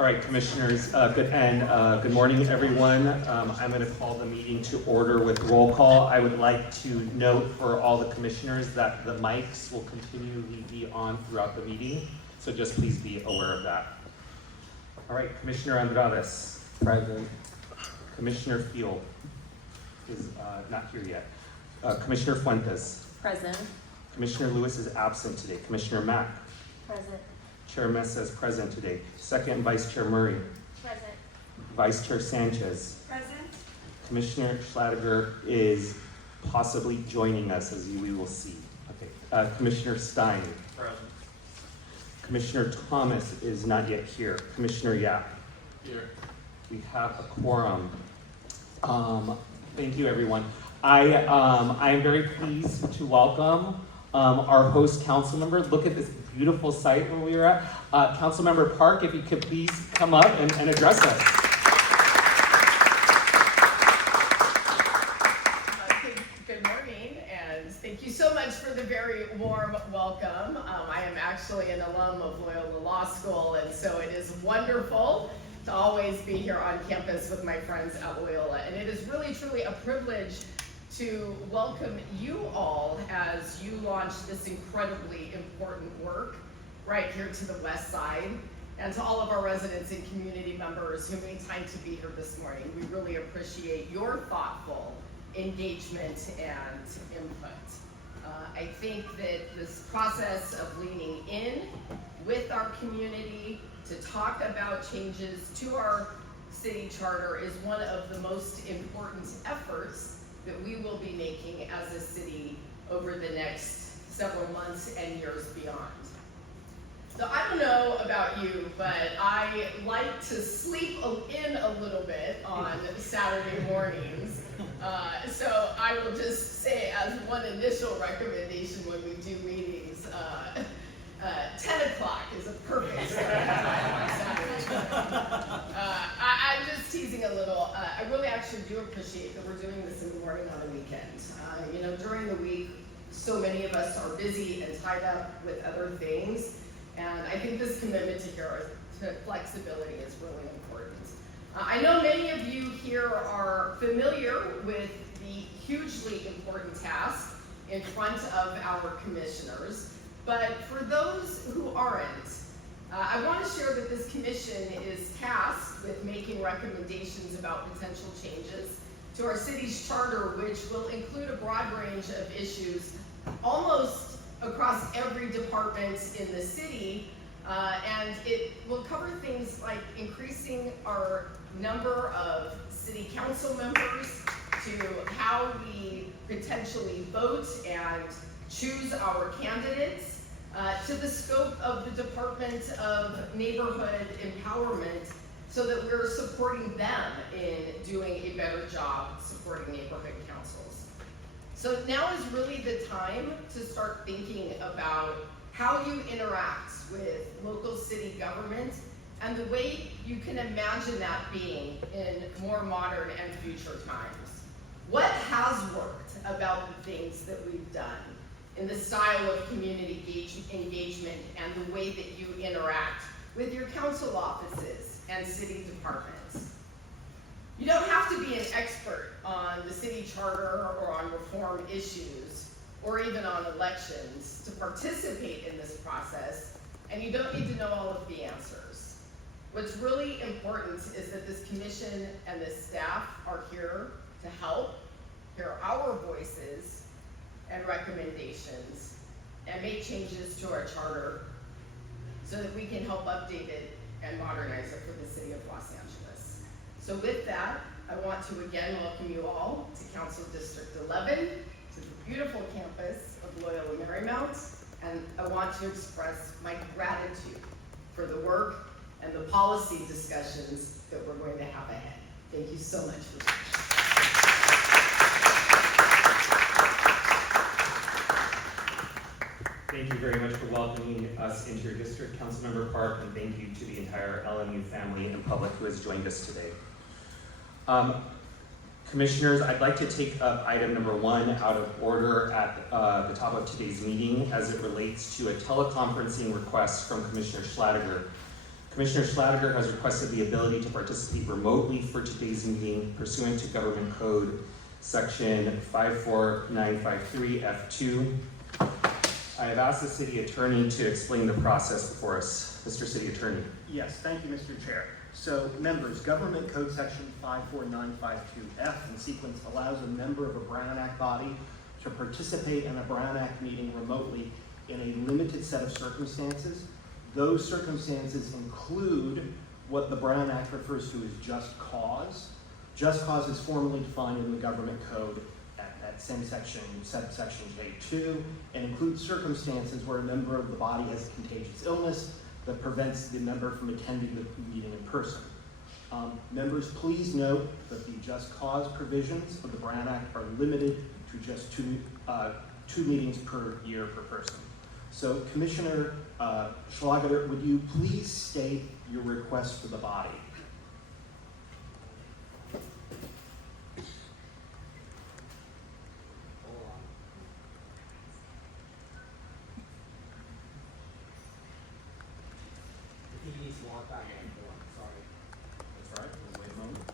All right, commissioners, good morning, everyone. I'm going to call the meeting to order with roll call. I would like to note for all the commissioners that the mics will continually be on throughout the meeting, so just please be aware of that. All right, Commissioner Andrades. Present. Commissioner Field is not here yet. Commissioner Fuentes. Present. Commissioner Lewis is absent today. Commissioner Mack. Present. Chair Mesa is present today. Second, Vice Chair Murray. Present. Vice Chair Sanchez. Present. Commissioner Schlatter is possibly joining us, as we will see. Okay. Commissioner Stein. Present. Commissioner Thomas is not yet here. Commissioner Yap. Here. We have a quorum. Thank you, everyone. I am very pleased to welcome our host council member. Look at this beautiful site where we are at. Councilmember Park, if you could please come up and address us. Good morning, and thank you so much for the very warm welcome. I am actually an alum of Loyola Law School, and so it is wonderful to always be here on campus with my friends at Loyola. And it is really, truly a privilege to welcome you all as you launch this incredibly important work right here to the west side, and to all of our residents and community members who made time to be here this morning. We really appreciate your thoughtful engagement and input. I think that this process of leaning in with our community to talk about changes to our city charter is one of the most important efforts that we will be making as a city over the next several months and years beyond. So I don't know about you, but I like to sleep in a little bit on Saturday mornings. So I will just say, as one initial recommendation when we do meetings, 10 o'clock is a perfect time on Saturday. I'm just teasing a little. I really actually do appreciate that we're doing this in the morning on a weekend. During the week, so many of us are busy and tied up with other things. And I think this commitment to flexibility is really important. I know many of you here are familiar with the hugely important task in front of our commissioners, but for those who aren't, I want to share that this commission is tasked with making recommendations about potential changes to our city's charter, which will include a broad range of issues almost across every department in the city, and it will cover things like increasing our number of city council members, to how we potentially vote and choose our candidates, to the scope of the Department of Neighborhood Empowerment, so that we're supporting them in doing a better job supporting neighborhood councils. So now is really the time to start thinking about how you interact with local city government and the way you can imagine that being in more modern and future times. What has worked about the things that we've done in the style of community engagement and the way that you interact with your council offices and city departments? You don't have to be an expert on the city charter or on reform issues or even on elections to participate in this process, and you don't need to know all of the answers. What's really important is that this commission and this staff are here to help hear our voices and recommendations and make changes to our charter so that we can help update it and modernize it for the city of Los Angeles. So with that, I want to again welcome you all to Council District 11, to the beautiful campus of Loyola Marymount, and I want to express my gratitude for the work and the policy discussions that we're going to have ahead. Thank you so much for listening. Thank you very much for welcoming us into your district, Councilmember Park, and thank you to the entire LMU family and public who has joined us today. Commissioners, I'd like to take up item number 1 out of order at the top of today's meeting as it relates to a teleconferencing request from Commissioner Schlatter. Commissioner Schlatter has requested the ability to participate remotely for today's meeting pursuant to Government Code Section 54953 F2. I have asked the City Attorney to explain the process before us. Mr. City Attorney. Yes, thank you, Mr. Chair. So, members, Government Code Section 54952F in sequence allows a member of a Brown Act body to participate in a Brown Act meeting remotely in a limited set of circumstances. Those circumstances include what the Brown Act refers to as just cause. Just cause is formally defined in the Government Code at same section, subsection J2, and includes circumstances where a member of the body has a contagious illness that prevents the member from attending the meeting in person. Members, please note that the just cause provisions of the Brown Act are limited to just two meetings per year per person. So, Commissioner Schlatter, would you please state your request for the body? He needs to walk back and forth, sorry. That's right, we'll wait a moment.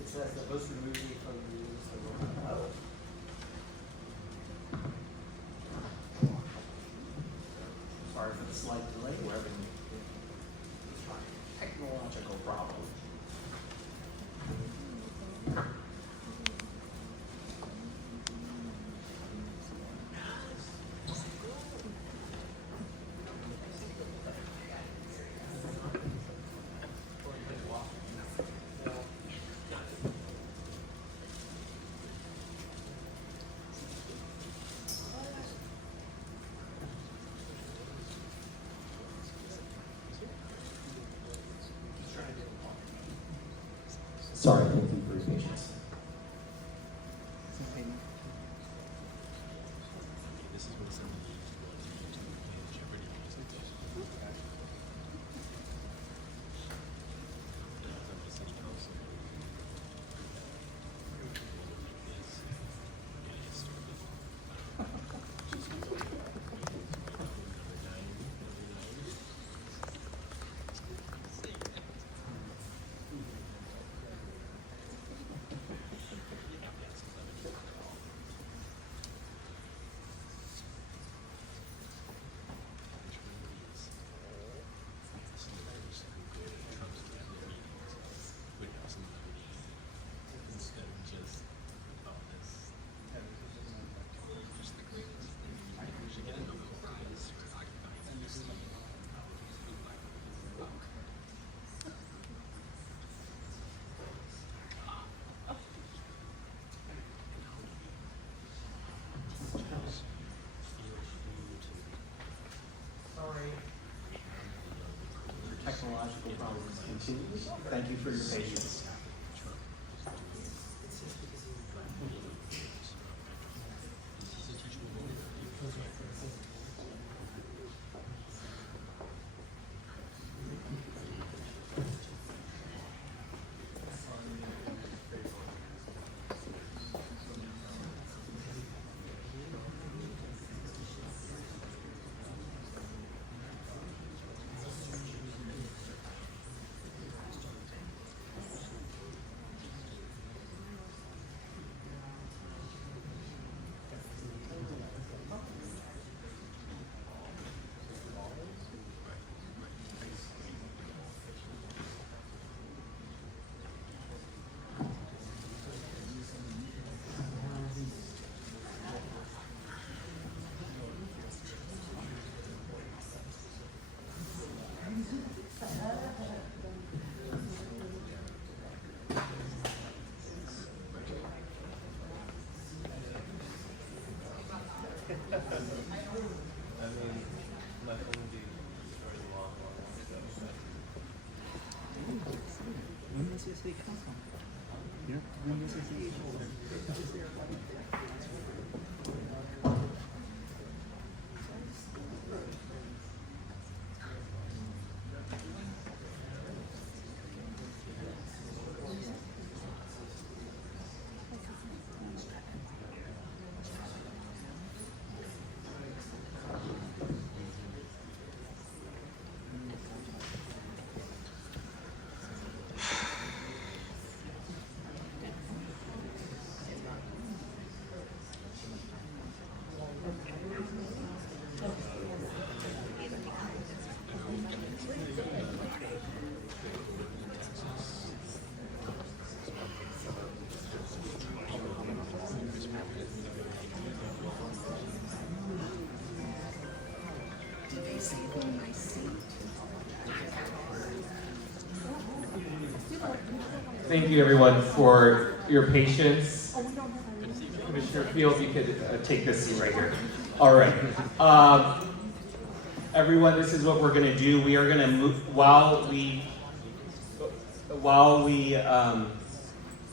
It says the host removes me from the meeting, so we'll Sorry for the slight delay, we're having a technological problem. Sorry, thank you for your patience. Technological problems continue. Thank you for your patience. mean, my phone would be very long. When was your city council? You know, when was your city council? Thank you, everyone, for your patience. Commissioner Fields, you could take this seat right here. All right. Everyone, this is what we're going to do. We are going to move while we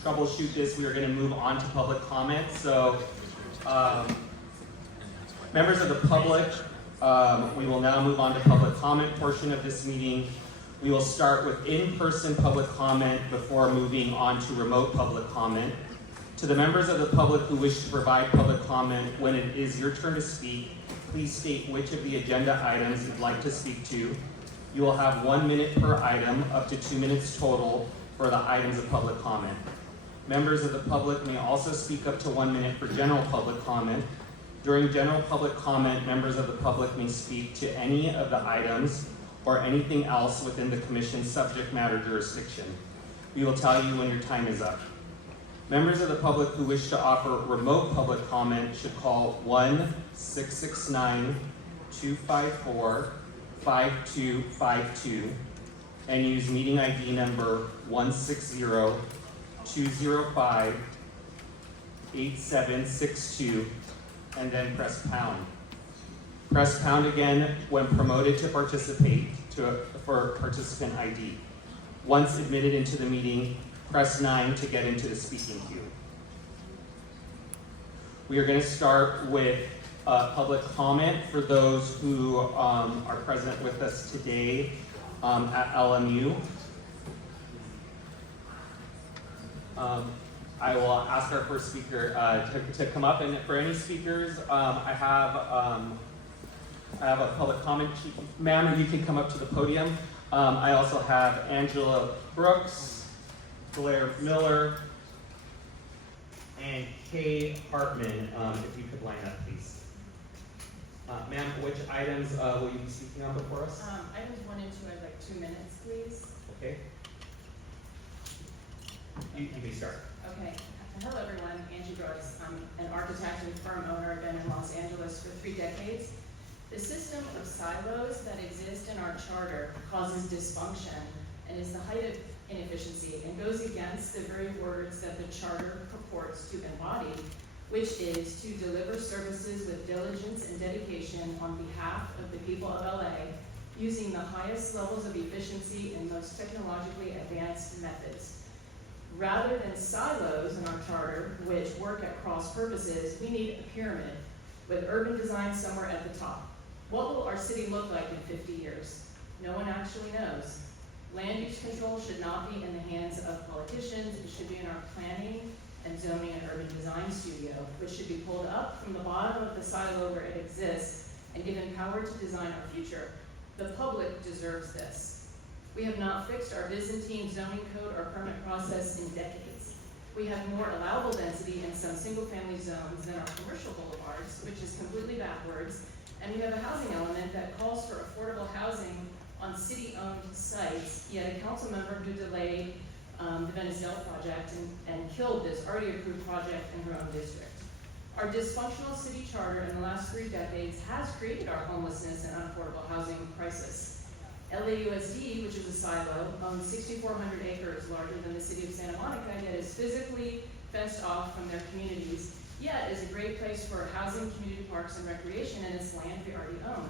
troubleshoot this. We are going to move on to public comment. So, members of the public, we will now move on to public comment portion of this meeting. We will start with in-person public comment before moving on to remote public comment. To the members of the public who wish to provide public comment, when it is your turn to speak, please state which of the agenda items you'd like to speak to. You will have 1 minute per item, up to 2 minutes total for the items of public comment. Members of the public may also speak up to 1 minute for general public comment. During general public comment, members of the public may speak to any of the items or anything else within the Commission's subject matter jurisdiction. We will tell you when your time is up. Members of the public who wish to offer remote public comment should call 1-669-254-5252 and use meeting ID number 160-205-8762 and then press pound. Press pound again when promoted to participate for participant ID. Once admitted into the meeting, press 9 to get into the speaking queue. We are going to start with public comment for those who are present with us today at LMU. I will ask our first speaker to come up, and for any speakers, I have a public comment sheet. Ma'am, if you can come up to the podium. I also have Angela Brooks, Blair Miller, and Kay Hartman, if you could line up, please. Ma'am, which items will you be speaking on before us? Items 1 and 2, I'd like 2 minutes, please. Okay. You may start. Okay. Hello, everyone. Angie Brooks. I'm an architect and firm owner. I've been in Los Angeles for 3 decades. The system of silos that exist in our charter causes dysfunction and is the height of inefficiency and goes against the very words that the charter purports to embody, which is to deliver services with diligence and dedication on behalf of the people of LA, using the highest levels of efficiency and most technologically advanced methods. Rather than silos in our charter, which work at cross purposes, we need a pyramid with urban design somewhere at the top. What will our city look like in 50 years? No one actually knows. Land use control should not be in the hands of politicians. It should be in our planning and zoning and urban design studio, which should be pulled up from the bottom of the silo where it exists and given power to design our future. The public deserves this. We have not fixed our Byzantine zoning code or permit process in decades. We have more allowable density in some single-family zones than our commercial boulevards, which is completely backwards. And we have a housing element that calls for affordable housing on city-owned sites, yet a council member who delayed the Venice Dell project and killed this already approved project in her own district. Our dysfunctional city charter in the last 3 decades has created our homelessness and unaffordable housing crisis. LAUSD, which is a silo, owns 6,400 acres larger than the city of Santa Monica, yet is physically fenced off from their communities yet is a great place for housing, community parks, and recreation, and it's land we already own.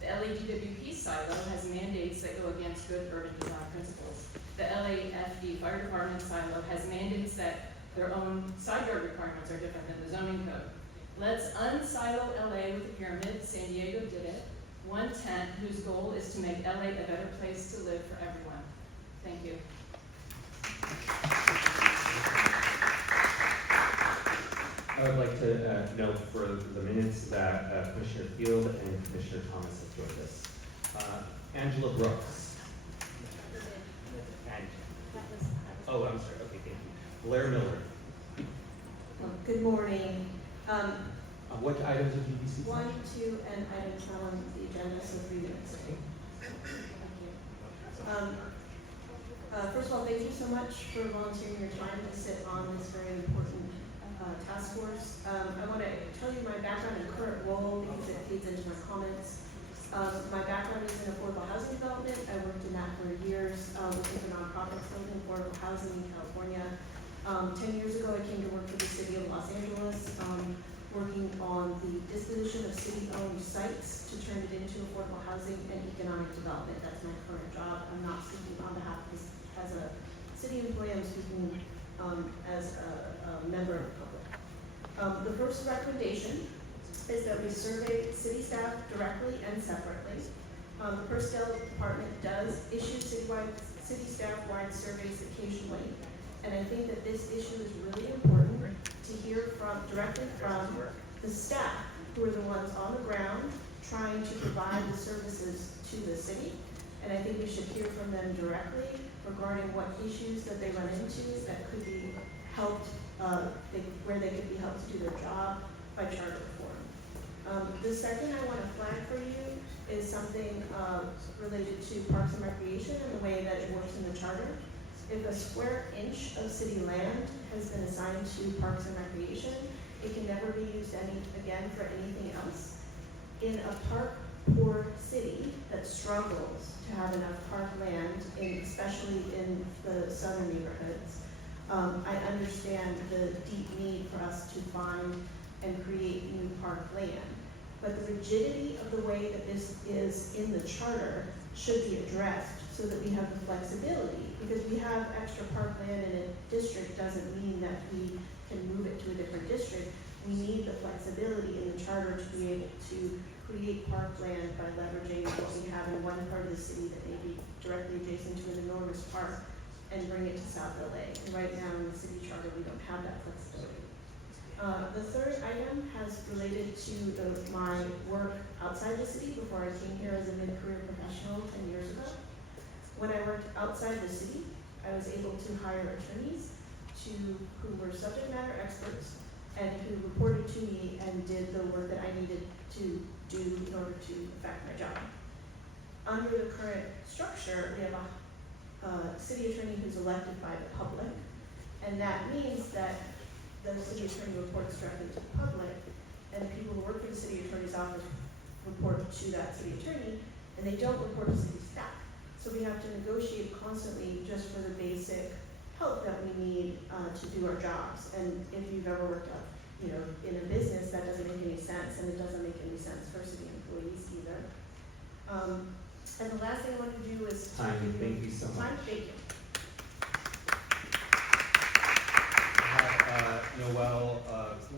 The LADWP silo has mandates that go against good urban design principles. The LAFD Fire Department silo has mandates that their own side yard requirements are different than the zoning code. Let's unsilo LA with the pyramid. San Diego did it. One tent whose goal is to make LA a better place to live for everyone. Thank you. I would like to note for the minutes that Commissioner Field and Commissioner Thomas have joined us. Angela Brooks. Oh, I'm sorry. Okay, thank you. Blair Miller. Good morning. What items of GBC? 1, 2, and item 10 on the agenda, so 3 minutes. Thank you. First of all, thank you so much for volunteering your time to sit on this very important task force. I want to tell you my background and current role because it feeds into my comments. My background is in affordable housing development. I worked in that for years, working for nonprofits building affordable housing in California. 10 years ago, I came to work for the city of Los Angeles, working on the disposition of city-owned sites to turn it into affordable housing and economic development. That's my current job. I'm not speaking on behalf of this as a city employee. I'm speaking as a member of the public. The first recommendation is that we survey city staff directly and separately. The Personnel Department does issue city staff-wide surveys occasionally, and I think that this issue is really important to hear directly from the staff, who are the ones on the ground trying to provide the services to the city. And I think we should hear from them directly regarding what issues that they run into that could be helped, where they could be helped to do their job by charter reform. The second I want to flag for you is something related to Parks and Recreation and the way that it works in the charter. If a square inch of city land has been assigned to Parks and Recreation, it can never be used again for anything else. In a park-poor city that struggles to have enough park land, especially in the southern neighborhoods, I understand the deep need for us to find and create new park land. But the rigidity of the way that this is in the charter should be addressed so that we have the flexibility. Because we have extra park land in a district doesn't mean that we can move it to a different district. We need the flexibility in the charter to be able to create park land by leveraging what we have in one part of the city that may be directly adjacent to an enormous park and bring it to South LA. And right now in the city charter, we don't have that flexibility. The third item has related to my work outside the city before I came here as a mid-career professional 10 years ago. When I worked outside the city, I was able to hire attorneys who were subject matter experts and who reported to me and did the work that I needed to do in order to affect my job. Under the current structure, we have a city attorney who's elected by the public, and that means that the city attorney reports directly to the public, and the people who work for the city attorney's office report to that city attorney, and they don't report to city staff. So we have to negotiate constantly just for the basic help that we need to do our jobs. And if you've ever worked up, in a business, that doesn't make any sense, and it doesn't make any sense for city employees either. And the last thing I want to do is Time. Thank you so much. Time. Thank you. I have Noelle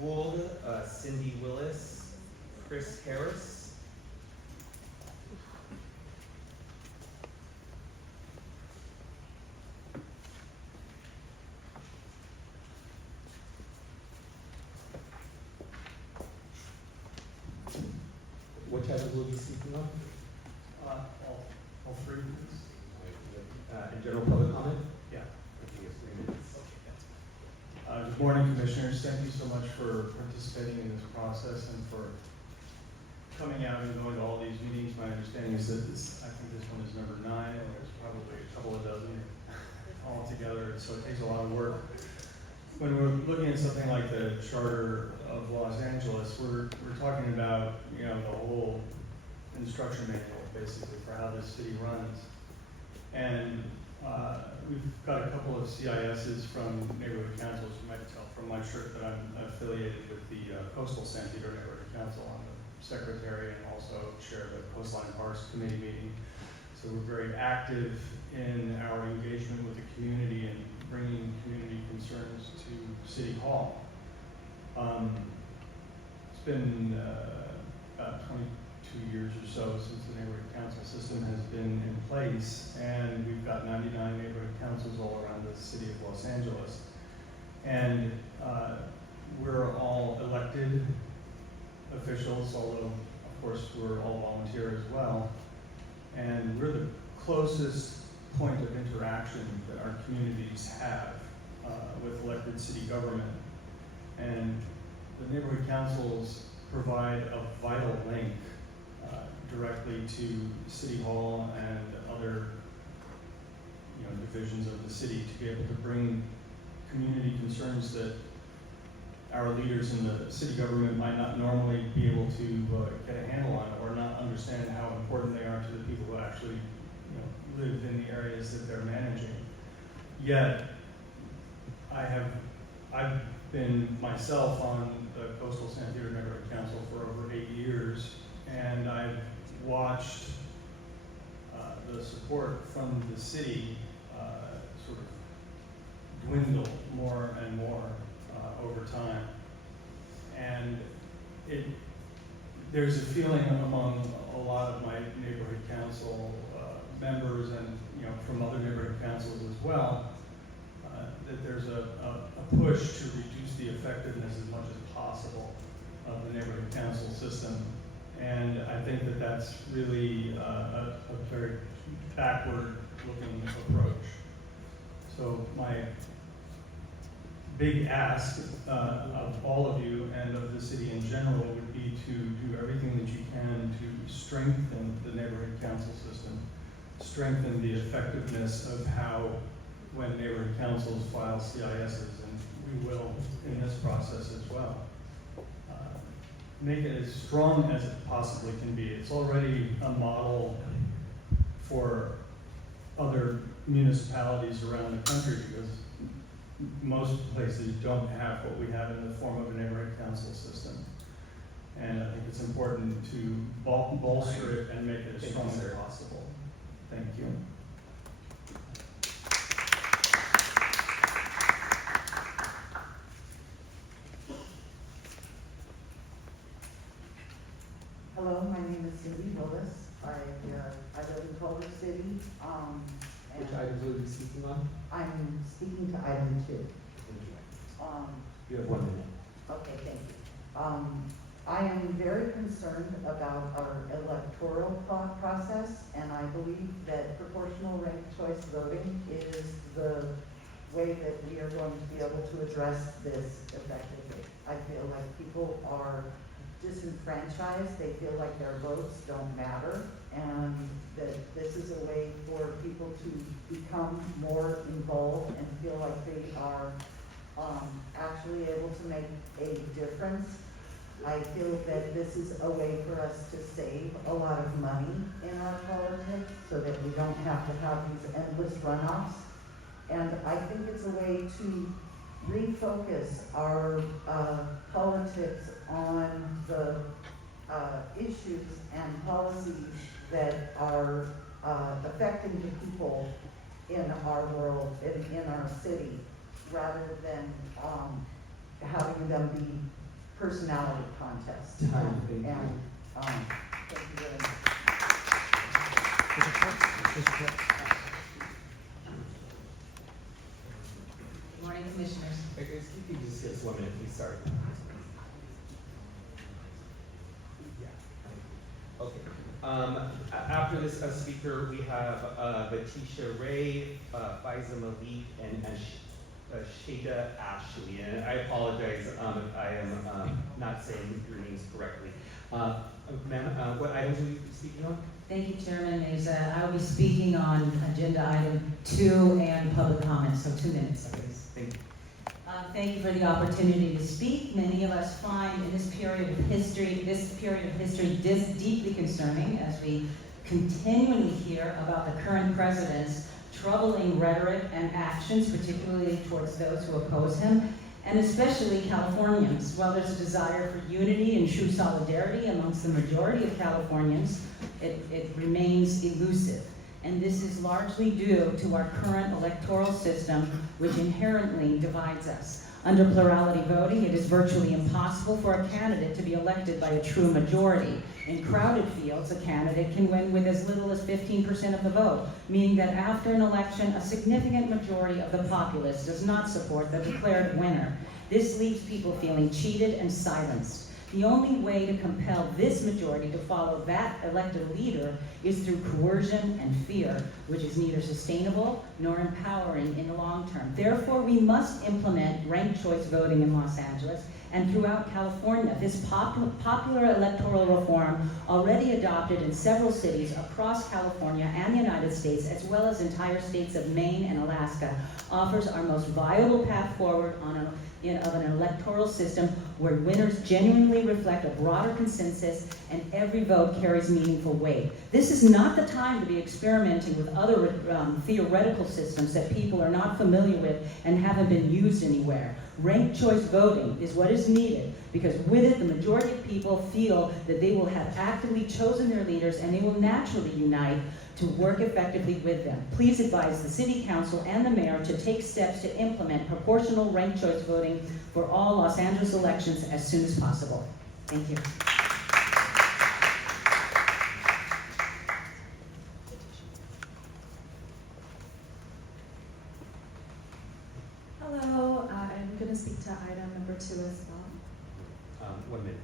Gould, Cindy Willis, Chris Harris. Which items will you be speaking on? All three, please. In general public comment? Yeah. I think it's 3 minutes. Good morning, Commissioners. Thank you so much for participating in this process and for coming out and going to all these meetings. My understanding is that I think this one is number 9, and there's probably a couple of dozen all together, so it takes a lot of work. When we're looking at something like the Charter of Los Angeles, we're talking about, the whole instruction manual, basically, for how this city runs. And we've got a couple of CISs from neighborhood councils. You might tell from my shirt that I'm affiliated with the Coastal San Diego Neighborhood Council. I'm the secretary and also chair the Coastline Parks Committee meeting. So we're very active in our engagement with the community and bringing community concerns to City Hall. It's been about 22 years or so since the neighborhood council system has been in place, and we've got 99 neighborhood councils all around the city of Los Angeles. And we're all elected officials, although of course we're all volunteer as well. And we're the closest point of interaction that our communities have with elected city government. And the neighborhood councils provide a vital link directly to City Hall and other divisions of the city to be able to bring community concerns that our leaders in the city government might not normally be able to get a handle on or not understand how important they are to the people who actually live in the areas that they're managing. Yet, I've been myself on the Coastal San Diego Neighborhood Council for over 8 years, and I've watched the support from the city sort of dwindle more and more over time. And there's a feeling among a lot of my neighborhood council members and from other neighborhood councils as well, that there's a push to reduce the effectiveness as much as possible of the neighborhood council system. And I think that that's really a very backward-looking approach. So my big ask of all of you and of the city in general would be to do everything that you can to strengthen the neighborhood council system, strengthen the effectiveness of how, when neighborhood councils file CISs, and we will in this process as well, make it as strong as it possibly can be. It's already a model for other municipalities around the country because most places don't have what we have in the form of a neighborhood council system. And I think it's important to bolster it and make it as strong as possible. Thank you. Hello, my name is Cindy Willis. I live in Culver City. Which items will you be speaking on? I'm speaking to item 2. You have 1 minute. Okay, thank you. I am very concerned about our electoral process, and I believe that proportional ranked choice voting is the way that we are going to be able to address this effectively. I feel like people are disenfranchised, they feel like their votes don't matter, and that this is a way for people to become more involved and feel like they are actually able to make a difference. I feel that this is a way for us to save a lot of money in our politics so that we don't have to have these endless runoffs. And I think it's a way to refocus our politics on the issues and policies that are affecting the people in our world, in our city, rather than having them be personality contests. Thank And you. thank you very much. Good morning, commissioners. Excuse me, just give us 1 minute, please. Sorry. Yeah. Okay. After this speaker, we have Batisha Ray, Faiza Malik, and Shada Ashley. And I apologize if I am not saying your names correctly. Ma'am, what items will you be speaking on? Thank you, Chairman Mesa. I will be speaking on agenda item 2 and public comments, so 2 minutes, please. Thank you. Thank you for the opportunity to speak. Many of us find in this period of history, deeply concerning as we continually hear about the current president's troubling rhetoric and actions, particularly towards those who oppose him, and especially Californians. While there's a desire for unity and true solidarity amongst the majority of Californians, it remains elusive. And this is largely due to our current electoral system, which inherently divides us. Under plurality voting, it is virtually impossible for a candidate to be elected by a true majority. In crowded fields, a candidate can win with as little as 15% of the vote, meaning that after an election, a significant majority of the populace does not support the declared winner. This leaves people feeling cheated and silenced. The only way to compel this majority to follow that elected leader is through coercion and fear, which is neither sustainable nor empowering in the long term. Therefore, we must implement ranked choice voting in Los Angeles and throughout California. This popular electoral reform, already adopted in several cities across California and the United States, as well as entire states of Maine and Alaska, offers our most viable path forward of an electoral system where winners genuinely reflect a broader consensus and every vote carries meaningful weight. This is not the time to be experimenting with other theoretical systems that people are not familiar with and haven't been used anywhere. Ranked choice voting is what is needed because with it, the majority of people feel that they will have actively chosen their leaders and they will naturally unite to work effectively with them. Please advise the City Council and the Mayor to take steps to implement proportional ranked choice voting for all Los Angeles elections as soon as possible. Thank you. Hello, I'm going to speak to item number 2 as well. 1 minute.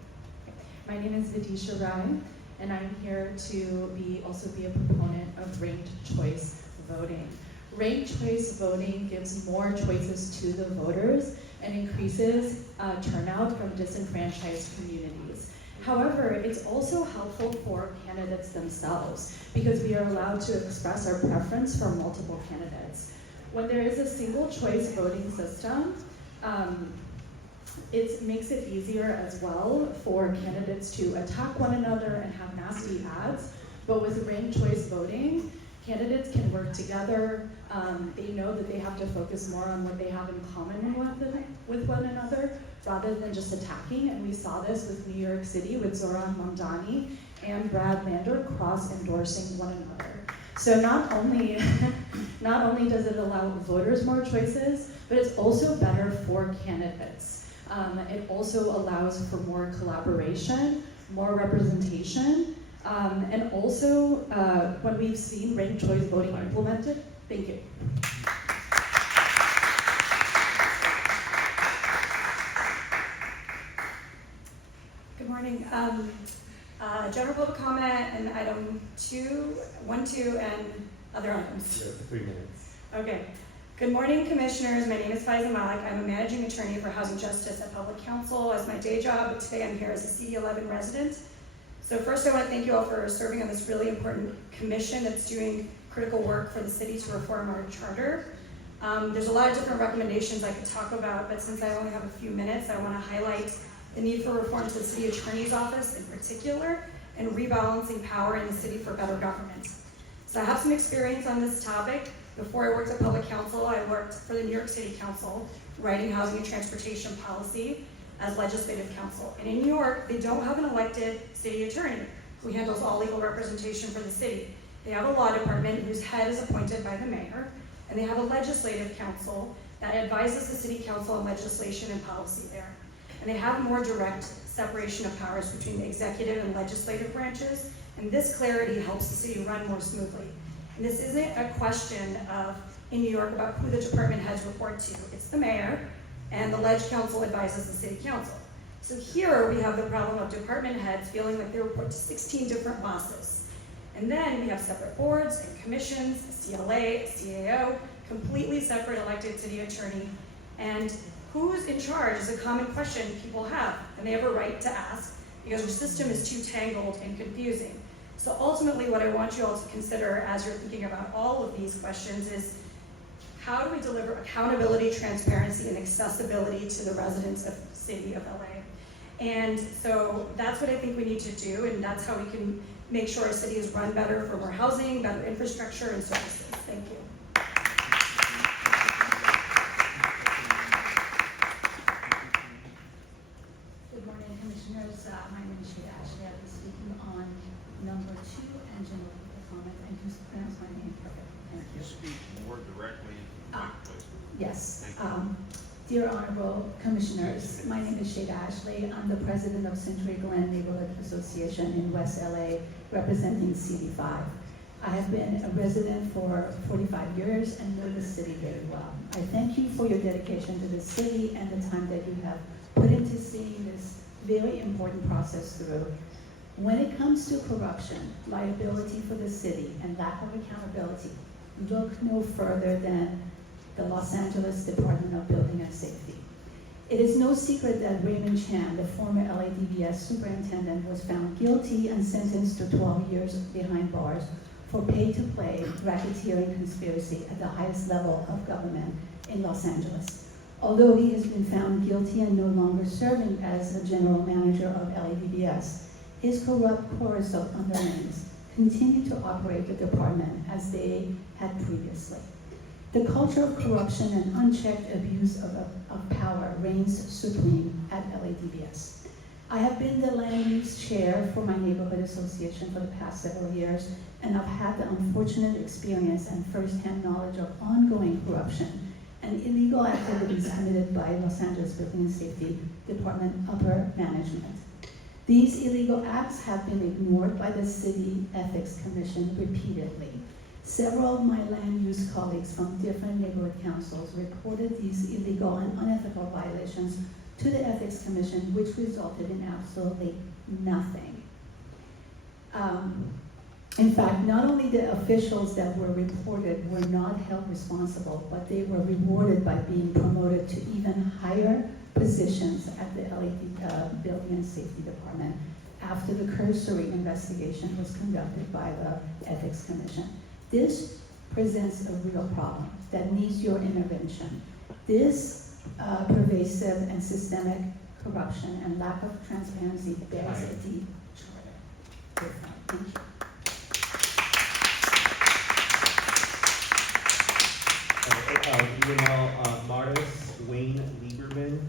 My name is Vidisha Rai, and I'm here to also be a proponent of ranked choice voting. Ranked choice voting gives more choices to the voters and increases turnout from disenfranchised communities. However, it's also helpful for candidates themselves because we are allowed to express our preference for multiple candidates. When there is a single choice voting system, it makes it easier as well for candidates to attack one another and have nasty ads. But with ranked choice voting, candidates can work together. They know that they have to focus more on what they have in common with one another rather than just attacking. And we saw this with New York City with Zoran Mamdani and Brad Lander cross-endorsing one another. So not only does it allow voters more choices, but it's also better for candidates. It also allows for more collaboration, more representation, and also when we've seen ranked choice voting implemented. Thank you. Good morning. General public comment and item 1, 2, and other items. 3 minutes. Okay. Good morning, commissioners. My name is Faiza Malik. I'm a managing attorney for Housing Justice at Public Counsel as my day job, but today I'm here as a CD11 resident. So first I want to thank you all for serving on this really important commission that's doing critical work for the city to reform our charter. There's a lot of different recommendations I could talk about, but since I only have a few minutes, I want to highlight the need for reform to the city attorney's office in particular, and rebalancing power in the city for better government. So I have some experience on this topic. Before I worked at Public Counsel, I worked for the New York City Council, writing housing and transportation policy as legislative counsel. And in New York, they don't have an elected city attorney who handles all legal representation for the city. They have a law department whose head is appointed by the mayor, and they have a legislative council that advises the city council on legislation and policy there. And they have more direct separation of powers between the executive and legislative branches, and this clarity helps the city run more smoothly. And this isn't a question of, in New York, about who the department heads report to. It's the mayor, and the ledge council advises the city council. So here we have the problem of department heads feeling like they report to 16 different bosses. And then we have separate boards and commissions, a CLA, a CAO, completely separate elected city attorney, and who's in charge is a common question people have, and they have a right to ask because our system is too tangled and confusing. So ultimately what I want you all to consider as you're thinking about all of these questions is how do we deliver accountability, transparency, and accessibility to the residents of the city of LA? And so that's what I think we need to do, and that's how we can make sure our city is run better for more housing, better infrastructure, and services. Thank you. Good morning, Commissioners. My name is Shada Ashley. I'll be speaking on number 2 and general public comment. And you pronounce my name perfectly. Thank you. Speak more directly. Yes. Dear Honorable Commissioners, my name is Shada Ashley. I'm the president of Century Glen Neighborhood Association in West LA, representing City 5. I have been a resident for 45 years and know the city very well. I thank you for your dedication to the city and the time that you have put into seeing this very important process through. When it comes to corruption, liability for the city, and lack of accountability, look no further than the Los Angeles Department of Building and Safety. It is no secret that Raymond Chan, the former LADBS superintendent, was found guilty and sentenced to 12 years behind bars for pay-to-play racketeering conspiracy at the highest level of government in Los Angeles. Although he has been found guilty and no longer serving as a general manager of LADBS, his corrupt chorus of underlings continue to operate the department as they had previously. The culture of corruption and unchecked abuse of power reigns supreme at LADBS. I have been the land use chair for my neighborhood association for the past several years, and I've had the unfortunate experience and firsthand knowledge of ongoing corruption and illegal activities committed by Los Angeles Building and Safety Department upper management. These illegal acts have been ignored by the City Ethics Commission repeatedly. Several of my land use colleagues from different neighborhood councils reported these illegal and unethical violations to the Ethics Commission, which resulted in absolutely nothing. In fact, not only the officials that were reported were not held responsible, but they were rewarded by being promoted to even higher positions at the Building and Safety Department after the cursory investigation was conducted by the Ethics Commission. This presents a real problem that needs your intervention. This pervasive and systemic corruption and lack of transparency bears a deep charter. Thank you. Email Martis, Wayne Lieberman,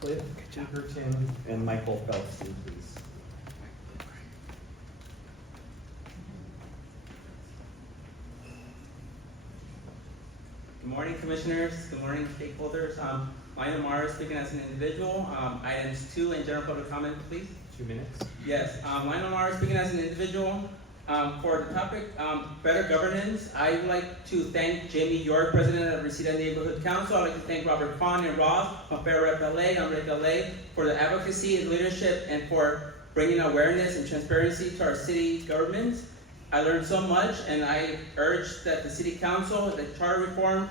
Cliff Tinkerton, and Michael Phelpson, please. Good morning, Commissioners. Good morning, stakeholders. I am Mara, speaking as an individual. Items 2 and general public comment, please. 2 minutes. Yes, Lionel Mara, speaking as an individual. For the topic, better governance, I would like to thank Jamie York, President of Reseda Neighborhood Council. I'd like to thank Robert Kahn and Ross from Fair Rep LA, Unreg LA, for the advocacy and leadership and for bringing awareness and transparency to our city government. I learned so much, and I urge that the City Council, the charter reform,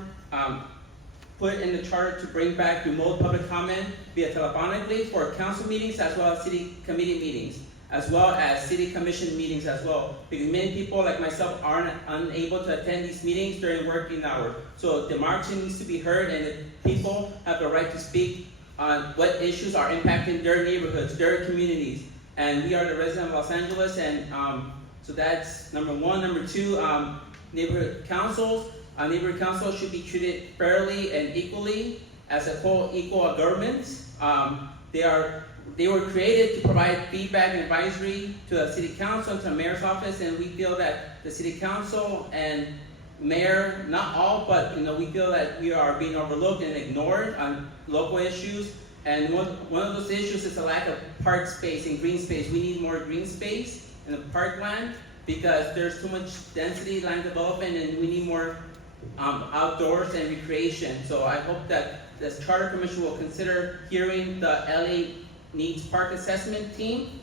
put in the charter to bring back remote public comment via telephonically for council meetings as well as city committee meetings, as well as city commission meetings as well. Because many people like myself aren't unable to attend these meetings during working hours. So democracy needs to be heard, and the people have the right to speak on what issues are impacting their neighborhoods, their communities. And we are the residents of Los Angeles, and so that's number 1. Number 2, neighborhood councils. Neighborhood councils should be treated fairly and equally as a co-equal government. They were created to provide feedback and advisory to the city council and to the mayor's office, and we feel that the city council and mayor, not all, but we feel that we are being overlooked and ignored on local issues. And one of those issues is the lack of park space and green space. We need more green space in the parkland because there's too much density, land development, and we need more outdoors and recreation. So I hope that this Charter Commission will consider hearing the LA Needs Park Assessment team,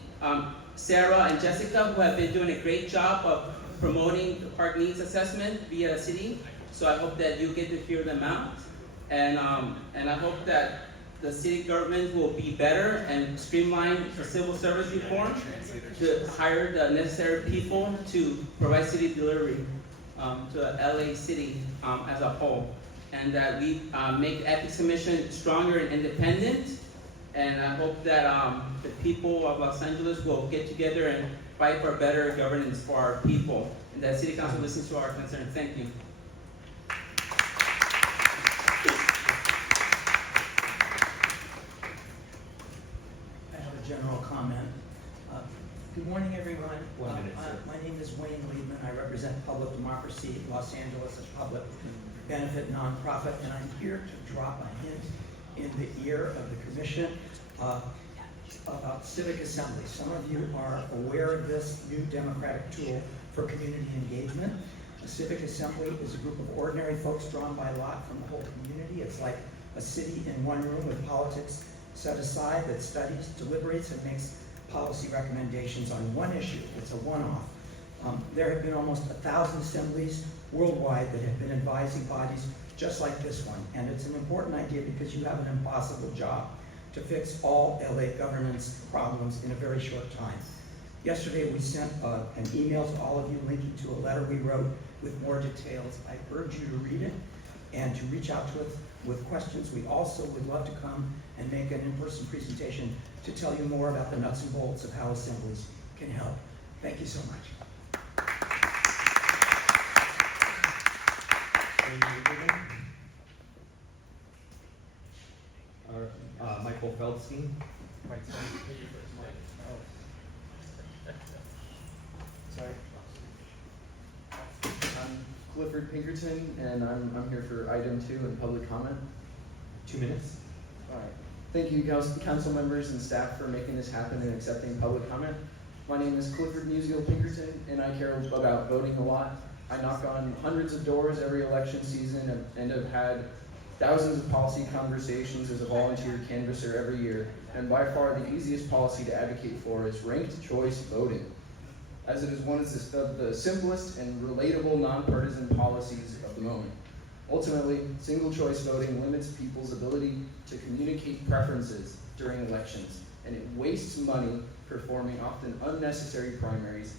Sarah and Jessica, who have been doing a great job of promoting the park needs assessment via the city. So I hope that you get to hear them out. And I hope that the city government will be better and streamline the civil service reform to hire the necessary people to provide city delivery to the LA city as a whole. And that we make the Ethics Commission stronger and independent. And I hope that the people of Los Angeles will get together and fight for better governance for our people. And that City Council listens to our concerns. Thank you. I have general comment. Good morning, everyone. 1 minute, sir. My name is Wayne Liebman. I represent Public Democracy Los Angeles, a public benefit nonprofit, and I'm here to drop a hint in the ear of the commission about civic assembly. Some of you are aware of this new democratic tool for community engagement. A civic assembly is a group of ordinary folks drawn by lot from the whole community. It's like a city in one room with politics set aside that studies, deliberates, and makes policy recommendations on one issue. It's a one-off. There have been almost 1,000 assemblies worldwide that have been advising bodies just like this one. And it's an important idea because you have an impossible job to fix all LA governance problems in a very short time. Yesterday we sent an email to all of you linking to a letter we wrote with more details. I urge you to read it and to reach out to us with questions. We also would love to come and make an in-person presentation to tell you more about the nuts and bolts of how assemblies can help. Thank you so much. Michael Feldstein. Sorry. I'm Clifford Pinkerton, and I'm here for item 2 and public comment. 2 minutes. All right. Thank you, council members and staff, for making this happen and accepting public comment. My name is Clifford Musial Pinkerton, and I care about voting a lot. I knock on hundreds of doors every election season and have had thousands of policy conversations as a volunteer canvasser every year. And by far the easiest policy to advocate for is ranked choice voting, as it is one of the simplest and relatable nonpartisan policies of the moment. Ultimately, single choice voting limits people's ability to communicate preferences during elections, and it wastes money performing often unnecessary primaries,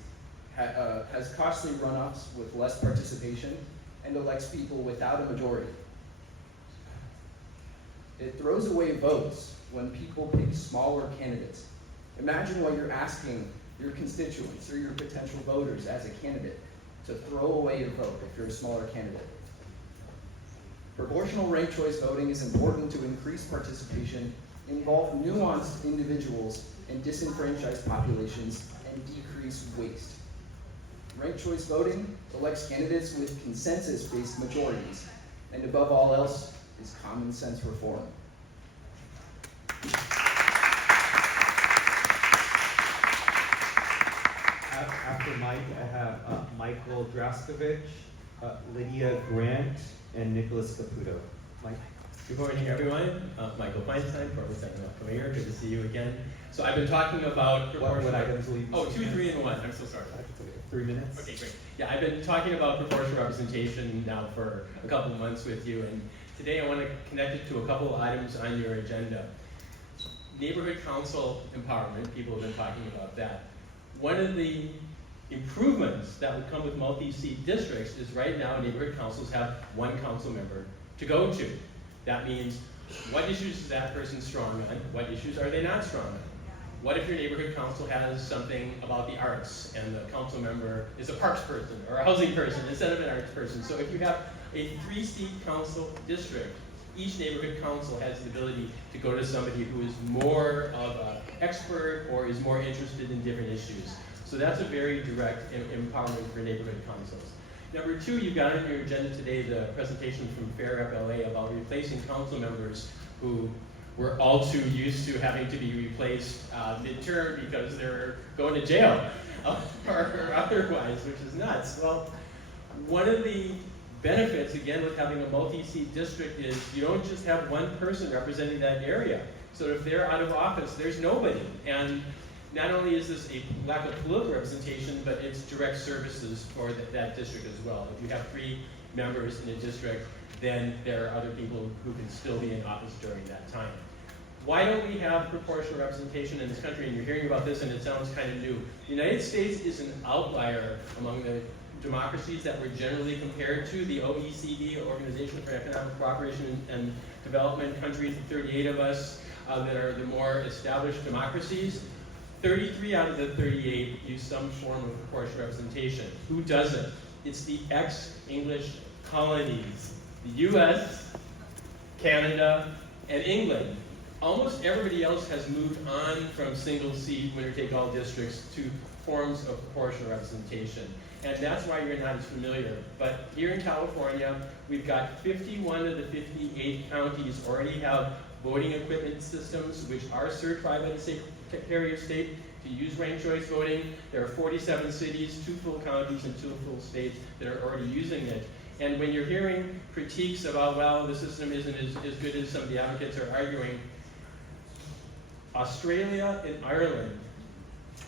has costly runoffs with less participation, and elects people without a majority. It throws away votes when people pick smaller candidates. Imagine what you're asking your constituents or your potential voters as a candidate to throw away your vote if you're a smaller candidate. Proportional ranked choice voting is important to increase participation, involve nuanced individuals and disenfranchised populations, and decrease waste. Ranked choice voting elects candidates with consensus-based majorities, and above all else is common sense reform. After Mike, I have Michael Draskovich, Lydia Grant, and Nicholas Caputo. Mike? Good morning, everyone. Michael Feinstein, former Secretary of Mayor. Good to see you again. So I've been talking about What items will you be 2, 3, and 1. I'm so sorry. 3 minutes? Okay, great. Yeah, I've been talking about proportional representation now for a couple of months with you, and today I want to connect it to a couple of items on your agenda. Neighborhood council empowerment, people have been talking about that. One of the improvements that would come with multi-seat districts is right now neighborhood councils have one council member to go to. That means, what issues is that person strong on? What issues are they not strong on? What if your neighborhood council has something about the arts and the council member is a parks person or a housing person instead of an arts person? So if you have a 3-seat council district, each neighborhood council has the ability to go to somebody who is more of an expert or is more interested in different issues. So that's a very direct empowerment for neighborhood councils. Number 2, you've got on your agenda today the presentation from Fair FLA about replacing council members who were all too used to having to be replaced midterm because they're going to jail or otherwise, which is nuts. Well, one of the benefits, again, with having a multi-seat district is you don't just have one person representing that area. So if they're out of office, there's nobody. And not only is this a lack of political representation, but it's direct services for that district as well. If you have 3 members in a district, then there are other people who can still be in office during that time. Why don't we have proportional representation in this country? And you're hearing about this and it sounds kind of new. The United States is an outlier among the democracies that we're generally compared to. The OECD, Organization for Economic Cooperation and Development countries, the 38 of us that are the more established democracies, 33 out of the 38 use some form of proportional representation. Who doesn't? It's the ex-English colonies, the US, Canada, and England. almost everybody else has moved on from single seat winner-take-all districts to forms of proportional representation. And that's why you're not as familiar. But here in California, we've got 51 of the 58 counties already have voting equipment systems which are certified by the Secretary of State to use ranked choice voting. There are 47 cities, 2 full counties and 2 full states that are already using it. And when you're hearing critiques about, well, the system isn't as good as some of the advocates are arguing, Australia and Ireland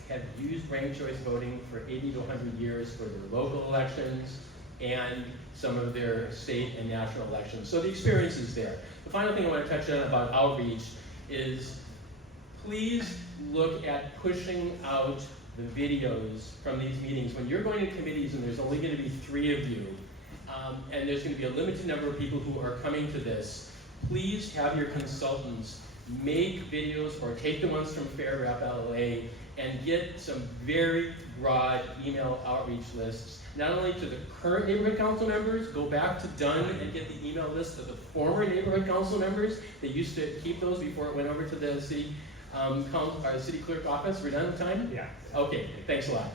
have used ranked choice voting for 80 to 100 years for their local elections and some of their state and national elections. So the experience is there. The final thing I want to touch on about outreach is please look at pushing out the videos from these meetings. When you're going to committees and there's only going to be 3 of you, and there's going to be a limited number of people who are coming to this, please have your consultants make videos or take the ones from Fair Rep LA and get some very broad email outreach lists, not only to the current neighborhood council members, go back to Dunn and get the email list of the former neighborhood council members. They used to keep those before it went over to the city, city clerk office. We're done with time? Yeah. Okay, thanks a lot.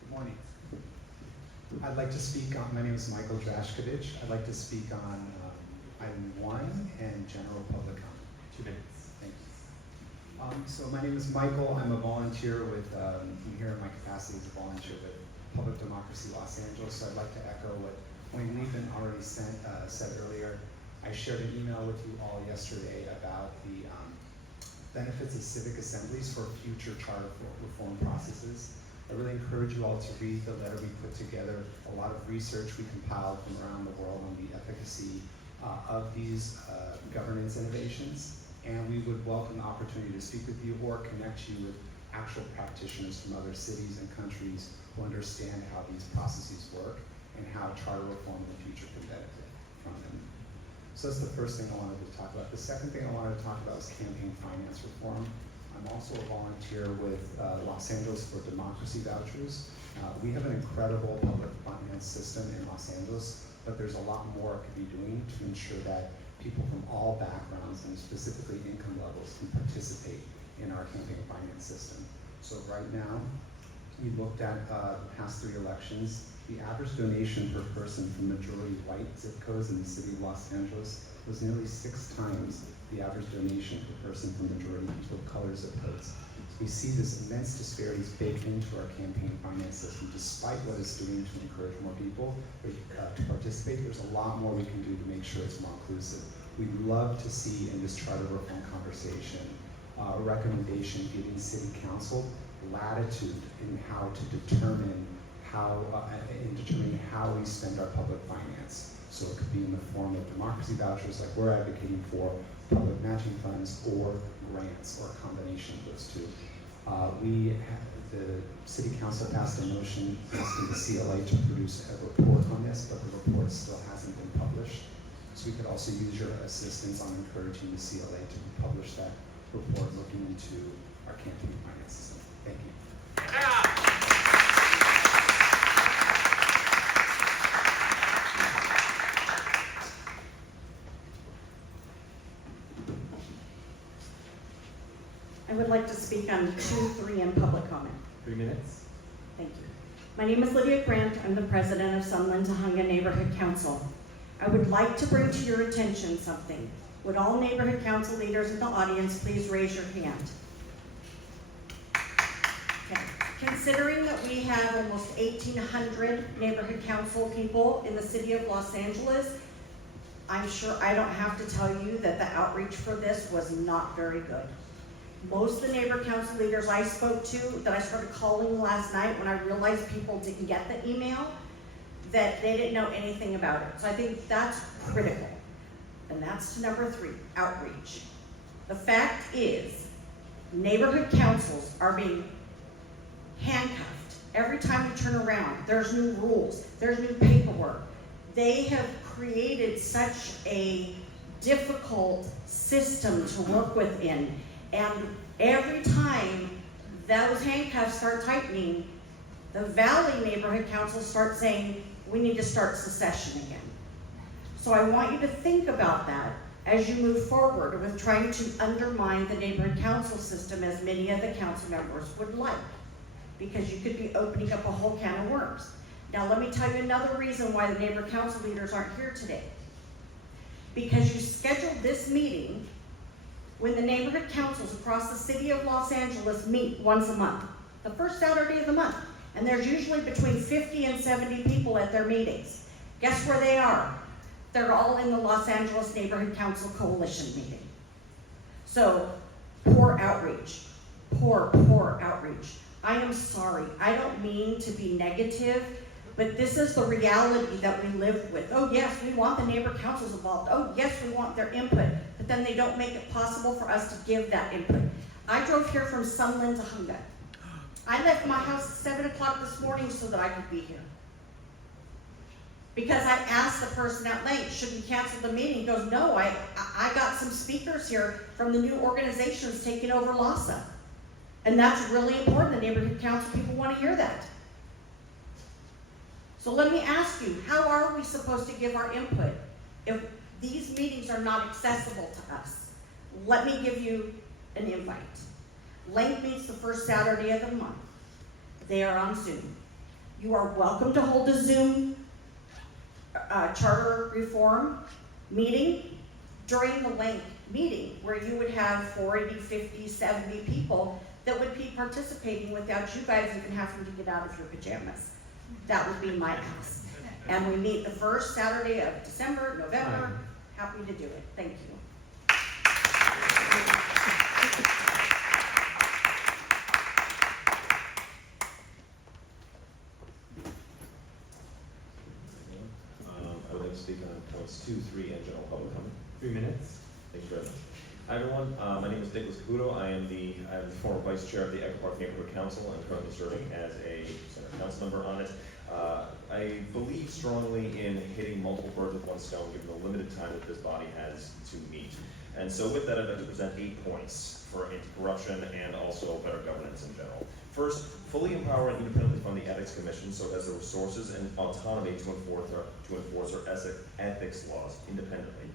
Good morning. I'd like to speak on, my name is Michael Drashkovich. I'd like to speak on item 1 and general public comment. 2 minutes. Thank you. So my name is Michael. I'm a volunteer with, I'm here in my capacity as a volunteer with Public Democracy Los Angeles. So I'd like to echo what Wayne Lehman already said earlier. I shared an email with you all yesterday about the benefits of civic assemblies for future charter reform processes. I really encourage you all to read the letter we put together, a lot of research we compiled from around the world on the efficacy of these governance innovations. And we would welcome the opportunity to speak with you or connect you with actual practitioners from other cities and countries who understand how these processes work and how charter reform in the future can benefit from them. So that's the first thing I wanted to talk about. The second thing I wanted to talk about is campaign finance reform. I'm also a volunteer with Los Angeles for Democracy Vouchers. We have an incredible public finance system in Los Angeles, but there's a lot more it could be doing to ensure that people from all backgrounds and specifically income levels can participate in our campaign finance system. So right now, we looked at the past 3 elections. The average donation per person from majority white zip codes in the city of Los Angeles was nearly 6 times the average donation per person from majority people of color zip codes. We see this immense disparities baked into our campaign finance system, despite what it's doing to encourage more people to participate. There's a lot more we can do to make sure it's more inclusive. We'd love to see in this charter reform conversation a recommendation giving City Council latitude in how to determine how we spend our public finance. So it could be in the form of democracy vouchers, like we're advocating for, public matching funds, or grants, or a combination of those 2. The City Council passed a motion asking the CLA to produce a report on this, but the report still hasn't been published. So we could also use your assistance on encouraging the CLA to publish that report looking into our campaign finance system. Thank you. I would like to speak on 2, 3, and public comment. 3 minutes. Thank you. My name is Lydia Grant. I'm the president of Sunland Tahunga Neighborhood Council. I would like to bring to your attention something. Would all neighborhood council leaders in the audience please raise your hand? Okay. Considering that we have almost 1,800 neighborhood council people in the city of Los Angeles, I'm sure I don't have to tell you that the outreach for this was not very good. Most of the neighbor council leaders I spoke to, that I started calling last night when I realized people didn't get the email, that they didn't know anything about it. So I think that's critical. And that's to number 3, outreach. The fact is, neighborhood councils are being handcuffed. Every time you turn around, there's new rules, there's new paperwork. They have created such a difficult system to work within. And every time those handcuffs start tightening, the Valley Neighborhood Council starts saying, we need to start secession again. So I want you to think about that as you move forward with trying to undermine the neighborhood council system, as many of the council members would like, because you could be opening up a whole can of worms. Now let me tell you another reason why the neighborhood council leaders aren't here today. Because you scheduled this meeting when the neighborhood councils across the city of Los Angeles meet once a month, the first Saturday of the month. And there's usually between 50 and 70 people at their meetings. Guess where they are? They're all in the Los Angeles Neighborhood Council Coalition meeting. So, poor outreach. Poor outreach. I am sorry. I don't mean to be negative, but this is the reality that we live with. Oh yes, we want the neighborhood councils involved. Oh yes, we want their input. But then they don't make it possible for us to give that input. I drove here from Sunland to Hunga. I left my house at 7 o'clock this morning so that I could be here. Because I asked the person at length, should we cancel the meeting? He goes, no, I got some speakers here from the new organizations taking over LASA. And that's really important. The neighborhood council people want to hear that. So let me ask you, how are we supposed to give our input if these meetings are not accessible to us? Let me give you an invite. Length meets the first Saturday of the month. They are on Zoom. You are welcome to hold a Zoom charter reform meeting during the Length meeting, where you would have 40, 50, 70 people that would be participating without you guys even having to get out of your pajamas. That would be my ask. And we meet the first Saturday of December, November. Happy to do it. Thank you. I would like to speak on points 2, 3, and general public comment. 3 minutes. Thank you very much. Hi everyone, my name is Nicholas Caputo. I am the former vice chair of the Echo Park Neighborhood Council and currently serving as a center council member on it. I believe strongly in hitting multiple birds with one stone, given the limited time that this body has to meet. And so with that, I'd like to present 8 points for anti-corruption and also better governance in general. First, fully empower and independently fund the Ethics Commission so it has the resources and autonomy to enforce our ethics laws independently.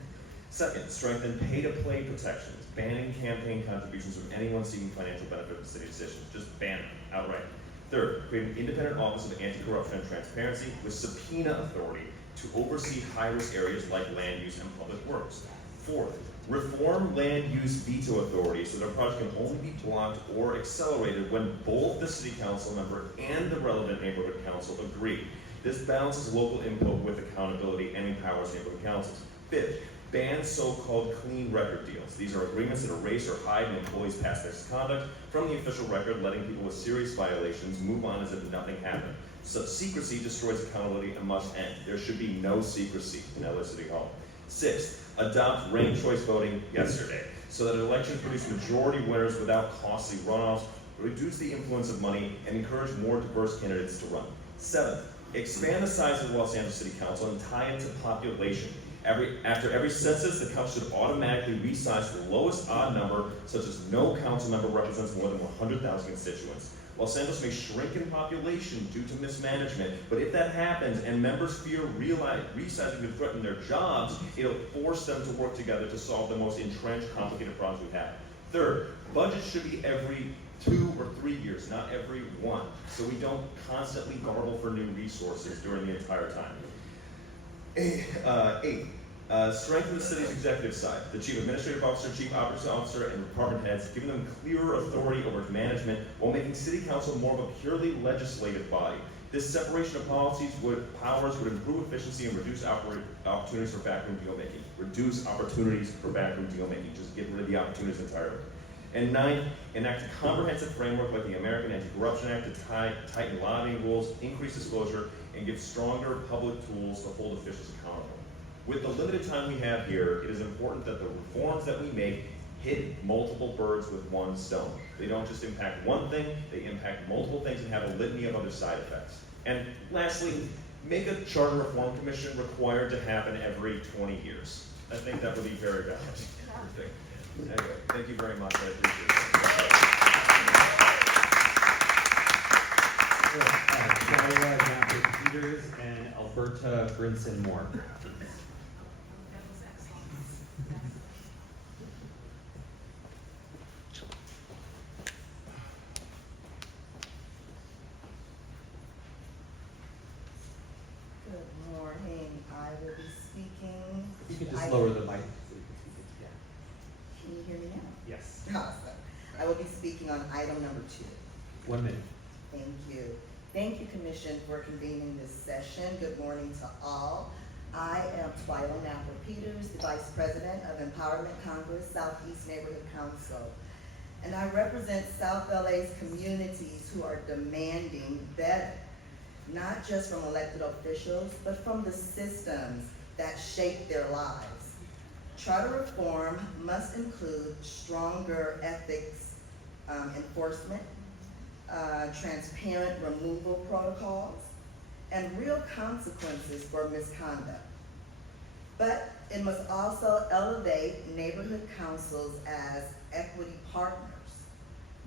Second, strengthen pay-to-play protections, banning campaign contributions from anyone seeking financial benefit from city decisions. Just ban them outright. Third, create an independent office of anti-corruption and transparency with subpoena authority to oversee high-risk areas like land use and public works. Fourth, reform land use veto authority so that a project can only be blocked or accelerated when both the city council member and the relevant neighborhood council agree. This balances local input with accountability and empowers neighborhood councils. Fifth, ban so-called clean record deals. These are agreements that erase or hide an employee's past misconduct from the official record, letting people with serious violations move on as if nothing happened. Such secrecy destroys accountability and must end. There should be no secrecy in LA City Hall. Sixth, adopt ranked choice voting yesterday, so that elections produce majority winners without costly runoffs, reduce the influence of money, and encourage more diverse candidates to run. Seventh, expand the size of the Los Angeles City Council and tie it to population. After every census, the council should automatically resize to the lowest odd number, such as no council member represents more than 100,000 constituents. Los Angeles may shrink in population due to mismanagement, but if that happens and members fear resizing could threaten their jobs, it'll force them to work together to solve the most entrenched, complicated problems we have. Third, budgets should be every 2 or 3 years, not every 1, so we don't constantly garble for new resources during the entire time. Eighth, strengthen the city's executive side, the chief administrative officer, chief operating officer, and department heads, giving them clearer authority over management while making city council more of a purely legislative body. This separation of powers would improve efficiency and reduce opportunities for backroom deal making. Reduce opportunities for backroom deal making. Just get rid of the opportunities entirely. And ninth, enact a comprehensive framework like the American Anti-Corruption Act to tighten lobbying rules, increase disclosure, and give stronger public tools to hold officials accountable. With the limited time we have here, it is important that the reforms that we make hit multiple birds with one stone. They don't just impact one thing, they impact multiple things and have a litany of other side effects. And lastly, make a charter reform commission required to happen every 20 years. I think that would be very valid. Anyway, thank you very much. I appreciate it. Shia Gamper-Peters and Alberta Brinson-Moore. Good morning. I will be speaking. If you could just lower the mic. Can you hear me now? Yes. Awesome. I will be speaking on item number 2. 1 minute. Thank you. Thank you, Commission, for convening this session. Good morning to all. I am Twyla Napper-Peters, the Vice President of Empowerment Congress Southeast Neighborhood Council. And I represent South LA's communities who are demanding better, not just from elected officials, but from the systems that shape their lives. Charter reform must include stronger ethics enforcement, transparent removal protocols, and real consequences for misconduct. But it must also elevate neighborhood councils as equity partners,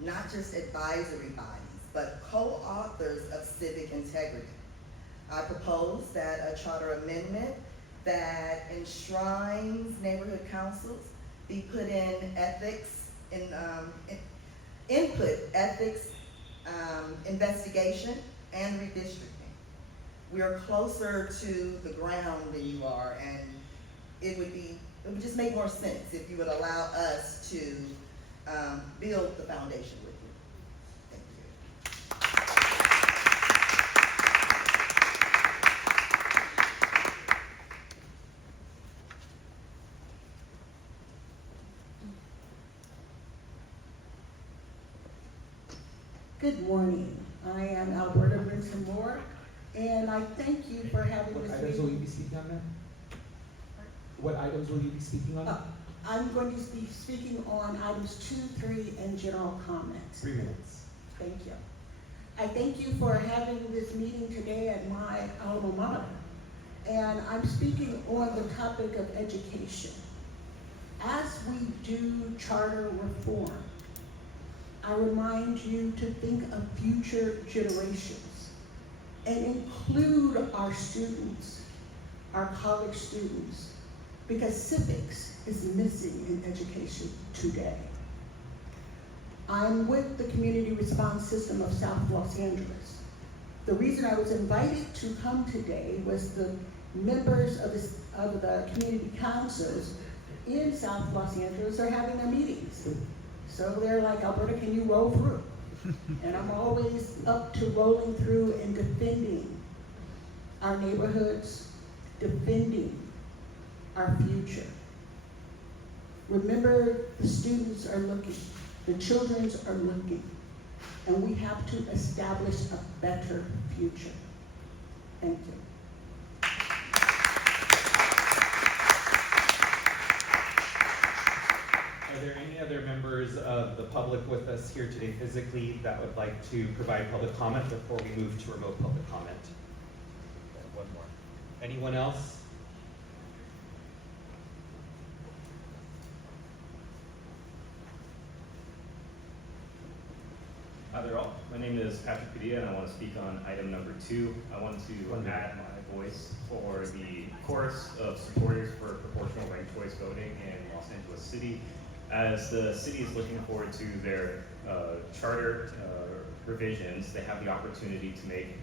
not just advisory bodies, but co-authors of civic integrity. I propose that a charter amendment that enshrines neighborhood councils be put in ethics, input ethics, investigation, and redistricting. We are closer to the ground than you are, and it would just make more sense if you would allow us to build the foundation with you. Thank you. Good morning. I am Alberta Brinson-Moore, and I thank you for having this meeting. What items will you be speaking on, ma'am? What items will you be speaking on? I'm going to be speaking on items 2, 3, and general comments. 3 minutes. Thank you. I thank you for having this meeting today at my alma mater. And I'm speaking on the topic of education. As we do charter reform, I remind you to think of future generations and include our students, our college students, because civics is missing in education today. I'm with the Community Response System of South Los Angeles. The reason I was invited to come today was the members of the community councils in South Los Angeles are having their meetings. So they're like, Alberta, can you roll through? And I'm always up to rolling through and defending our neighborhoods, defending our future. Remember, the students are looking, the children are looking, and we have to establish a better future. Thank you. Are there any other members of the public with us here today physically that would like to provide public comment before we move to remote public comment? One more. Anyone else? Hi there all. My name is Patrick Padilla and I want to speak on item number 2. I want to add my voice for the chorus of supporters for proportional ranked choice voting in Los Angeles City. As the city is looking forward to their charter revisions, they have the opportunity to make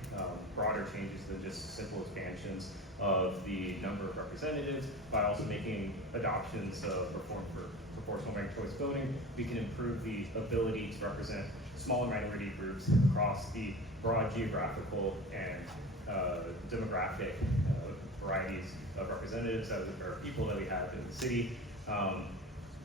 broader changes than just simple expansions of the number of representatives. By also making adoptions of reform for proportional ranked choice voting, we can improve the ability to represent smaller minority groups across the broad geographical and demographic varieties of representatives or people that we have in the city.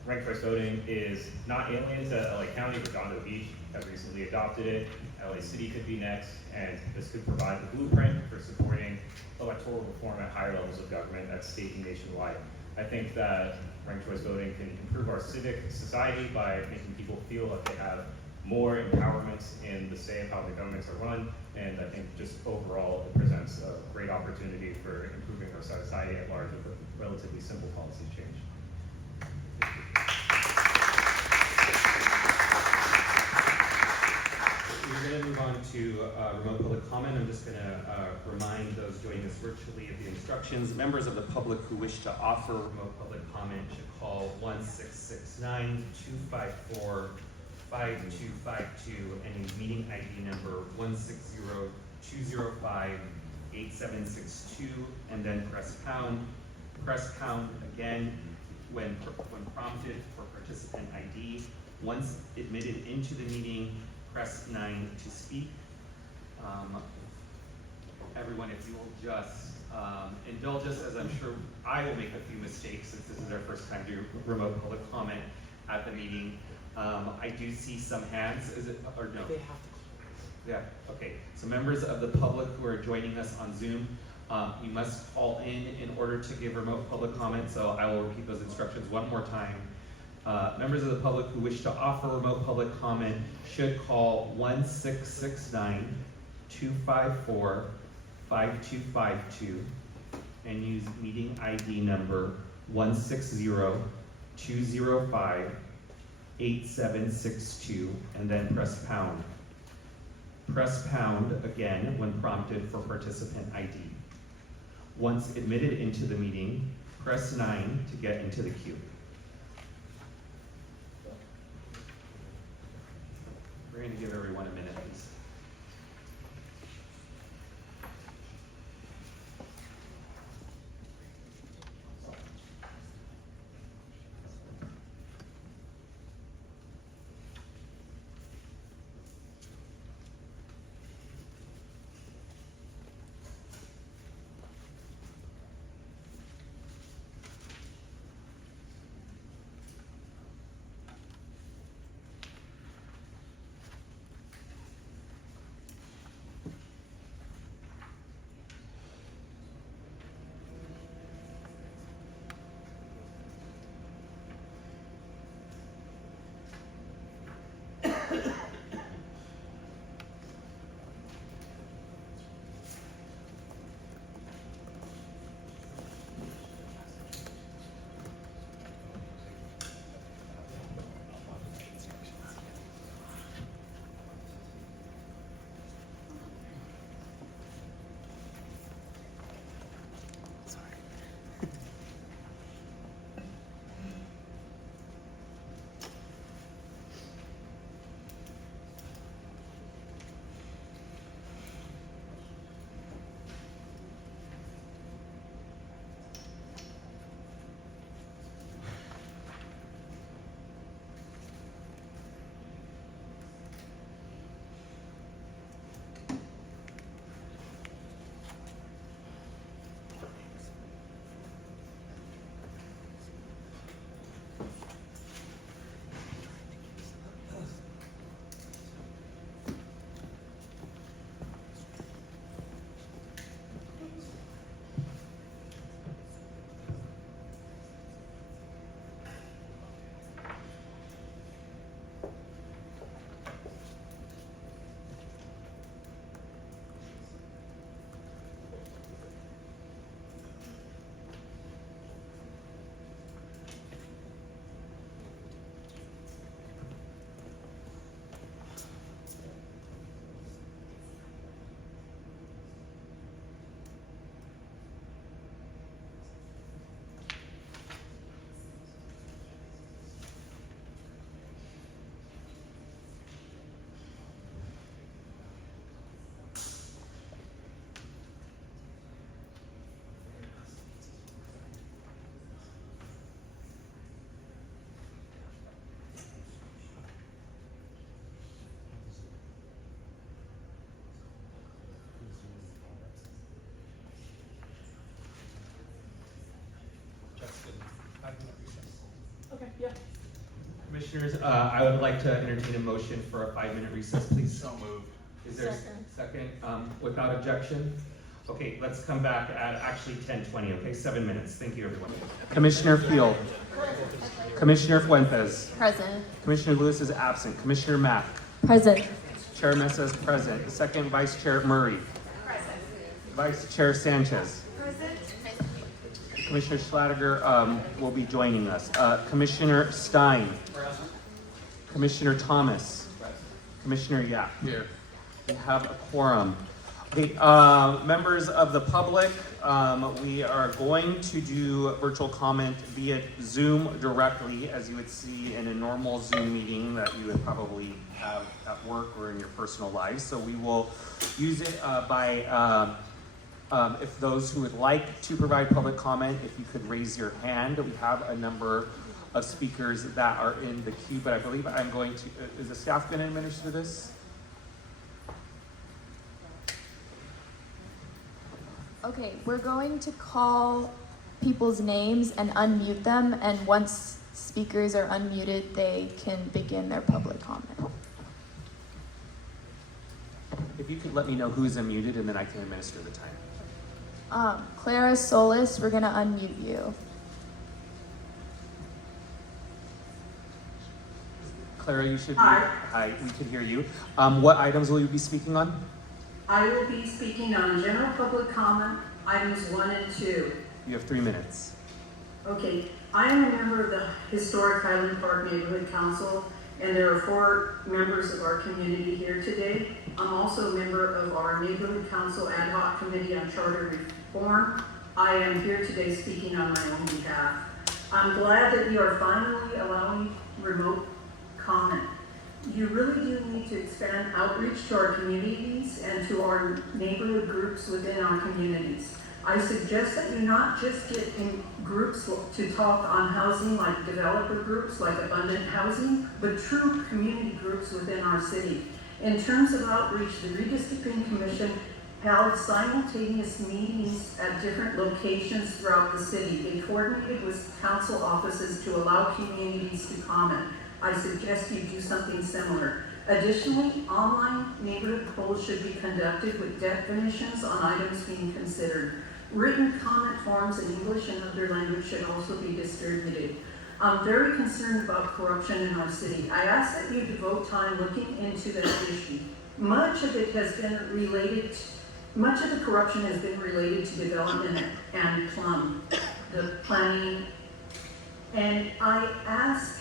Ranked choice voting is not alien to LA County. Redondo Beach has recently adopted it. LA City could be next, and this could provide the blueprint for supporting electoral reform at higher levels of government at state and nationwide. I think that ranked choice voting can improve our civic society by making people feel that they have more empowerment in the say of how the governments are run, and I think just overall it presents a great opportunity for improving our society at large with a relatively simple policy change. We're going to move on to remote public comment. I'm just gonna remind those joining us virtually of the instructions. Members of the public who wish to offer remote public comment should call 1-669-254-5252 and use meeting ID number 160-205-8762 and then press pound. Press pound again when prompted for participant ID. Once admitted into the meeting, press 9 to speak. Everyone, if you will just indulge us, as I'm sure I will make a few mistakes since this is our first time doing remote public comment at the meeting. I do see some hands, is it, or no? They have to. Yeah, okay. So members of the public who are joining us on Zoom, you must call in order to give remote public comment, so I will repeat those instructions one more time. Members of the public who wish to offer remote public comment should call 1-669-254-5252 and use meeting ID number 160-205-8762 and then press pound. Press pound again when prompted for participant ID. Once admitted into the meeting, press 9 to get into the queue. We're going to give everyone a minute, please. Okay, yeah. Commissioners, I would like to entertain a motion for a 5-minute recess, please. So moved. Is there a second? Without objection? Okay, let's come back at actually 10:20, okay? 7 minutes. Thank you, everyone. Commissioner Field. Commissioner Fuentes. Present. Commissioner Lewis is absent. Commissioner Mack. Present. Chair Mesa is present. Second Vice Chair Murray. Present. Vice Chair Sanchez. Present. Commissioner Schladiger will be joining us. Commissioner Stein. Commissioner Thomas. Commissioner Yap. Here. We have a quorum. Okay, members of the public, we are going to do virtual comment via Zoom directly, as you would see in a normal Zoom meeting that you would probably have at work or in your personal lives. So we will use it if those who would like to provide public comment, if you could raise your hand. We have a number of speakers that are in the queue, but I believe I'm going to, is the staff going to administer this? Okay, we're going to call people's names and unmute them, and once speakers are unmuted, they can begin their public comment. If you could let me know who's unmuted, and then I can administer the time. Clara Solis, we're gonna unmute you. Clara, you should be. Hi, we can hear you. What items will you be speaking on? I will be speaking on general public comment, items 1 and 2. You have 3 minutes. Okay, I am a member of the Historic Highland Park Neighborhood Council, and there are 4 members of our community here today. I'm also a member of our Neighborhood Council Ad Hoc Committee on Charter Reform. I am here today speaking on my own behalf. I'm glad that you are finally allowing remote comment. You really do need to expand outreach to our communities and to our neighborhood groups within our communities. I suggest that you not just get in groups to talk on housing like developer groups like Abundant Housing, but true community groups within our city. In terms of outreach, the Redistricting Commission held simultaneous meetings at different locations throughout the city. They coordinated with council offices to allow communities to comment. I suggest you do something similar. Additionally, online neighborhood polls should be conducted with definitions on items being considered. Written comment forms in English and other language should also be distributed. I'm very concerned about corruption in our city. I ask that you devote time looking into that issue. Much of the corruption has been related to development and the planning. And I ask,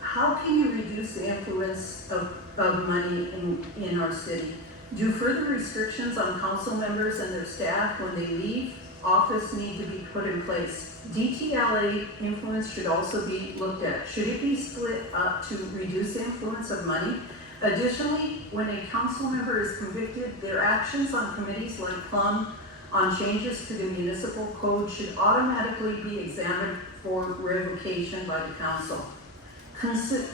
how can you reduce the influence of money in our city? Do further restrictions on council members and their staff when they leave office need to be put in place? DTLA influence should also be looked at. Should it be split up to reduce the influence of money? Additionally, when a council member is convicted, their actions on committees like Plum on changes to the municipal code should automatically be examined for revocation by the council.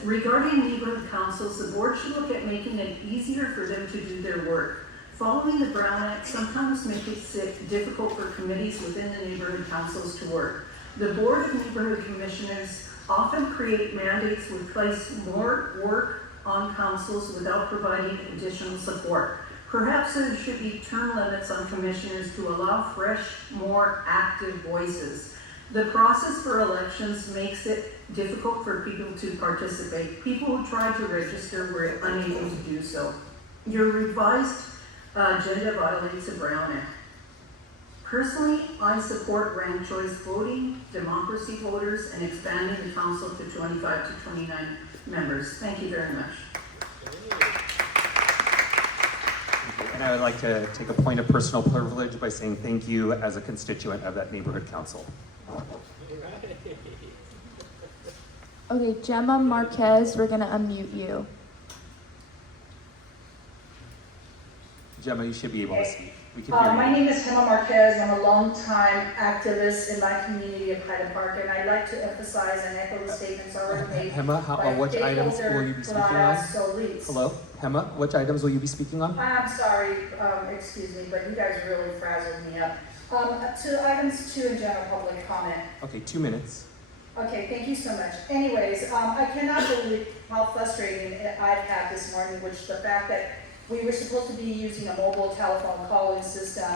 Regarding neighborhood councils, the board should look at making it easier for them to do their work. Following the Brown Act sometimes makes it difficult for committees within the neighborhood councils to work. The Board of Neighborhood Commissioners often create mandates which place more work on councils without providing additional support. Perhaps there should be term limits on commissioners to allow fresh, more active voices. The process for elections makes it difficult for people to participate. People who tried to register were unable to do so. Your revised agenda violates the Brown Act. Personally, I support ranked choice voting, democracy voters, and expanding the council to 25 to 29 members. Thank you very much. And I would like to take a point of personal privilege by saying thank you as a constituent of that neighborhood council. Okay, Gemma Marquez, we're gonna unmute you. Gemma, you should be able to speak. We can hear you. My name is Gemma Marquez. I'm a longtime activist in my community of Highland Park, and I'd like to emphasize and echo the statements already made. Hema, which items will you be speaking on? Hello? Hema, which items will you be speaking on? I'm sorry, excuse me, but you guys really frazzled me up. To items 2 in general public comment. Okay, 2 minutes. Okay, thank you so much. Anyways, I cannot believe how frustrating I've had this morning, which the fact that we were supposed to be using a mobile telephone call-in system,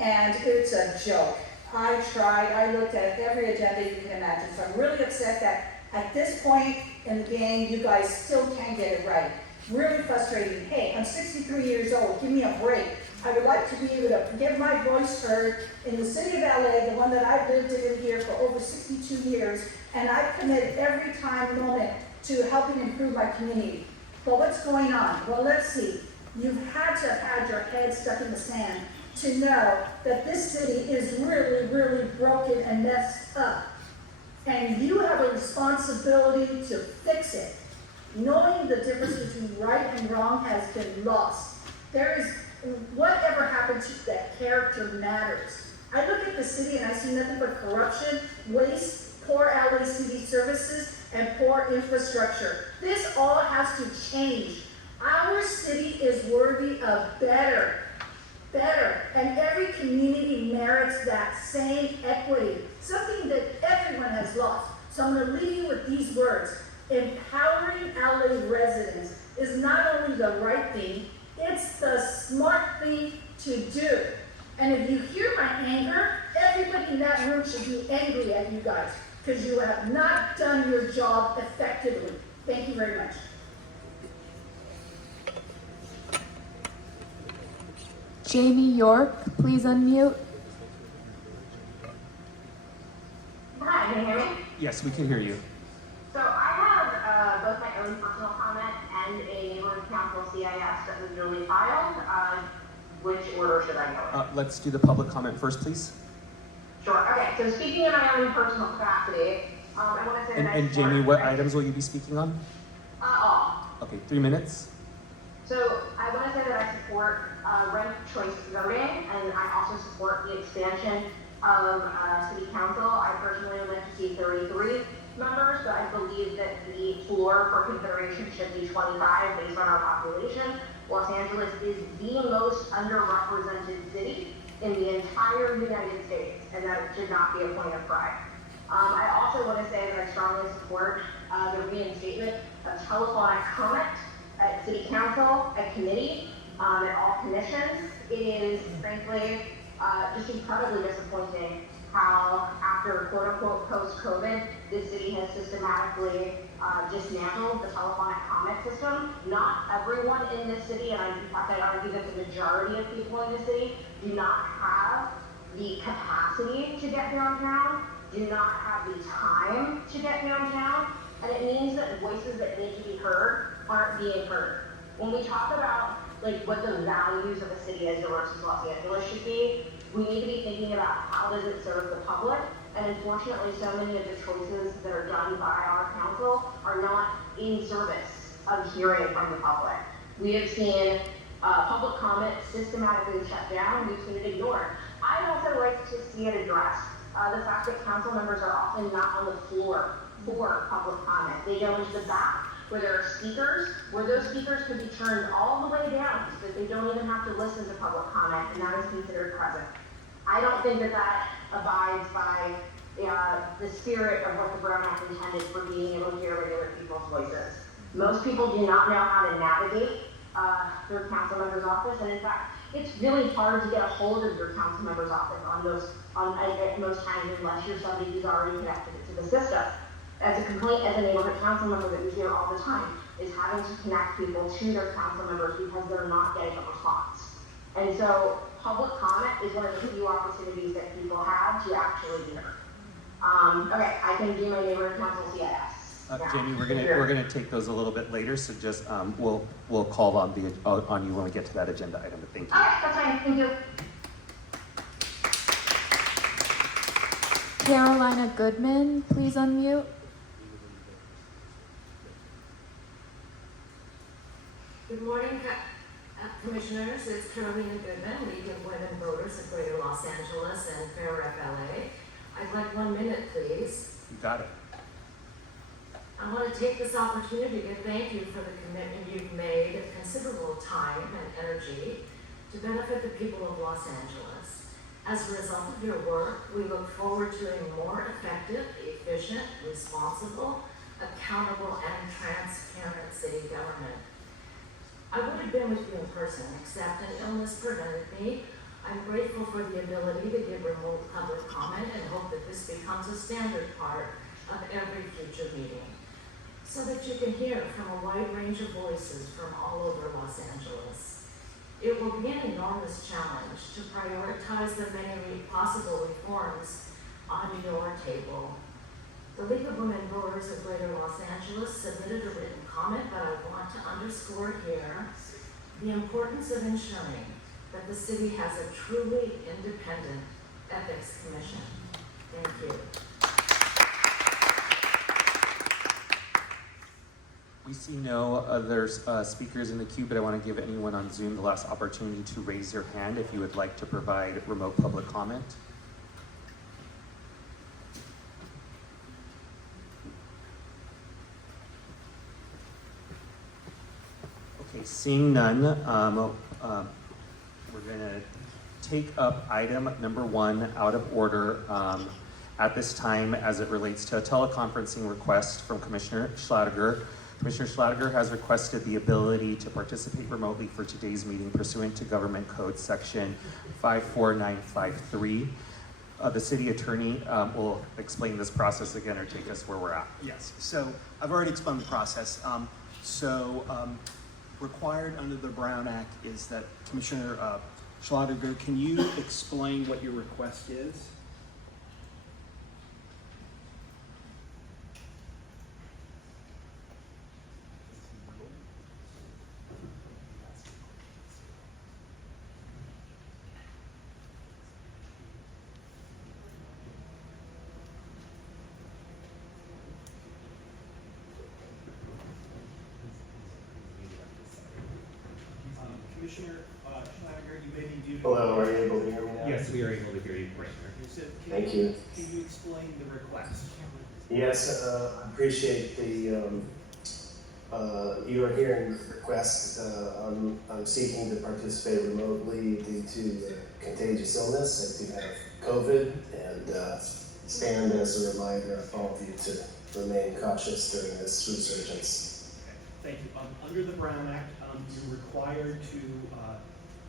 and it's a joke. I tried, I looked at every agenda you can imagine, so I'm really upset that at this point in the game, you guys still can't get it right. Really frustrating. Hey, I'm 63 years old, give me a break. I would like to be able to get my voice heard in the city of LA, the one that I've lived in here for over 62 years, and I've committed every time moment to helping improve my community. But what's going on? Well, let's see. You've had to have had your head stuck in the sand to know that this city is really, really broken and messed up. And you have a responsibility to fix it. Knowing the difference between right and wrong has been lost. Whatever happened to that character matters. I look at the city and I see nothing but corruption, waste, poor LA city services, and poor infrastructure. This all has to change. Our city is worthy of better. And every community merits that same equity, something that everyone has lost. So I'm going to leave you with these words. Empowering LA residents is not only the right thing, it's the smart thing to do. And if you hear my anger, everybody in that room should be angry at you guys, because you have not done your job effectively. Thank you very much. Jamie York, please unmute. Hi, can you hear me? Yes, we can hear you. So I have both my own personal comment and a neighborhood council CIS that was newly filed. Which order should I go in? Let's do the public comment first, please. Sure. Okay. So speaking in my own personal capacity, I want to say that I And support- Jamie, what items will you be speaking on? All. Okay, 3 minutes. So I want to say that I support rent choice voting, and I also support the expansion of city council. I personally would like to see 33 members, but I believe that the floor for consideration should be 25 based on our population. Los Angeles is the most underrepresented city in the entire United States, and that should not be a point of pride. I also want to say that I strongly support the reinstatement of telephonic comment at city council, at committee, at all commissions. It is frankly just incredibly disappointing how after quote unquote post-COVID, this city has systematically dismantled the telephonic comment system. Not everyone in this city, and in fact I argue that the majority of people in the city do not have the capacity to get downtown, do not have the time to get downtown, and it means that voices that need to be heard aren't being heard. When we talk about what the values of a city as diverse as Los Angeles should be, we need to be thinking about how does it serve the public, and unfortunately so many of the choices that are done by our council are not in service of hearing from the public. We have seen public comment systematically shut down, we've seen it ignored. I'd also like to see it addressed, the fact that council members are often not on the floor for public comment. They go into the back where there are speakers, where those speakers could be turned all the way down so that they don't even have to listen to public comment, and that is considered present. I don't think that that abides by the spirit of what the Brown Act intended for being able to hear regular people's voices. Most people do not know how to navigate their council member's office, and in fact, it's really hard to get a hold of your council member's office at most times unless you're somebody who's already connected to the system. As a complaint as a neighborhood council member that we hear all the time is having to connect people to their council members because they're not getting a response. And so public comment is one of the few opportunities that people have to actually be heard. Okay, I can do my neighborhood council CIS. Jamie, we're gonna take those a little bit later, so just we'll call on you when we get to that agenda item. But thank you. Okay, that's fine. Thank you. Carolina Goodman, please unmute. Good morning, Commissioners. It's Carolina Goodman, League of Women Voters of Greater Los Angeles and Fair Rep LA. I'd like 1 minute, please. You got it. I want to take this opportunity to thank you for the commitment you've made, considerable time and energy, to benefit the people of Los Angeles. As a result of your work, we look forward to a more effective, efficient, responsible, accountable, and transparent city government. I would have been with you in person, except an illness prevented me. I'm grateful for the ability to give remote public comment and hope that this becomes a standard part of every future meeting, so that you can hear from a wide range of voices from all over Los Angeles. It will be an enormous challenge to prioritize the many possible reforms on your table. The League of Women Voters of Greater Los Angeles submitted a written comment, but I want to underscore here the importance of ensuring that the city has a truly independent ethics commission. Thank you. We see no other speakers in the queue, but I want to give anyone on Zoom the last opportunity to raise your hand if you would like to provide remote public comment. Okay, seeing none, we're going to take up item number 1 out of order at this time as it relates to a teleconferencing request from Commissioner Schlatter. Commissioner Schlatter has requested the ability to participate remotely for today's meeting pursuant to Government Code Section 54953. The city attorney will explain this process again or take us where we're at. Yes, so I've already explained the process. Required under the Brown Act is that Commissioner Schlatter, can you explain what your request is? Commissioner Schlatter, you may be due to... Hello, are you able to hear me now? Yes, we are able to hear you, Commissioner. Thank you. Can you explain the request? Yes, I appreciate the, you are hearing the request. I'm seeking to participate remotely due to contagious illness. I do have COVID and stand as a reminder of all of you to remain cautious during this resurgence. Thank you. Under the Brown Act, you're required to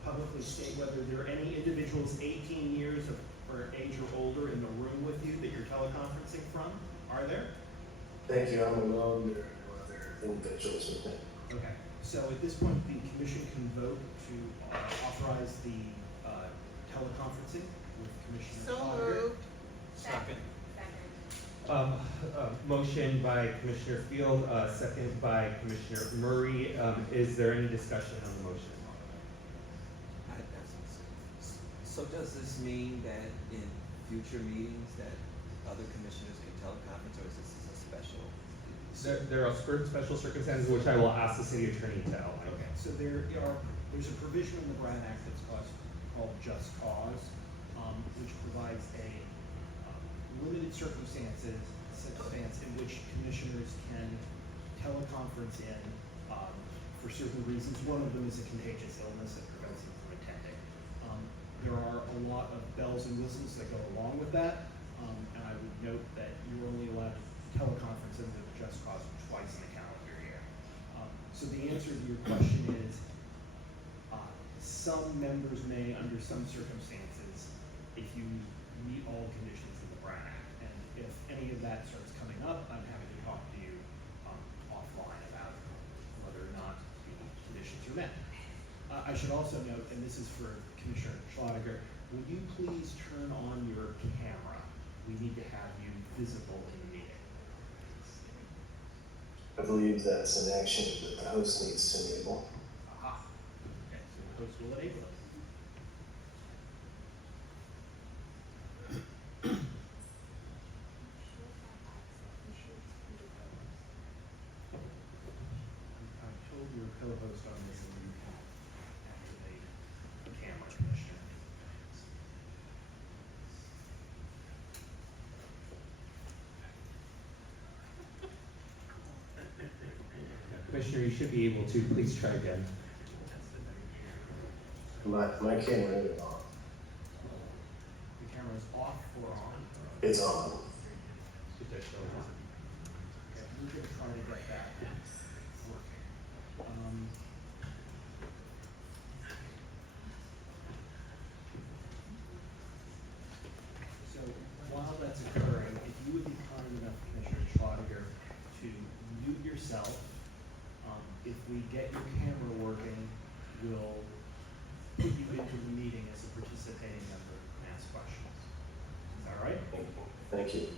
publicly state whether there are any individuals 18 years or age or older in the room with you that you're teleconferencing from. Are there? Thank you. I'm alone. There are no other individuals with me. Okay. So at this point, the commission can vote to authorize the teleconferencing with Commissioner Schlatter. Second. Motion by Commissioner Field, second by Commissioner Murray. Is there any discussion on the motion? So does this mean that in future meetings that other commissioners can teleconference, or is this a special? There are special circumstances which I will ask the city attorney to outline. Okay. So there's a provision in the Brown Act that's called Just Cause, which provides a limited circumstance in which commissioners can teleconference in for certain reasons. One of them is a contagious illness that prevents them from attending. There are a lot of bells and whistles that go along with that, and I would note that you're only allowed to teleconference into the Just Cause twice in a calendar year. So the answer to your question is some members may, under some circumstances, if you meet all conditions in the Brown Act, and if any of that starts coming up, I'm happy to talk to you offline about whether or not the conditions are met. I should also note, and this is for Commissioner Schlatter, would you please turn on your camera? We need to have you visible in the meeting. I believe that's an action that the host needs to enable. Aha. Okay, so the host will enable it. I told your co-host on this that you can activate the camera, Commissioner. Commissioner, you should be able to. Please try again. My camera is on. The camera is off or on? It's on. Okay, we're gonna try to get that working. So while that's occurring, if you would be kind enough, Commissioner Schlatter, to mute yourself. If we get your camera working, we'll put you into the meeting as a participating member and ask questions. Is that all right? Thank you.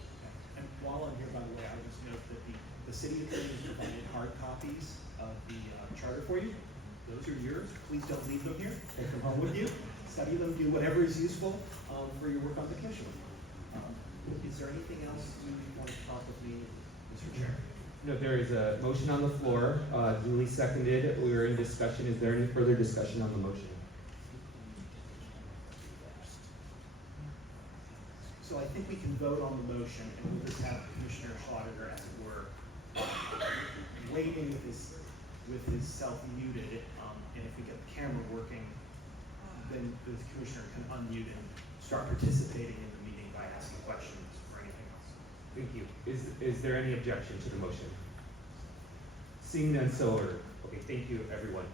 And while I'm here, by the way, I'll just note that the city attorney has provided hard copies of the charter for you. Those are yours. Please don't leave them here. Take them home with you. Study them. Do whatever is useful for your work on the commission. Is there anything else you want to talk with me, Mr. Chair? No, there is a motion on the floor, duly seconded. We are in discussion. Is there any further discussion on the motion? So I think we can vote on the motion, and we'll just have Commissioner Schlatter, as it were, waiting with his self muted, and if we get the camera working, then the commissioner can unmute and start participating in the meeting by asking questions or anything else. Thank you. Is there any objection to the motion? Seeing none, so ordered. Okay, thank you, everyone.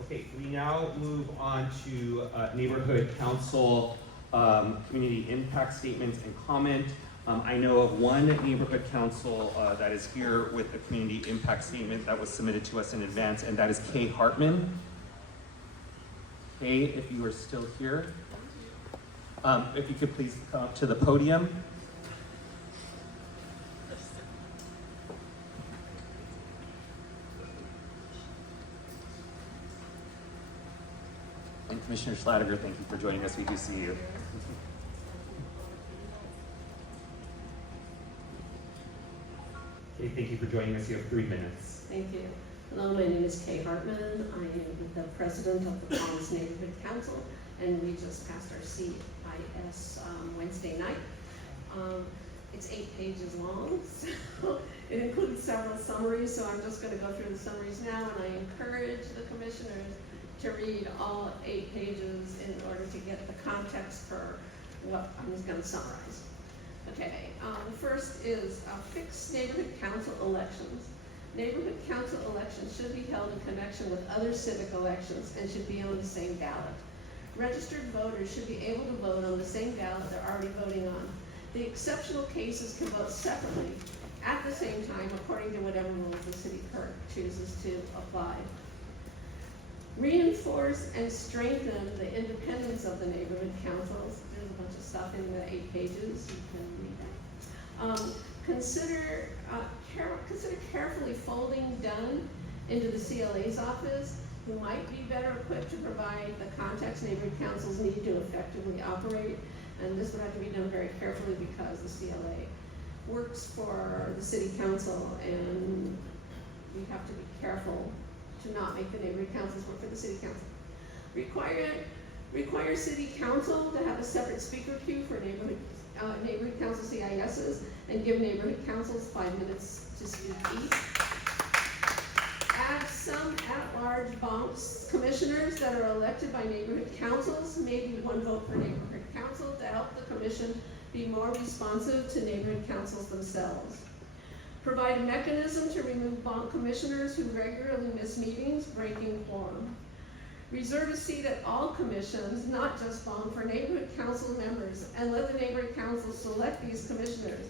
Okay, we now move on to neighborhood council community impact statements and comment. I know of one neighborhood council that is here with a community impact statement that was submitted to us in advance, and that is Kay Hartman. Kay, if you are still here, if you could please come up to the podium. And Commissioner Schlatter, thank you for joining us. We do see you. Okay, thank you for joining us. You have 3 minutes. Thank you. Hello, my name is Kay Hartman. I am the president of the Palms Neighborhood Council, and we just passed our CIS Wednesday night. It's 8 pages long, so it includes several summaries, so I'm just going to go through the summaries now, and I encourage the commissioners to read all 8 pages in order to get the context for what I'm just going to summarize. Okay, the first is fixed neighborhood council elections. Neighborhood council elections should be held in connection with other civic elections and should be on the same ballot. Registered voters should be able to vote on the same ballot they're already voting on. The exceptional cases can vote separately at the same time according to whatever rules the city clerk chooses to apply. Reinforce and strengthen the independence of the neighborhood councils. There's a bunch of stuff in the 8 pages. You can read that. Consider carefully folding Dunn into the CLA's office, who might be better equipped to provide the context neighborhood councils need to effectively operate. And this would have to be done very carefully because the CLA works for the city council, and we have to be careful to not make the neighborhood councils work for the city council. Require city council to have a separate speaker queue for neighborhood council CISs, and give neighborhood councils 5 minutes to speak each. Add some at-large bonks commissioners that are elected by neighborhood councils, maybe 1 vote per neighborhood council, to help the commission be more responsive to neighborhood councils themselves. Provide a mechanism to remove bonk commissioners who regularly miss meetings, breaking quorum. Reserve a seat at all commissions, not just bonk, for neighborhood council members, and let the neighborhood council select these commissioners.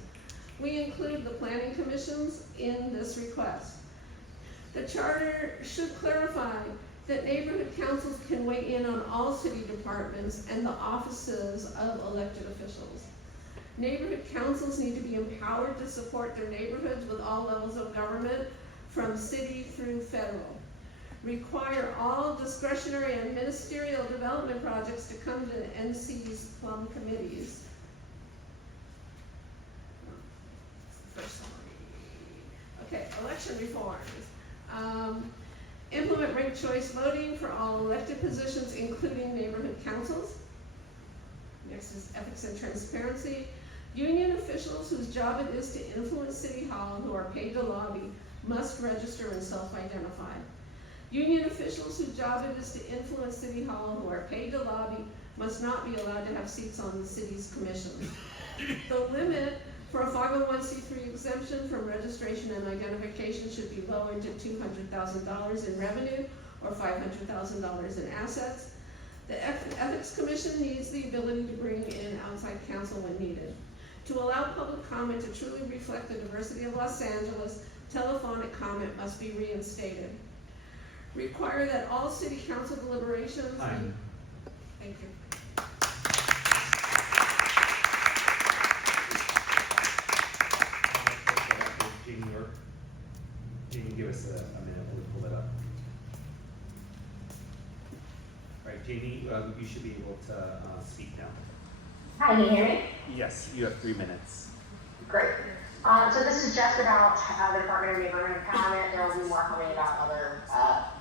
We include the planning commissions in this request. The charter should clarify that neighborhood councils can weigh in on all city departments and the offices of elected officials. Neighborhood councils need to be empowered to support their neighborhoods with all levels of government, from city through federal. Require all discretionary and ministerial development projects to come to the NC's plum committees. First summary. Okay, election reforms. Implement ranked choice voting for all elected positions, including neighborhood councils. Next is ethics and transparency. Union officials whose job it is to influence City Hall, who are paid to lobby, must register and self-identify. Union officials whose job it is to influence City Hall, who are paid to lobby, must not be allowed to have seats on the city's commissions. The limit for a 501c3 exemption from registration and identification should be lowered to $200,000 in revenue or $500,000 in assets. The Ethics Commission needs the ability to bring in outside counsel when needed. To allow public comment to truly reflect the diversity of Los Angeles, telephonic comment must be reinstated. Require that all city council deliberations Time. Thank you. Jamie, give us a minute while we pull that up. Jamie, you should be able to speak now. Hi, can you hear me? Yes, you have 3 minutes. Great. So this is just about the Department of Neighborhood Empowerment. There will be more coming about other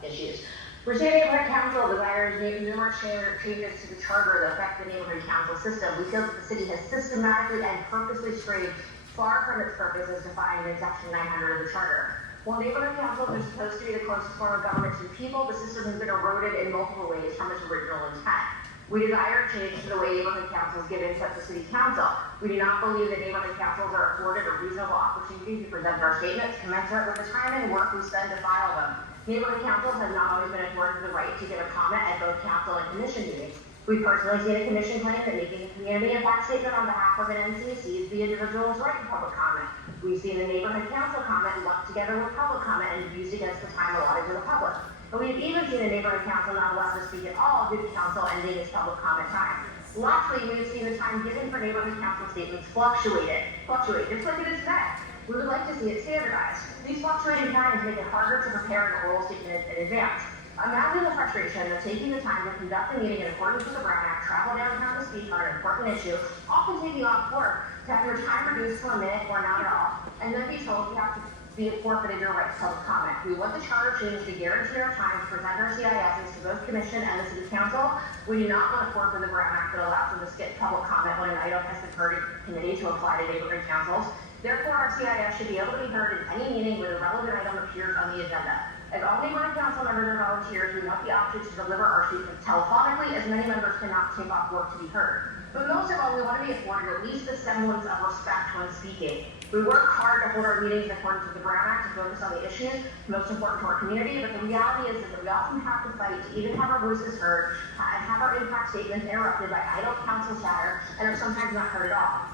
issues. Virginia Neighborhood Council desires numerous changes to the charter that affect the neighborhood council system. We feel that the city has systematically and purposely strayed far from its purpose as defined in Section 900 of the charter. While neighborhood councils are supposed to be the closest form of government to the people, the system has been eroded in multiple ways from its original intent. We desire change to the way neighborhood councils give input to city council. We do not believe that neighborhood councils are afforded a reasonable opportunity to present our statements commensurate with the time and work we spend to file them. Neighborhood councils have not always been afforded the right to give a comment at both council and commission meetings. We've personally seen a commission claim that making a community impact statement on behalf of an NCC is the individual's right to public comment. We've seen the neighborhood council comment lumped together with public comment and used against the time allotted to the public. But we've even seen a neighborhood council not allowed to speak at all due to council ending its public comment time. Lastly, we've seen the time given for neighborhood council statements fluctuate just like it is today. We would like to see it standardized. These fluctuating times make it harder to prepare an oral statement in advance. Imagine the frustration of taking the time to conduct a meeting in accordance with the Brown Act, travel downtown to speak on an important issue, often taking off work, to have your time reduced to a minute or not at all, and then be told you have to be forfeited your right to public comment. We want the charter change to guarantee our time to present our CISs to both commission and the city council. We do not want to forfeit the Brown Act that allows them to skip public comment when an item has been heard in committee to apply to neighborhood councils. Therefore, our CIS should be able to be heard in any meeting where the relevant item appears on the agenda. As all neighborhood council members are volunteers, we want the option to deliver our statements telephonically, as many members cannot take off work to be heard. But most of all, we want to be afforded at least the semblance of respect when speaking. We work hard to hold our meetings in accordance with the Brown Act to focus on the issues most important to our community, but the reality is that we often have to fight to even have our voices heard and have our impact statements interrupted by idle council chatter and are sometimes not heard at all.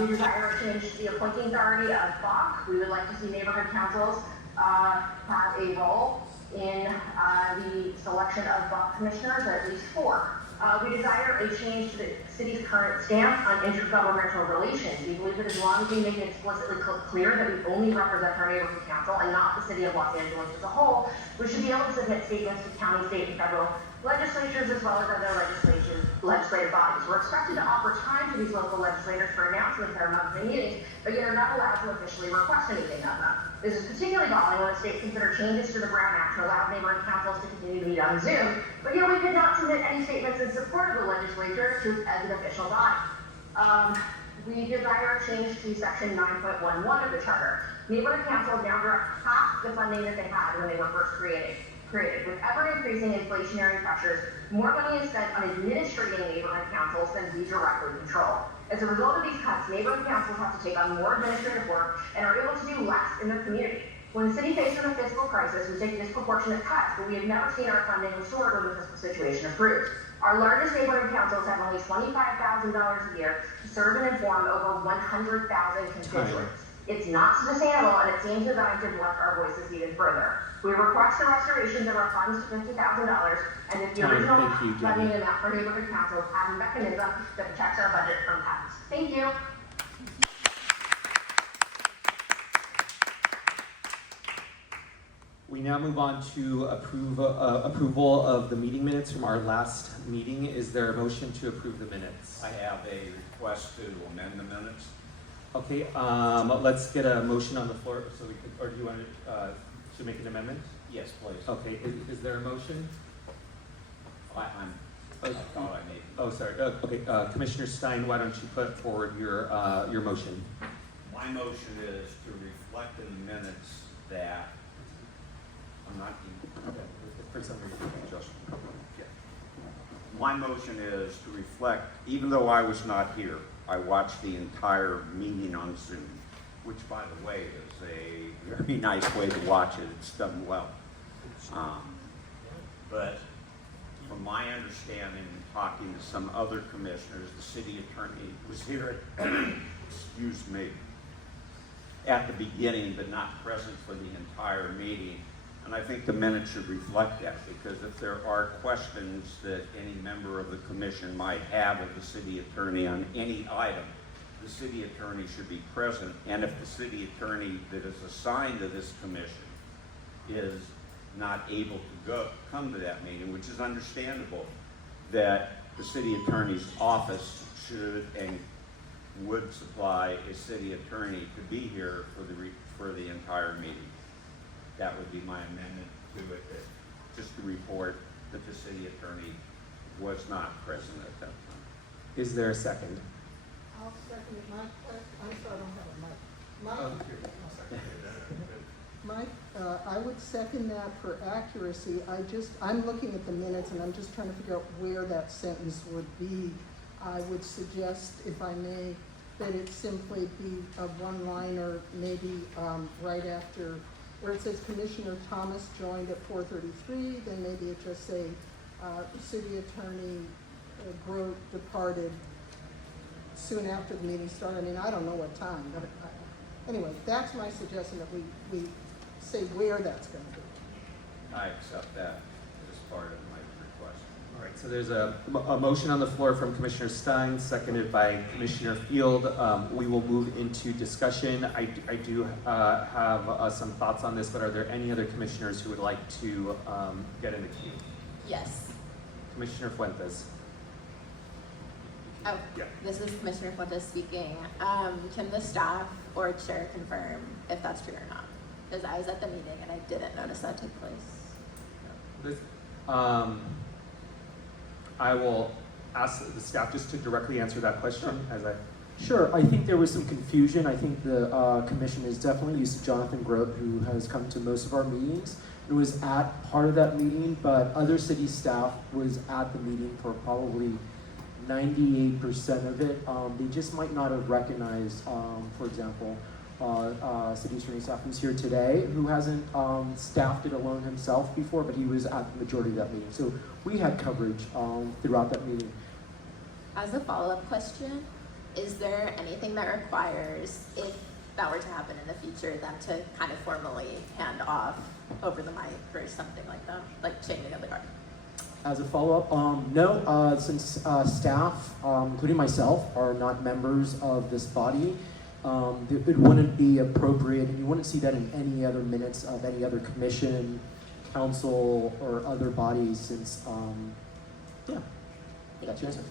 We desire a change to the appointing authority of BOC. We would like to see neighborhood councils have a role in the selection of BOC commissioners, at least 4. We desire a change to the city's current stance on intergovernmental relations. We believe that as long as we make it explicitly clear that we only represent our neighborhood council and not the city of Los Angeles as a whole, we should be able to submit statements to county, state, and federal legislatures as well as other legislative bodies. We're expected to offer time to these local legislators for announcements at our monthly meetings, but yet are not allowed to officially request anything of them. This is particularly galling when the state considered changes to the Brown Act to allow neighborhood councils to continue to meet on Zoom, but yet we could not submit any statements in support of the legislature as an official body. We desire a change to section 9.11 of the charter. Neighborhood councils now direct half the funding that they had when they were first created. With ever-increasing inflationary pressures, more money is spent on administrating neighborhood councils than we directly control. As a result of these cuts, neighborhood councils have to take on more administrative work and are able to do less in their community. When the city faces a fiscal crisis, we take disproportionate cuts, but we have never seen our funding restored when the fiscal situation improves. Our largest neighborhood councils have only $25,000 a year to serve and inform over 100,000 constituents. It's not sustainable, and it seems designed to neglect our voices even further. We request the restoration of our funds to $50,000, and if the original funding amount for neighborhood councils have a mechanism that protects our budget from cuts. Thank you. We now move on to approval of the meeting minutes from our last meeting. Is there a motion to approve the minutes? I have a request to amend the minutes. Okay, let's get a motion on the floor so we can, or do you want to make an amendment? Yes, please. Okay, is there a motion? I thought I made. Oh, sorry. Okay, Commissioner Stein, why don't you put forward your motion? My motion is to reflect in the minutes that I'm not. For some reason, just. Yeah. My motion is to reflect, even though I was not here, I watched the entire meeting on Zoom, which, by the way, is a very nice way to watch it. It's done well. But from my understanding, talking to some other commissioners, the city attorney was here at, excuse me, at the beginning, but not present for the entire meeting. And I think the minutes should reflect that, because if there are questions that any member of the commission might have of the city attorney on any item, the city attorney should be present. And if the city attorney that is assigned to this commission is not able to come to that meeting, which is understandable, that the city attorney's office should and would supply a city attorney to be here for the entire meeting. That would be my amendment to it, just to report that the city attorney was not present at that time. Is there a second? I'll second it. I'm sorry, I don't have a mic. Mike, I would second that for accuracy. I'm looking at the minutes and I'm just trying to figure out where that sentence would be. I would suggest, if I may, that it simply be a one-liner, maybe right after, where it says Commissioner Thomas joined at 4:33, then maybe it just say City Attorney Grote departed soon after the meeting started. I mean, I don't know what time, but anyway, that's my suggestion, that we say where that's going to be. I accept that as part of my request. All right, so there's a motion on the floor from Commissioner Stein, seconded by Commissioner Field. We will move into discussion. I do have some thoughts on this, but are there any other commissioners who would like to get in the queue? Yes. Commissioner Fuentes. Oh, Yeah. this is Commissioner Fuentes speaking. Can the staff or chair confirm if that's true or not? Because I was at the meeting and I didn't notice that took place. I will ask the staff just to directly answer that question as I. Sure, I think there was some confusion. I think the commission is definitely used to Jonathan Grote, who has come to most of our meetings. It was at part of that meeting, but other city staff was at the meeting for probably 98% of it. They just might not have recognized, for example, city attorney staff who's here today, who hasn't staffed it alone himself before, but he was at the majority of that meeting. So we had coverage throughout that meeting. As a follow-up question, is there anything that requires, if that were to happen in the future, them to kind of formally hand off over the mic or something like that, like changing of the guard? As a follow-up, no, since staff, including myself, are not members of this body, it wouldn't be appropriate, and you wouldn't see that in any other minutes of any other commission, council, or other bodies, since, yeah, that's your answer.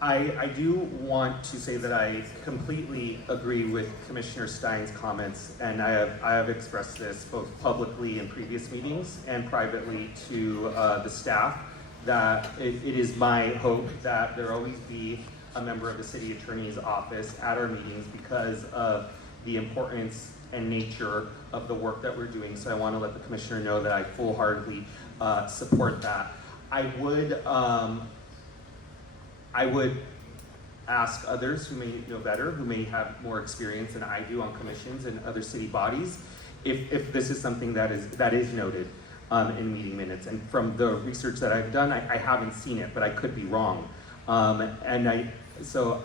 I do want to say that I completely agree with Commissioner Stein's comments, and I have expressed this both publicly in previous meetings and privately to the staff, that it is my hope that there always be a member of the city attorney's office at our meetings because of the importance and nature of the work that we're doing. So I want to let the commissioner know that I full-heartedly support that. I would ask others who may know better, who may have more experience than I do on commissions and other city bodies, if this is something that is noted in meeting minutes. And from the research that I've done, I haven't seen it, but I could be wrong. So,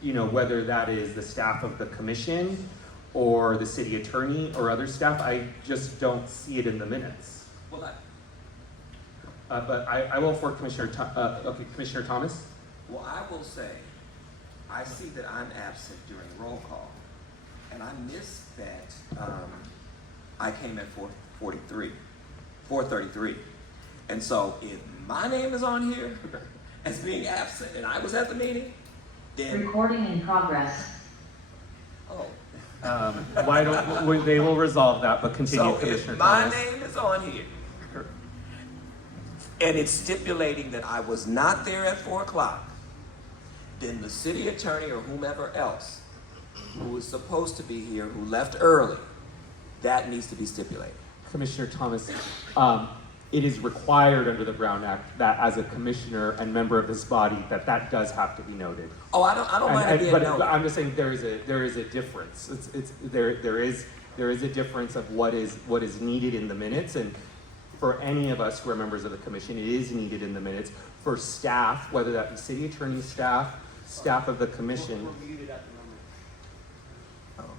you know, whether that is the staff of the commission or the city attorney or other staff, I just don't see it in the minutes. Well, But I will for Commissioner Thomas. Well, I will say, I see that I'm absent during roll call, and I missed that I came at 4:33. And so if my name is on here as being absent and I was at the meeting, then... Recording in progress. Oh. Why don't, they will resolve that, but continue, So Commissioner if my Thomas. name is on here, and it's stipulating that I was not there at 4 o'clock, then the city attorney or whomever else who was supposed to be here, who left early, that needs to be stipulated. Commissioner Thomas, it is required under the Brown Act that as a commissioner and member of this body, that does have to be noted. Oh, I don't mind it being but noted. I'm just saying there is a difference. There is a difference of what is needed in the minutes, and for any of us who are members of the commission, it is needed in the minutes. For staff, whether that be city attorney staff, staff of the commission. We're muted at the moment.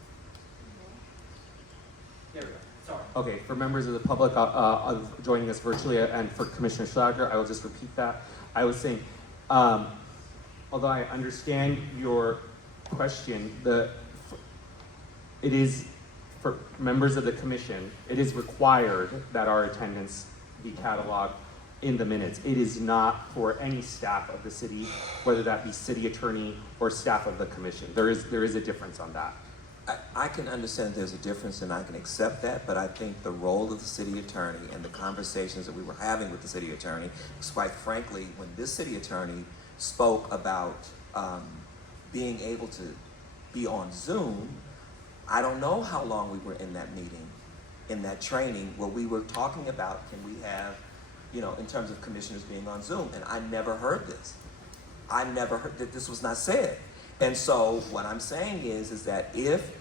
There we go. Sorry. Okay, for members of the public joining us virtually, and for Commissioner Schlager, I will just repeat that. I was saying, although I understand your question, it is for members of the commission, it is required that our attendance be cataloged in the minutes. It is not for any staff of the city, whether that be city attorney or staff of the commission. There is a difference on that. I can understand there's a difference and I can accept that, but I think the role of the city attorney and the conversations that we were having with the city attorney, because quite frankly, when this city attorney spoke about being able to be on Zoom, I don't know how long we were in that meeting, in that training, where we were talking about, can we have, you know, in terms of commissioners being on Zoom, and I never heard this. I never heard that this was not said. And so what I'm saying is that if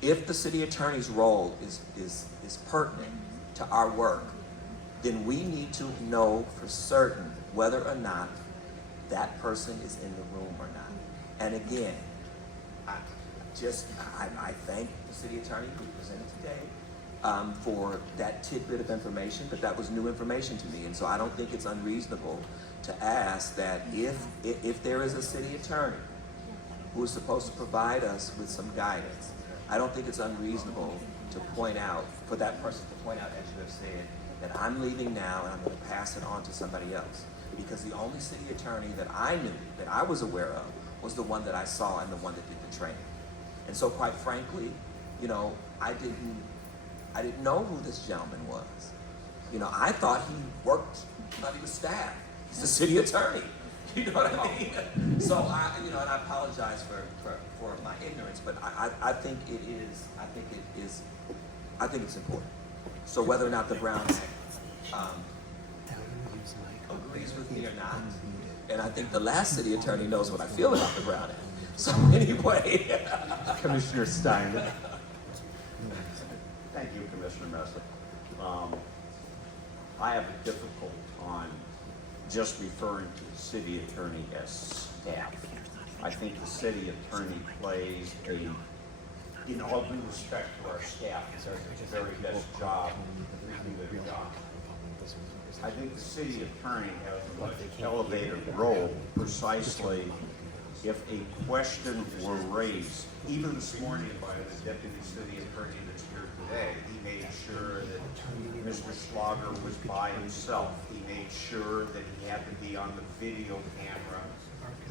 the city attorney's role is pertinent to our work, then we need to know for certain whether or not that person is in the room or not. And again, I thank the city attorney who presented today for that tidbit of information, but that was new information to me. And so I don't think it's unreasonable to ask that if there is a city attorney who is supposed to provide us with some guidance, I don't think it's unreasonable to point out, for that person to point out, as you have said, that I'm leaving now and I'm going to pass it on to somebody else. Because the only city attorney that I knew, that I was aware of, was the one that I saw and the one that did the training. And so quite frankly, you know, I didn't know who this gentleman was. You know, I thought he was staff. He's the city attorney. You know what I mean? So and I apologize for my ignorance, but I think it's important. So whether or not the Brown Act agrees with me or not, and I think the last city attorney knows what I feel about the Brown Act. So anyway, Commissioner Stein. Thank you, Commissioner Messick. I have a difficult time just referring to the city attorney as staff. I think the city attorney plays in all due respect to our staff, does the very best job to do their job. I think the city attorney has a much elevated role precisely if a question were raised, even this morning by the deputy city attorney that's here today. He made sure that Mr. Schlager was by himself. He made sure that he had to be on the video camera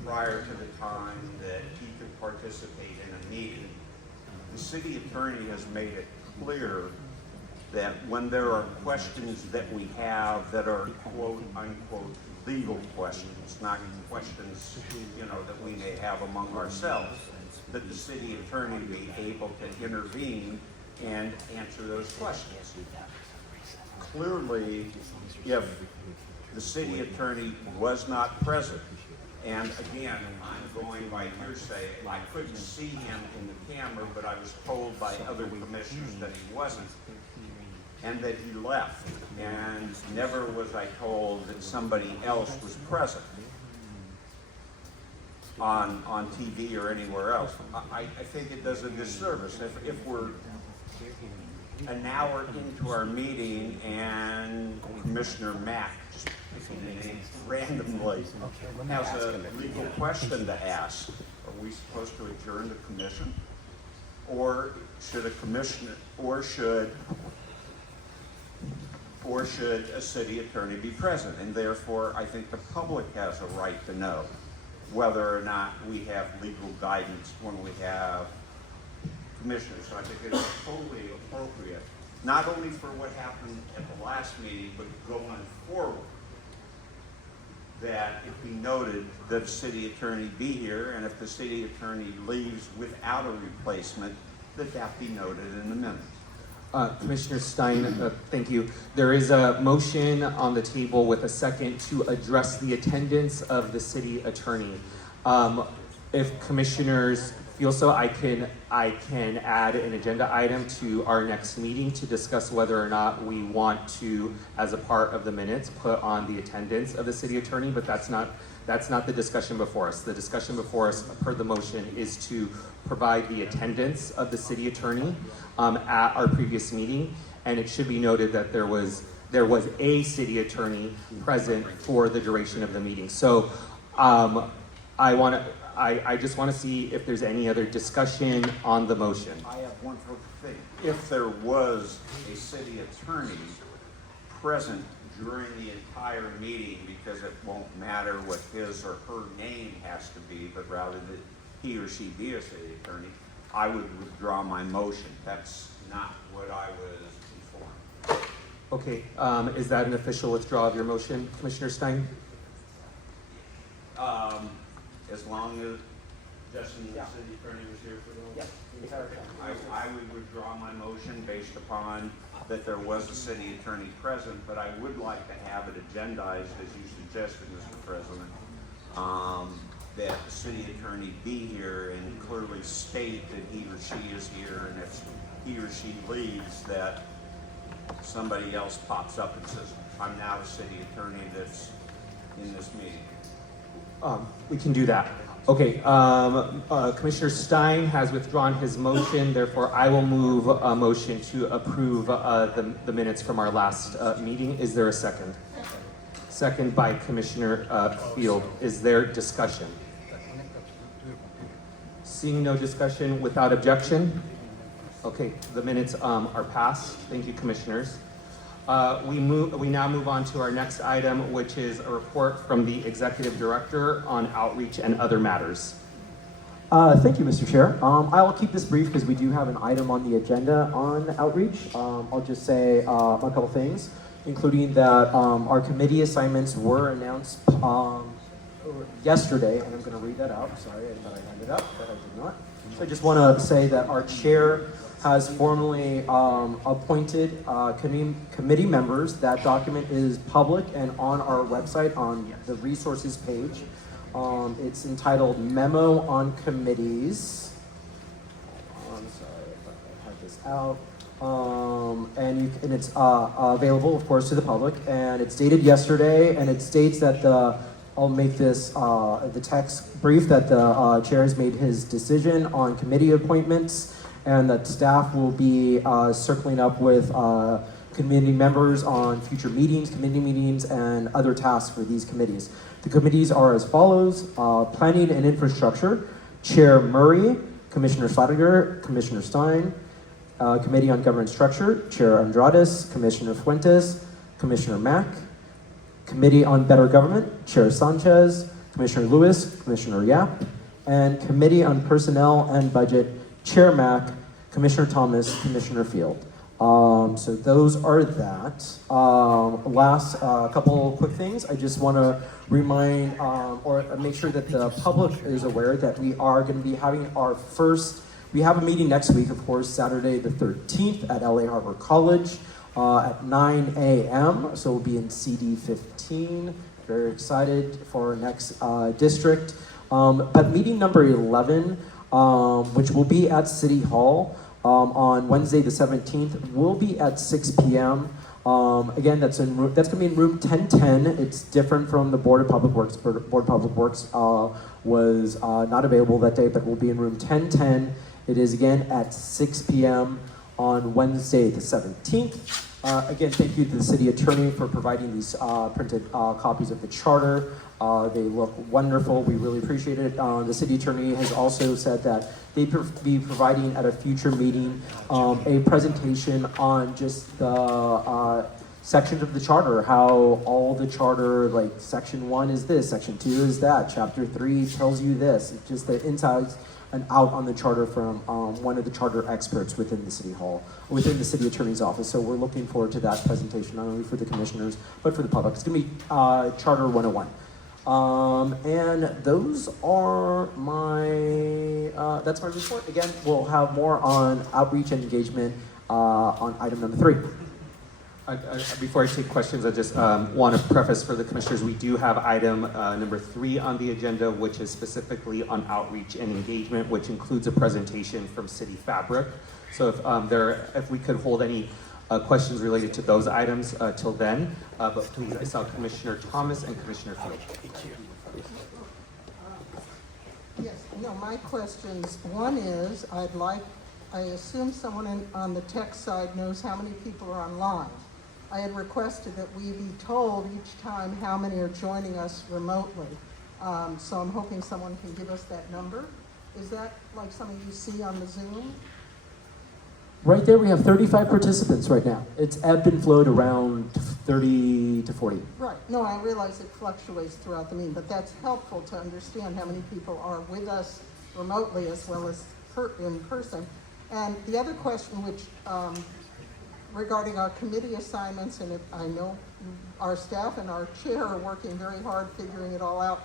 prior to the time that he could participate in a meeting. The city attorney has made it clear that when there are questions that we have that are quote unquote legal questions, not questions, that we may have among ourselves, that the city attorney be able to intervene and answer those questions. Clearly, if the city attorney was not present, and again, I'm going by hearsay, I couldn't see him in the camera, but I was told by other commissioners that he wasn't, and that he left, and never was I told that somebody else was present on TV or anywhere else. I think it does a disservice if we're an hour into our meeting and Commissioner Mack, just picking a name randomly, has a legal question to ask. Are we supposed to adjourn the commission? Or should a city attorney be present? And therefore, I think the public has a right to know whether or not we have legal guidance when we have commissioners. So I think it's totally appropriate, not only for what happened at the last meeting, but going forward, that it be noted that the city attorney be here, and if the city attorney leaves without a replacement, that be noted in the minutes. Commissioner Stein, thank you. There is a motion on the table with a second to address the attendance of the city attorney. If commissioners feel so, I can add an agenda item to our next meeting to discuss whether or not we want to, as a part of the minutes, put on the attendance of the city attorney, but that's not the discussion before us. The discussion before us, per the motion, is to provide the attendance of the city attorney at our previous meeting, and it should be noted that there was a city attorney present for the duration of the meeting. So I just want to see if there's any other discussion on the motion. I have one further thing. If there was a city attorney present during the entire meeting, because it won't matter what his or her name has to be, but rather that he or she be a city attorney, I would withdraw my motion. That's not what I was informed. Okay, is that an official withdrawal of your motion, Commissioner Stein? As long as Justin, the city attorney, was here for the whole. I would withdraw my motion based upon that there was a city attorney present, but I would like to have it agendized, as you suggested, Mr. President, that the city attorney be here and clearly state that he or she is here, and if he or she leaves, that somebody else pops up and says, I'm now the city attorney that's in this meeting. We can do that. Okay, Commissioner Stein has withdrawn his motion, therefore I will move a motion to approve the minutes from our last meeting. Is there a second? Second by Commissioner Field. Is there discussion? Seeing no discussion, without objection? Okay, the minutes are passed. Thank you, Commissioners. We now move on to our next item, which is a report from the Executive Director on outreach and other matters. Thank you, Mr. Chair. I will keep this brief because we do have an item on the agenda on outreach. I'll just say a couple things, including that our committee assignments were announced yesterday, and I'm going to read that out. Sorry, I thought I handed up, but I did not. So I just want to say that our chair has formally appointed committee members. That document is public and on our website on the resources page. It's entitled Memo on Committees. I'm sorry if I had this out. And it's available, of course, to the public. And it's dated yesterday, and it states that I'll make this the text brief that the chair has made his decision on committee appointments, and that staff will be circling up with committee members on future meetings, committee meetings, and other tasks for these committees. The committees are as follows: Planning and Infrastructure, Chair Murray, Commissioner Slatiger, Commissioner Stein. Committee on Governance Structure, Chair Andrades, Commissioner Fuentes, Commissioner Mack. Committee on Better Government, Chair Sanchez, Commissioner Lewis, Commissioner Yap. And Committee on Personnel and Budget, Chair Mack, Commissioner Thomas, Commissioner Field. So those are that. Last couple quick things. I just want to remind or make sure that the public is aware that we are going to be having we have a meeting next week, of course, Saturday the 13th at LA Harbor College at 9 a.m. So we'll be in CD 15. Very excited for our next district. But meeting number 11, which will be at City Hall on Wednesday the 17th, will be at 6 p.m. Again, that's going to be in room 1010. It's different from the Board of Public Works. Board of Public Works was not available that day, but will be in room 1010. It is again at 6 p.m. on Wednesday the 17th. Again, thank you to the City Attorney for providing these printed copies of the charter. They look wonderful. We really appreciate it. The City Attorney has also said that they'd be providing at a future meeting a presentation on just the sections of the charter, how all the charter, like section 1 is this, section 2 is that, chapter 3 tells you this. It's just the insides and out on the charter from one of the charter experts within the City Hall, within the City Attorney's office. So we're looking forward to that presentation, not only for the commissioners, but for the public. It's going to be Charter 101. And those are that's my report. Again, we'll have more on outreach and engagement on item number 3. Before I take questions, I just want to preface for the commissioners, we do have item number 3 on the agenda, which is specifically on outreach and engagement, which includes a presentation from City Fabrick. So if we could hold any questions related to those items till then, but please, I saw Commissioner Thomas and Commissioner Field. Thank you. Yes, no, my questions, one is, I assume someone on the tech side knows how many people are online. I had requested that we be told each time how many are joining us remotely. So I'm hoping someone can give us that number. Is that like something you see on the Zoom? Right there, we have 35 participants right now. It's ebbed and flowed around 30 to 40. Right, no, I realize it fluctuates throughout the meeting, but that's helpful to understand how many people are with us remotely as well as in person. And the other question, which regarding our committee assignments, and I know our staff and our chair are working very hard figuring it all out.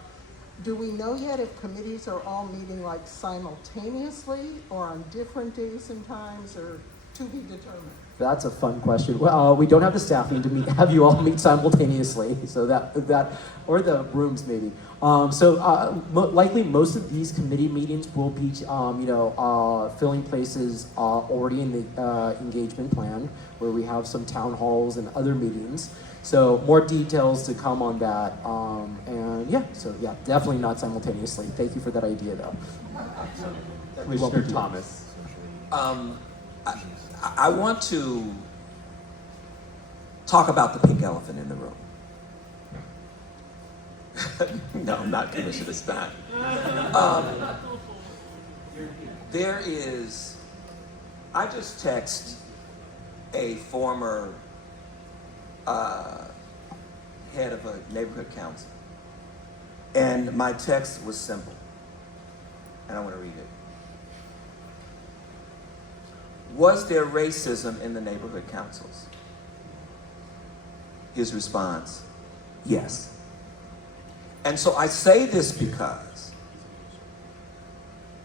Do we know yet if committees are all meeting like simultaneously or on different days and times, or to be determined? That's a fun question. Well, we don't have the staffing to have you all meet simultaneously, so that or the rooms maybe. Likely most of these committee meetings will be, filling places already in the engagement plan, where we have some town halls and other meetings. So more details to come on that. Definitely not simultaneously. Thank you for that idea, though. Commissioner Thomas. I want to talk about the pink elephant in the room. No, not Commissioner Stein. I just text a former head of a neighborhood council. And my text was simple. And I want to read it. Was there racism in the neighborhood councils? His response, yes. And so I say this because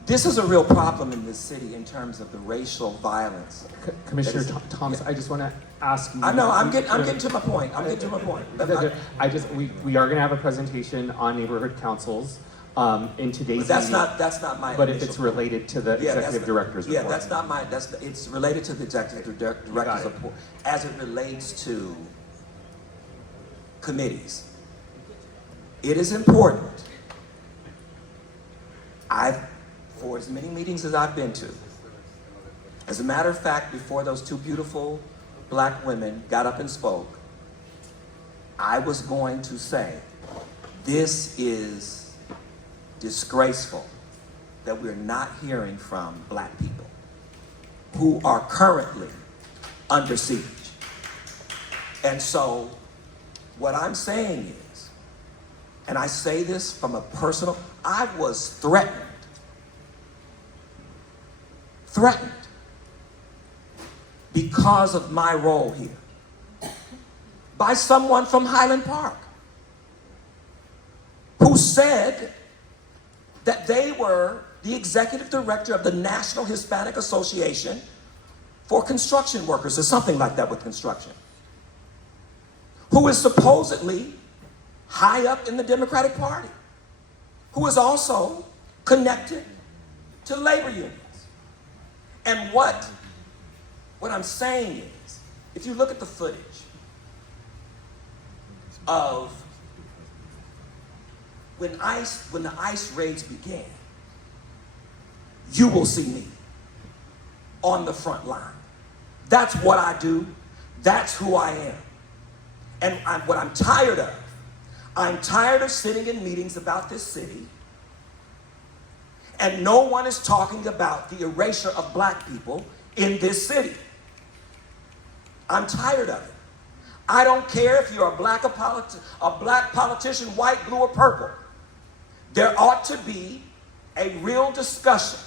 this is a real problem in this city in terms of the racial violence. Commissioner Thomas, I just want to ask you. I know, I'm getting to my point. We are going to have a presentation on neighborhood councils in today's but meeting. That's not my. But if it's related to the executive director's report. Yeah, that's not my. It's related to the executive director's report as it relates to committees. It is important. For as many meetings as I've been to, as a matter of fact, before those two beautiful black women got up and spoke, I was going to say, this is disgraceful that we're not hearing from black people who are currently under siege. And so what I'm saying is, and I say this from a personal, I was threatened because of my role here by someone from Highland Park who said that they were the executive director of the National Hispanic Association for construction workers, or something like that with construction, who is supposedly high up in the Democratic Party, who is also connected to labor unions. And what I'm saying is, if you look at the footage of when the ICE raids began, you will see me on the front line. That's what I do. That's who I am. And what I'm tired of sitting in meetings about this city and no one is talking about the erasure of black people in this city. I'm tired of it. I don't care if you're a black politician, white, blue, or purple. There ought to be a real discussion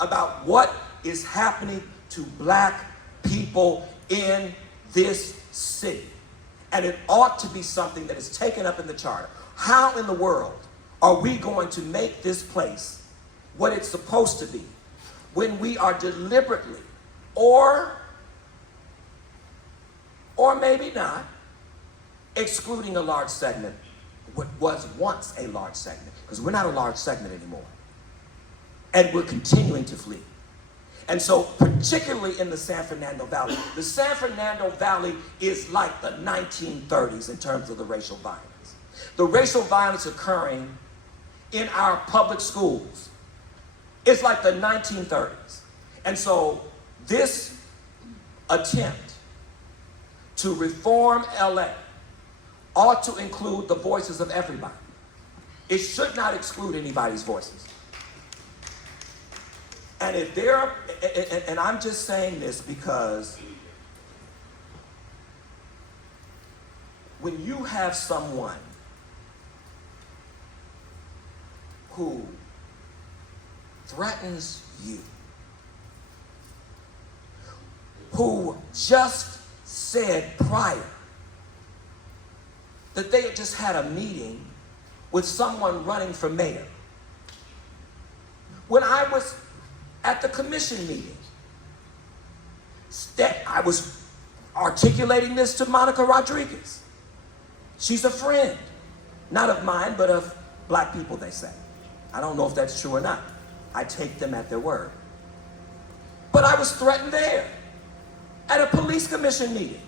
about what is happening to black people in this city. And it ought to be something that is taken up in the charter. How in the world are we going to make this place what it's supposed to be when we are deliberately or maybe not excluding a large segment, what was once a large segment, because we're not a large segment anymore. And we're continuing to flee. And so particularly in the San Fernando Valley, the San Fernando Valley is like the 1930s in terms of the racial violence. The racial violence occurring in our public schools. It's like the 1930s. And so this attempt to reform LA ought to include the voices of everybody. It should not exclude anybody's voices. And if they're, and I'm just saying this because when you have someone who threatens you, who just said prior that they had just had a meeting with someone running for mayor. When I was at the commission meeting, I was articulating this to Monica Rodriguez. She's a friend, not of mine, but of black people, they say. I don't know if that's true or not. I take them at their word. But I was threatened there at a police commission meeting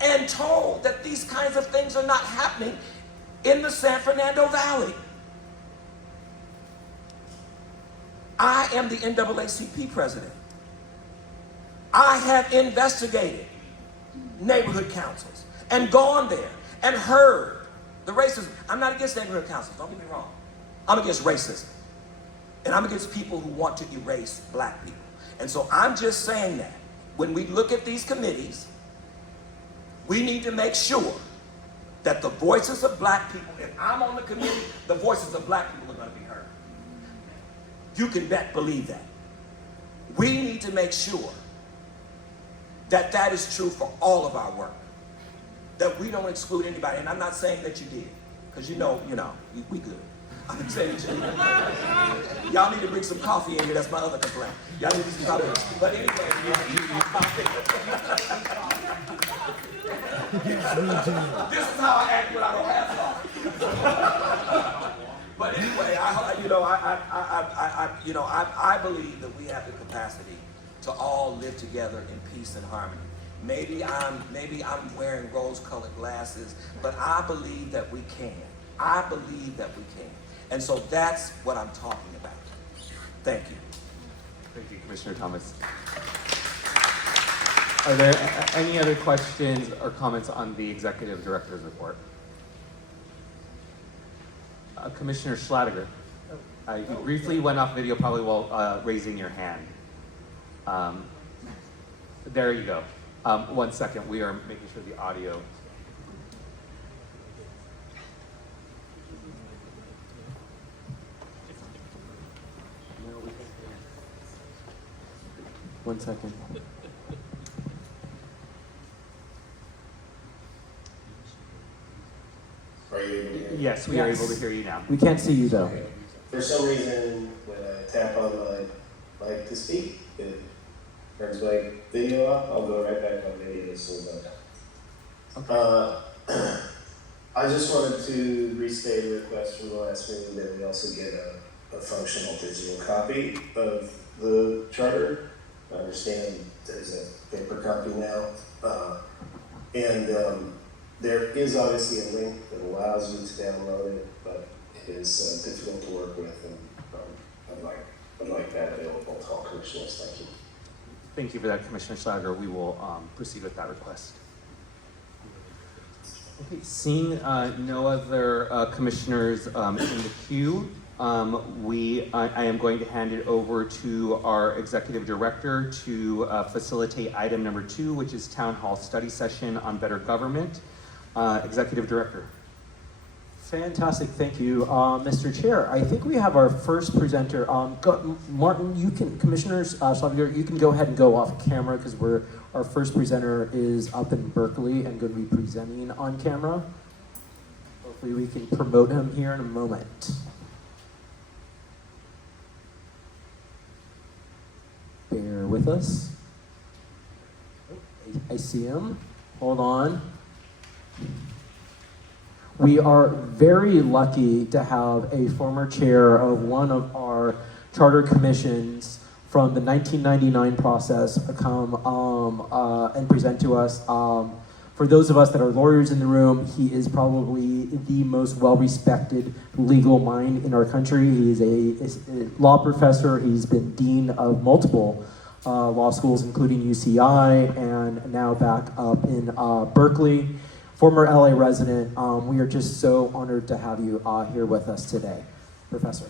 and told that these kinds of things are not happening in the San Fernando Valley. I am the NAACP president. I have investigated neighborhood councils and gone there and heard the racism. I'm not against neighborhood councils, don't get me wrong. I'm against racism. And I'm against people who want to erase black people. And so I'm just saying that when we look at these committees, we need to make sure that the voices of black people, if I'm on the committee, the voices of black people are going to be heard. You can believe that. We need to make sure that that is true for all of our work. That we don't exclude anybody. And I'm not saying that you did, because you know, we good. I'm saying that y'all need to bring some coffee in here. That's my other complaint. Y'all need some coffee. But anyway, this is how I act when I don't have coffee. But anyway, I believe that we have the capacity to all live together in peace and harmony. Maybe I'm wearing rose-colored glasses, but I believe that we can. I believe that we can. And so that's what I'm talking about. Thank you. Thank you, Commissioner Thomas. Are there any other questions or comments on the Executive Director's report? Commissioner Schladiger, you briefly went off video probably while raising your hand. There you go. 1 second, we are making sure the audio. One second. Are you able to hear me? Yes, we are able to hear you now. We can't see you though. Okay. For some reason, when I tap on my mic to speak, it turns my video off. I'll go right back on video as soon as I'm done. I just wanted to restate a request from the last meeting that we also get a functional digital copy of the charter. I understand there's a paper copy now. There is obviously a link that allows you to download it, but it is difficult to work with, and I'd like that available to all commissioners. Thank you. Thank you for that, Commissioner Schlager. We will proceed with that request. Okay, seeing no other commissioners in the queue, I am going to hand it over to our Executive Director to facilitate item number 2, which is Town Hall Study Session on Better Government. Executive Director. Fantastic, thank you, Mr. Chair. I think we have our first presenter. Martin, you can, Commissioners, you can go ahead and go off camera because our first presenter is up in Berkeley and going to be presenting on camera. Hopefully we can promote him here in a moment. Bear with us. I see him. Hold on. We are very lucky to have a former chair of one of our charter commissions from the 1999 process come and present to us. For those of us that are lawyers in the room, he is probably the most well-respected legal mind in our country. He is a law professor. He's been dean of multiple law schools, including UCI, and now back up in Berkeley. Former LA resident, we are just so honored to have you here with us today, Professor.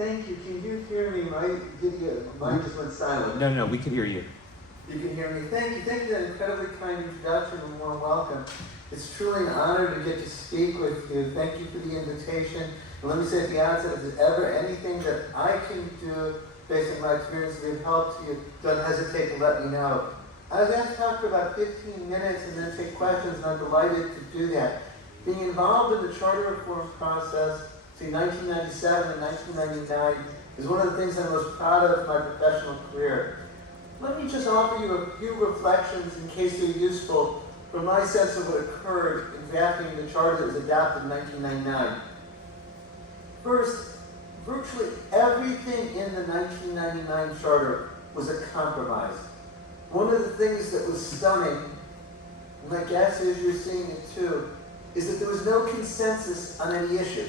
Thank you. Can you hear me? My video, mine just went silent. No, we can hear you. You can hear me. Thank you. Thank you for that incredibly kind introduction and warm welcome. It's truly an honor to get to speak with you. Thank you for the invitation. And let me say at the outset, if there's ever anything that I can do based on my experience to be help to you, don't hesitate to let me know. I was asked to talk for about 15 minutes and then take questions, and I'm delighted to do that. Being involved in the charter reform process between 1997 and 1999 is one of the things I'm most proud of in my professional career. Let me just offer you a few reflections in case they're useful from my sense of what occurred in drafting the charter that was adopted in 1999. First, virtually everything in the 1999 charter was a compromise. One of the things that was stunning, and my guess is you're seeing it too, is that there was no consensus on any issue.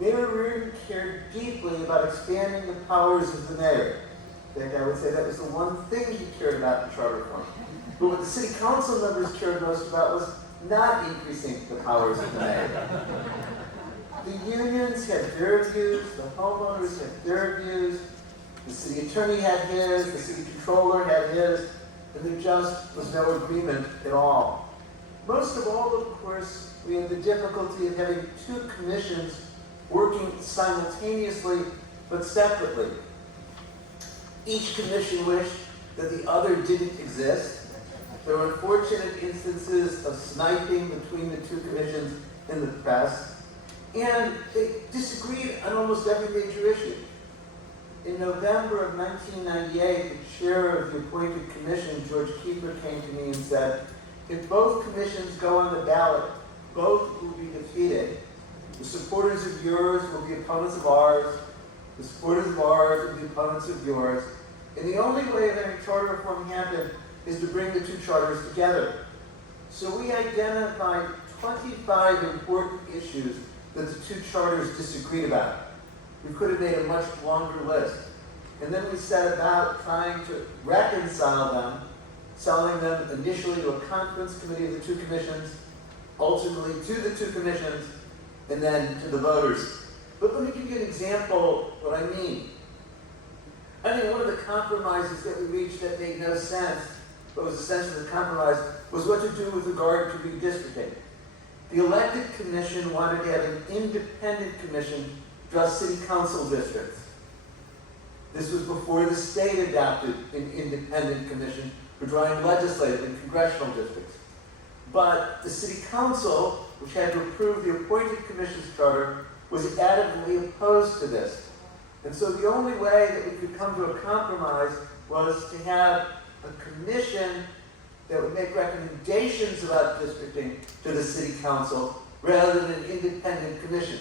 Mayor Reardon cared deeply about expanding the powers of the mayor. In fact, I would say that was the one thing he cared about in charter reform. But what the city council members cared most about was not increasing the powers of the mayor. The unions had their views, the homeowners had their views, the city attorney had his, the city controller had his, and there just was no agreement at all. Most of all, of course, we had the difficulty of having two commissions working simultaneously but separately. Each commission wished that the other didn't exist. There were unfortunate instances of sniping between the two commissions in the press, and they disagreed on almost every major issue. In November of 1998, the chair of the appointed commission, George Kiefer, came to me and said, if both commissions go on the ballot, both will be defeated. The supporters of yours will be opponents of ours. The supporters of ours will be opponents of yours. And the only way of having charter reform happen is to bring the two charters together. So we identified 25 important issues that the two charters disagreed about. We could have made a much longer list. And then we set about trying to reconcile them, selling them initially to a conference committee of the two commissions, ultimately to the two commissions, and then to the voters. But let me give you an example of what I mean. I think one of the compromises that we reached that made no sense, but was essentially a compromise, was what to do with regard to redistricting. The elected commission wanted to have an independent commission draw city council districts. This was before the state adopted an independent commission for drawing legislative and congressional districts. But the city council, which had to approve the appointed commission's charter, was adamantly opposed to this. And so the only way that we could come to a compromise was to have a commission that would make recommendations about districting to the city council rather than an independent commission.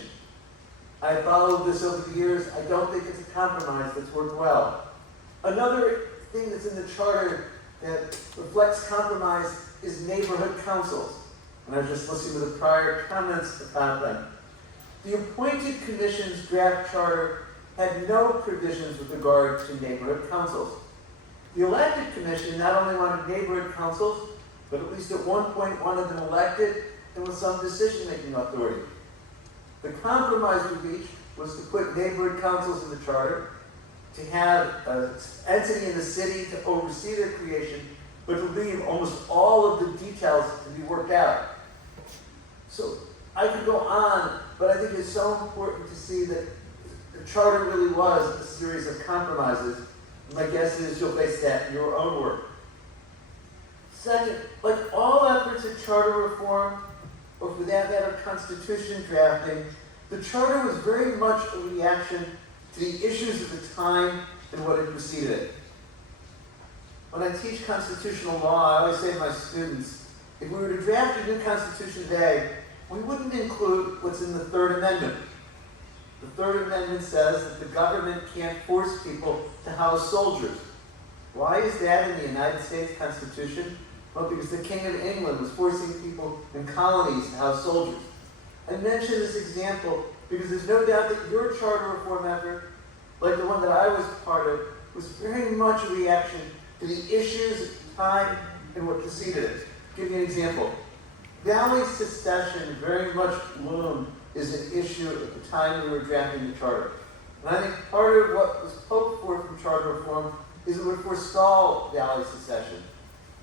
I followed this over the years. I don't think it's a compromise that's worked well. Another thing that's in the charter that reflects compromise is neighborhood councils. And I was just listening to the prior comments about them. The appointed commission's draft charter had no provisions with regard to neighborhood councils. The elected commission not only wanted neighborhood councils, but at least at one point wanted them elected and with some decision-making authority. The compromise we reached was to put neighborhood councils in the charter, to have an entity in the city to oversee their creation, but to leave almost all of the details to be worked out. So I could go on, but I think it's so important to see that the charter really was a series of compromises. My guess is you'll base that in your own work. Second, like all efforts at charter reform, or for that matter, constitution drafting, the charter was very much a reaction to the issues of the time and what had preceded it. When I teach constitutional law, I always say to my students, if we were to draft a new constitution today, we wouldn't include what's in the Third Amendment. The Third Amendment says that the government can't force people to house soldiers. Why is that in the United States Constitution? Well, because the King of England was forcing people in colonies to house soldiers. I mention this example because there's no doubt that your charter reform effort, like the one that I was part of, was very much a reaction to the issues at the time and what preceded it. I'll give you an example. Valley secession very much loomed as an issue at the time we were drafting the charter. And I think part of what was hoped for from charter reform is it would forestall valley secession.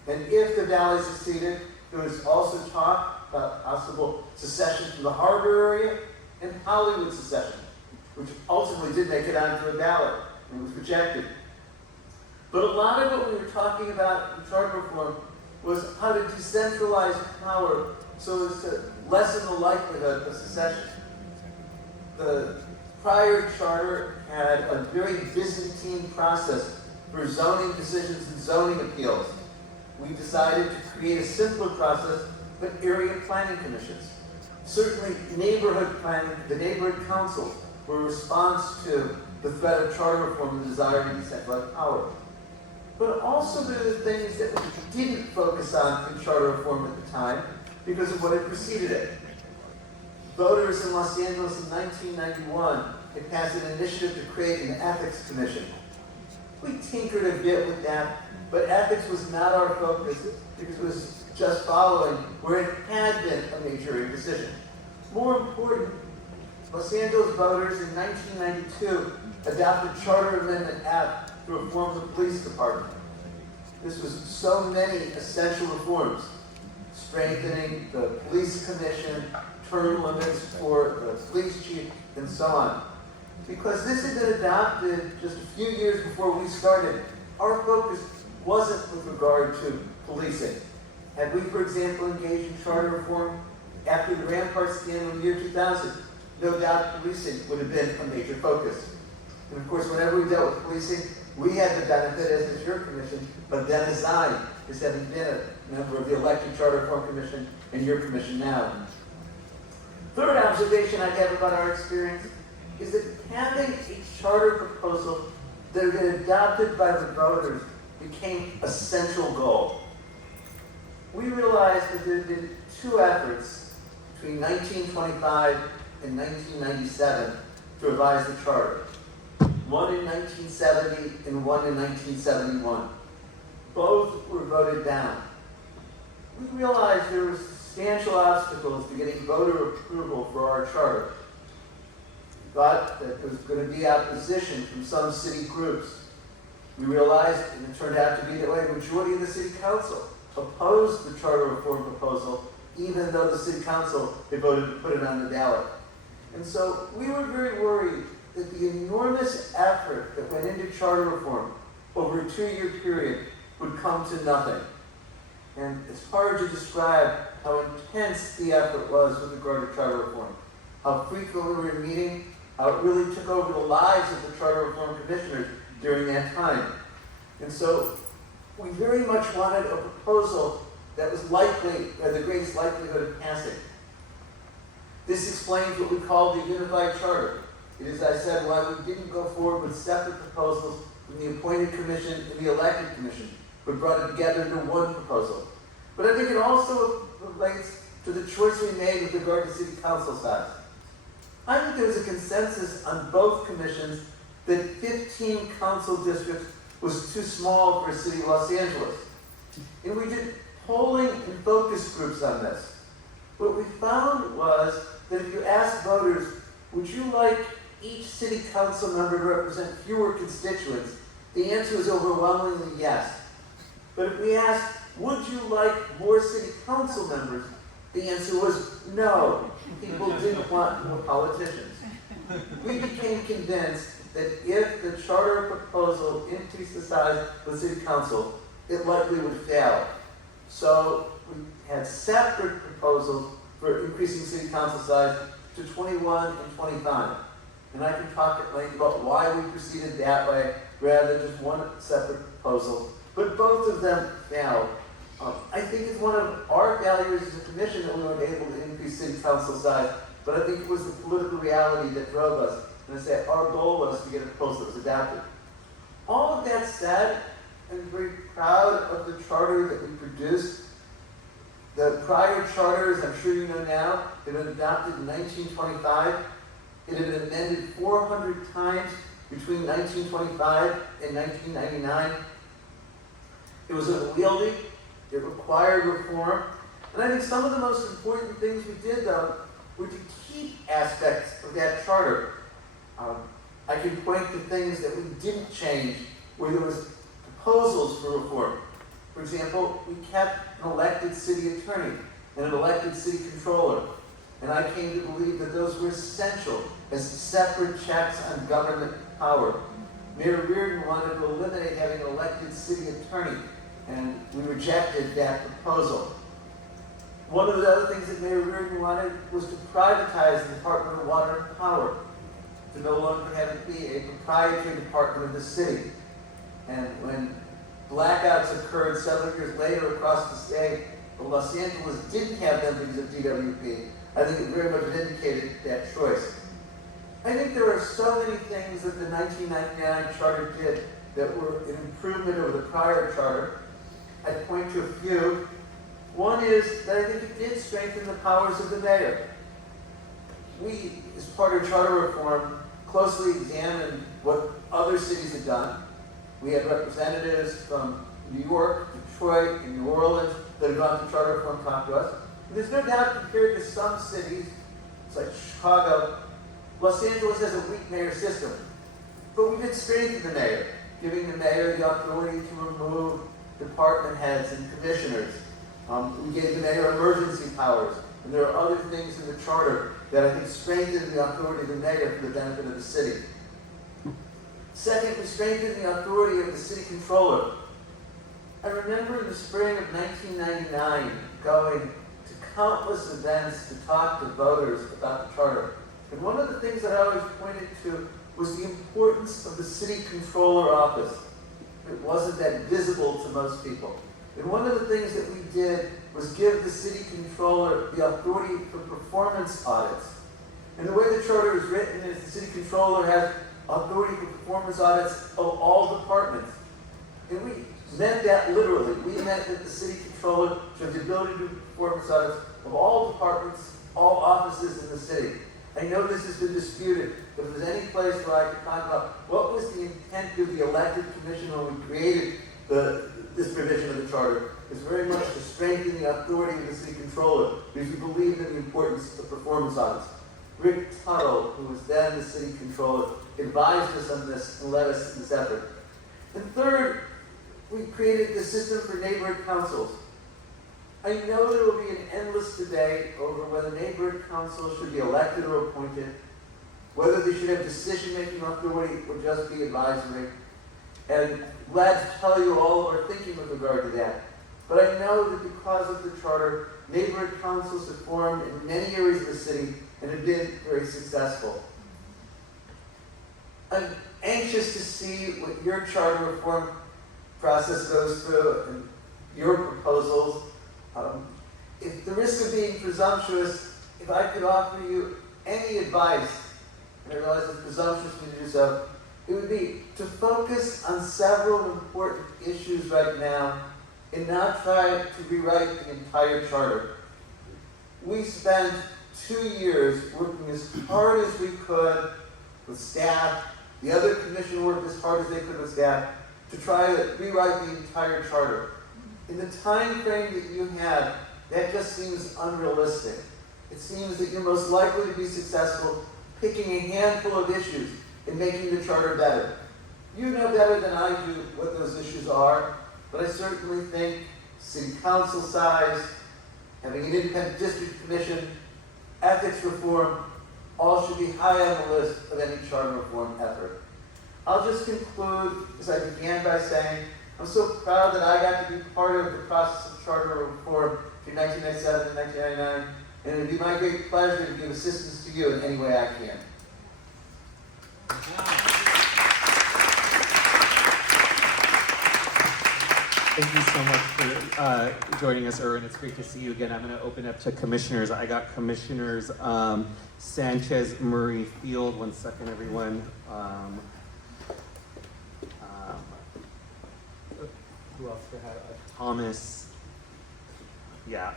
And if the valley seceded, there was also talk about possible secession from the harbor area and Hollywood secession, which ultimately did make it onto a ballot and was rejected. But a lot of what we were talking about in charter reform was how to decentralize power so as to lessen the likelihood of secession. The prior charter had a very Byzantine process for zoning decisions and zoning appeals. We decided to create a simpler process, but area planning commissions. Certainly neighborhood planning, the neighborhood councils were a response to the threat of charter reform and the desire to decentralize power. But also there are the things that we didn't focus on in charter reform at the time because of what had preceded it. Voters in Los Angeles in 1991 had passed an initiative to create an ethics commission. We tinkered a bit with that, but ethics was not our focus because it was just following where it had been a major decision. More important, Los Angeles voters in 1992 adopted Charter Amendment F to reform the police department. This was so many essential reforms, strengthening the police commission, term limits for the police chief, and so on. Because this had been adopted just a few years before we started, our focus wasn't with regard to policing. Had we, for example, engaged in charter reform after the Rampart scandal in the year 2000, no doubt policing would have been a major focus. And of course, whenever we dealt with policing, we had the benefit, as is your commission, but then as I, as having been a member of the elected Charter Reform Commission and your commission now. Third observation I have about our experience is that having a charter proposal that had been adopted by the voters became a central goal. We realized that there had been two efforts between 1925 and 1997 to revise the charter. One in 1970 and one in 1971. Both were voted down. We realized there were substantial obstacles to getting voter approval for our charter. We thought that there was going to be opposition from some city groups. We realized, and it turned out to be that way, a majority of the city council opposed the charter reform proposal, even though the city council had voted to put it on the ballot. And so we were very worried that the enormous effort that went into charter reform over a 2-year period would come to nothing. And it's hard to describe how intense the effort was with regard to charter reform, how frequently we were meeting, how it really took over the lives of the charter reform commissioners during that time. And so we very much wanted a proposal that was likely, or the greatest likelihood of passing. This explains what we call the unified charter. It is, as I said, why we didn't go forward with separate proposals from the appointed commission and the elected commission, but brought it together into one proposal. But I think it also relates to the choice we made with regard to city council size. I think there was a consensus on both commissions that 15 council districts was too small for a city of Los Angeles. And we did polling and focus groups on this. What we found was that if you asked voters, would you like each city council member to represent fewer constituents, the answer was overwhelmingly yes. But if we asked, would you like more city council members, the answer was no. People didn't want more politicians. We became convinced that if the charter proposal increased the size of the city council, it likely would fail. So we had separate proposals for increasing city council size to 21 and 25. And I can talk at length about why we proceeded that way rather than just one separate proposal. But both of them failed. I think it's one of our failures as a commission that we weren't able to increase city council size, but I think it was the political reality that drove us. And I say our goal was to get a proposal that was adopted. All of that said, I'm very proud of the charter that we produced. The prior charter, as I'm sure you know now, had been adopted in 1925. It had been amended 400 times between 1925 and 1999. It was unwieldy. It required reform. And I think some of the most important things we did, though, were to keep aspects of that charter. I can point to things that we didn't change where there was proposals for reform. For example, we kept an elected city attorney and an elected city controller. And I came to believe that those were essential as separate checks on government power. Mayor Reardon wanted to eliminate having an elected city attorney, and we rejected that proposal. One of the other things that Mayor Reardon wanted was to privatize the Department of Water and Power, to no longer have it be a proprietary department of the city. And when blackouts occurred several years later across the state, but Los Angeles didn't have them because of DWP, I think it very much vindicated that choice. I think there are so many things that the 1999 charter did that were an improvement over the prior charter. I'd point to a few. One is that I think it did strengthen the powers of the mayor. We, as part of charter reform, closely examined what other cities had done. We had representatives from New York, Detroit, and New Orleans that had gone to charter reform talk to us. And there's no doubt compared to some cities, it's like Chicago, Los Angeles has a weak mayor system. But we did strengthen the mayor, giving the mayor the authority to remove department heads and commissioners. We gave the mayor emergency powers. And there are other things in the charter that I think strengthen the authority of the mayor for the benefit of the city. Second, we strengthened the authority of the city controller. I remember in the spring of 1999 going to countless events to talk to voters about the charter. And one of the things that I always pointed to was the importance of the city controller office. It wasn't that visible to most people. And one of the things that we did was give the city controller the authority for performance audits. And the way the charter is written is the city controller has authority for performance audits of all departments. And we meant that literally. We meant that the city controller should have the ability to do performance audits of all departments, all offices in the city. I know this has been disputed, but if there's any place where I can talk about what was the intent of the elected commission when we created this provision of the charter, it's very much to strengthen the authority of the city controller, because we believe in the importance of performance audits. Rick Tuttle, who was then the city controller, advised us on this and led us in this effort. And third, we created the system for neighborhood councils. I know there will be an endless debate over whether neighborhood councils should be elected or appointed, whether they should have decision-making authority or just be advisory. And glad to tell you all of our thinking with regard to that. But I know that because of the charter, neighborhood councils have formed in many areas of the city and have been very successful. I'm anxious to see what your charter reform process goes through and your proposals. If the risk of being presumptuous, if I could offer you any advice, and I realize it's presumptuous for me to do so, it would be to focus on several important issues right now and not try to rewrite the entire charter. We spent 2 years working as hard as we could with staff. The other commission worked as hard as they could with staff to try to rewrite the entire charter. In the time frame that you had, that just seems unrealistic. It seems that you're most likely to be successful picking a handful of issues and making the charter better. You know better than I do what those issues are, but I certainly think city council size, having an independent district commission, ethics reform, all should be high on the list of any charter reform effort. I'll just conclude, as I began by saying, I'm so proud that I got to be part of the process of charter reform between 1997 and 1999, and it would be my great pleasure to give assistance to you in any way I can. Thank you so much for joining us, Erwin. It's great to see you again. I'm going to open up to commissioners. I got commissioners Sanchez, Murray, Field. One second, everyone. Who else do I have? Thomas. Yeah.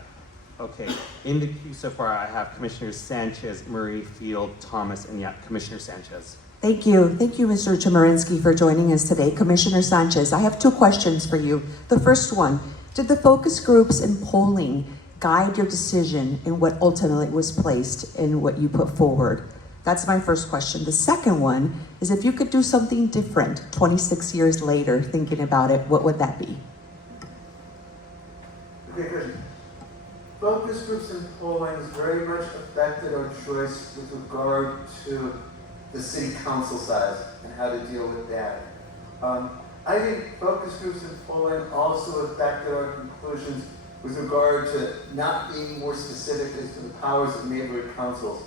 Okay. In the queue so far, I have Commissioners Sanchez, Murray, Field, Thomas, and yeah, Commissioner Sanchez. Thank you. Thank you, Mr. Chemerinsky, for joining us today. Commissioner Sanchez, I have 2 questions for you. The first one, did the focus groups and polling guide your decision in what ultimately was placed in what you put forward? That's my first question. The second one is if you could do something different 26 years later, thinking about it, what would that be? Okay, good. Focus groups and pollings very much affected our choice with regard to the city council size and how to deal with that. I think focus groups and polling also affected our conclusions with regard to not being more specific as to the powers of neighborhood councils.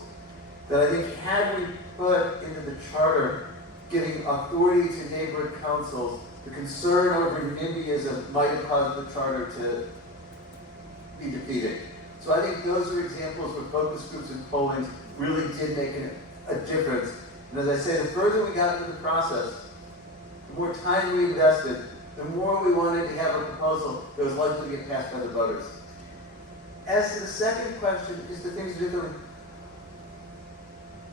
That I think had we put into the charter giving authority to neighborhood councils, the concern over NIMBYism might have caused the charter to be defeated. So I think those are examples where focus groups and pollings really did make a difference. And as I say, the further we got into the process, the more time we invested, the more we wanted to have a proposal that was likely to get passed by the voters. As to the second question, is the things we're doing,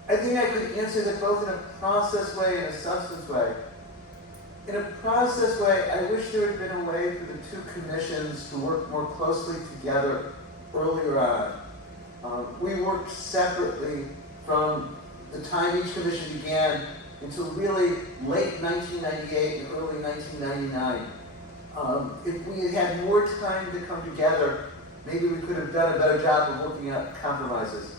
I think I could answer that both in a process way and a substance way. In a process way, I wish there had been a way for the two commissions to work more closely together earlier on. We worked separately from the time each commission began until really late 1998 and early 1999. If we had had more time to come together, maybe we could have done a better job of working out compromises.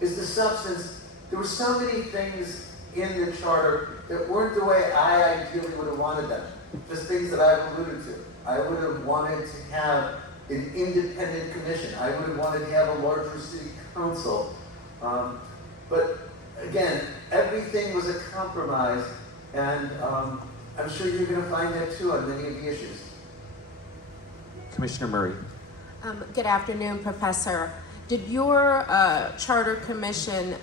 Is the substance, there were so many things in the charter that weren't the way I ideally would have wanted them. Just things that I've alluded to. I would have wanted to have an independent commission. I would have wanted to have a larger city council. But again, everything was a compromise, and I'm sure you're going to find that too on many of the issues. Commissioner Murray. Good afternoon, Professor. Did your charter commission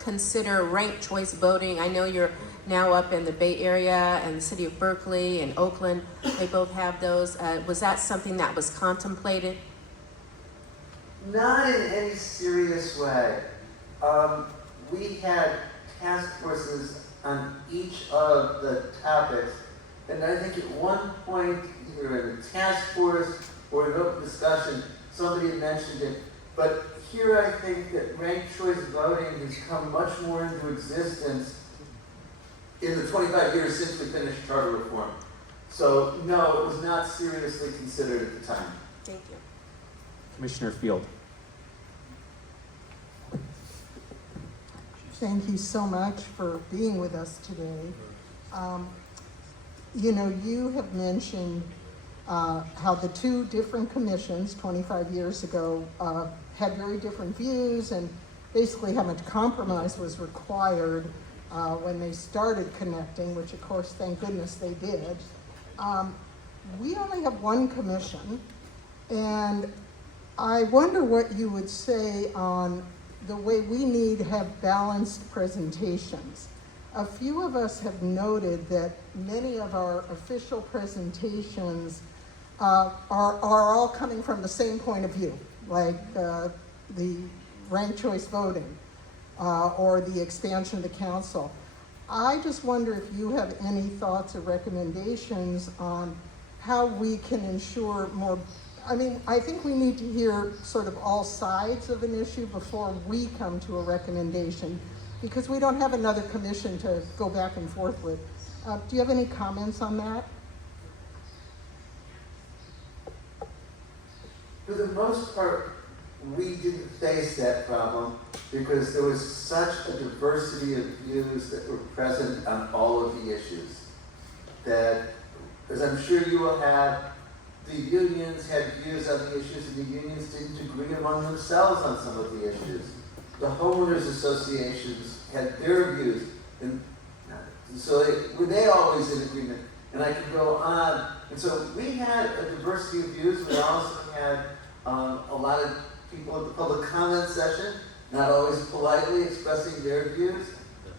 consider ranked choice voting? I know you're now up in the Bay Area and the city of Berkeley and Oakland. They both have those. Was that something that was contemplated? Not in any serious way. We had task forces on each of the topics, and I think at one point, either in a task force or an open discussion, somebody had mentioned it. But here I think that ranked choice voting has come much more into existence in the 25 years since we finished charter reform. So no, it was not seriously considered at the time. Thank you. Commissioner Field. Thank you so much for being with us today. You have mentioned how the two different commissions 25 years ago had very different views, and basically how much compromise was required when they started connecting, which of course, thank goodness they did. We only have one commission, and I wonder what you would say on the way we need to have balanced presentations. A few of us have noted that many of our official presentations are all coming from the same point of view, like the ranked choice voting or the expansion of the council. I just wonder if you have any thoughts or recommendations on how we can ensure more. I think we need to hear sort of all sides of an issue before we come to a recommendation, because we don't have another commission to go back and forth with. Do you have any comments on that? For the most part, we didn't face that problem because there was such a diversity of views that were present on all of the issues that, as I'm sure you will have, the unions had views on the issues and the unions didn't agree among themselves on some of the issues. The homeowners associations had their views, and so were they always in agreement? And I could go on. And so we had a diversity of views. We also had a lot of people at the public comment session, not always politely expressing their views.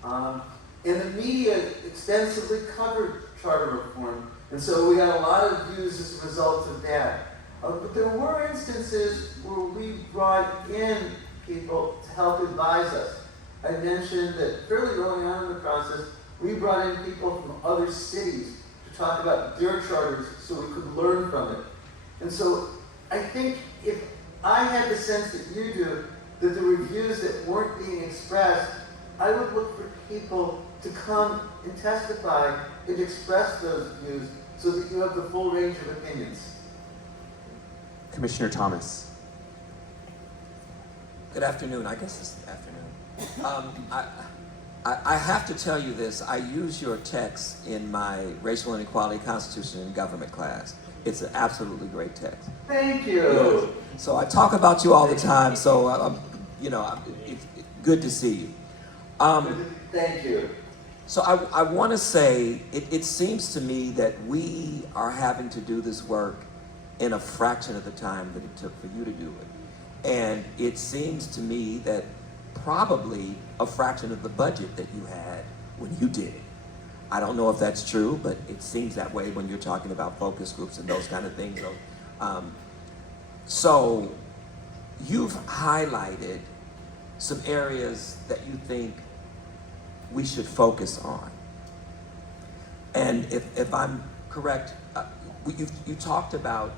And the media extensively covered charter reform. And so we got a lot of views as a result of that. But there were instances where we brought in people to help advise us. I mentioned that fairly early on in the process, we brought in people from other cities to talk about their charters so we could learn from it. And so I think if I had the sense that you do, that there were views that weren't being expressed, I would look for people to come and testify and express those views so that you have the full range of opinions. Commissioner Thomas. Good afternoon. I guess it's afternoon. I have to tell you this. I use your text in my Racial Inequality, Constitution, and Government class. It's an absolutely great text. Thank you. So I talk about you all the time. So it's good to see you. Thank you. So I want to say it seems to me that we are having to do this work in a fraction of the time that it took for you to do it. And it seems to me that probably a fraction of the budget that you had when you did it. I don't know if that's true, but it seems that way when you're talking about focus groups and those kind of things. So you've highlighted some areas that you think we should focus on. And if I'm correct, you talked about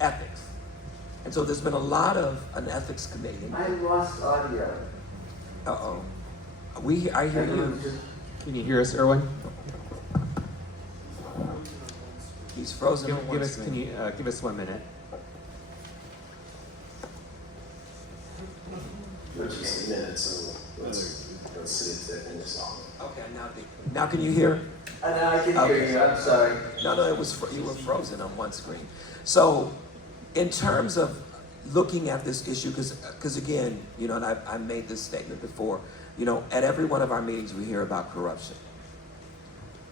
ethics. And so there's been a lot of an ethics committee. I lost audio. Uh-oh. I hear you. Can you hear us, Erwin? He's frozen. Can you give us 1 minute? Just a minute, so let's see if they finish off. Okay, now can you hear? Now I can hear you. I'm sorry. No, you were frozen on one screen. So, in terms of looking at this issue, because again, and I made this statement before, at every one of our meetings we hear about corruption.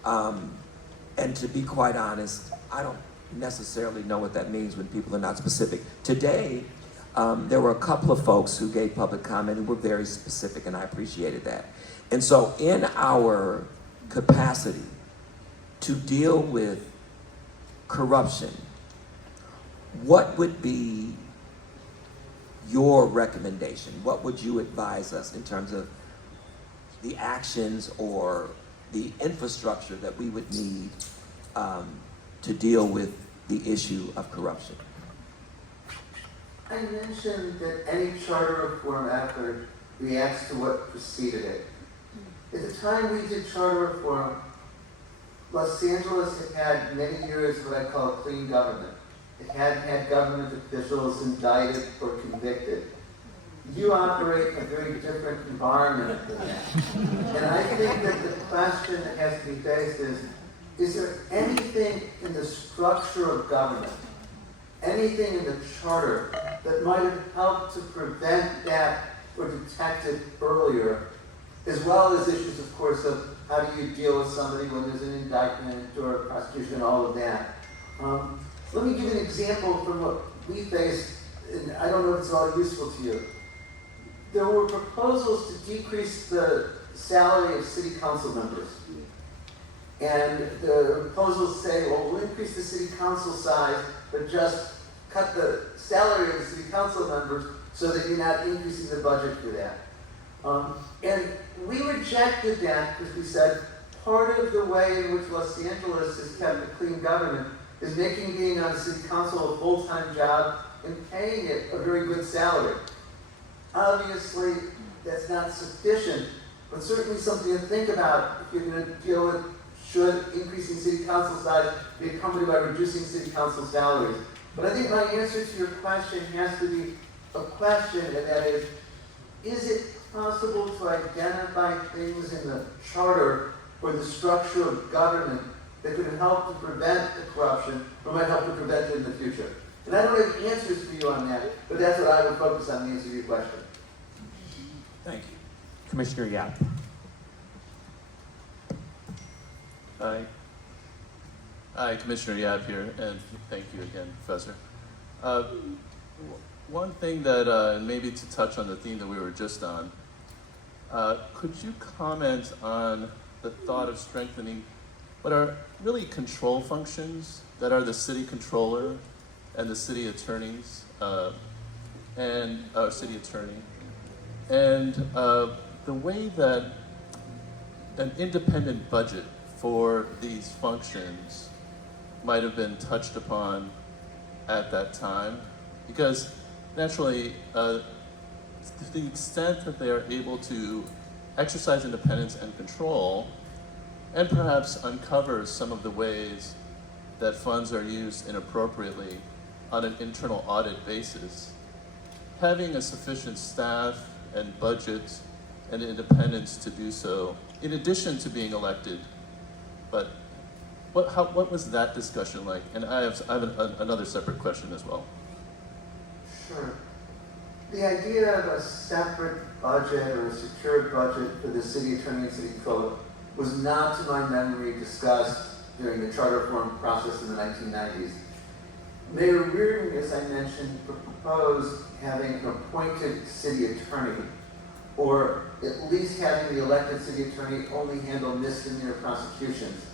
And to be quite honest, I don't necessarily know what that means when people are not specific. Today, there were a couple of folks who gave public comment and were very specific, and I appreciated that. And so in our capacity to deal with corruption, what would be your recommendation? What would you advise us in terms of the actions or the infrastructure that we would need to deal with the issue of corruption? I mentioned that any charter reform effort reacts to what preceded it. At the time we did charter reform, Los Angeles had many years of what I call clean government. It hadn't had government officials indicted or convicted. You operate in a very different environment than that. And I think that the question that has to be faced is there anything in the structure of government, anything in the charter that might have helped to prevent that or detect it earlier, as well as issues, of course, of how do you deal with somebody when there's an indictment or a prosecution, all of that. Let me give you an example from what we faced, and I don't know if it's all useful to you. There were proposals to decrease the salary of city council members. And the proposals say, well, we'll increase the city council size, but just cut the salary of the city council members so that you're not increasing the budget for that. And we rejected that because we said part of the way in which Los Angeles has kept a clean government is making being on city council a full-time job and paying it a very good salary. Obviously, that's not sufficient, but certainly something to think about if you're going to deal with should increasing city council size be accompanied by reducing city council salaries. But I think my answer to your question has to be a question, and that is it possible to identify things in the charter or the structure of government that could help to prevent the corruption or might help to prevent it in the future? And I don't have answers for you on that, but that's what I would focus on to answer your question. Thank you. Commissioner Yap. Hi, Commissioner Yap here, and thank you again, Professor. One thing that, maybe to touch on the theme that we were just on, could you comment on the thought of strengthening what are really control functions that are the city controller and the city attorneys, and city attorney, and the way that an independent budget for these functions might have been touched upon at that time? Because naturally, to the extent that they are able to exercise independence and control, and perhaps uncover some of the ways that funds are used inappropriately on an internal audit basis, having a sufficient staff and budget and independence to do so, in addition to being elected. But what was that discussion like? And I have another separate question as well. Sure. The idea of a separate budget or a secured budget for the city attorney and city controller was not, to my memory, discussed during the charter reform process in the 1990s. Mayor Reardon, as I mentioned, proposed having an appointed city attorney, or at least having the elected city attorney only handle misdemeanor prosecutions.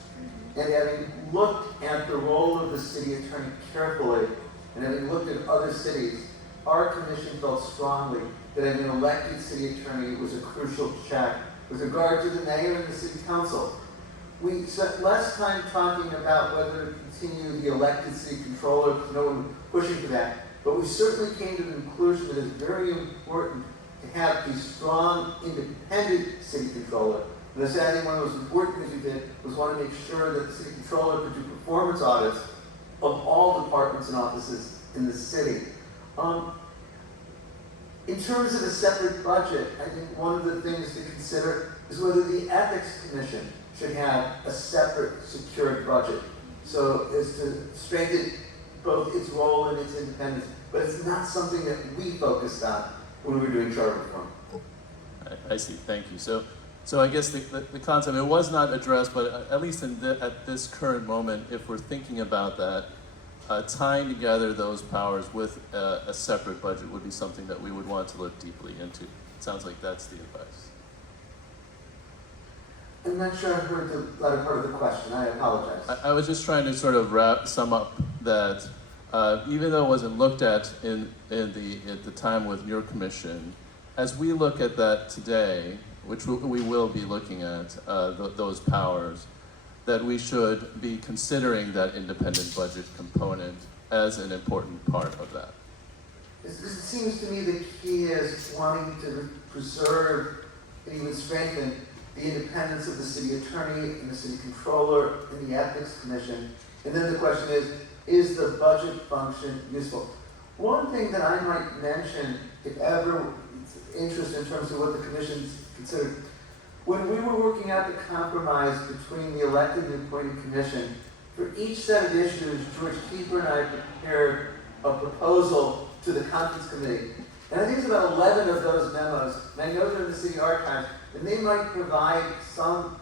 And having looked at the role of the city attorney carefully, and having looked at other cities, our commission felt strongly that having an elected city attorney was a crucial check with regard to the mayor and the city council. We spent less time talking about whether to continue the elected city controller, because no one was pushing for that, but we certainly came to the conclusion that it's very important to have a strong, independent city controller. And the sad thing, one of the most important things we did was want to make sure that the city controller could do performance audits of all departments and offices in the city. In terms of a separate budget, I think one of the things to consider is whether the Ethics Commission should have a separate secured budget, so as to strengthen both its role and its independence. But it's not something that we focused on when we were doing charter reform. I see, thank you. So I guess the concept, it was not addressed, but at least at this current moment, if we're thinking about that, tying together those powers with a separate budget would be something that we would want to look deeply into. It sounds like that's the advice. I'm not sure I heard the latter part of the question. I apologize. I was just trying to sort of sum up that even though it wasn't looked at at the time with your commission, as we look at that today, which we will be looking at those powers, that we should be considering that independent budget component as an important part of that. It seems to me the key is wanting to preserve and even strengthen the independence of the city attorney and the city controller and the ethics commission. And then the question is the budget function useful? One thing that I might mention, if ever it's interest in terms of what the commission's considered, when we were working out the compromise between the elected and appointed commission, for each set of issues, George Keeper and I prepared a proposal to the conference committee. And I think it's about 11 of those memos, and I know they're in the city archives, and they might provide some,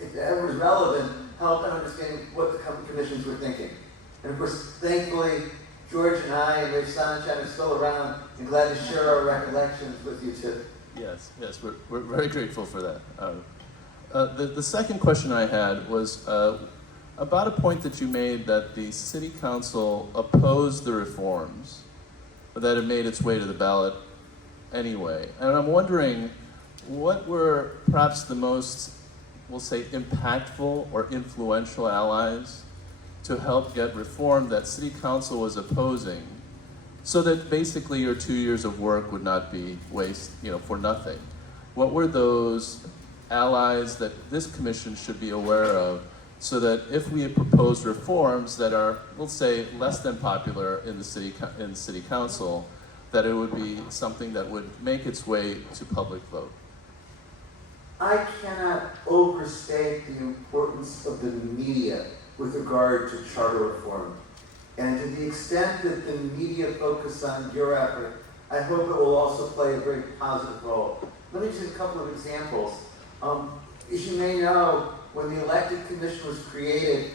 if ever is relevant, help in understanding what the commissions were thinking. And of course, thankfully, George and I and Ray Sonachan are still around and glad to share our recollections with you too. Yes, we're very grateful for that. The second question I had was about a point that you made that the city council opposed the reforms, but that it made its way to the ballot anyway. And I'm wondering, what were perhaps the most, we'll say, impactful or influential allies to help get reform that city council was opposing, so that basically your 2 years of work would not be for nothing? What were those allies that this commission should be aware of, so that if we propose reforms that are, we'll say, less than popular in the city council, that it would be something that would make its way to public vote? I cannot overstate the importance of the media with regard to charter reform. And to the extent that the media focus on your effort, I hope it will also play a very positive role. Let me just a couple of examples. As you may know, when the elected commission was created,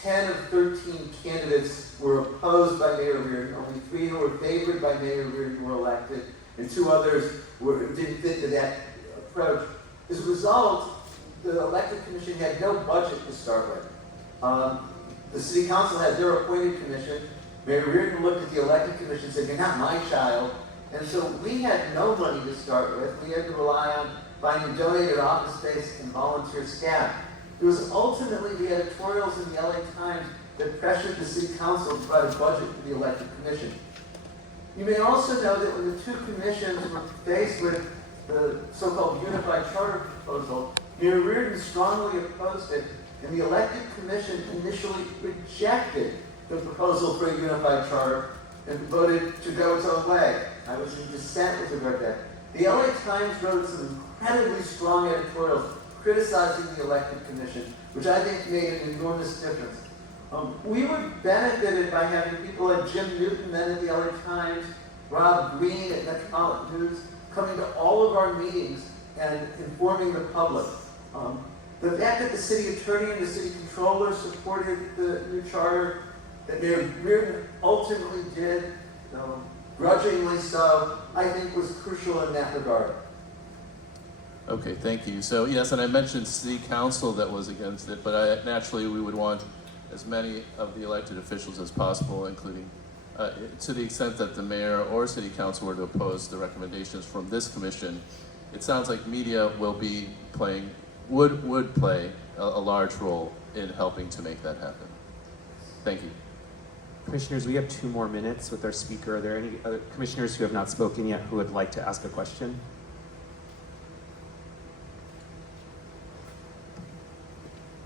10 of 13 candidates were opposed by Mayor Reardon. Only 3 who were favored by Mayor Reardon were elected, and 2 others didn't fit to that approach. As a result, the elected commission had no budget to start with. The city council had their appointed commission. Mayor Reardon looked at the elected commission and said, "You're not my child." And so we had no money to start with. We had to rely on finding donated office space and volunteer staff. It was ultimately the editorials in the LA Times that pressured the city council to provide a budget for the elected commission. You may also know that when the two commissions were faced with the so-called unified charter proposal, Mayor Reardon strongly opposed it, and the elected commission initially rejected the proposal for a unified charter and voted to go its own way. I was in dissent with regard to that. The LA Times wrote some incredibly strong editorials criticizing the elected commission, which I think made an enormous difference. We were benefited by having people like Jim Newton, then at the LA Times, Rob Green at Metropolitan News, coming to all of our meetings and informing the public. The fact that the city attorney and the city controller supported the new charter, that Mayor Reardon ultimately did, grudgingly so, I think was crucial in that regard. Okay, thank you. So yes, and I mentioned city council that was against it, but naturally we would want as many of the elected officials as possible, including to the extent that the mayor or city council were to oppose the recommendations from this commission. It sounds like media will be playing, would play a large role in helping to make that happen. Thank you. Commissioners, we have 2 more minutes with our speaker. Are there any other commissioners who have not spoken yet who would like to ask a question?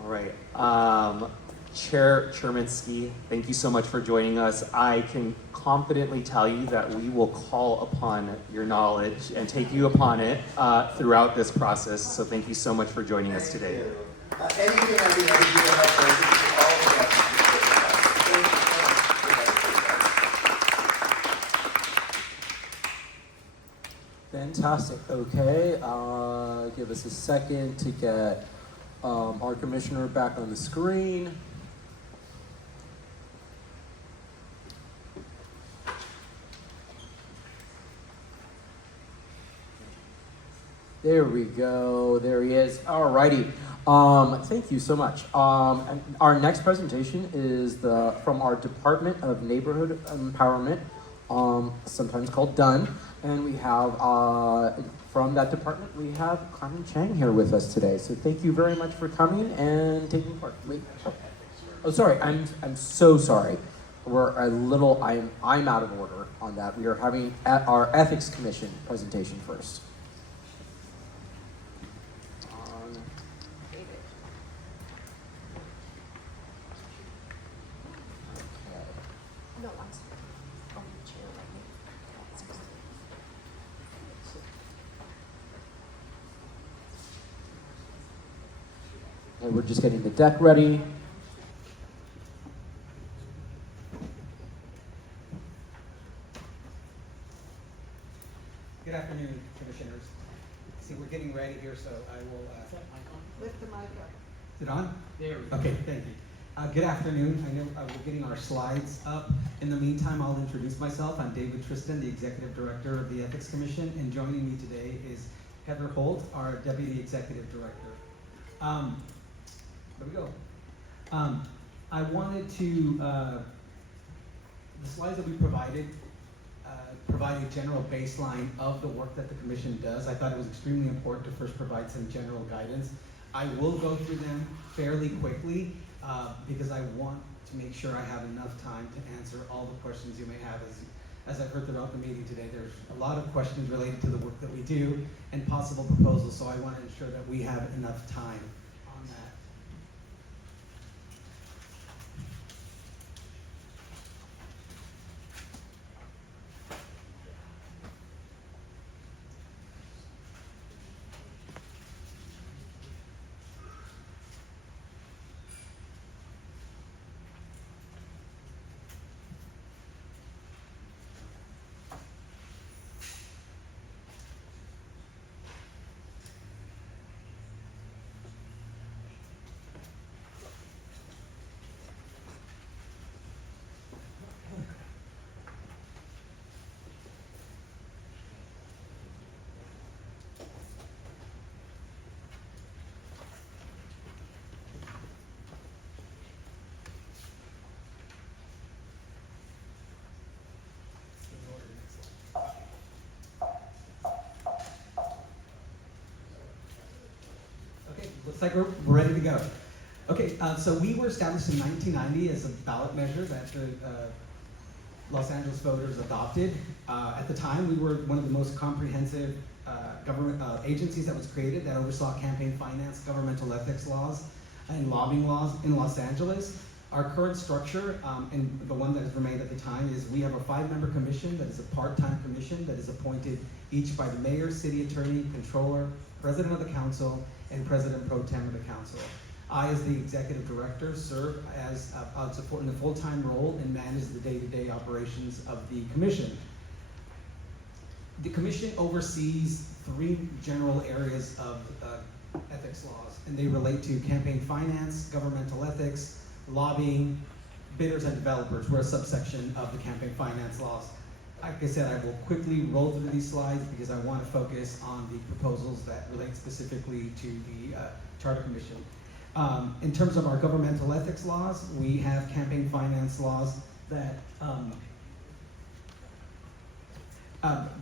All right. Chair Chemerinsky, thank you so much for joining us. I can confidently tell you that we will call upon your knowledge and take you upon it throughout this process. So thank you so much for joining us today. Anything I can do to help all of us. Fantastic. Okay, give us a second to get our commissioner back on the screen. There we go. There he is. Alrighty. Thank you so much. And our next presentation is from our Department of Neighborhood Empowerment, sometimes called DUN. And we have, from that department, we have Carmen Chang here with us today. So thank you very much for coming and taking part. Wait. Oh, sorry. I'm so sorry. I'm out of order on that. We are having our Ethics Commission presentation first. And we're just getting the deck ready. Good afternoon, commissioners. See, we're getting ready here, so I will. Lift the mic up. Is it on? There we go. Okay, thank you. Good afternoon. I know we're getting our slides up. In the meantime, I'll introduce myself. I'm David Tristan, the Executive Director of the Ethics Commission, and joining me today is Heather Holt, our Deputy Executive Director. There we go. I wanted to, the slides that we provided provide a general baseline of the work that the commission does. I thought it was extremely important to first provide some general guidance. I will go through them fairly quickly because I want to make sure I have enough time to answer all the questions you may have. As I've heard throughout the meeting today, there's a lot of questions related to the work that we do and possible proposals, so I want to ensure that we have enough time on that. Looks like we're ready to go. Okay, so we were established in 1990 as a ballot measure that Los Angeles voters adopted. At the time, we were one of the most comprehensive government agencies that was created that oversaw campaign finance, governmental ethics laws, and lobbying laws in Los Angeles. Our current structure, and the one that has remained at the time, is we have a 5-member commission that is a part-time commission that is appointed each by the mayor, city attorney, controller, president of the council, and president pro tem of the council. I, as the executive director, serve as in a full-time role and manage the day-to-day operations of the commission. The commission oversees 3 general areas of ethics laws, and they relate to campaign finance, governmental ethics, lobbying, bidders, and developers. We're a subsection of the campaign finance laws. Like I said, I will quickly roll through these slides because I want to focus on the proposals that relate specifically to the Charter Commission. In terms of our governmental ethics laws, we have campaign finance laws that,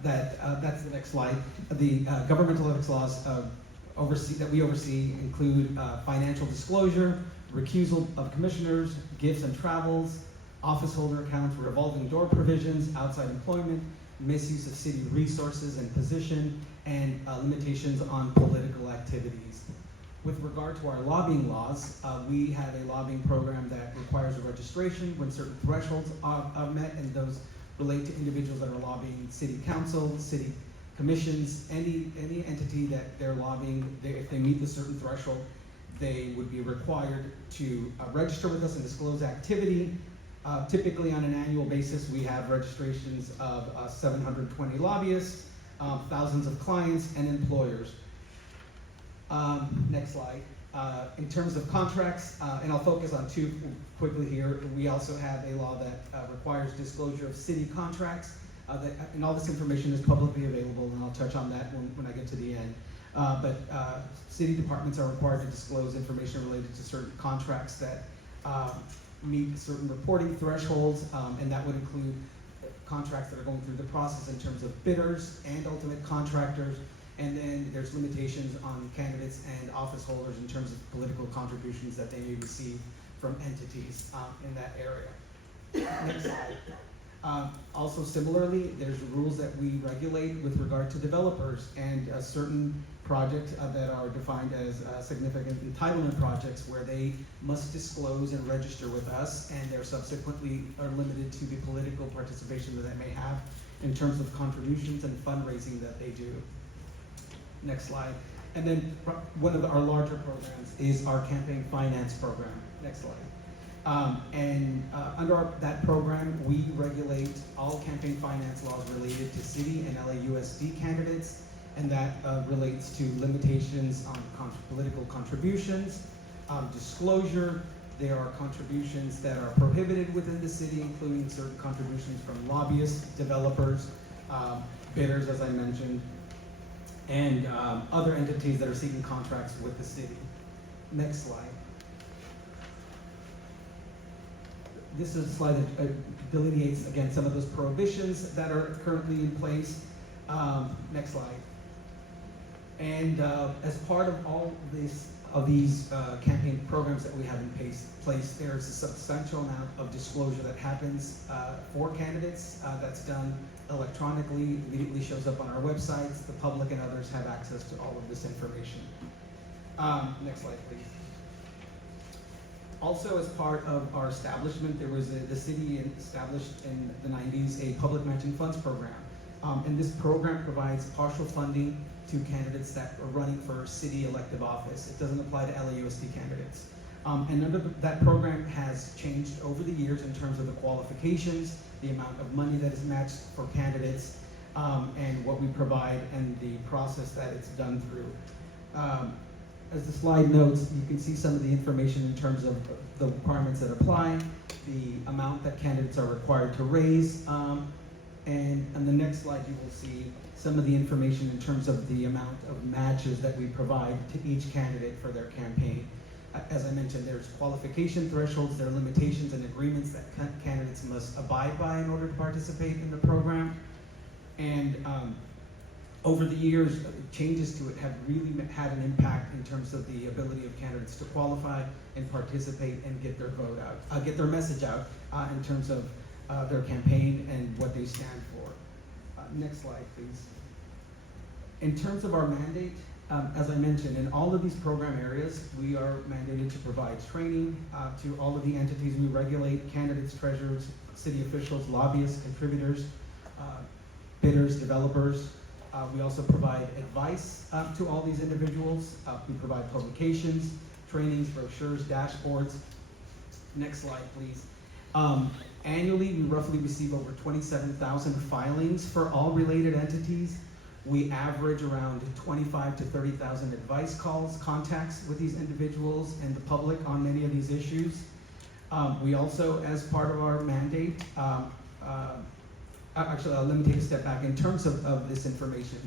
that's the next slide. The governmental ethics laws that we oversee include financial disclosure, recusal of commissioners, gifts and travels, office holder accounts, revolving door provisions, outside employment, misuse of city resources and position, and limitations on political activities. With regard to our lobbying laws, we have a lobbying program that requires a registration when certain thresholds are met, and those relate to individuals that are lobbying city council, city commissions, any entity that they're lobbying. If they meet the certain threshold, they would be required to register with us and disclose activity. Typically on an annual basis, we have registrations of 720 lobbyists, thousands of clients and employers. Next slide. In terms of contracts, and I'll focus on 2 quickly here, we also have a law that requires disclosure of city contracts, and all this information is publicly available, and I'll touch on that when I get to the end. But city departments are required to disclose information related to certain contracts that meet certain reporting thresholds, and that would include contracts that are going through the process in terms of bidders and ultimate contractors. And then there's limitations on candidates and office holders in terms of political contributions that they may receive from entities in that area. Next slide. Also similarly, there's rules that we regulate with regard to developers and certain projects that are defined as significant entitlement projects where they must disclose and register with us, and they're subsequently are limited to the political participation that they may have in terms of contributions and fundraising that they do. Next slide. And then one of our larger programs is our campaign finance program. Next slide. Under that program, we regulate all campaign finance laws related to city and LAUSD candidates, and that relates to limitations on political contributions, disclosure. There are contributions that are prohibited within the city, including certain contributions from lobbyists, developers, bidders, as I mentioned, and other entities that are seeking contracts with the city. Next slide. This is a slide that delineates, again, some of those prohibitions that are currently in place. Next slide. And as part of all of these campaign programs that we have in place, there's a substantial amount of disclosure that happens for candidates that's done electronically, immediately shows up on our websites. The public and others have access to all of this information. Next slide, please. Also, as part of our establishment, there was the city established in the 90s a public matching funds program. And this program provides partial funding to candidates that are running for city elective office. It doesn't apply to LAUSD candidates. And under that program has changed over the years in terms of the qualifications, the amount of money that is matched for candidates, and what we provide and the process that it's done through. As the slide notes, you can see some of the information in terms of the requirements that apply, the amount that candidates are required to raise, and on the next slide you will see some of the information in terms of the amount of matches that we provide to each candidate for their campaign. As I mentioned, there's qualification thresholds, there are limitations and agreements that candidates must abide by in order to participate in the program. And over the years, changes to it have really had an impact in terms of the ability of candidates to qualify and participate and get their vote out, get their message out in terms of their campaign and what they stand for. Next slide, please. In terms of our mandate, as I mentioned, in all of these program areas, we are mandated to provide training to all of the entities we regulate: candidates, treasurers, city officials, lobbyists, contributors, bidders, developers. We also provide advice to all these individuals. We provide publications, trainings, brochures, dashboards. Next slide, please. Annually, we roughly receive over 27,000 filings for all related entities. We average around 25 to 30,000 advice calls, contacts with these individuals and the public on many of these issues. We also, as part of our mandate, actually, let me take a step back. In terms of this information,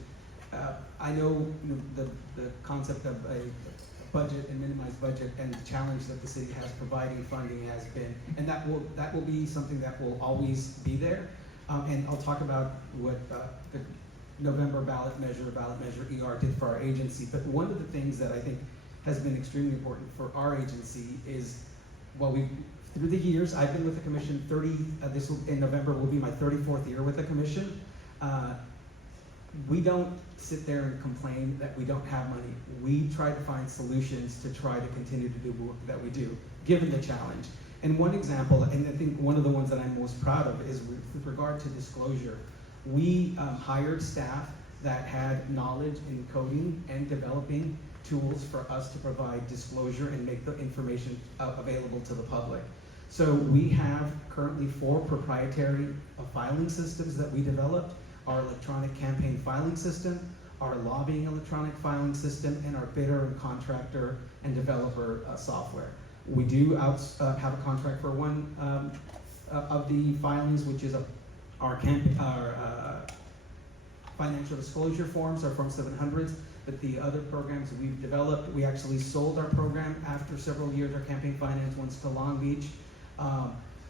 I know, the concept of a budget and minimized budget and the challenge that the city has providing funding has been, and that will be something that will always be there. And I'll talk about what the November ballot measure ER did for our agency. But one of the things that I think has been extremely important for our agency is, through the years, I've been with the commission in November will be my 34th year with the commission. We don't sit there and complain that we don't have money. We try to find solutions to try to continue to do the work that we do, given the challenge. And one example, and I think one of the ones that I'm most proud of, is with regard to disclosure. We hired staff that had knowledge in coding and developing tools for us to provide disclosure and make the information available to the public. So we have currently 4 proprietary filing systems that we developed: our electronic campaign filing system, our lobbying electronic filing system, and our bidder and contractor and developer software. We do have a contract for one of the filings, which is our financial disclosure forms, our Form 700s. But the other programs that we've developed, we actually sold our program after several years, our campaign finance ones, to Long Beach.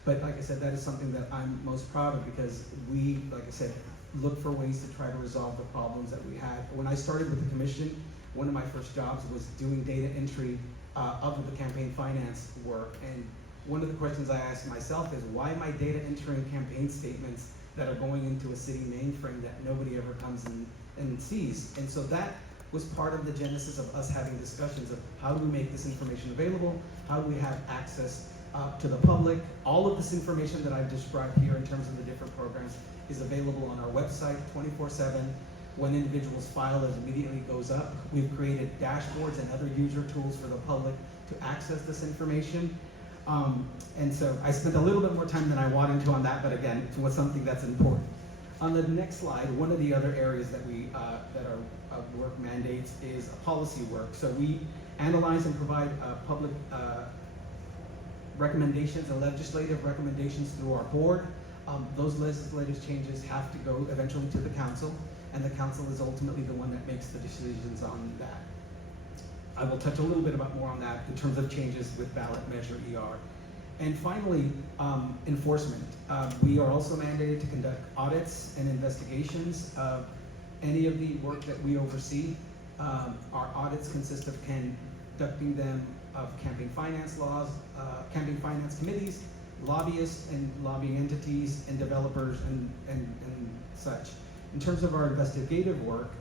But like I said, that is something that I'm most proud of, because we, like I said, look for ways to try to resolve the problems that we had. When I started with the commission, one of my first jobs was doing data entry of the campaign finance work. And one of the questions I asked myself is, why am I data entering campaign statements that are going into a city mainframe that nobody ever comes and sees? And so that was part of the genesis of us having discussions of how do we make this information available, how do we have access to the public. All of this information that I've described here in terms of the different programs is available on our website 24/7. When individuals file, it immediately goes up. We've created dashboards and other user tools for the public to access this information. And so I spent a little bit more time than I wanted to on that, but again, it was something that's important. On the next slide, one of the other areas that we that are work mandates is policy work. So we analyze and provide public recommendations and legislative recommendations through our board. Those legislative changes have to go eventually to the council, and the council is ultimately the one that makes the decisions on that. I will touch a little bit more on that in terms of changes with ballot measure ER. And finally, enforcement. We are also mandated to conduct audits and investigations of any of the work that we oversee. Our audits consist of conducting them of campaign finance laws, campaign finance committees, lobbyists and lobbying entities, and developers and such. In terms of our investigative work,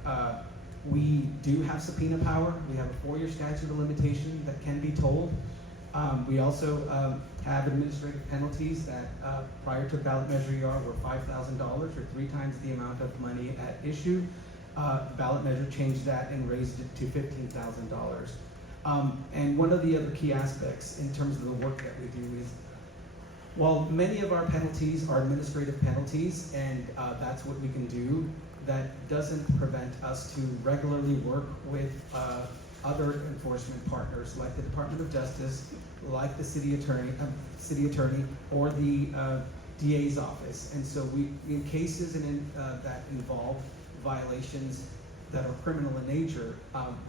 we do have subpoena power. We have a 4-year statute of limitation that can be told. We also have administrative penalties that prior to ballot measure ER were $5,000, or 3 times the amount of money at issue. Ballot measure changed that and raised it to $15,000. And one of the other key aspects in terms of the work that we do is, while many of our penalties are administrative penalties, and that's what we can do, that doesn't prevent us to regularly work with other enforcement partners, like the Department of Justice, like the city attorney, or the DA's office. And so we, in cases that involve violations that are criminal in nature,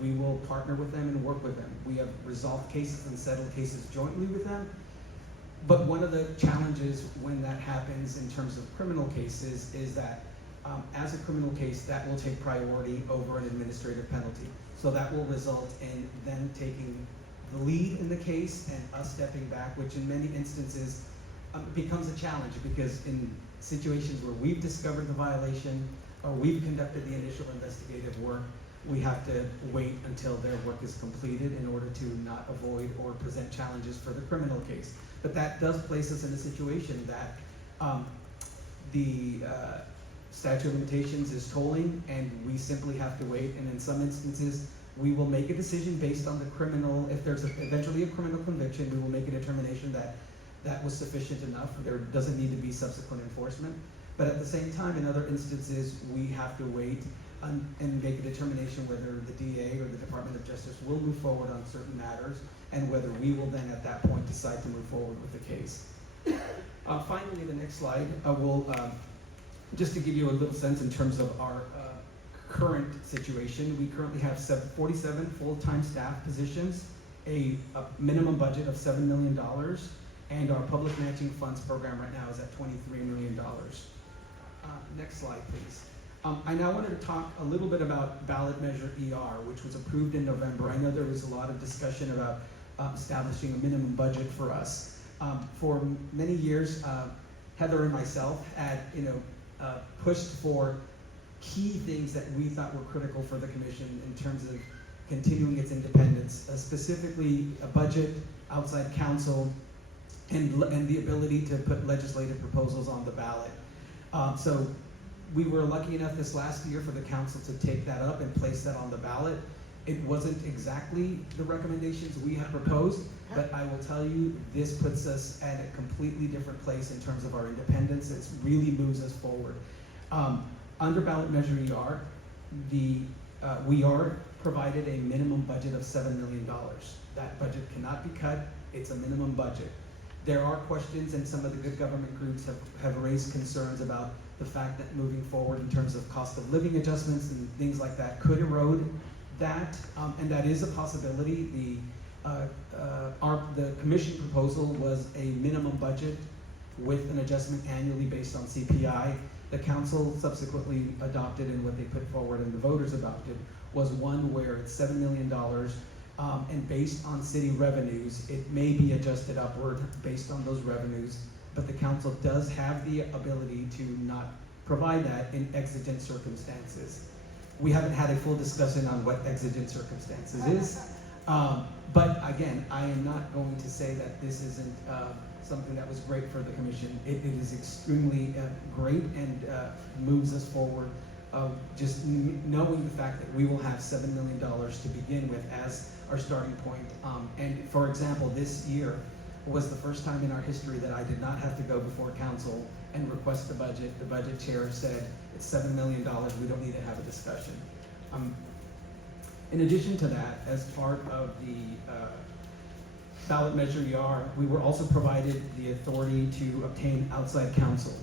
we will partner with them and work with them. We have resolved cases and settled cases jointly with them. But one of the challenges when that happens in terms of criminal cases is that as a criminal case, that will take priority over an administrative penalty. So that will result in them taking the lead in the case and us stepping back, which in many instances becomes a challenge because in situations where we've discovered the violation or we've conducted the initial investigative work, we have to wait until their work is completed in order to not avoid or present challenges for the criminal case. But that does place us in a situation that the statute of limitations is tolling and we simply have to wait, and in some instances we will make a decision based on the criminal, if there's eventually a criminal conviction, we will make a determination that that was sufficient enough, there doesn't need to be subsequent enforcement. But at the same time, in other instances, we have to wait and make a determination whether the DA or the Department of Justice will move forward on certain matters, and whether we will then at that point decide to move forward with the case. Finally, the next slide, will just to give you a little sense in terms of our current situation, we currently have 47 full-time staff positions, a minimum budget of $7 million, and our public matching funds program right now is at $23 million. Next slide, please. I now wanted to talk a little bit about ballot measure ER, which was approved in November. I know there was a lot of discussion about establishing a minimum budget for us. For many years, Heather and myself had, pushed for key things that we thought were critical for the commission in terms of continuing its independence, specifically a budget, outside counsel, and the ability to put legislative proposals on the ballot. So we were lucky enough this last year for the council to take that up and place that on the ballot. It wasn't exactly the recommendations we had proposed, but I will tell you, this puts us at a completely different place in terms of our independence. It really moves us forward. Under ballot measure ER, we are provided a minimum budget of $7 million. That budget cannot be cut. It's a minimum budget. There are questions, and some of the good government groups have raised concerns about the fact that moving forward in terms of cost of living adjustments and things like that could erode that, and that is a possibility. The commission proposal was a minimum budget with an adjustment annually based on CPI. The council subsequently adopted, and what they put forward and the voters adopted was one where it's $7 million, and based on city revenues, it may be adjusted upward based on those revenues, but the council does have the ability to not provide that in exigent circumstances. We haven't had a full discussion on what exigent circumstances is, but again, I am not going to say that this isn't something that was great for the commission. It is extremely great and moves us forward. Just knowing the fact that we will have $7 million to begin with as our starting point. And for example, this year was the first time in our history that I did not have to go before council and request the budget. The budget chair said, it's $7 million, we don't need to have a discussion. In addition to that, as part of the ballot measure ER, we were also provided the authority to obtain outside counsel.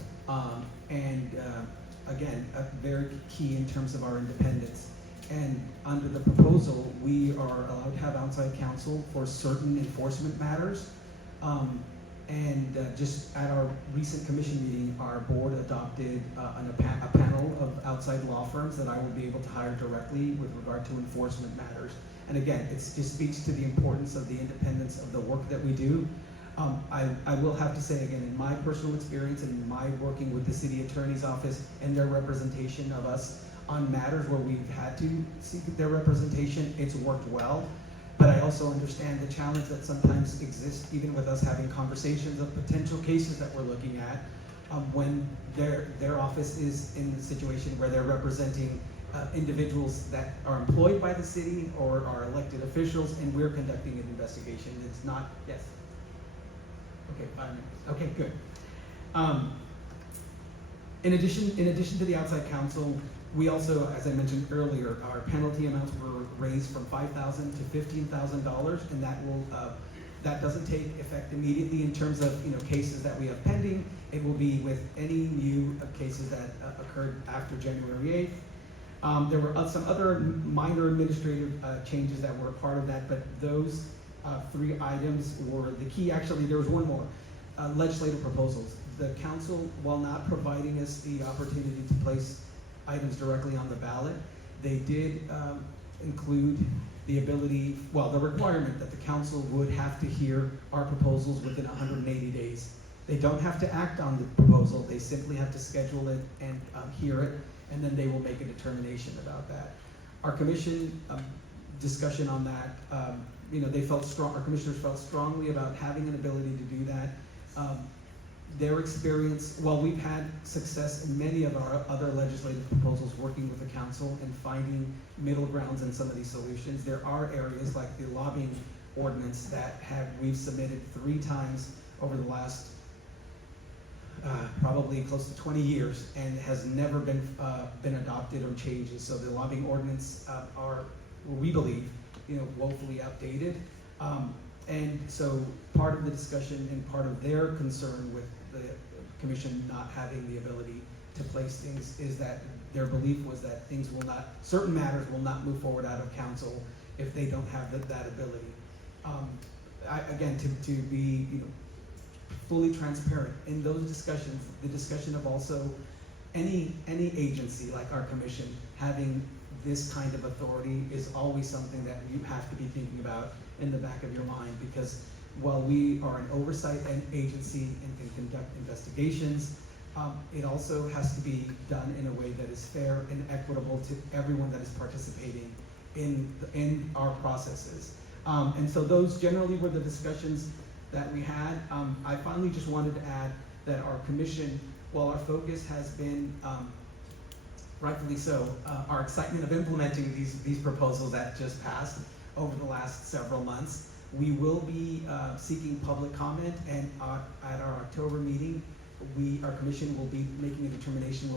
Again, very key in terms of our independence. And under the proposal, we are allowed to have outside counsel for certain enforcement matters. Just at our recent commission meeting, our board adopted a panel of outside law firms that I will be able to hire directly with regard to enforcement matters. And again, it just speaks to the importance of the independence of the work that we do. I will have to say again, in my personal experience and my working with the city attorney's office and their representation of us on matters where we've had to seek their representation, it's worked well. But I also understand the challenge that sometimes exists even with us having conversations of potential cases that we're looking at when their office is in the situation where they're representing individuals that are employed by the city or are elected officials, and we're conducting an investigation. It's not, yes? Okay, 5 minutes. Okay, good. In addition to the outside counsel, we also, as I mentioned earlier, our penalty amounts were raised from $5,000 to $15,000, and that doesn't take effect immediately in terms of cases that we have pending. It will be with any new cases that occurred after January 8th. There were some other minor administrative changes that were a part of that, but those 3 items were the key. Actually, there was one more, legislative proposals. The council, while not providing us the opportunity to place items directly on the ballot, they did include the ability, the requirement that the council would have to hear our proposals within 180 days. They don't have to act on the proposal, they simply have to schedule it and hear it, and then they will make a determination about that. Our commission discussion on that, they felt strong, our commissioners felt strongly about having an ability to do that. Their experience, while we've had success in many of our other legislative proposals working with the council and finding middle grounds in some of these solutions, there are areas like the lobbying ordinance that we've submitted 3 times over the last probably close to 20 years and has never been adopted or changed. So the lobbying ordinance are, we believe, woefully outdated. And so part of the discussion and part of their concern with the commission not having the ability to place things is that their belief was that things will not, certain matters will not move forward out of council if they don't have that ability. Again, to be fully transparent in those discussions, the discussion of also any agency like our commission having this kind of authority is always something that you have to be thinking about in the back of your mind, because while we are an oversight agency and can conduct investigations, it also has to be done in a way that is fair and equitable to everyone that is participating in our processes. And so those generally were the discussions that we had. I finally just wanted to add that our commission, while our focus has been, rightfully so, our excitement of implementing these proposals that just passed over the last several months, we will be seeking public comment, and at our October meeting, our commission will be making a determination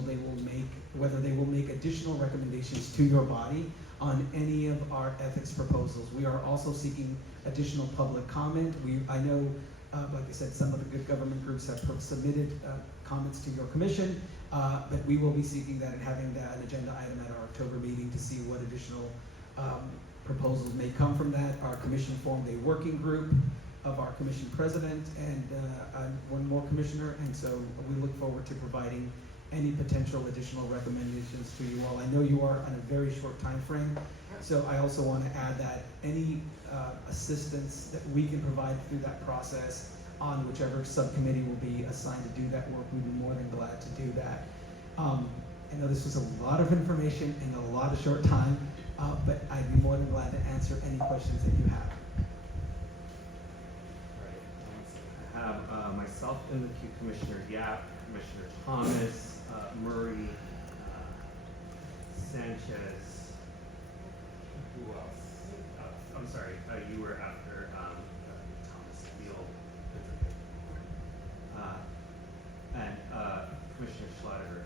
whether they will make additional recommendations to your body on any of our ethics proposals. We are also seeking additional public comment. I know, like I said, some of the good government groups have submitted comments to your commission, but we will be seeking that and having that an agenda item at our October meeting to see what additional proposals may come from that. Our commission formed a working group of our commission president and one more commissioner, and so we look forward to providing any potential additional recommendations to you all. I know you are on a very short time frame, so I also want to add that any assistance that we can provide through that process on whichever subcommittee will be assigned to do that work, we'd be more than glad to do that. I know this was a lot of information in a lot of short time, but I'd be more than glad to answer any questions that you have. I have myself in the queue, Commissioner Yap, Commissioner Thomas, Murray, Sanchez. Who else? I'm sorry, you were after Thomas Steele. And Commissioner Schlatter.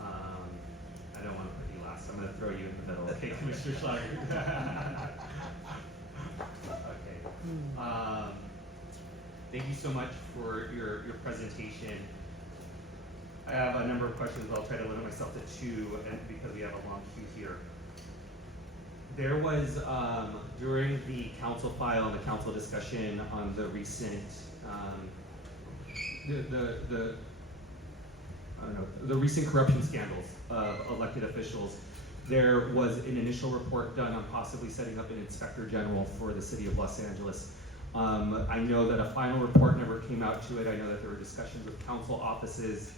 I don't want to put you last, so I'm going to throw you in the middle. Okay, Commissioner Schlatter. Okay. Thank you so much for your presentation. I have a number of questions, but I'll try to limit myself to 2 because we have a long queue here. There was, during the council file and the council discussion on the recent, the recent corruption scandals of elected officials, there was an initial report done on possibly setting up an inspector general for the city of Los Angeles. I know that a final report never came out to it. I know that there were discussions with council offices.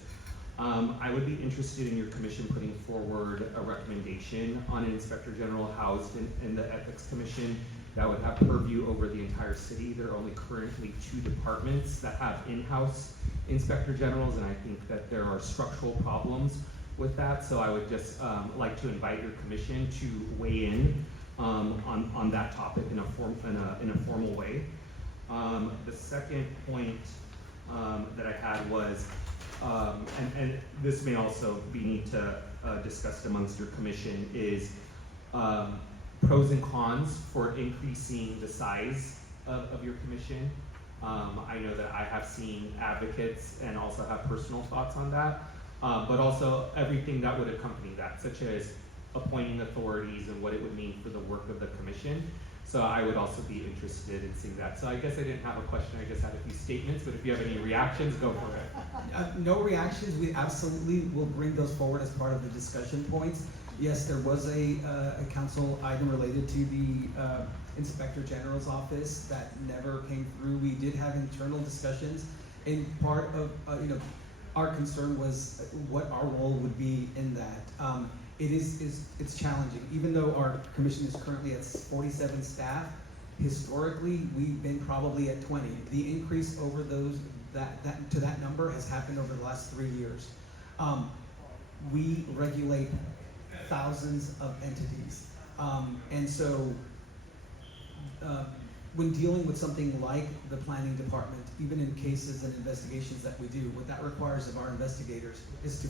I would be interested in your commission putting forward a recommendation on an inspector general housed in the ethics commission that would have purview over the entire city. There are only currently 2 departments that have in-house inspector generals, and I think that there are structural problems with that. So I would just like to invite your commission to weigh in on that topic in a formal way. The second point that I had was, and this may also be need to discussed amongst your commission, is pros and cons for increasing the size of your commission. I know that I have seen advocates and also have personal thoughts on that, but also everything that would accompany that, such as appointing authorities and what it would mean for the work of the commission. So I would also be interested in seeing that. So I guess I didn't have a question, I just had a few statements, but if you have any reactions, go for it. No reactions. We absolutely will bring those forward as part of the discussion points. Yes, there was a council item related to the Inspector General's office that never came through. We did have internal discussions, And part of, our concern was what our role would be in that. It's challenging. Even though our commission is currently at 47 staff, historically, we've been probably at 20. The increase over to that number has happened over the last 3 years. We regulate thousands of entities. And so when dealing with something like the planning department, even in cases and investigations that we do, what that requires of our investigators is to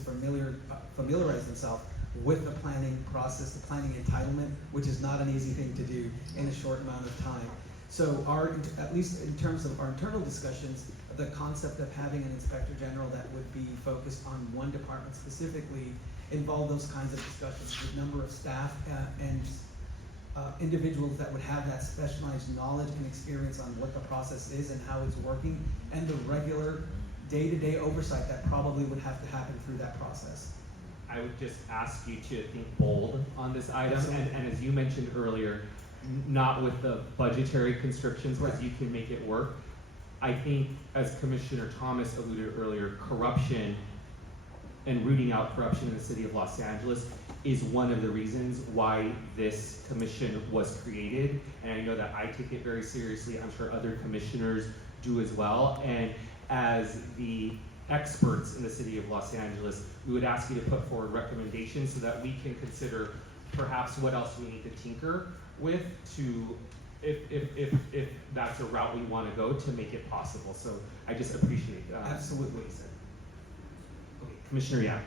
familiarize themselves with the planning process, the planning entitlement, which is not an easy thing to do in a short amount of time. So at least in terms of our internal discussions, the concept of having an inspector general that would be focused on one department specifically involved those kinds of discussions with number of staff and individuals that would have that specialized knowledge and experience on what the process is and how it's working, and the regular day-to-day oversight that probably would have to happen through that process. I would just ask you to think bold on this item, and as you mentioned earlier, not with the budgetary constrictions, because you can make it work. I think, as Commissioner Thomas alluded earlier, corruption and rooting out corruption in the city of Los Angeles is one of the reasons why this commission was created. And I know that I take it very seriously. I'm sure other commissioners do as well. And as the experts in the city of Los Angeles, we would ask you to put forward recommendations so that we can consider perhaps what else we need to tinker with to, if that's a route we want to go, to make it possible. So I just appreciate Absolutely. what you said. Okay, Commissioner Yap.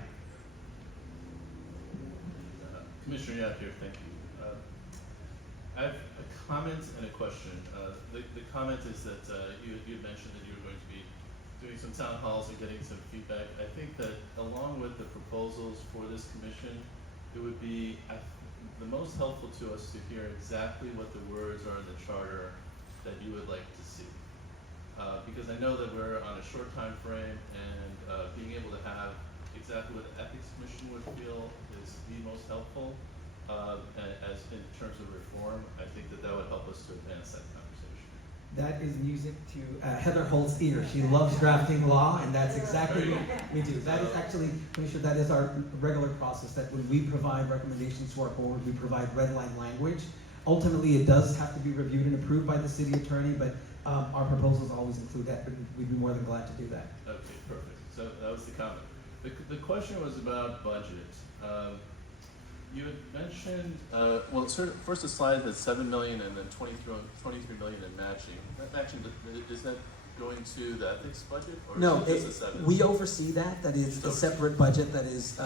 Commissioner Yap here, thank you. I have a comment and a question. The comment is that you mentioned that you were going to be doing some town halls and getting some feedback. I think that along with the proposals for this commission, it would be the most helpful to us to hear exactly what the words are in the charter that you would like to see. Because I know that we're on a short time frame, and being able to have exactly what the Ethics Commission would feel is the most helpful. As in terms of reform, I think that would help us to advance that conversation. That is music to Heather Holt's ear. She loves drafting law, and that's exactly what we do. That is actually, Commissioner, that is our regular process, that when we provide recommendations to our board, we provide red line language. Ultimately, it does have to be reviewed and approved by the city attorney, but our proposals always include that, but we'd be more than glad to do that. Okay, perfect. So that was the comment. The question was about budget. You had mentioned, well, first the slide had 7 million and then 23 million in matching. That matching, is that going to the ethics budget, or No, is it just the 7? we oversee that. That is a separate budget that is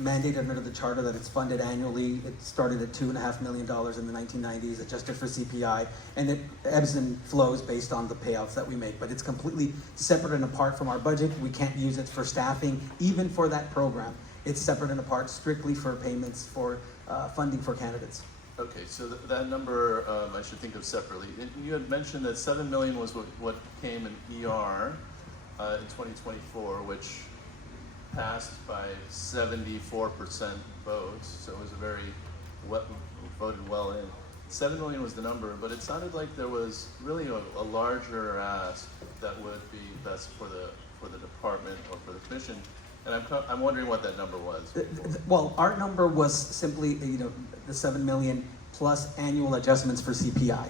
mandated under the charter, that it's funded annually. It started at $2.5 million in the 1990s, adjusted for CPI, and it ebbs and flows based on the payouts that we make. But it's completely separate and apart from our budget. We can't use it for staffing, even for that program. It's separate and apart, strictly for payments for funding for candidates. Okay, so that number I should think of separately. You had mentioned that 7 million was what came in ER in 2024, which passed by 74% votes, so it was a very voted well in. 7 million was the number, but it sounded like there was really a larger ask that would be best for the department or for the commission. And I'm wondering what that number was. Well, our number was simply, the 7 million plus annual adjustments for CPI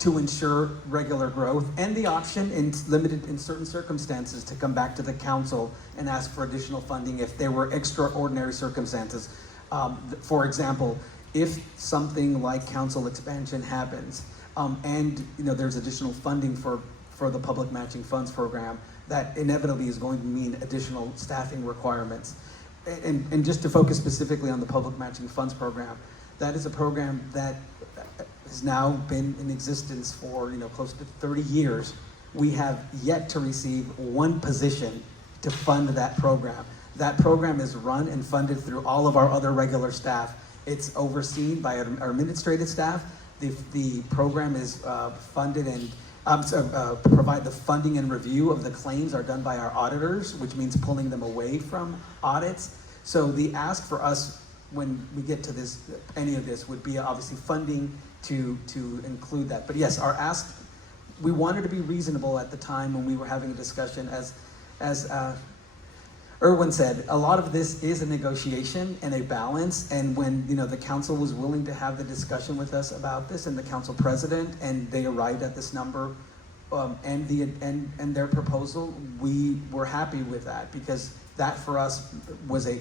to ensure regular growth, and the option in certain circumstances to come back to the council and ask for additional funding if there were extraordinary circumstances. For example, if something like council expansion happens, and there's additional funding for the public matching funds program, that inevitably is going to mean additional staffing requirements. And just to focus specifically on the public matching funds program, that is a program that has now been in existence for close to 30 years. We have yet to receive one position to fund that program. That program is run and funded through all of our other regular staff. It's overseen by our administrative staff. The program is funded and provide the funding and review of the claims are done by our auditors, which means pulling them away from audits. So the ask for us when we get to any of this would be obviously funding to include that. But yes, our ask we wanted to be reasonable at the time when we were having a discussion. As Erwin said, a lot of this is a negotiation and a balance. And when the council was willing to have the discussion with us about this, and the council president, and they arrived at this number and their proposal, we were happy with that, because that for us was a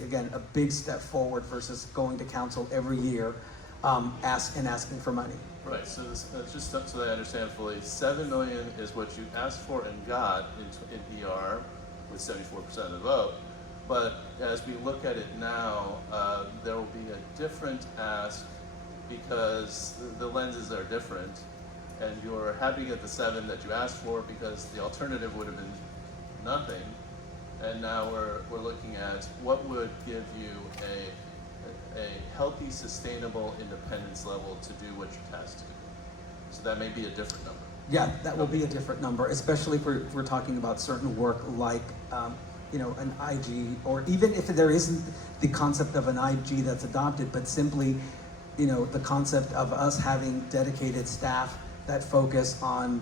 big step forward versus going to council every year asking for money. Right, so this, just so that I understand fully, 7 million is what you asked for and got in PR with 74% of the vote. But as we look at it now, there will be a different ask because the lenses are different, and you're happy to get the 7 that you asked for because the alternative would have been nothing. And now we're looking at what would give you a healthy, sustainable independence level to do what you're tasked to do. So that may be a different number. Yeah, that will be a different number, especially if we're talking about certain work like an IG, or even if there isn't the concept of an IG that's adopted, but simply the concept of us having dedicated staff that focus on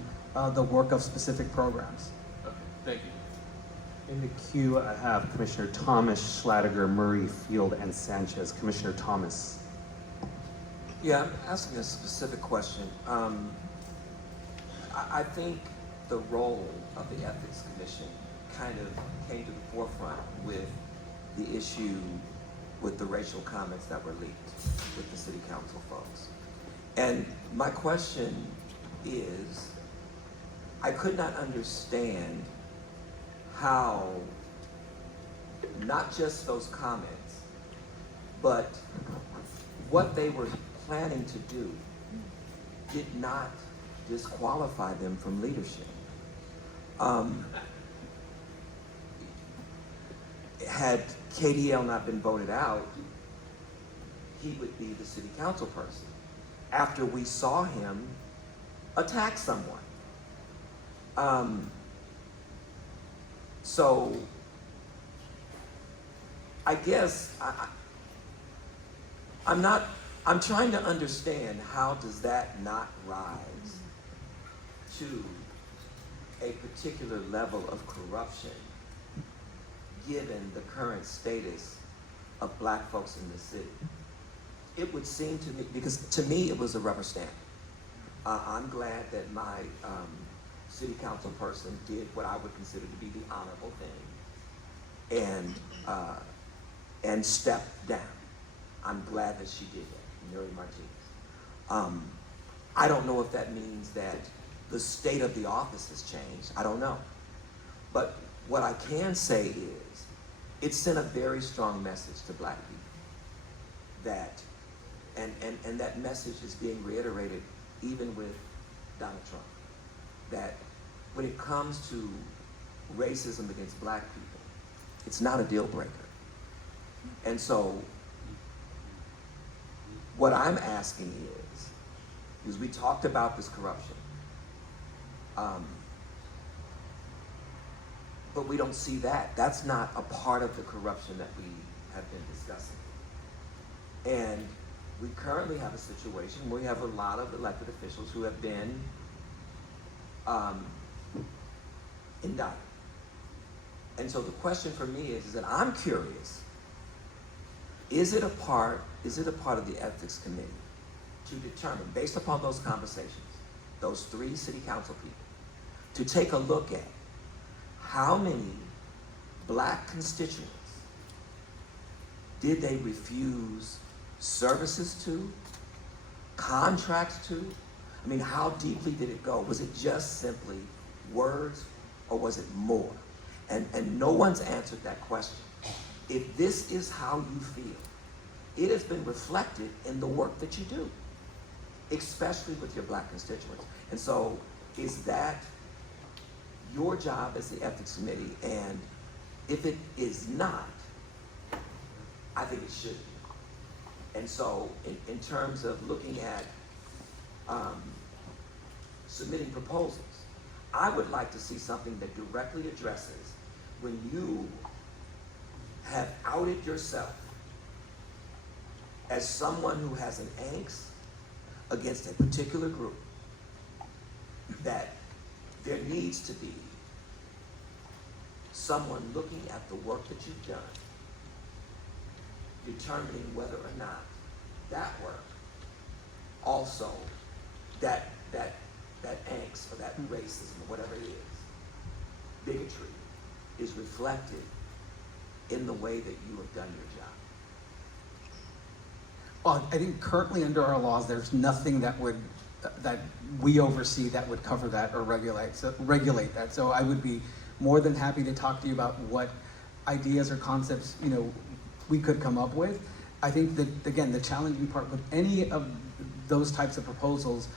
the work of specific programs. Okay, thank you. In the queue, I have Commissioner Thomas, Schlatter, Murray, Field, and Sanchez. Commissioner Thomas. Yeah, I'm asking a specific question. I think the role of the Ethics Commission kind of came to the forefront with the issue with the racial comments that were leaked with the city council folks. And my question is, I could not understand how not just those comments, but what they were planning to do did not disqualify them from leadership. Had KDL not been voted out, he would be the city council person after we saw him attack someone. So I guess I'm trying to understand, how does that not rise to a particular level of corruption given the current status of black folks in the city? It would seem to me, because to me it was a rubber stamp. I'm glad that my city council person did what I would consider to be the honorable thing and stepped down. I'm glad that she did that, Mary Martinez. I don't know if that means that the state of the office has changed. I don't know. But what I can say is, it sent a very strong message to black people that, and that message is being reiterated even with Donald Trump, that when it comes to racism against black people, it's not a deal breaker. And so what I'm asking is we talked about this corruption, but we don't see that. That's not a part of the corruption that we have been discussing. And we currently have a situation where we have a lot of elected officials who have been indicted. And so the question for me is that I'm curious, is it a part of the Ethics Committee to determine, based upon those conversations, those 3 city council people, to take a look at how many black constituents did they refuse services to, contracts to? I mean, how deeply did it go? Was it just simply words, or was it more? And no one's answered that question. If this is how you feel, it has been reflected in the work that you do, especially with your black constituents. And so, is that your job as the Ethics Committee? And if it is not, I think it should be. And so, in terms of looking at submitting proposals, I would like to see something that directly addresses when you have outed yourself as someone who has an angst against a particular group, that there needs to be someone looking at the work that you've done, determining whether or not that work also, that angst or that racism or whatever it is, bigotry, is reflected in the way that you have done your job. Well, I think currently under our laws, there's nothing that we oversee that would cover that or regulate that. So I would be more than happy to talk to you about what ideas or concepts, we could come up with. I think that, again, the challenging part with any of those types of proposals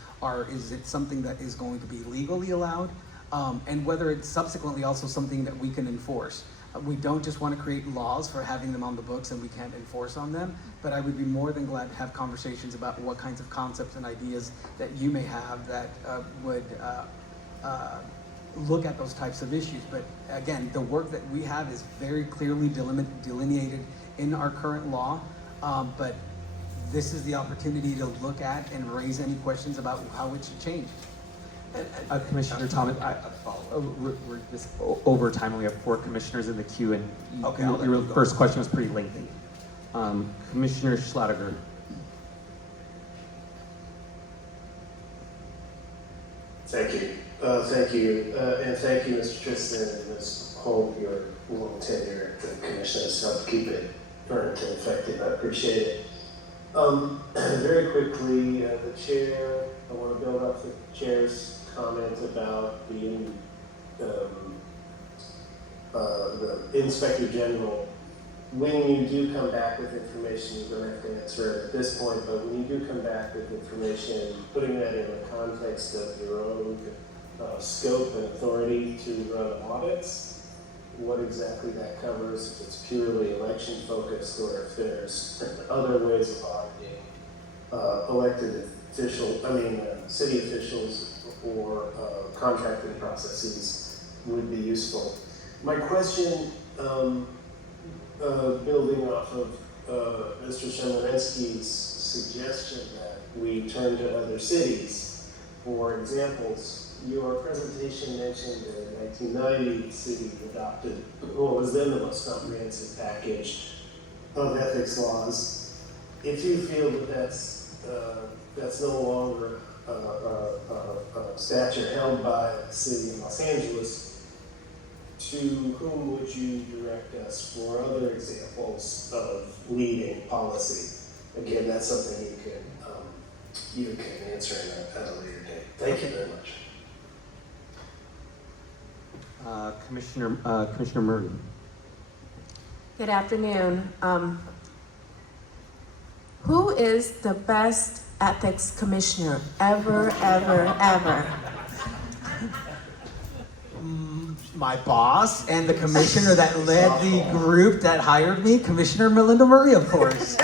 is it something that is going to be legally allowed, and whether it's subsequently also something that we can enforce. We don't just want to create laws for having them on the books and we can't enforce on them, but I would be more than glad to have conversations about what kinds of concepts and ideas that you may have that would look at those types of issues. But again, the work that we have is very clearly delineated in our current law, but this is the opportunity to look at and raise any questions about how it should change. Commissioner Thomas, we're just over time, and we have 4 commissioners in the queue, and Okay, your first question was pretty lengthy. Commissioner Schlottiger. Thank you. Thank you. And thank you, Mr. Tristan and Ms. Holt, your long tenure at the commission has helped keep it current and effective. I appreciate it. Very quickly, the chair, I want to build up the chair's comment about the Inspector General. When you do come back with information, you don't have to answer it at this point, but when you do come back with information, putting that in the context of your own scope and authority to run audits, what exactly that covers, if it's purely election focused or if there's other ways of auditing elected city officials or contracting processes would be useful. My question, building off of Mr. Chemerinsky's suggestion that we turn to other cities for examples, your presentation mentioned in 1990 the city adopted what was then the most comprehensive package of ethics laws. If you feel that that's no longer a statute held by the city of Los Angeles, to whom would you direct us for other examples of leading policy? Again, that's something you can answer at a later date. Thank you very much. Commissioner Murray. Good afternoon. Who is the best ethics commissioner ever? My boss and the commissioner that led the group that hired me, Commissioner Melinda Murray, of course.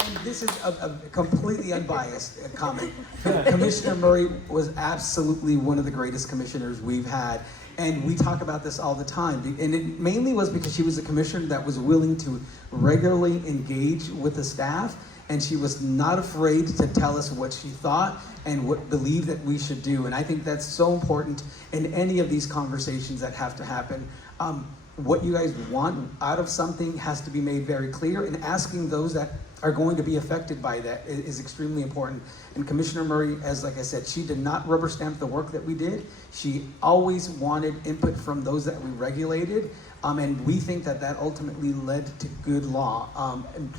And this is a completely unbiased comment. Commissioner Murray was absolutely one of the greatest commissioners we've had. And we talk about this all the time. And it mainly was because she was a commissioner that was willing to regularly engage with the staff, and she was not afraid to tell us what she thought and what believed that we should do. And I think that's so important in any of these conversations that have to happen. What you guys want out of something has to be made very clear, and asking those that are going to be affected by that is extremely important. And Commissioner Murray, like I said, she did not rubber stamp the work that we did. She always wanted input from those that we regulated, and we think that ultimately led to good law. And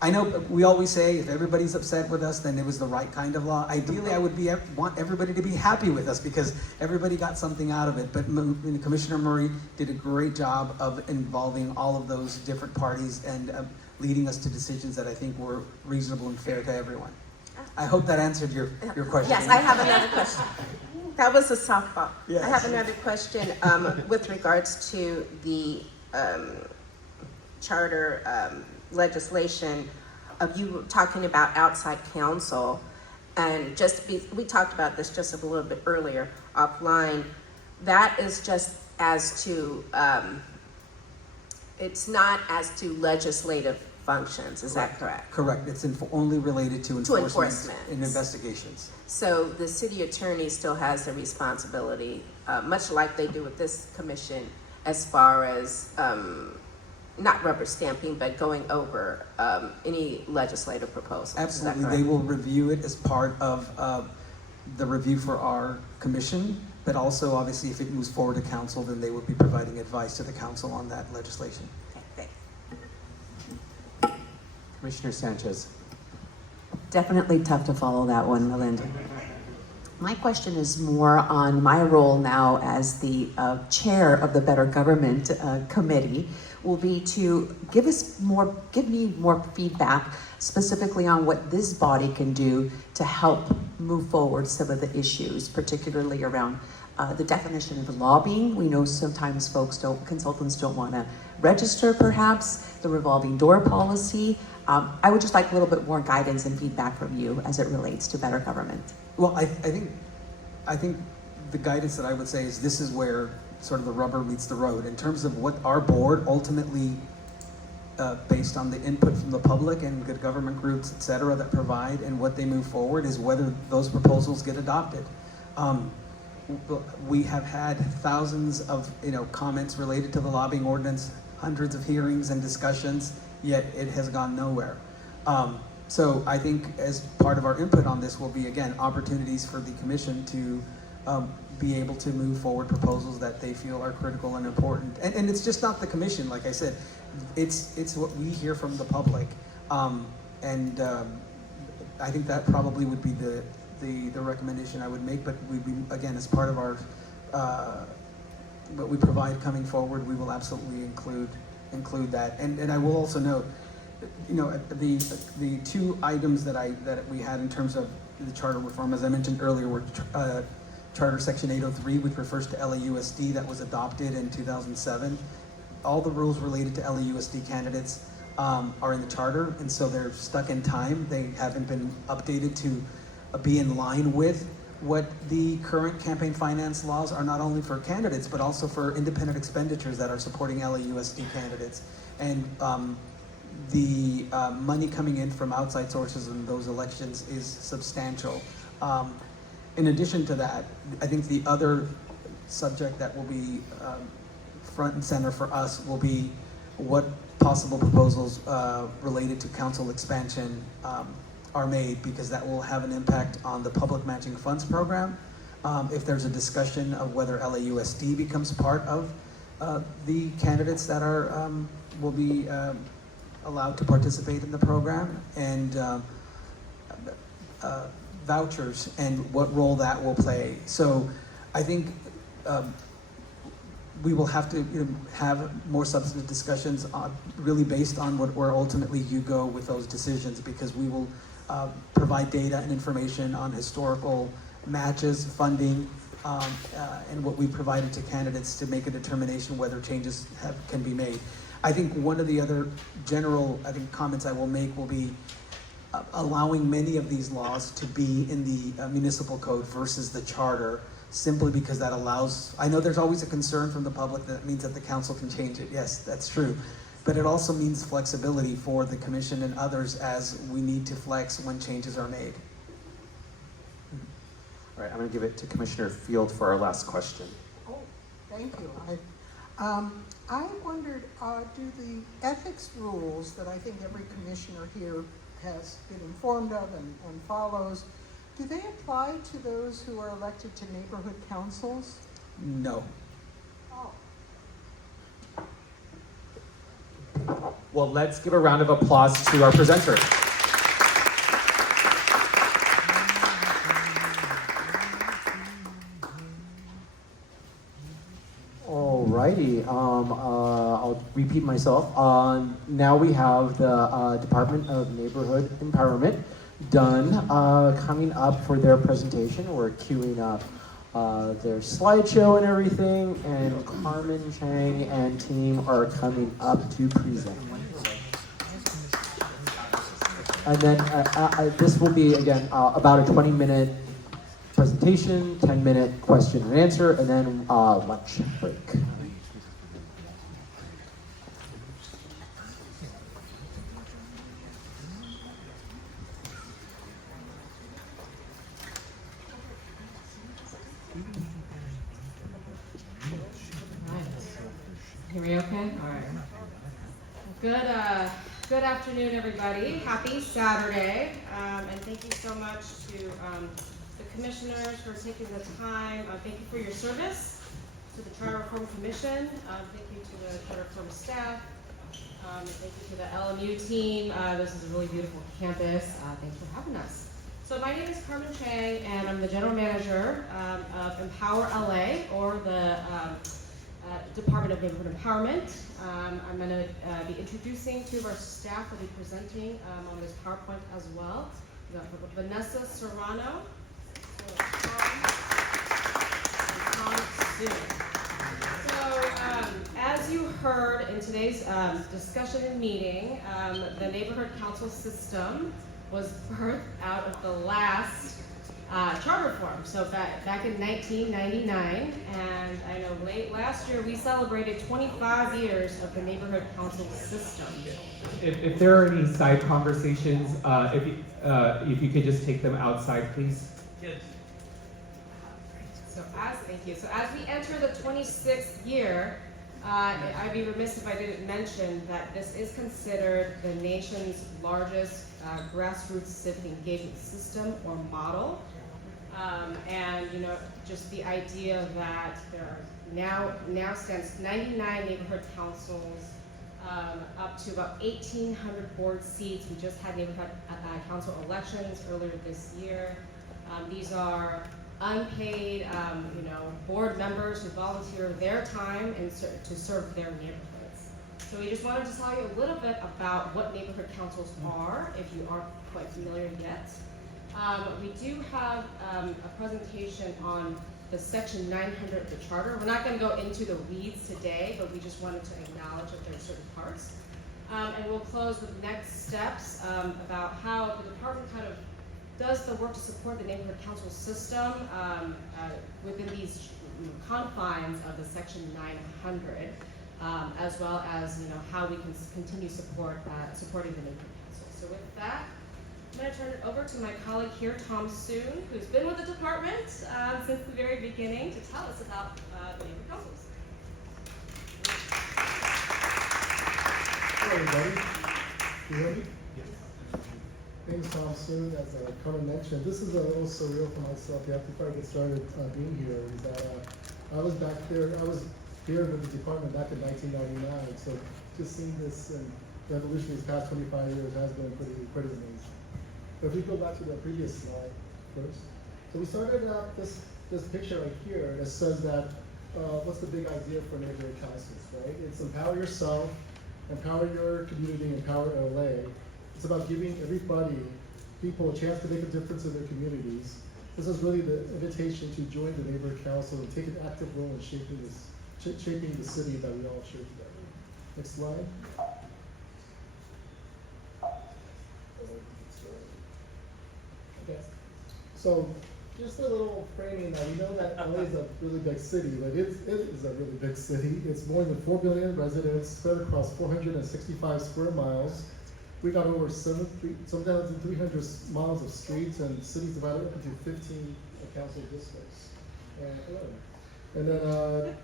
I know we always say if everybody's upset with us, then it was the right kind of law. Ideally, I would want everybody to be happy with us because everybody got something out of it. But Commissioner Murray did a great job of involving all of those different parties and leading us to decisions that I think were reasonable and fair to everyone. I hope that answered your question. Yes, I have another question. That was a softball. Yes. I have another question with regards to the charter legislation of you talking about outside counsel, and we talked about this just a little bit earlier offline. That is just as to, it's not as to legislative functions, is that correct? Correct. It's only related to enforcement. And investigations. So the city attorney still has the responsibility, much like they do with this commission, as far as not rubber stamping, but going over any legislative proposals. Absolutely. They will review it as part of the review for our commission, but also obviously if it moves forward to council, then they will be providing advice to the council on that legislation. Okay, Commissioner Sanchez. Definitely tough to follow that one, Melinda. My question is more on my role now as the chair of the Better Government Committee will be to give me more feedback specifically on what this body can do to help move forward some of the issues, particularly around the definition of lobbying. We know sometimes consultants don't want to register perhaps, the revolving door policy. I would just like a little bit more guidance and feedback from you as it relates to better government. Well, I think the guidance that I would say is this is where sort of the rubber meets the road in terms of what our board ultimately, based on the input from the public and good government groups, et cetera, that provide and what they move forward is whether those proposals get adopted. We have had thousands of comments related to the lobbying ordinance, hundreds of hearings and discussions, yet it has gone nowhere. So I think as part of our input on this will be, again, opportunities for the commission to be able to move forward proposals that they feel are critical and important. And it's just not the commission, like I said, it's what we hear from the public. I think that probably would be the recommendation I would make, but again, as part of our, what we provide coming forward, we will absolutely include that. And I will also note, the two items that we had in terms of the charter reform, as I mentioned earlier, were Charter Section 803, which refers to LAUSD, that was adopted in 2007. All the rules related to LAUSD candidates are in the charter, and so they're stuck in time. They haven't been updated to be in line with what the current campaign finance laws are, not only for candidates, but also for independent expenditures that are supporting LAUSD candidates. And the money coming in from outside sources in those elections is substantial. In addition to that, I think the other subject that will be front and center for us will be what possible proposals related to council expansion are made, because that will have an impact on the public matching funds program. If there's a discussion of whether LAUSD becomes part of the candidates that are will be allowed to participate in the program, and vouchers and what role that will play. So I think we will have to have more substantive discussions really based on where ultimately you go with those decisions, because we will provide data and information on historical matches, funding, and what we provided to candidates to make a determination whether changes can be made. I think one of the other general comments I will make will be allowing many of these laws to be in the municipal code versus the charter, simply because that allows, I know there's always a concern from the public that means that the council can change it. Yes, that's true. But it also means flexibility for the commission and others as we need to flex when changes are made. All right, I'm going to give it to Commissioner Field for our last question. Oh, thank you. I wondered, do the ethics rules that I think every commissioner here has been informed of and follows, do they apply to those who are elected to neighborhood councils? No. Oh. Well, let's give a round of applause to our presenter. Alrighty, I'll repeat myself. Now we have the Department of Neighborhood Empowerment done, coming up for their presentation. We're queuing up their slideshow and everything, and Carmen Chang and team are coming up to present. And then this will be, again, about a 20-minute presentation, 10-minute question and answer, and then lunch break. Hear me okay? All right. Good afternoon, everybody. Happy Saturday. And thank you so much to the commissioners for taking the time. Thank you for your service to the Charter Reform Commission. Thank you to the Charter Reform staff. Thank you to the LMU team. This is a really beautiful campus. Thanks for having us. So my name is Carmen Chang, and I'm the general manager of Empower LA, or the Department of Neighborhood Empowerment. I'm going to be introducing two of our staff that will be presenting on this PowerPoint as well. We got Vanessa Serrano and Tom Soon. So as you heard in today's discussion and meeting, the neighborhood council system was birthed out of the last charter reform. So back in 1999, and I know late last year we celebrated 25 years of the neighborhood council system. If there are any side conversations, if you could just take them outside, please. Yes. Thank you. So as we enter the 26th year, I'd be remiss if I didn't mention that this is considered the nation's largest grassroots civic engagement system or model. And you know, just the idea that there are now stands 99 neighborhood councils, up to about 1,800 board seats. We just had neighborhood council elections earlier this year. These are unpaid, board members who volunteer their time to serve their neighborhoods. So we just wanted to tell you a little bit about what neighborhood councils are, if you aren't quite familiar yet. We do have a presentation on the section 900 of the charter. We're not going to go into the weeds today, but we just wanted to acknowledge that there are certain parts. And we'll close with next steps about how the department kind of does the work to support the neighborhood council system within these confines of the section 900, as well as how we can continue supporting the neighborhood council. So with that, I'm going to turn it over to my colleague here, Tom Soon, who's been with the department since the very beginning, to tell us about the neighborhood councils. Hello, everybody. You ready? Name's Tom Soon. As Carmen mentioned, this is a little surreal for myself. Before I get started being here, is that I was here with the department back in 1999. So just seeing this revolution these past 25 years has been pretty amazing. But if we go back to the previous slide first. So we started out this picture right here that says that what's the big idea for neighborhood councils, right? It's empower yourself, empower your community, empower LA. It's about giving people a chance to make a difference in their communities. This is really the invitation to join the neighborhood council and take an active role in shaping the city that we all share together. Next slide. Okay. So just a little framing that we know that LA is a really big city, but it is a really big city. It's more than 4 billion residents spread across 465 square miles. We got over 7,300 miles of streets, and cities divided up into 15 council districts. And then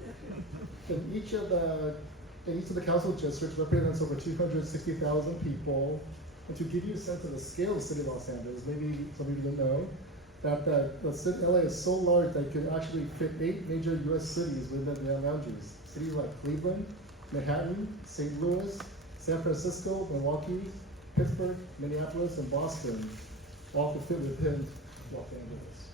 each of the council districts represents over 260,000 people. And to give you a sense of the scale of the city of Los Angeles, maybe some of you don't know, that the city of LA is so large that it can actually fit 8 major U.S. cities within the boundaries. Cities like Cleveland, Manhattan, St. Louis, San Francisco, Milwaukee, Pittsburgh, Minneapolis, and Boston all can fit within Los Angeles.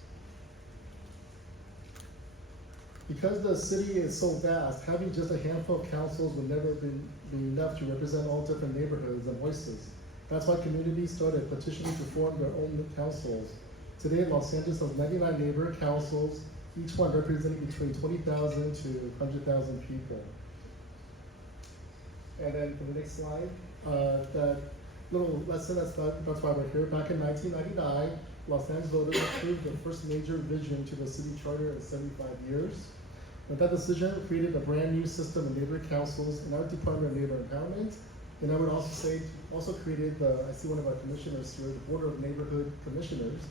Because the city is so vast, having just a handful of councils would never be enough to represent all different neighborhoods and voices. That's why communities started petitioning to form their own councils. Today, Los Angeles has 99 neighborhood councils, each one representing between 20,000 to 100,000 people. And then for the next slide, that little lesson, that's why we're here. Back in 1999, Los Angeles voters approved the first major revision to the city charter in 75 years. But that decision created a brand new system of neighborhood councils in our Department of Neighborhood Empowerment. And I would also say, created I see one of our commissioners here, the Board of Neighborhood Commissioners.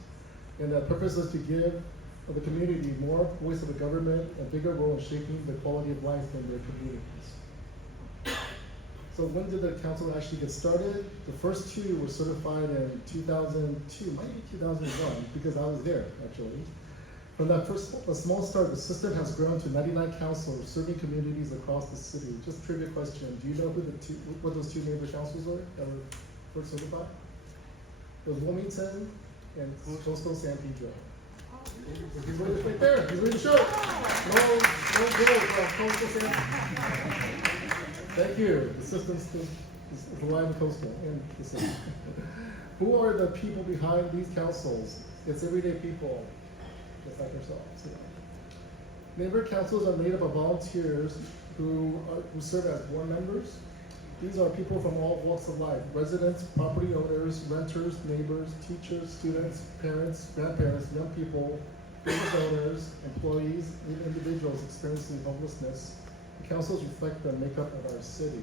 And the purpose is to give the community more voice of the government, a bigger role in shaping the quality of life in their communities. So when did the council actually get started? The first two were certified in 2002, might be 2001, because I was there, actually. From that first a small start, the system has grown to 99 councilors serving communities across the city. Just trivia question, do you know what those two neighbor councils were that were first certified? It was Wilmington and Coastal San Pedro. He's right there. He's ready to show. No girls from Coastal San Pedro. Thank you. The system's alive and coastal and the city. Who are the people behind these councils? It's everyday people, just like yourselves. Neighbor councils are made up of volunteers who serve as board members. These are people from all walks of life: residents, property owners, renters, neighbors, teachers, students, parents, grandparents, young people, business owners, employees, even individuals experiencing homelessness. The councils reflect the makeup of our city.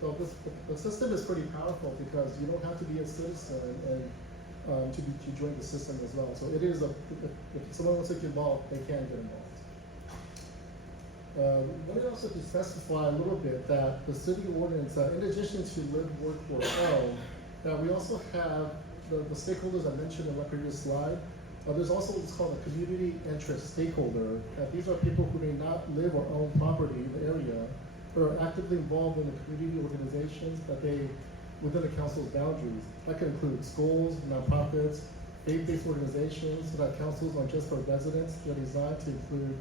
So the system is pretty powerful because you don't have to be a citizen and to join the system as well. So it is if someone wants to get involved, they can get involved. Let me also just specify a little bit that the city ordinance, in addition to live, work, or own, that we also have the stakeholders I mentioned in my previous slide. There's also what's called a community interest stakeholder. These are people who may not live or own property in the area, but are actively involved in the community organizations within the council's boundaries. That could include schools, nonprofits, faith-based organizations, so that councils aren't just for residents. They're designed to include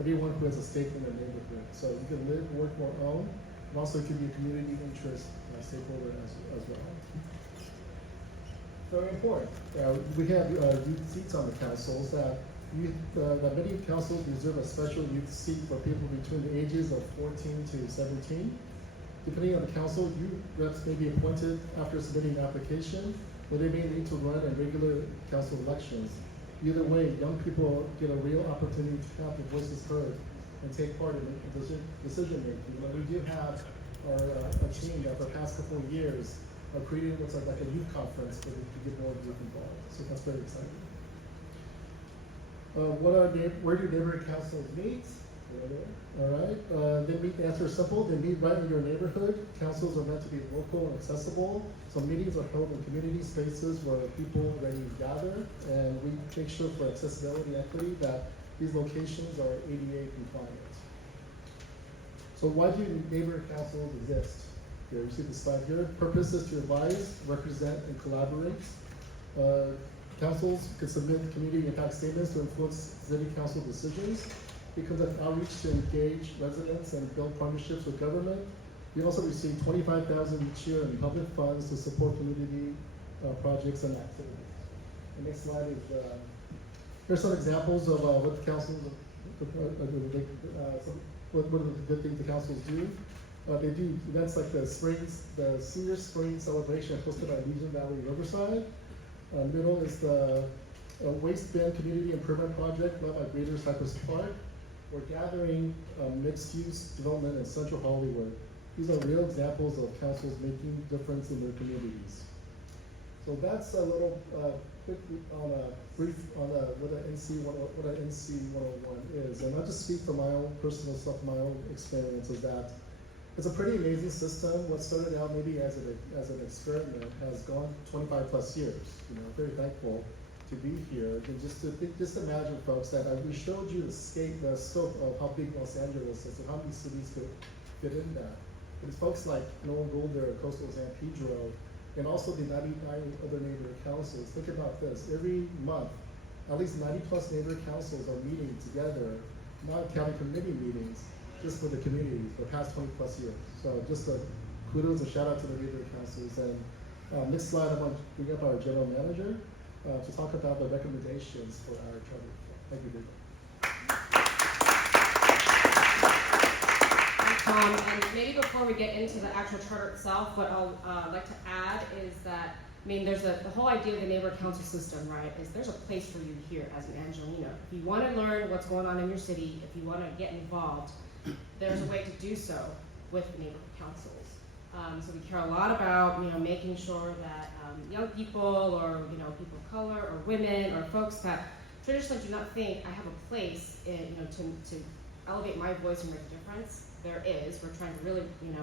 everyone who has a stake in their neighborhood. So you can live, work, or own, and also it can be a community interest stakeholder as well. Very important. We have youth seats on the councils that many councils reserve a special youth seat for people between the ages of 14 to 17. Depending on the council, youth reps may be appointed after submitting an application, or they may need to run in regular council elections. Either way, young people get a real opportunity to have their voices heard and take part in decision making. But we do have a team that for the past couple of years are creating what's like a youth conference to get more youth involved. So that's very exciting. Where do neighborhood councils meet? All right. They meet, the answer is simple. They meet right in your neighborhood. Councils are meant to be local and accessible. So meetings are held in community spaces where people already gather, and we make sure for accessibility and equity that these locations are ADA compliant. So why do neighborhood councils exist? Here, you see the slide here. Purpose is to advise, represent, and collaborate. Councils can submit community impact statements to influence city council decisions. It comes with outreach to engage residents and build partnerships with government. We also receive $25,000 each year in public funds to support community projects and activities. The next slide is, here's some examples of what the councils, what are the good things the councils do. They do events like the Senior Spring Celebration hosted by Legion Valley Riverside. Middle is the Waste Bin Community Improvement Project led by Greater Cypress Park. We're gathering mixed-use development in Central Hollywood. These are real examples of councils making difference in their communities. So that's a little brief on what an NC 101 is. And I'll just speak from my own personal stuff, my own experience is that it's a pretty amazing system. What started out maybe as an experiment has gone 25 plus years. You know, very thankful to be here. And just imagine, folks, that we showed you the scope of how big Los Angeles is and how many cities could fit in that. But it's folks like Nolan Goulder, Coastal San Pedro, and also the 99 other neighborhood councils. Think about this. Every month, at least 90 plus neighborhood councils are meeting together, not counting committee meetings, just for the communities for the past 20 plus years. So just a kudos and shout out to the neighborhood councils. And next slide, I'm going to bring up our general manager to talk about the recommendations for our charter. Thank you, David. And maybe before we get into the actual charter itself, what I'll like to add is that, I mean, there's the whole idea of the neighborhood council system, right, is there's a place for you here as an Angelino. If you want to learn what's going on in your city, if you want to get involved, there's a way to do so with the neighborhood councils. So we care a lot about, making sure that young people or, people of color or women or folks that traditionally do not think I have a place in, to elevate my voice and make a difference, there is. We're trying to really,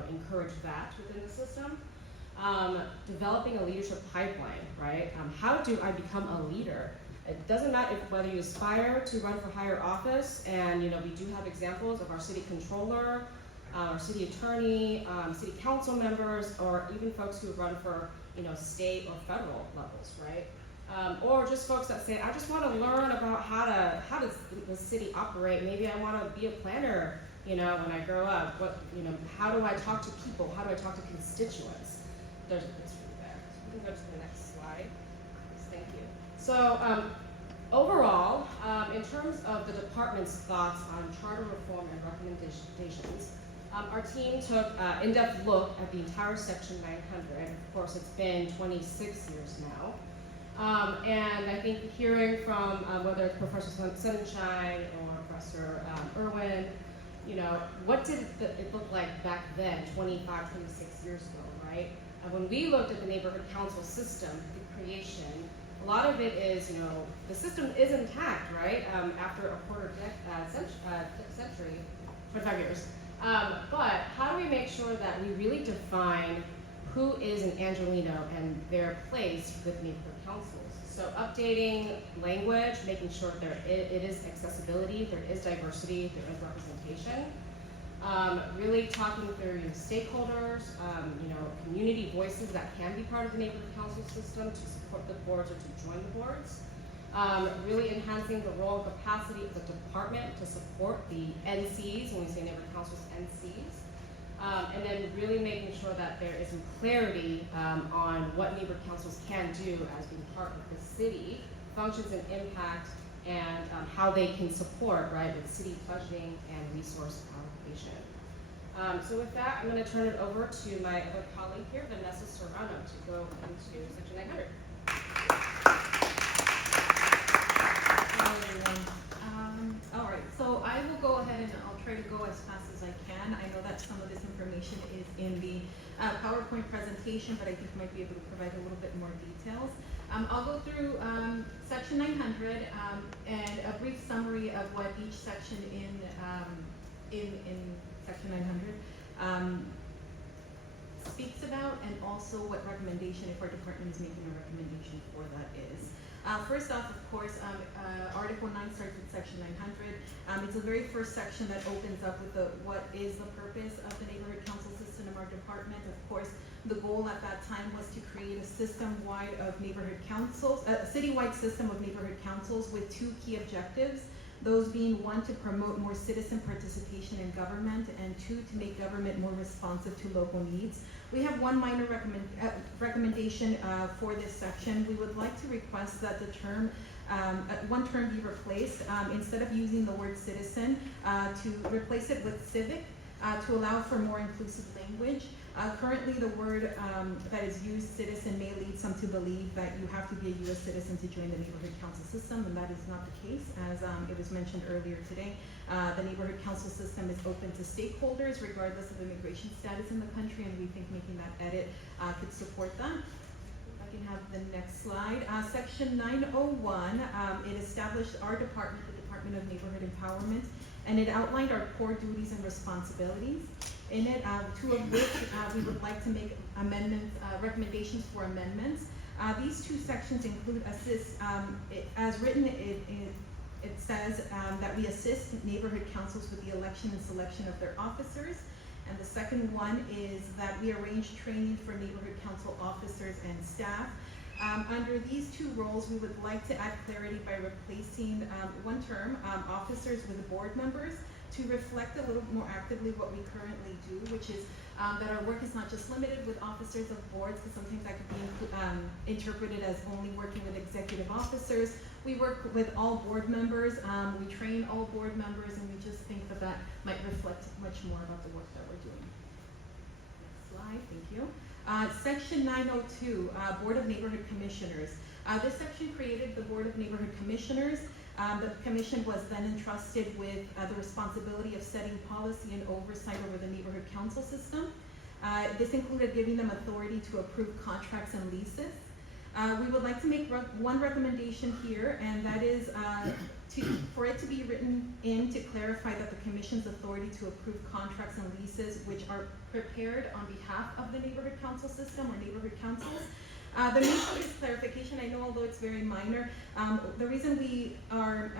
encourage that within the system. Developing a leadership pipeline, right? How do I become a leader? It doesn't matter whether you aspire to run for higher office, and we do have examples of our city controller, our city attorney, city council members, or even folks who run for state or federal levels, right? Or just folks that say, I just want to learn about how does the city operate. Maybe I want to be a planner, when I grow up. How do I talk to people? How do I talk to constituents? There's a picture there. So we can go to the next slide. Thank you. So overall, in terms of the department's thoughts on charter reform and recommendations, our team took an in-depth look at the entire Section 900. Of course, it's been 26 years now. And I think hearing from whether it's Professor Sunshine or Professor Erwin, what did it look like back then, 25, 26 years ago, right? When we looked at the neighborhood council system, the creation, a lot of it is, the system is intact, right? After a quarter century, 25 years. But how do we make sure that we really define who is an Angelino and their place with neighborhood councils? So updating language, making sure it is accessibility, there is diversity, there is representation. Really talking through stakeholders, community voices that can be part of the neighborhood council system to support the boards or to join the boards. Really enhancing the role and capacity of the department to support the NCs, when we say neighborhood councils, NCs. And then really making sure that there is some clarity on what neighborhood councils can do as being part of the city, functions and impact, and how they can support, right, with city budgeting and resource allocation. So with that, I'm going to turn it over to my other colleague here, Vanessa Serrano, to go into Section 900. All right, so I will go ahead and I'll try to go as fast as I can. I know that some of this information is in the PowerPoint presentation, but I think I might be able to provide a little bit more details. I'll go through Section 900 and a brief summary of what each section in Section 900 speaks about, and also what recommendation, if our department is making a recommendation for that, is. First off, of course, Article 9 starts with Section 900. It's the very first section that opens up with what is the purpose of the neighborhood council system of our department. Of course, the goal at that time was to create a system-wide of neighborhood councils, a citywide system of neighborhood councils with two key objectives. Those being, one, to promote more citizen participation in government, and two, to make government more responsive to local needs. We have one minor recommendation for this section. We would like to request that the term, one term be replaced. Instead of using the word citizen, to replace it with civic, to allow for more inclusive language. Currently, the word that is used, citizen, may lead some to believe that you have to be a U.S. citizen to join the neighborhood council system, and that is not the case. As it was mentioned earlier today, the neighborhood council system is open to stakeholders regardless of immigration status in the country, and we think making that edit could support them. If I can have the next slide. Section 901, it established our department, the Department of Neighborhood Empowerment, and it outlined our core duties and responsibilities. In it, two of which we would like to make amendments, recommendations for amendments. These two sections include assist, as written, it says that we assist neighborhood councils with the election and selection of their officers. And the second one is that we arrange training for neighborhood council officers and staff. Under these two roles, we would like to add clarity by replacing one term, officers, with board members, to reflect a little more actively what we currently do, which is that our work is not just limited with officers of boards, because sometimes that could be interpreted as only working with executive officers. We work with all board members, we train all board members, and we just think that that might reflect much more about the work that we're doing. Next slide, thank you. Section 902, Board of Neighborhood Commissioners. This section created the Board of Neighborhood Commissioners. The commission was then entrusted with the responsibility of setting policy and oversight over the neighborhood council system. This included giving them authority to approve contracts and leases. We would like to make one recommendation here, and that is for it to be written in to clarify that the commission's authority to approve contracts and leases which are prepared on behalf of the neighborhood council system or neighborhood councils. The reason for this clarification, I know although it's very minor, the reason we are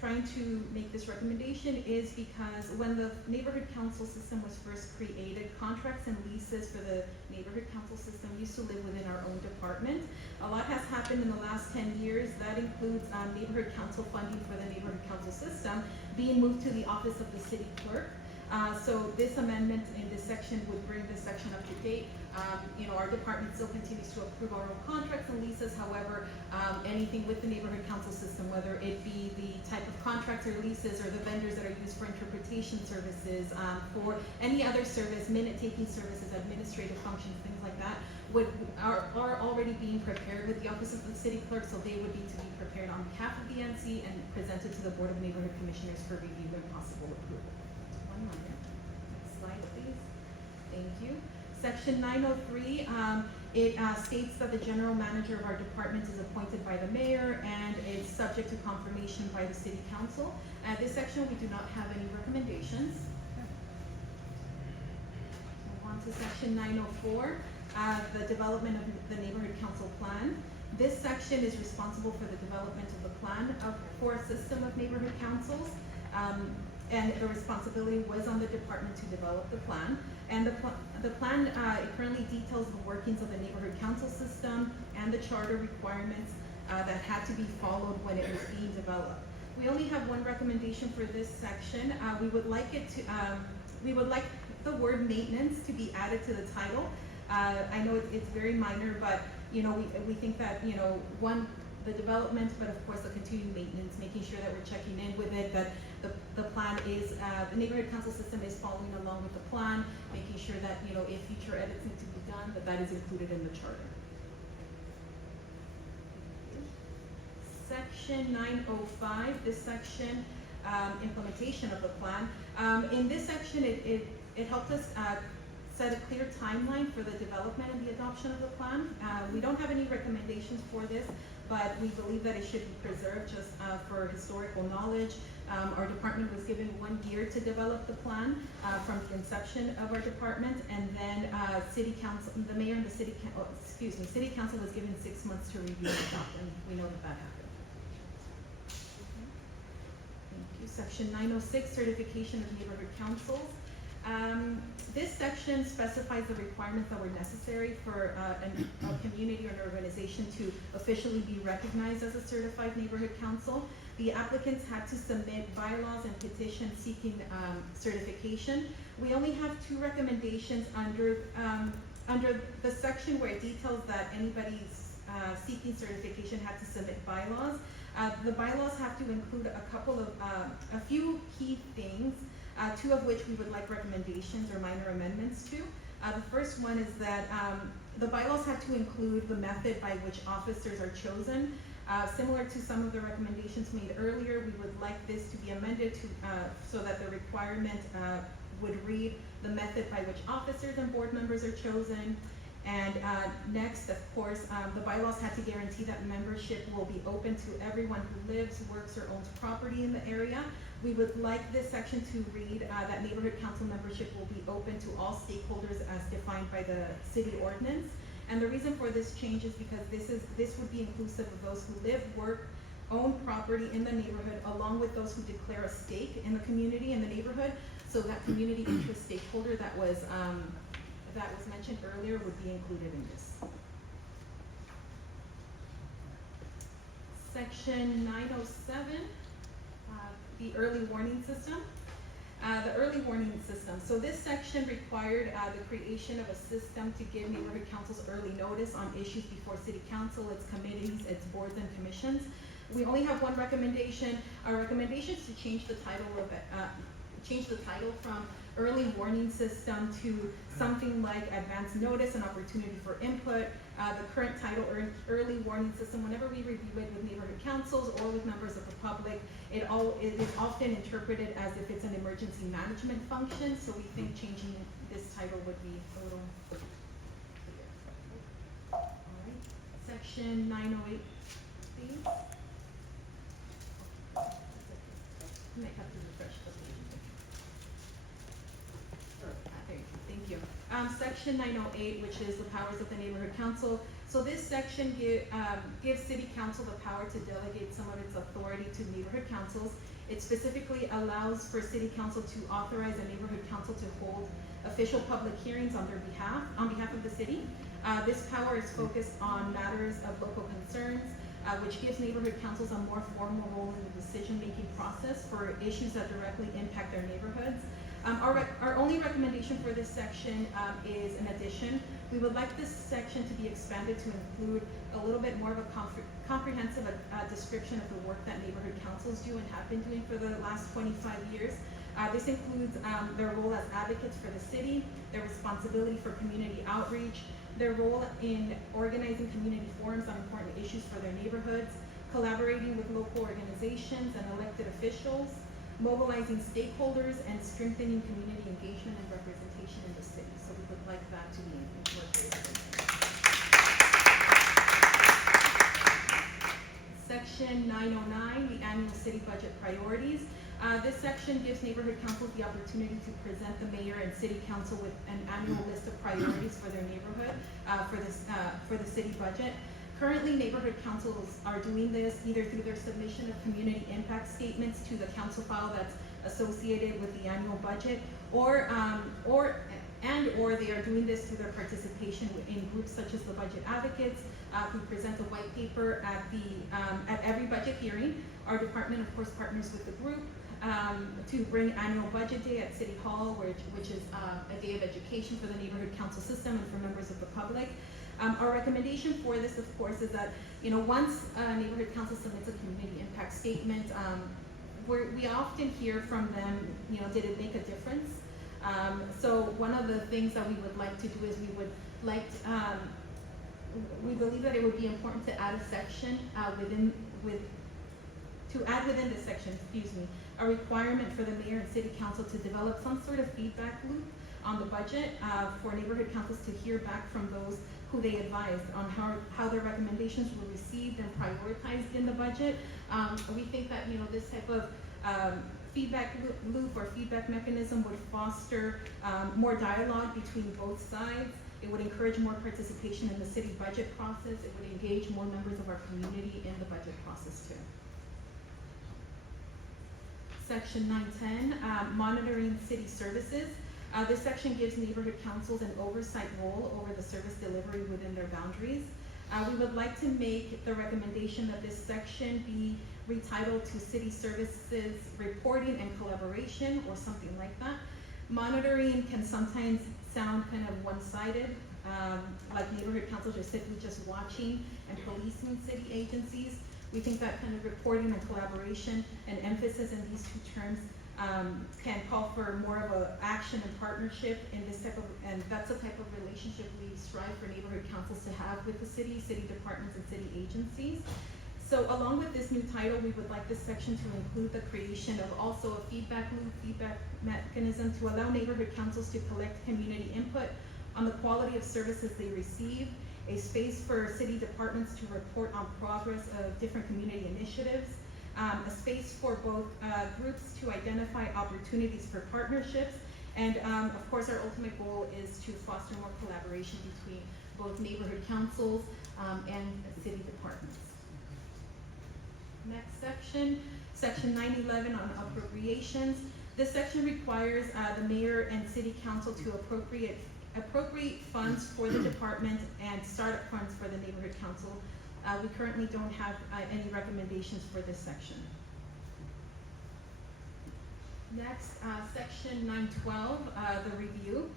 trying to make this recommendation is because when the neighborhood council system was first created, contracts and leases for the neighborhood council system used to live within our own department. A lot has happened in the last 10 years. That includes neighborhood council funding for the neighborhood council system being moved to the office of the city clerk. So this amendment in this section would bring this section up to date. Our department still continues to approve our own contracts and leases. However, anything with the neighborhood council system, whether it be the type of contracts or leases or the vendors that are used for interpretation services, for any other service, minute-taking services, administrative functions, things like that, are already being prepared with the office of the city clerk, so they would need to be prepared on behalf of the NC and presented to the Board of Neighborhood Commissioners for review and possible approval. One moment. Next slide, please. Thank you. Section 903, it states that the general manager of our department is appointed by the mayor and is subject to confirmation by the city council. This section, we do not have any recommendations. Move on to section 904, the development of the neighborhood council plan. This section is responsible for the development of the plan for a system of neighborhood councils. And the responsibility was on the department to develop the plan. And the plan it currently details the workings of the neighborhood council system and the charter requirements that had to be followed when it was being developed. We only have one recommendation for this section. We would like the word maintenance to be added to the title. I know it's very minor, but we think that the development, but of course the continued maintenance, making sure that we're checking in with it, that the plan is, the neighborhood council system is following along with the plan, making sure that, if future edits need to be done, that is included in the charter. Section 905, this section, implementation of the plan. In this section, it helped us set a clear timeline for the development and the adoption of the plan. We don't have any recommendations for this, but we believe that it should be preserved just for historical knowledge. Our department was given 1 year to develop the plan from the inception of our department, and then city council, the mayor and the city council was given 6 months to review and adopt, and we know that happened. Thank you. Section 906, certification of neighborhood councils. This section specifies the requirements that were necessary for a community or an organization to officially be recognized as a certified neighborhood council. The applicants had to submit bylaws and petitions seeking certification. We only have 2 recommendations under the section where it details that anybody's seeking certification had to submit bylaws. The bylaws have to include a few key things. 2 of which we would like recommendations or minor amendments to. The first one is that the bylaws have to include the method by which officers are chosen. Similar to some of the recommendations made earlier, we would like this to be amended so that the requirement would read the method by which officers and board members are chosen. And next, of course, the bylaws had to guarantee that membership will be open to everyone who lives, works, or owns property in the area. We would like this section to read that neighborhood council membership will be open to all stakeholders as defined by the city ordinance. And the reason for this change is because this would be inclusive of those who live, work, own property in the neighborhood, along with those who declare a stake in the community, in the neighborhood. So that community interest stakeholder that was mentioned earlier would be included in this. Section 907, the early warning system. The early warning system. So this section required the creation of a system to give neighborhood councils early notice on issues before city council, its committees, its boards and commissions. We only have one recommendation. Our recommendation is to change the title from early warning system to something like advance notice and opportunity for input. The current title, early warning system, whenever we review it with neighborhood councils or with members of the public, it is often interpreted as if it's an emergency management function, so we think changing this title would be a little clear. All right. section 908, please. I might have to refresh the page. Okay, thank you. Section 908, which is the powers of the neighborhood council. So this section gives city council the power to delegate some of its authority to neighborhood councils. It specifically allows for city council to authorize a neighborhood council to hold official public hearings on behalf of the city. This power is focused on matters of local concerns, which gives neighborhood councils a more formal role in the decision-making process for issues that directly impact their neighborhoods. Our only recommendation for this section is an addition. We would like this section to be expanded to include a little bit more of a comprehensive description of the work that neighborhood councils do and have been doing for the last 25 years. This includes their role as advocates for the city, their responsibility for community outreach, their role in organizing community forums on important issues for their neighborhoods, collaborating with local organizations and elected officials, mobilizing stakeholders, and strengthening community engagement and representation in the city. So we would like that to be incorporated. Section 909, the annual city budget priorities. This section gives neighborhood councils the opportunity to present the mayor and city council with an annual list of priorities for their neighborhood for the city budget. Currently, neighborhood councils are doing this either through their submission of community impact statements to the council file that's associated with the annual budget, or they are doing this through their participation in groups such as the budget advocates, who present a white paper at every budget hearing. Our department, of course, partners with the group to bring annual budget day at City Hall, which is a day of education for the neighborhood council system and for members of the public. Our recommendation for this, of course, is that once a neighborhood council submits a community impact statement, we often hear from them, did it make a difference? So one of the things that we would like to do is we believe that it would be important to add a section within this section, a requirement for the mayor and city council to develop some sort of feedback loop on the budget for neighborhood councils to hear back from those who they advised on how their recommendations were received and prioritized in the budget. We think that this type of feedback loop or feedback mechanism would foster more dialogue between both sides. It would encourage more participation in the city budget process. It would engage more members of our community in the budget process too. Section 910, monitoring city services. This section gives neighborhood councils an oversight role over the service delivery within their boundaries. We would like to make the recommendation that this section be retitled to city services reporting and collaboration or something like that. Monitoring can sometimes sound kind of one-sided, like neighborhood councils are simply just watching and policing city agencies. We think that kind of reporting and collaboration and emphasis in these two terms can call for more of a action and partnership in this type of, and that's the type of relationship we strive for neighborhood councils to have with the city departments and city agencies. So along with this new title, we would like this section to include the creation of also a feedback loop, feedback mechanism to allow neighborhood councils to collect community input on the quality of services they receive, a space for city departments to report on progress of different community initiatives, a space for both groups to identify opportunities for partnerships, and of course our ultimate goal is to foster more collaboration between both neighborhood councils and city departments. Next section, section 911 on appropriations. This section requires the mayor and city council to appropriate funds for the department and startup funds for the neighborhood council. We currently don't have any recommendations for this section. Next, section 912, the review.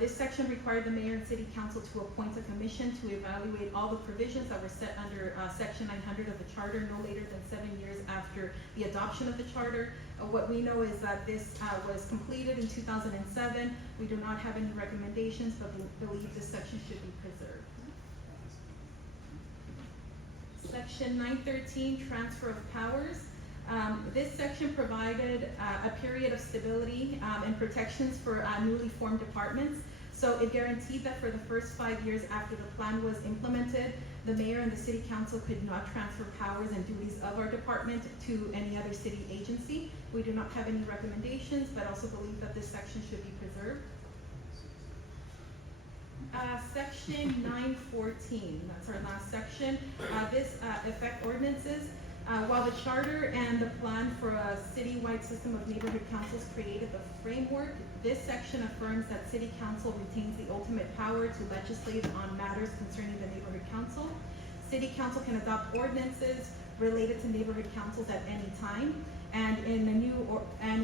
This section required the mayor and city council to appoint a commission to evaluate all the provisions that were set under section 900 of the charter no later than 7 years after the adoption of the charter. What we know is that this was completed in 2007. We do not have any recommendations, but we believe this section should be preserved. Section 913, transfer of powers. This section provided a period of stability and protections for newly formed departments. So it guaranteed that for the first 5 years after the plan was implemented, The mayor and the city council could not transfer powers and duties of our department to any other city agency. We do not have any recommendations, but also believe that this section should be preserved. Section 914, that's our last section. This affect ordinances. While the charter and the plan for a citywide system of neighborhood councils created the framework, this section affirms that city council retains the ultimate power to legislate on matters concerning the neighborhood council. City council can adopt ordinances related to neighborhood councils at any time, and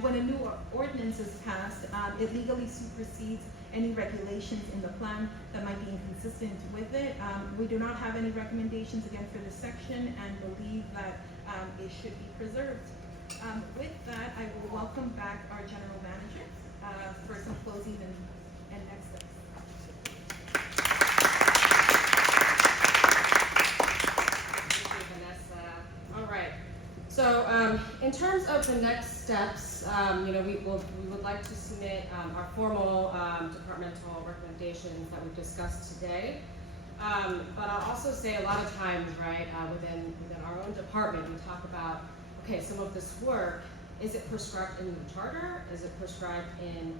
when a new ordinance is passed, it legally supersedes any regulations in the plan that might be inconsistent with it. We do not have any recommendations again for this section and believe that it should be preserved. With that, I will welcome back our general manager for some closing and next steps. Thank you, Vanessa. All right. So in terms of the next steps, we would like to submit our formal departmental recommendations that we've discussed today. But I'll also say a lot of times, right, within our own department, we talk about, okay, some of this work, is it prescribed in the charter? Is it prescribed in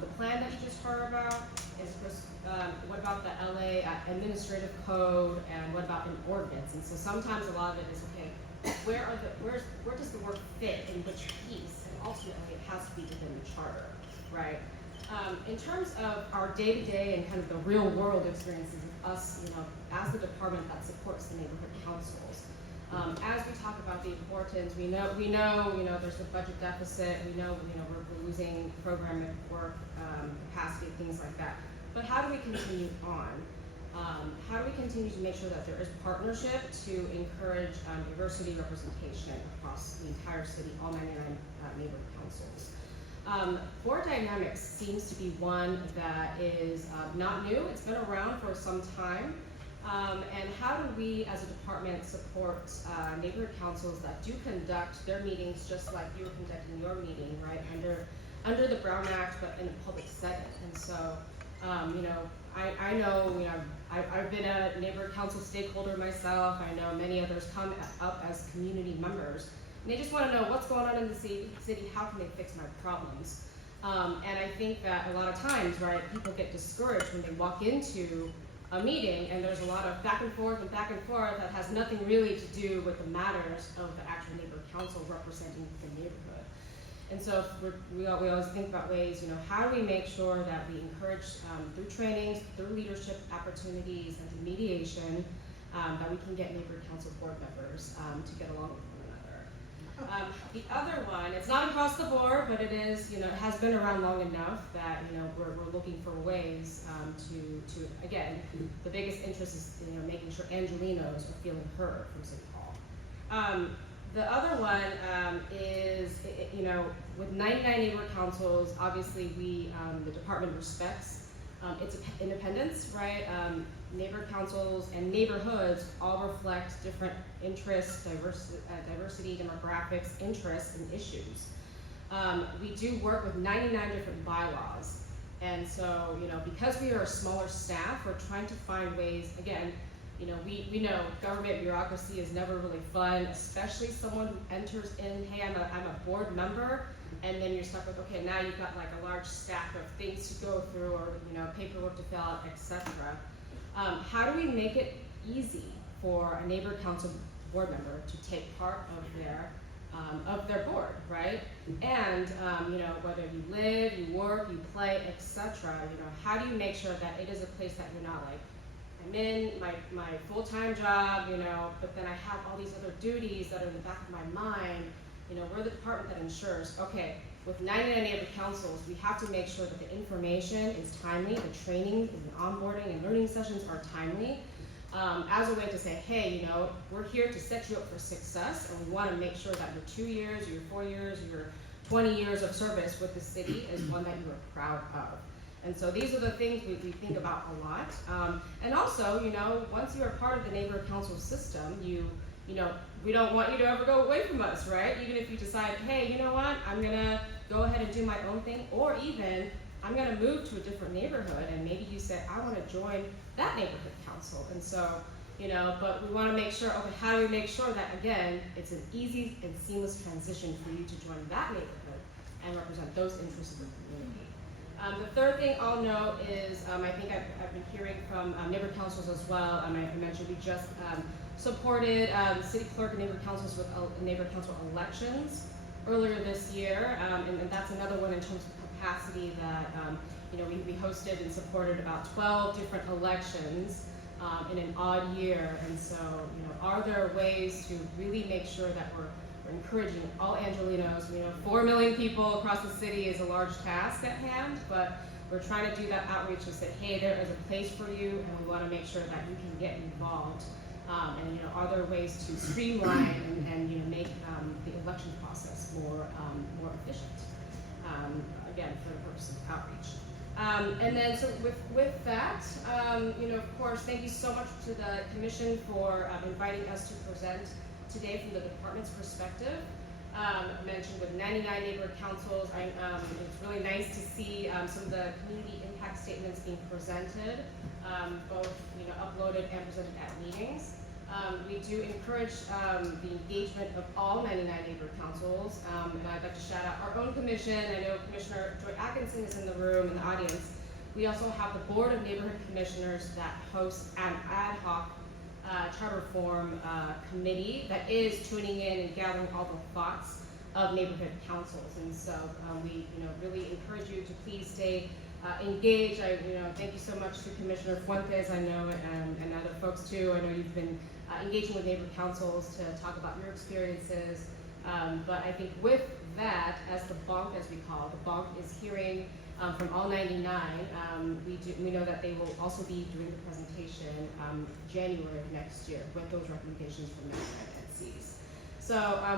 the plan that you just heard about? What about the LA administrative code? And what about an ordinance? And so sometimes a lot of it is, okay, where does the work fit in which piece? And ultimately it has to be within the charter, right? In terms of our day-to-day and kind of the real world experiences of us, as the department that supports the neighborhood councils, as we talk about the importance, we know, there's a budget deficit. We know, we're losing program work capacity, things like that. But how do we continue on? How do we continue to make sure that there is partnership to encourage diversity representation across the entire city, all 99 neighborhood councils? Board dynamics seems to be one that is not new. It's been around for some time. And how do we as a department support neighborhood councils that do conduct their meetings just like you were conducting your meeting, right, under the Brown Act, but in a public setting? And so, I know, I've been a neighborhood council stakeholder myself. I know many others come up as community members. And they just want to know what's going on in the city, how can they fix my problems? And I think that a lot of times, right, people get discouraged when they walk into a meeting and there's a lot of back and forth that has nothing really to do with the matters of the actual neighborhood council representing the neighborhood. And so we always think about ways, how do we make sure that we encourage through trainings, through leadership opportunities, and through mediation, that we can get neighborhood council board members to get along with one another. The other one, it's not across the board, but it is, it has been around long enough that, we're looking for ways to again, the biggest interest is, making sure Angelinos are feeling heard from City Hall. The other one is, with 99 neighborhood councils, obviously the department respects its independence, right? Neighborhood councils and neighborhoods all reflect different interests, diversity, demographics, interests, and issues. We do work with 99 different bylaws. And so, because we are a smaller staff, we're trying to find ways, again, we know government bureaucracy is never really fun, especially someone who enters in, hey, I'm a board member, and then you're stuck with, okay, now you've got like a large stack of things to go through or, paperwork to fill out, etc. How do we make it easy for a neighborhood council board member to take part of their board, right? And, whether you live, you work, you play, etc., how do you make sure that it is a place that you're not like, I'm in my full-time job, but then I have all these other duties that are in the back of my mind. We're the department that ensures, okay, with 99 neighborhood councils, we have to make sure that the information is timely, the training and onboarding and learning sessions are timely, as a way to say, hey, we're here to set you up for success, and we want to make sure that your 2 years, your 4 years, your 20 years of service with the city is one that you are proud of. And so these are the things we think about a lot. And also, once you are part of the neighborhood council system, we don't want you to ever go away from us, right? Even if you decide, hey, you know what, I'm gonna go ahead and do my own thing, or even I'm gonna move to a different neighborhood, and maybe you said, I wanna join that neighborhood council. And so, but we want to make sure, okay, how do we make sure that, again, it's an easy and seamless transition for you to join that neighborhood and represent those interests of the community. The third thing I'll note is, I think I've been hearing from neighbor councils as well. I mentioned we just supported city clerk and neighbor councils with neighbor council elections earlier this year, and that's another one in terms of capacity that we hosted and supported about 12 different elections in an odd year. And so, are there ways to really make sure that we're encouraging all Angelinos? 4 million people across the city is a large task at hand, but we're trying to do that outreach and say, hey, there is a place for you, and we want to make sure that you can get involved. And are there ways to streamline and make the election process more efficient? Again, for the purpose of outreach. And then, so with that, of course, thank you so much to the commission for inviting us to present today from the department's perspective. I mentioned with 99 neighborhood councils, it's really nice to see some of the community impact statements being presented, both uploaded and presented at meetings. We do encourage the engagement of all 99 neighborhood councils, and I'd like to shout out our own commission. I know Commissioner Joy Atkinson is in the room, in the audience. We also have the Board of Neighborhood Commissioners that hosts an ad hoc charter reform committee that is tuning in and gathering all the thoughts of neighborhood councils. And so we really encourage you to please stay engaged. Thank you so much to Commissioner Fuentes, I know, and other folks too. I know you've been engaging with neighborhood councils to talk about your experiences. But I think with that, as the bonk, as we call it, the bonk is hearing from all 99. We know that they will also be doing the presentation January of next year with those recommendations from 99 NCs. So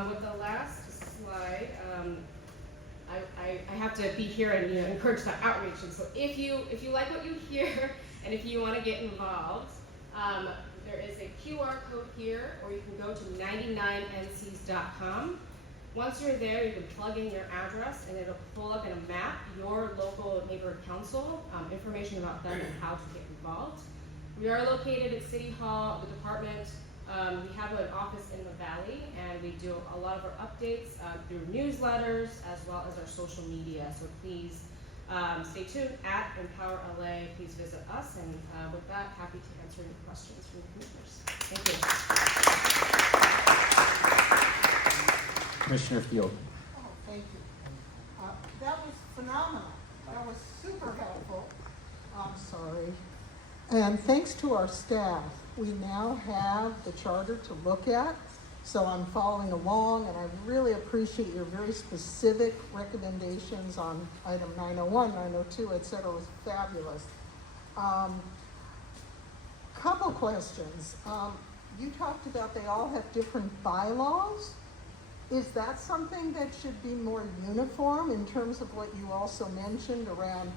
with the last slide, I have to be here and encourage that outreach. And so if you like what you hear and if you want to get involved, there is a QR code here, or you can go to 99ncs.com. Once you're there, you can plug in your address and it'll pull up in a map your local neighborhood council, information about them and how to get involved. We are located at City Hall, the department. We have an office in the Valley, and we do a lot of our updates through newsletters as well as our social media. So please stay tuned at Empower LA. Please visit us, and with that, happy to answer any questions from the commissioners. Thank you. Commissioner Field. Oh, thank you. That was phenomenal. That was super helpful. I'm sorry. And thanks to our staff, we now have the charter to look at. So I'm following along, and I really appreciate your very specific recommendations on item 901, 902, et cetera. It was fabulous. Couple questions. You talked about they all have different bylaws. Is that something that should be more uniform in terms of what you also mentioned around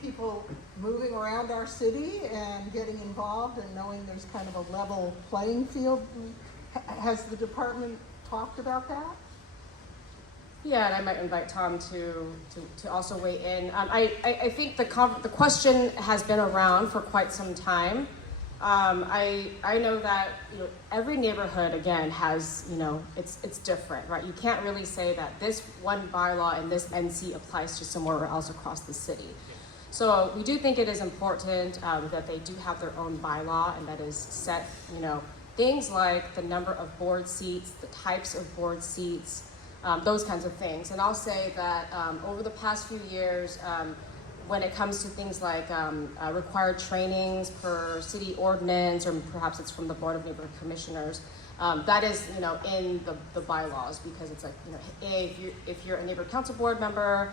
people moving around our city and getting involved and knowing there's kind of a level playing field? Has the department talked about that? Yeah, and I might invite Tom to also weigh in. I think the question has been around for quite some time. I know that every neighborhood again has it's different, right? You can't really say that this one bylaw and this NC applies to somewhere else across the city. So we do think it is important that they do have their own bylaw, and that is set things like the number of board seats, the types of board seats, those kinds of things. And I'll say that over the past few years, when it comes to things like required trainings per city ordinance, or perhaps it's from the Board of Neighborhood Commissioners, that is in the bylaws, because it's like if you're a neighborhood council board member,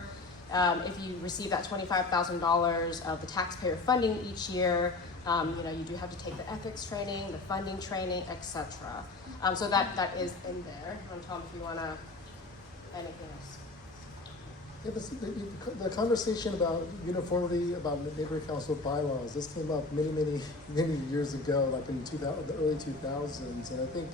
if you receive that $25,000 of the taxpayer funding each year, you do have to take the ethics training, the funding training, etc. So that is in there. Tom, if you want to, anything else? Yeah, the conversation about uniformity, about neighborhood council bylaws, this came up many years ago, like in the early 2000s, and I think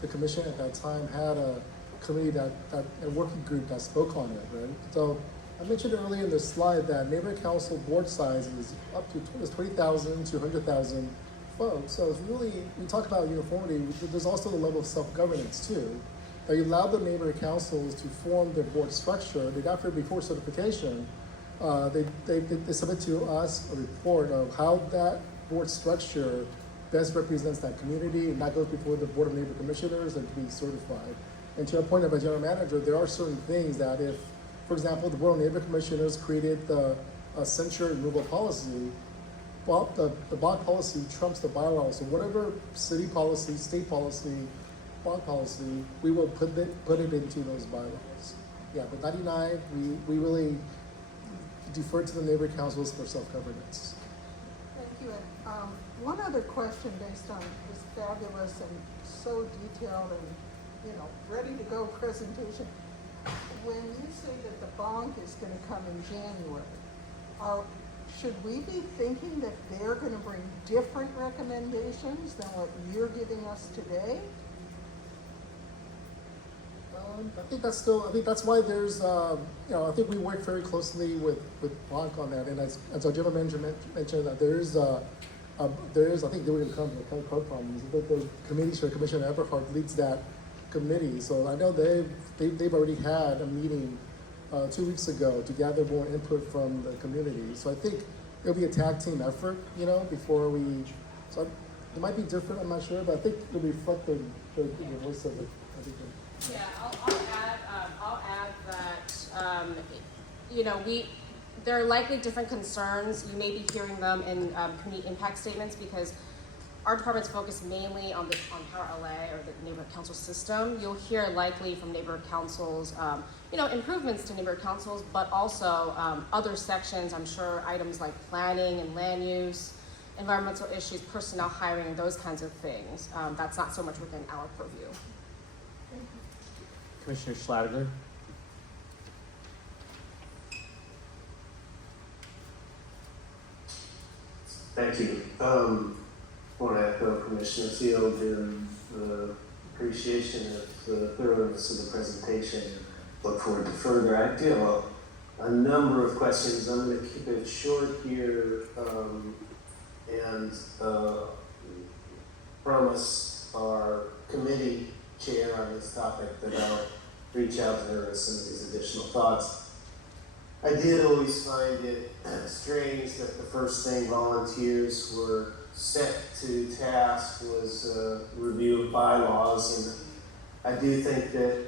the commission at that time had a committee a working group that spoke on it, right? So I mentioned earlier in the slide that neighborhood council board size is up to 20,000 to 100,000 folks. So it's really, we talk about uniformity, there's also the level of self-governance too. That you allow the neighborhood councils to form their board structure. After before certification, they submit to us a report of how that board structure best represents that community, and that goes before the Board of Neighborhood Commissioners and can be certified. And to your point of a general manager, there are certain things that if, for example, the Board of Neighborhood Commissioners created the censure removal policy, well, the bond policy trumps the bylaws. So whatever city policy, state policy, bond policy, we will put it into those bylaws. Yeah, but 99, we really defer to the neighborhood councils for self-governance. Thank you. And one other question based on this fabulous and so detailed and, ready to go presentation. When you say that the bonk is going to come in January, should we be thinking that they're going to bring different recommendations than what you're giving us today? I think that's why there's, I think we work very closely with Blanc on that, and as our general manager mentioned, that there is, I think they were going to come to the code problems, but the committee chair, Commissioner Eberhardt, leads that committee, so I know they've already had a meeting 2 weeks ago to gather more input from the community, so I think it'll be a tag team effort, before we, so it might be different, I'm not sure, but I think it'll reflect the voice of the Yeah, I'll add that, there are likely different concerns. You may be hearing them in community impact statements because our department's focused mainly on Power LA or the neighborhood council system. You'll hear likely from neighborhood councils, improvements to neighborhood councils, but also other sections, I'm sure items like planning and land use, environmental issues, personnel hiring, those kinds of things. That's not so much within our purview. Commissioner Schlatter. Thank you. I want to echo Commissioner Field in the appreciation of the thoroughness of the presentation. Look forward to further. I do have a number of questions. I'm going to keep it short here and promise our committee chair on this topic that I'll reach out to her with some of these additional thoughts. I did always find it strange that the first thing volunteers were set to task was review of bylaws, and I do think that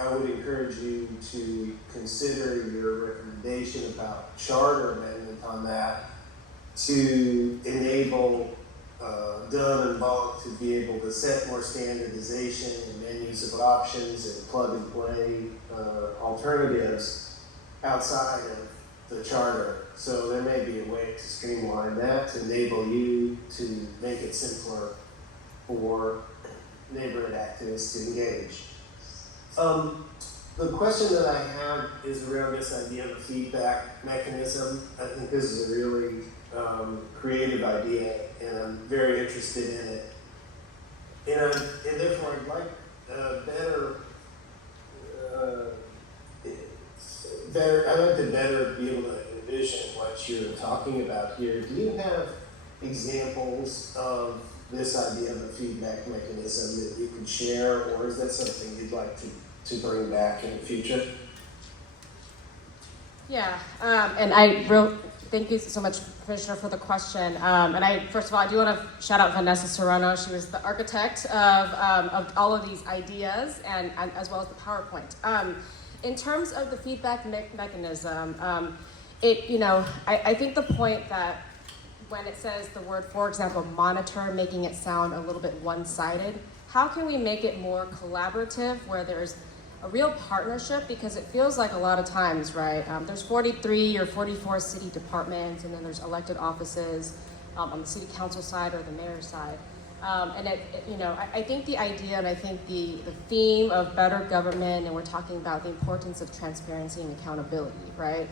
I would encourage you to consider your recommendation about charter amendment on that to enable Dunn and Bonk to be able to set more standardization and menus of options and plug and play alternatives outside of the charter. So there may be a way to streamline that to enable you to make it simpler for neighborhood activists to engage. The question that I have is around this idea of a feedback mechanism. I think this is a really creative idea, and I'm very interested in it. And therefore, I'd like I'd like to better be able to envision what you're talking about here. Do you have examples of this idea of a feedback mechanism that you can share, or is that something you'd like to bring back in the future? Yeah, and thank you so much, Commissioner, for the question. And first of all, I do want to shout out Vanessa Serrano. She was the architect of all of these ideas, and as well as the PowerPoint. In terms of the feedback mechanism, I think the point that when it says the word, for example, monitor, making it sound a little bit one-sided, how can we make it more collaborative where there's a real partnership? Because it feels like a lot of times, right, there's 43 or 44 city departments, and then there's elected offices on the city council side or the mayor's side. And I think the idea, and I think the theme of better government, and we're talking about the importance of transparency and accountability, right?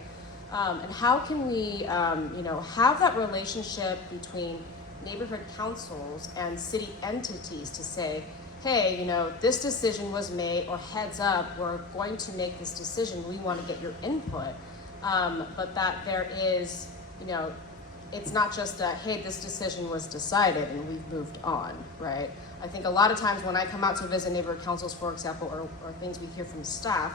And how can we, have that relationship between neighborhood councils and city entities to say, hey, this decision was made, or heads up, we're going to make this decision, we want to get your input, but that there is, it's not just a, hey, this decision was decided and we've moved on, right? I think a lot of times when I come out to visit neighborhood councils, for example, or things we hear from staff,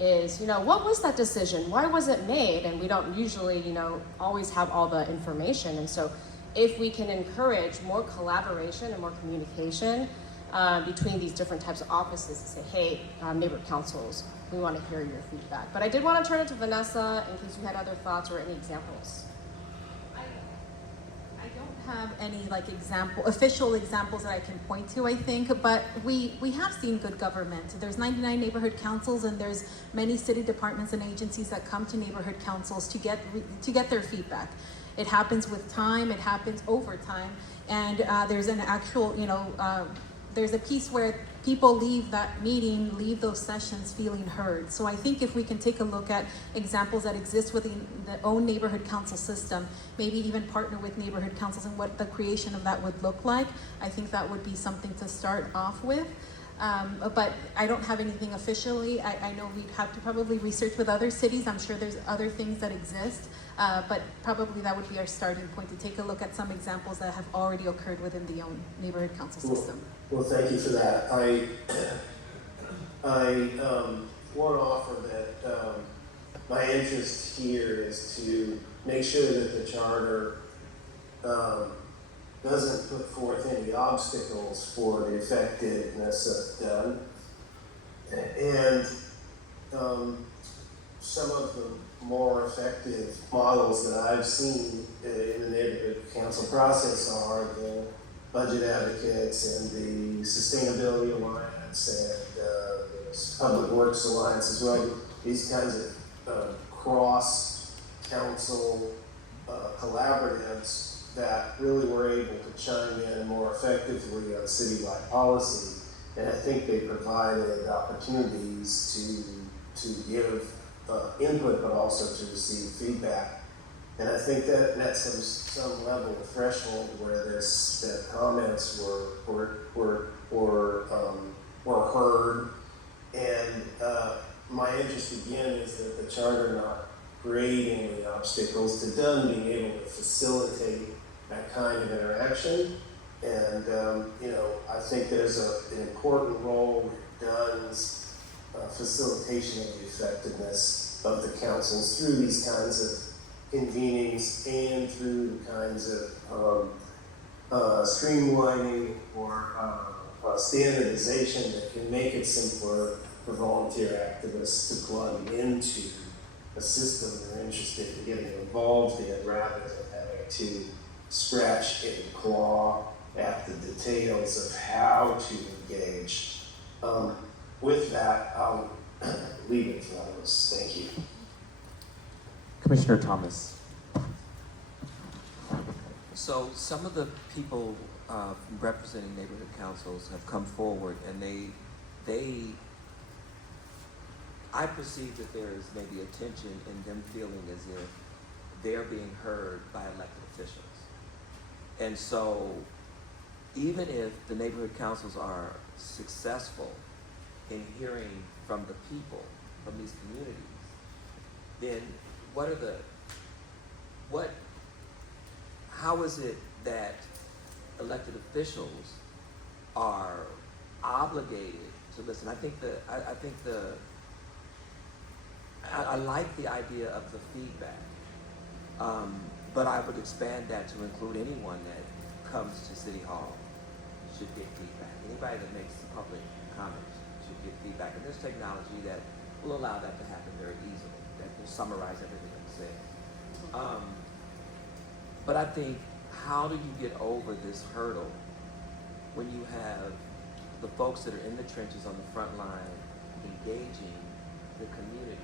is, what was that decision? Why was it made? And we don't usually, always have all the information. And so if we can encourage more collaboration and more communication between these different types of offices to say, hey, neighborhood councils, we want to hear your feedback. But I did want to turn it to Vanessa in case you had other thoughts or any examples. I don't have any official examples that I can point to, I think, but we have seen good government. There's 99 neighborhood councils, and there's many city departments and agencies that come to neighborhood councils to get their feedback. It happens with time, it happens over time, and there's an actual, there's a piece where people leave that meeting, leave those sessions feeling heard. So I think if we can take a look at examples that exist within the own neighborhood council system, maybe even partner with neighborhood councils and what the creation of that would look like, I think that would be something to start off with. But I don't have anything officially. I know we'd have to probably research with other cities. I'm sure there's other things that exist, but probably that would be our starting point, to take a look at some examples that have already occurred within the own neighborhood council system. Well, thank you for that. I want to offer that my interest here is to make sure that the charter doesn't put forth any obstacles for the effectiveness of done. And some of the more effective models that I've seen in the neighborhood council process are the Budget Advocates and the Sustainability Alliance and the Public Works Alliance as well. These kinds of cross-council collaboratives that really were able to chime in more effectively on citywide policy. And I think they provided opportunities to give input, but also to receive feedback. And I think that at some level of threshold where that comments were heard. And my interest again is that the charter not creating any obstacles to done being able to facilitate that kind of interaction. And I think there's an important role with Dunn's facilitation of the effectiveness of the councils through these kinds of convenings and through the kinds of streamlining or standardization that can make it simpler for volunteer activists to plug into a system they're interested in getting involved in, rather than having to scratch and claw at the details of how to engage. With that, I'll leave it to others. Thank you. Commissioner Thomas. So some of the people representing neighborhood councils have come forward, and I perceive that there is maybe a tension in them feeling as if they're being heard by elected officials. And so even if the neighborhood councils are successful in hearing from the people, from these communities, then how is it that elected officials are obligated to listen? I like the idea of the feedback, but I would expand that to include anyone that comes to City Hall should get feedback. Anybody that makes public comments should get feedback. And there's technology that will allow that to happen very easily, that will summarize everything I'm saying. But I think, how do you get over this hurdle when you have the folks that are in the trenches on the front line engaging the community,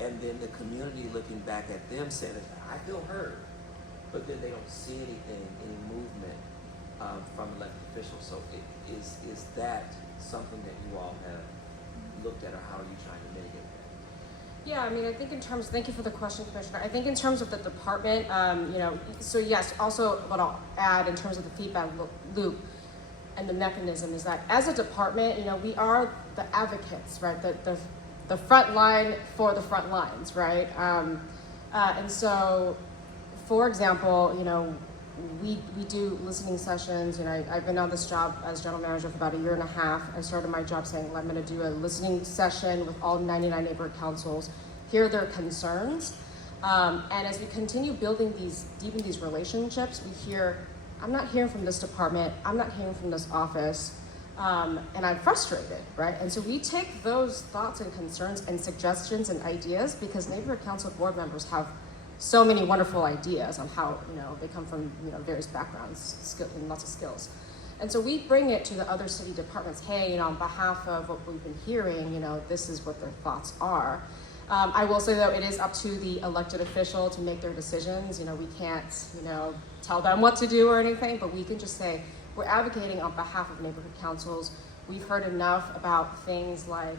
and then the community looking back at them saying, I feel heard, but then they don't see anything, any movement from elected officials. So is that something that you all have looked at, or how are you trying to mitigate that? Yeah, I mean, I think in terms, thank you for the question, Commissioner. I think in terms of the department, so yes, also what I'll add in terms of the feedback loop and the mechanism is that as a department, we are the advocates, right? The front line for the front lines, right? And so For example, we do listening sessions. I've been on this job as general manager for about 1.5 years. I started my job saying, well, I'm going to do a listening session with all 99 neighborhood councils, hear their concerns. And as we continue deepening these relationships, I'm not hearing from this department, I'm not hearing from this office, and I'm frustrated, right? And so we take those thoughts and concerns and suggestions and ideas, because neighborhood council board members have so many wonderful ideas on how, they come from, various backgrounds and lots of skills. And so we bring it to the other city departments. Hey, on behalf of what we've been hearing, this is what their thoughts are. I will say, though, it is up to the elected official to make their decisions. We can't, tell them what to do or anything, but we can just say, we're advocating on behalf of neighborhood councils. We've heard enough about things like,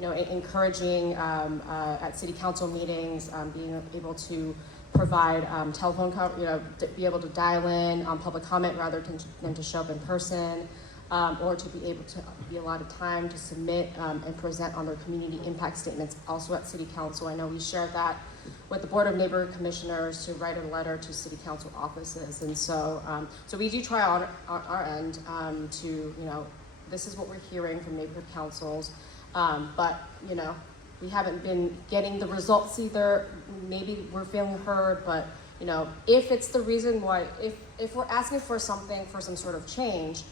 encouraging at city council meetings, being able to provide telephone cover, be able to dial in on public comment rather than to show up in person, or to be able to be allotted time to submit and present on their community impact statements also at city council. I know we shared that with the Board of Neighborhood Commissioners to write a letter to city council offices. And so, so we do try on our end to, this is what we're hearing from neighborhood councils. But, we haven't been getting the results either. Maybe we're feeling heard, but, if it's the reason why, if we're asking for something, for some sort of change,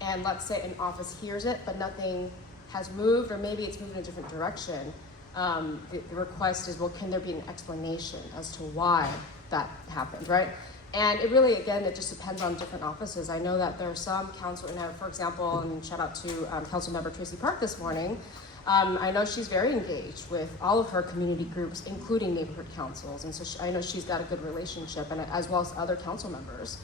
and let's say an office hears it, but nothing has moved, or maybe it's moved in a different direction, the request is, well, can there be an explanation as to why that happened, right? And it really, again, it just depends on different offices. I know that there are some council, for example, and shout out to Councilmember Traci Park this morning. I know she's very engaged with all of her community groups, including neighborhood councils, and so I know she's got a good relationship, and as well as other council members.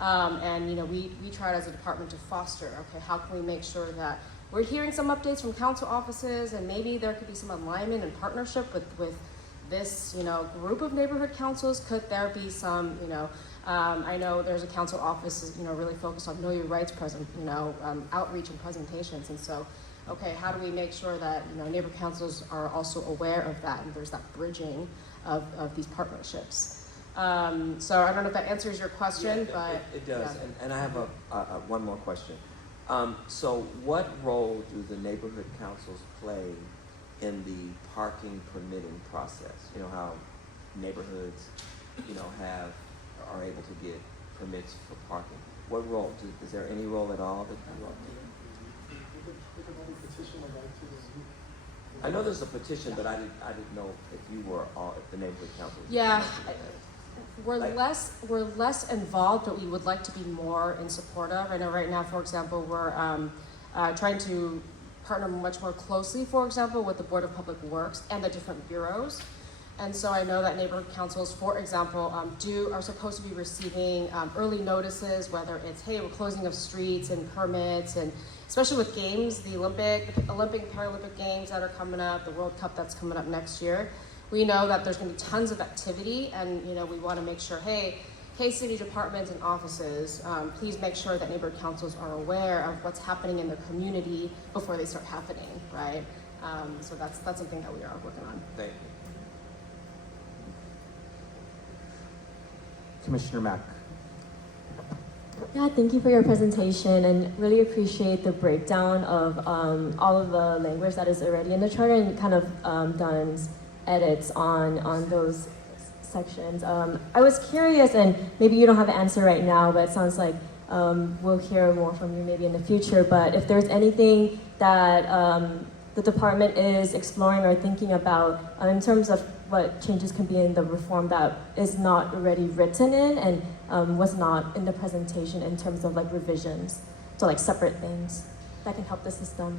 And we tried as a department to foster, okay, how can we make sure that we're hearing some updates from council offices, and maybe there could be some alignment and partnership with this, group of neighborhood councils. Could there be some, I know there's a council office, really focused on know your rights outreach and presentations. And so, okay, how do we make sure that, neighborhood councils are also aware of that, and there's that bridging of these partnerships. So I don't know if that answers your question, but it does. Yeah. And I have one more question. So what role do the neighborhood councils play in the parking permitting process? You know how neighborhoods, are able to get permits for parking. What role? Is there any role at all that you all play? I know there's a petition, but I didn't know if you were if the neighborhood council. Yeah, we're less involved, but we would like to be more in support of. I know right now, for example, we're trying to partner much more closely, for example, with the Board of Public Works and the different bureaus. And so I know that neighborhood councils, for example, are supposed to be receiving early notices, whether it's, hey, we're closing of streets and permits, and especially with games, the Olympic Paralympic games that are coming up, the World Cup that's coming up next year. We know that there's going to be tons of activity, and we want to make sure, hey, city departments and offices, please make sure that neighborhood councils are aware of what's happening in their community before they start happening, right? So that's something that we are working on. Thank you. Commissioner Mack. Yeah, thank you for your presentation, and really appreciate the breakdown of all of the language that is already in the charter, and kind of done edits on those sections. I was curious, and maybe you don't have an answer right now, but it sounds like we'll hear more from you maybe in the future, but if there's anything that the department is exploring or thinking about in terms of what changes can be in the reform that is not already written in and was not in the presentation in terms of like revisions, so like separate things that can help the system.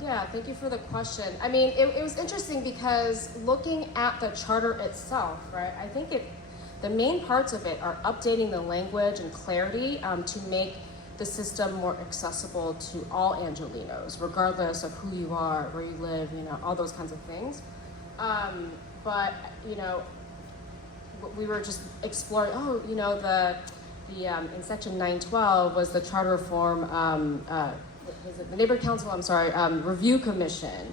Yeah, thank you for the question. I mean, it was interesting because looking at the charter itself, right, I think the main parts of it are updating the language and clarity to make the system more accessible to all Angelenos, regardless of who you are, where you live, all those kinds of things. But, we were just exploring, in section 912 was the charter reform, the neighborhood council, review commission.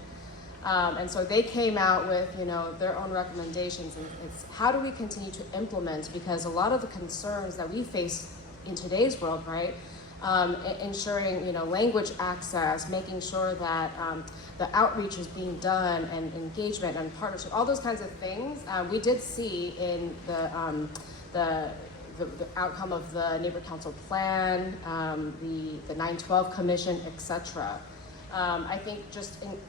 And so they came out with, their own recommendations, and it's how do we continue to implement, because a lot of the concerns that we face in today's world, right, ensuring, language access, making sure that the outreach is being done, and engagement and partnership, all those kinds of things, we did see in the outcome of the Neighbor Council Plan, the 912 Commission, etc. I think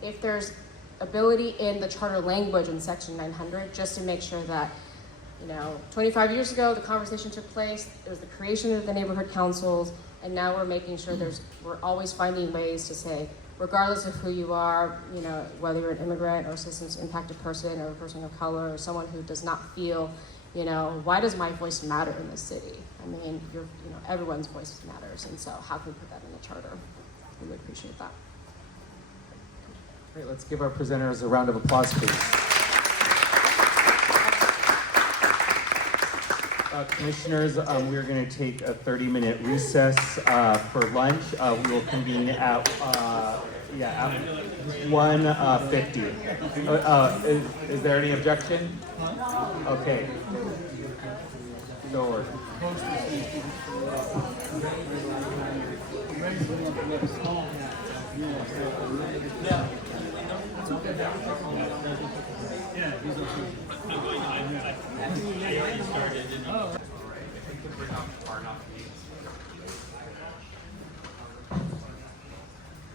if there's ability in the charter language in section 900, just to make sure that, 25 years ago, the conversation took place, it was the creation of the neighborhood councils, and now we're making sure we're always finding ways to say, regardless of who you are, whether you're an immigrant or a systems impacted person or a person of color or someone who does not feel, why does my voice matter in the city? I mean, everyone's voice matters, and so how can we put that in the charter? We would appreciate that. Great, let's give our presenters a round of applause, please. Commissioners, we are going to take a 30-minute recess for lunch. We will convene at 1:50. Is there any objection? Okay. Go order.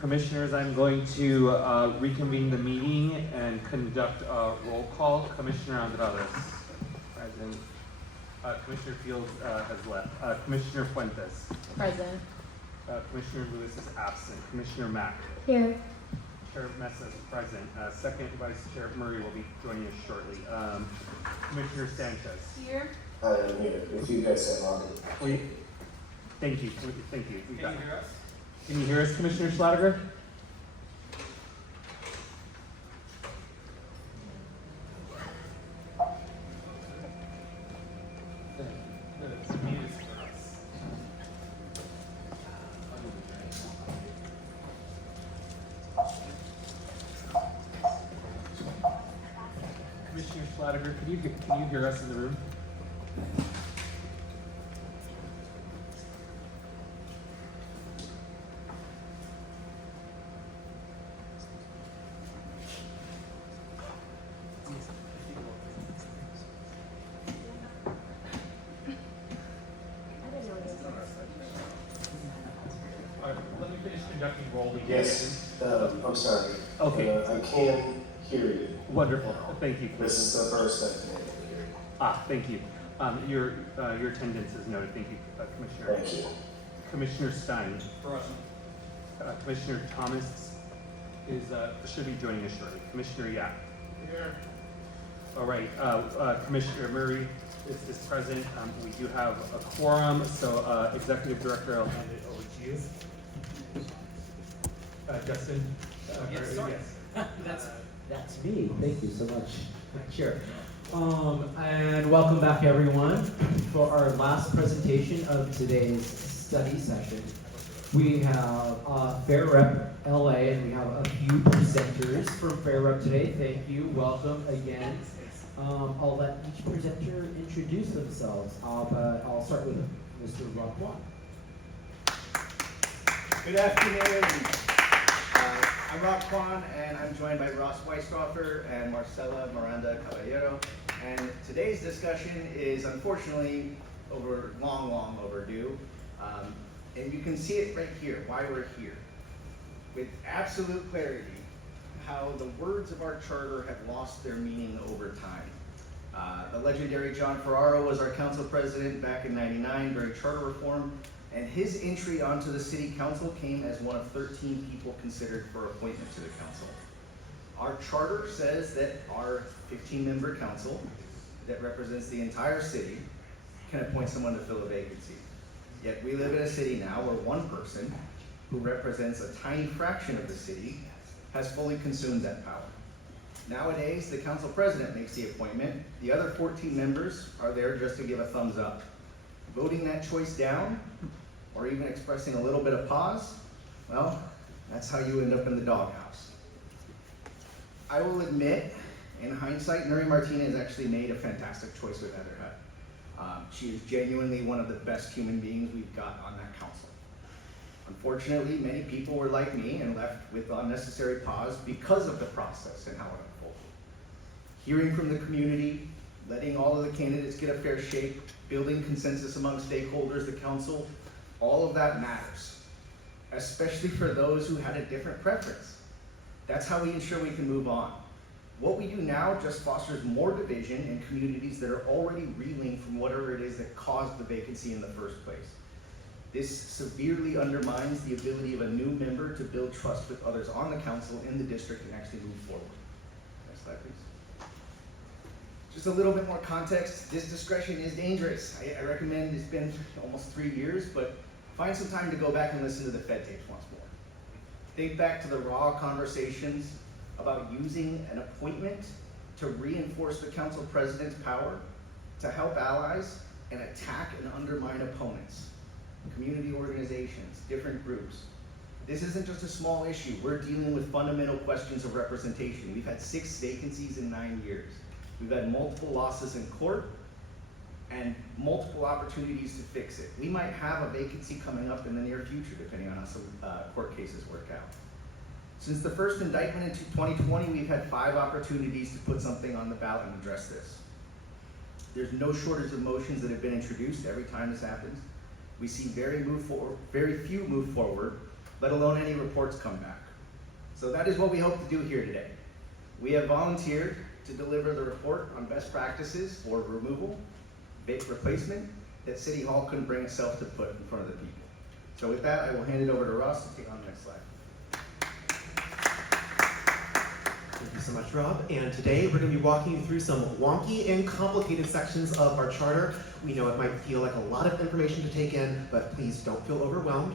Commissioners, I'm going to reconvene the meeting and conduct a roll call. Commissioner Andrade, present. Commissioner Fields has left. Commissioner Fuentes. Present. Commissioner Lewis is absent. Commissioner Mack. Here. Chair Mesa is present. Second Vice Chair Murray will be joining us shortly. Commissioner Sanchez. Here. I'm here, if you guys have on it. Thank you. Thank you. Can you hear us? Can you hear us, Commissioner Schladiger? Commissioner Schladiger, can you hear us in the room? Let me finish conducting roll. Yes, I'm sorry. Okay. I can hear you. Wonderful. Thank you. This is the first I've been able to hear you. Thank you. Your attendance is noted. Thank you, Commissioner. Thank you. Commissioner Stein. Commissioner Thomas should be joining us shortly. Commissioner Yap. Here. All right. Commissioner Murray is present. We do have a quorum, so Executive Director, I'll hand it over to you. Justin. Yes. That's me. Thank you so much. Sure. And welcome back, everyone, for our last presentation of today's study session. We have Fair Rep LA, and we have a few presenters from Fair Rep today. Thank you. Welcome again. I'll let each presenter introduce themselves. I'll start with Mr. Rob Watt. Good afternoon. I'm Rob Kwan, and I'm joined by Ross Weisdorfer and Marcela Miranda Caballero. And today's discussion is unfortunately long overdue. And you can see it right here, why we're here. With absolute clarity, how the words of our charter have lost their meaning over time. The legendary John Ferraro was our council president back in '99 during charter reform, and his entry onto the city council came as one of 13 people considered for appointment to the council. Our charter says that our 15-member council that represents the entire city can appoint someone to fill a vacancy. Yet we live in a city now where one person who represents a tiny fraction of the city has fully consumed that power. Nowadays, the council president makes the appointment. The other 14 members are there just to give a thumbs up. Voting that choice down, or even expressing a little bit of pause, well, that's how you end up in the doghouse. I will admit, in hindsight, Nuri Martinez actually made a fantastic choice with Heather Hutt. She is genuinely one of the best human beings we've got on that council. Unfortunately, many people were like me and left with unnecessary pause because of the process and how it unfolded. Hearing from the community, letting all of the candidates get a fair shake, building consensus among stakeholders, the council, all of that matters, especially for those who had a different preference. That's how we ensure we can move on. What we do now just fosters more division in communities that are already reeling from whatever it is that caused the vacancy in the first place. This severely undermines the ability of a new member to build trust with others on the council, in the district, and actually move forward. Next slide, please. Just a little bit more context. This discretion is dangerous. I recommend, it's been almost 3 years, but find some time to go back and listen to the Fed tapes once more. Think back to the raw conversations about using an appointment to reinforce the council president's power to help allies and attack and undermine opponents, community organizations, different groups. This isn't just a small issue. We're dealing with fundamental questions of representation. We've had 6 vacancies in 9 years. We've had multiple losses in court and multiple opportunities to fix it. We might have a vacancy coming up in the near future, depending on how some court cases work out. Since the first indictment in 2020, we've had 5 opportunities to put something on the ballot and address this. There's no shortage of motions that have been introduced every time this happens. We see very few move forward, let alone any reports come back. So that is what we hope to do here today. We have volunteered to deliver the report on best practices for removal, replacement, that City Hall couldn't bring itself to put in front of the people. So with that, I will hand it over to Ross to take on the next slide. Thank you so much, Rob. And today we're going to be walking you through some wonky and complicated sections of our charter. We know it might feel like a lot of information to take in, but please don't feel overwhelmed.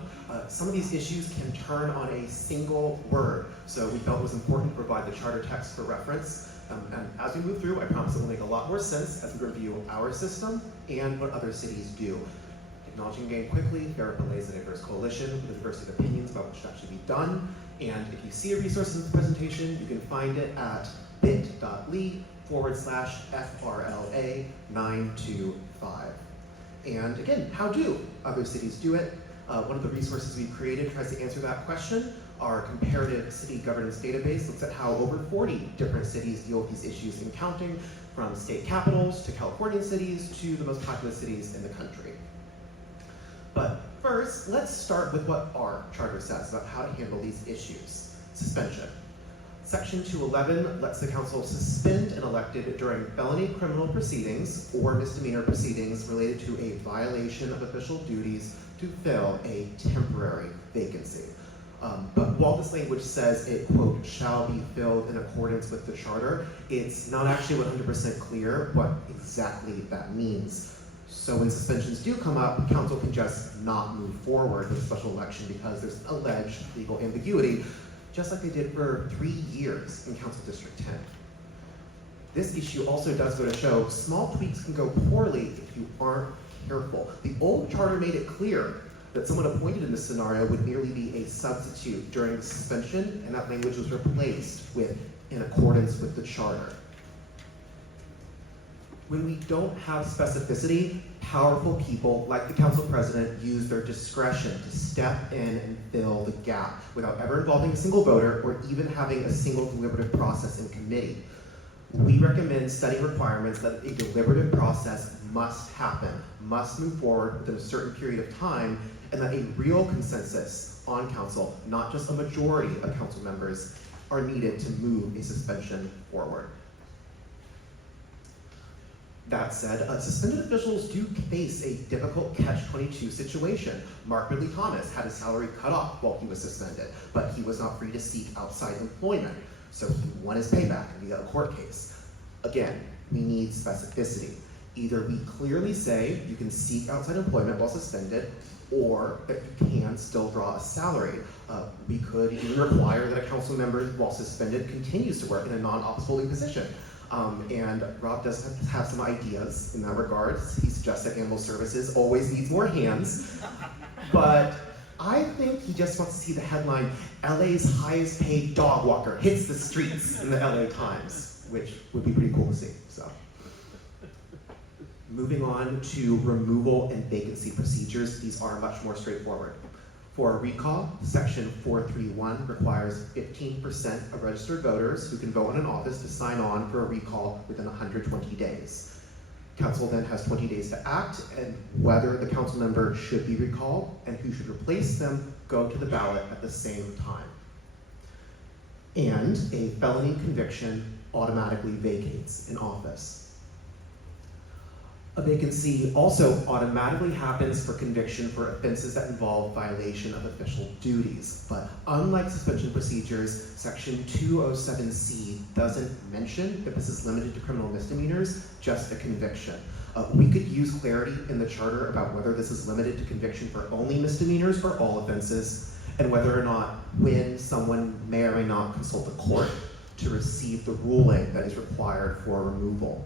Some of these issues can turn on a single word, so we felt it was important to provide the charter text for reference. And as we move through, I promise it will make a lot more sense as we review our system and what other cities do. Acknowledging again quickly, Fair Malays and Diverse Coalition with a diversity of opinions about what should actually be done. And if you see a resource in the presentation, you can find it at bit.ly/FRLA925. And again, how do other cities do it? One of the resources we created tries to answer that question. Our comparative city governance database looks at how over 40 different cities deal with these issues and counting, from state capitals to Californian cities to the most populous cities in the country. But first, let's start with what our charter says about how to handle these issues. Suspension. Section 211 lets the council suspend an elected during felony criminal proceedings or misdemeanor proceedings related to a violation of official duties to fill a temporary vacancy. But while this language says it, quote, shall be filled in accordance with the charter, it's not actually 100% clear what exactly that means. So when suspensions do come up, council can just not move forward with a special election because there's alleged legal ambiguity, just like they did for 3 years in Council District 10. This issue also does go to show small tweaks can go poorly if you aren't careful. The old charter made it clear that someone appointed in this scenario would merely be a substitute during the suspension, and that language was replaced with in accordance with the charter. When we don't have specificity, powerful people like the council president use their discretion to step in and fill the gap without ever involving a single voter or even having a single deliberative process in committee. We recommend setting requirements that a deliberative process must happen, must move forward within a certain period of time, and that a real consensus on council, not just a majority of council members, are needed to move a suspension forward. That said, suspended officials do face a difficult catch-22 situation. Mark Ridley Thomas had his salary cut off while he was suspended, but he was not free to seek outside employment, so he won his payback via a court case. Again, we need specificity. Either we clearly say you can seek outside employment while suspended, or that you can still draw a salary. We could even require that a council member, while suspended, continues to work in a non-office holding position. And Rob does have some ideas in that regard. He suggests that animal services always needs more hands, but I think he just wants to see the headline, LA's highest paid dog walker hits the streets in the LA Times, which would be pretty cool to see, so. Moving on to removal and vacancy procedures, these are much more straightforward. For a recall, section 431 requires 15% of registered voters who can vote in an office to sign on for a recall within 120 days. Council then has 20 days to act, and whether the council member should be recalled and who should replace them go to the ballot at the same time. And a felony conviction automatically vacates an office. A vacancy also automatically happens for conviction for offenses that involve violation of official duties. But unlike suspension procedures, section 207C doesn't mention that this is limited to criminal misdemeanors, just a conviction. We could use clarity in the charter about whether this is limited to conviction for only misdemeanors or all offenses, and whether or not when someone may or may not consult the court to receive the ruling that is required for removal.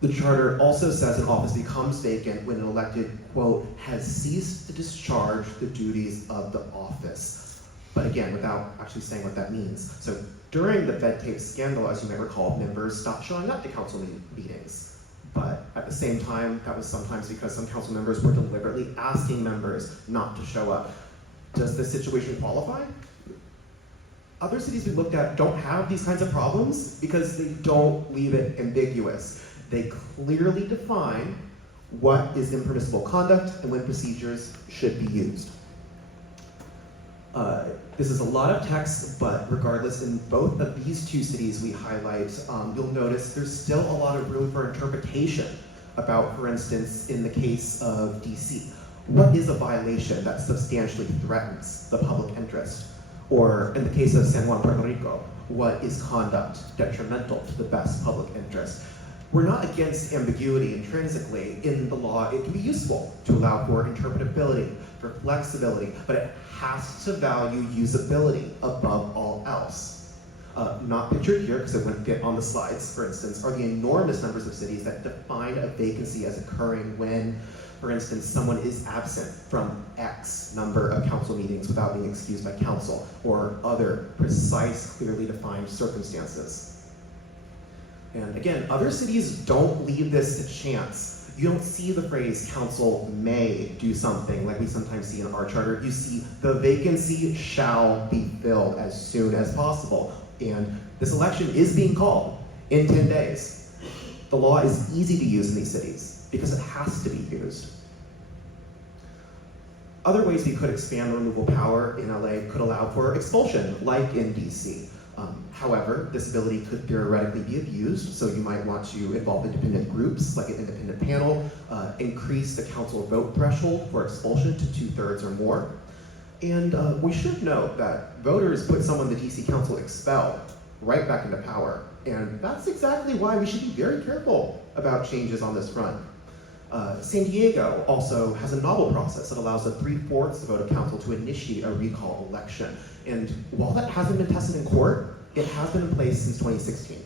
The charter also says an office becomes vacant when an elected, quote, has ceased to discharge the duties of the office. But again, without actually saying what that means. So during the Fed tape scandal, as you may recall, members stopped showing up to council meetings. But at the same time, that was sometimes because some council members were deliberately asking members not to show up. Does this situation qualify? Other cities we looked at don't have these kinds of problems because they don't leave it ambiguous. They clearly define what is impermissible conduct and when procedures should be used. This is a lot of text, but regardless, in both of these two cities we highlight, you'll notice there's still a lot of room for interpretation about, for instance, in the case of DC, what is a violation that substantially threatens the public interest? Or in the case of San Juan, Puerto Rico, what is conduct detrimental to the best public interest? We're not against ambiguity intrinsically in the law. It can be useful to allow for interpretability, for flexibility, but it has to value usability above all else. Not pictured here, because it wouldn't fit on the slides, for instance, are the enormous numbers of cities that define a vacancy as occurring when, for instance, someone is absent from X number of council meetings without being excused by council, or other precise, clearly defined circumstances. And again, other cities don't leave this to chance. You don't see the phrase council may do something like we sometimes see in our charter. You see the vacancy shall be filled as soon as possible. And this election is being called in 10 days. The law is easy to use in these cities because it has to be used. Other ways we could expand the removal power in LA could allow for expulsion, like in DC. However, this ability could theoretically be abused, so you might want to involve independent groups, like an independent panel, increase the council vote threshold for expulsion to 2/3 or more. And we should note that voters put someone the DC Council expelled right back into power. And that's exactly why we should be very careful about changes on this front. San Diego also has a novel process that allows a 3/4 vote of council to initiate a recall election. And while that hasn't been tested in court, it has been in place since 2016.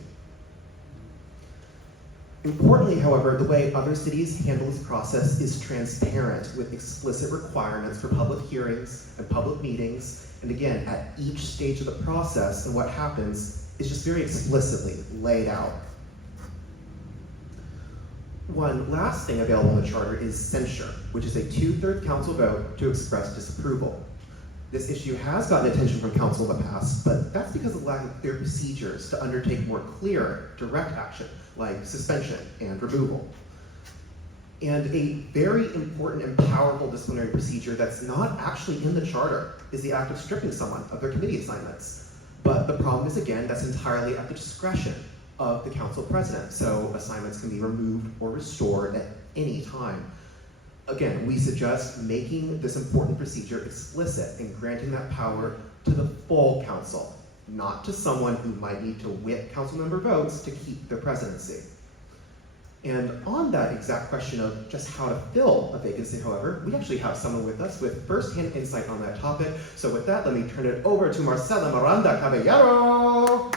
Importantly, however, the way other cities handle this process is transparent with explicit requirements for public hearings and public meetings. And again, at each stage of the process and what happens is just very explicitly laid out. One last thing available in the charter is censure, which is a 2/3 council vote to express disapproval. This issue has gotten attention from council in the past, but that's because of the lack of clear procedures to undertake more clear, direct action, like suspension and removal. And a very important and powerful disciplinary procedure that's not actually in the charter is the act of stripping someone of their committee assignments. But the problem is, again, that's entirely at the discretion of the council president, so assignments can be removed or restored at any time. Again, we suggest making this important procedure explicit and granting that power to the full council, not to someone who might need to whip council member votes to keep their presidency. And on that exact question of just how to fill a vacancy, however, we actually have someone with us with first-hand insight on that topic. So with that, let me turn it over to Marcela Miranda Caballero.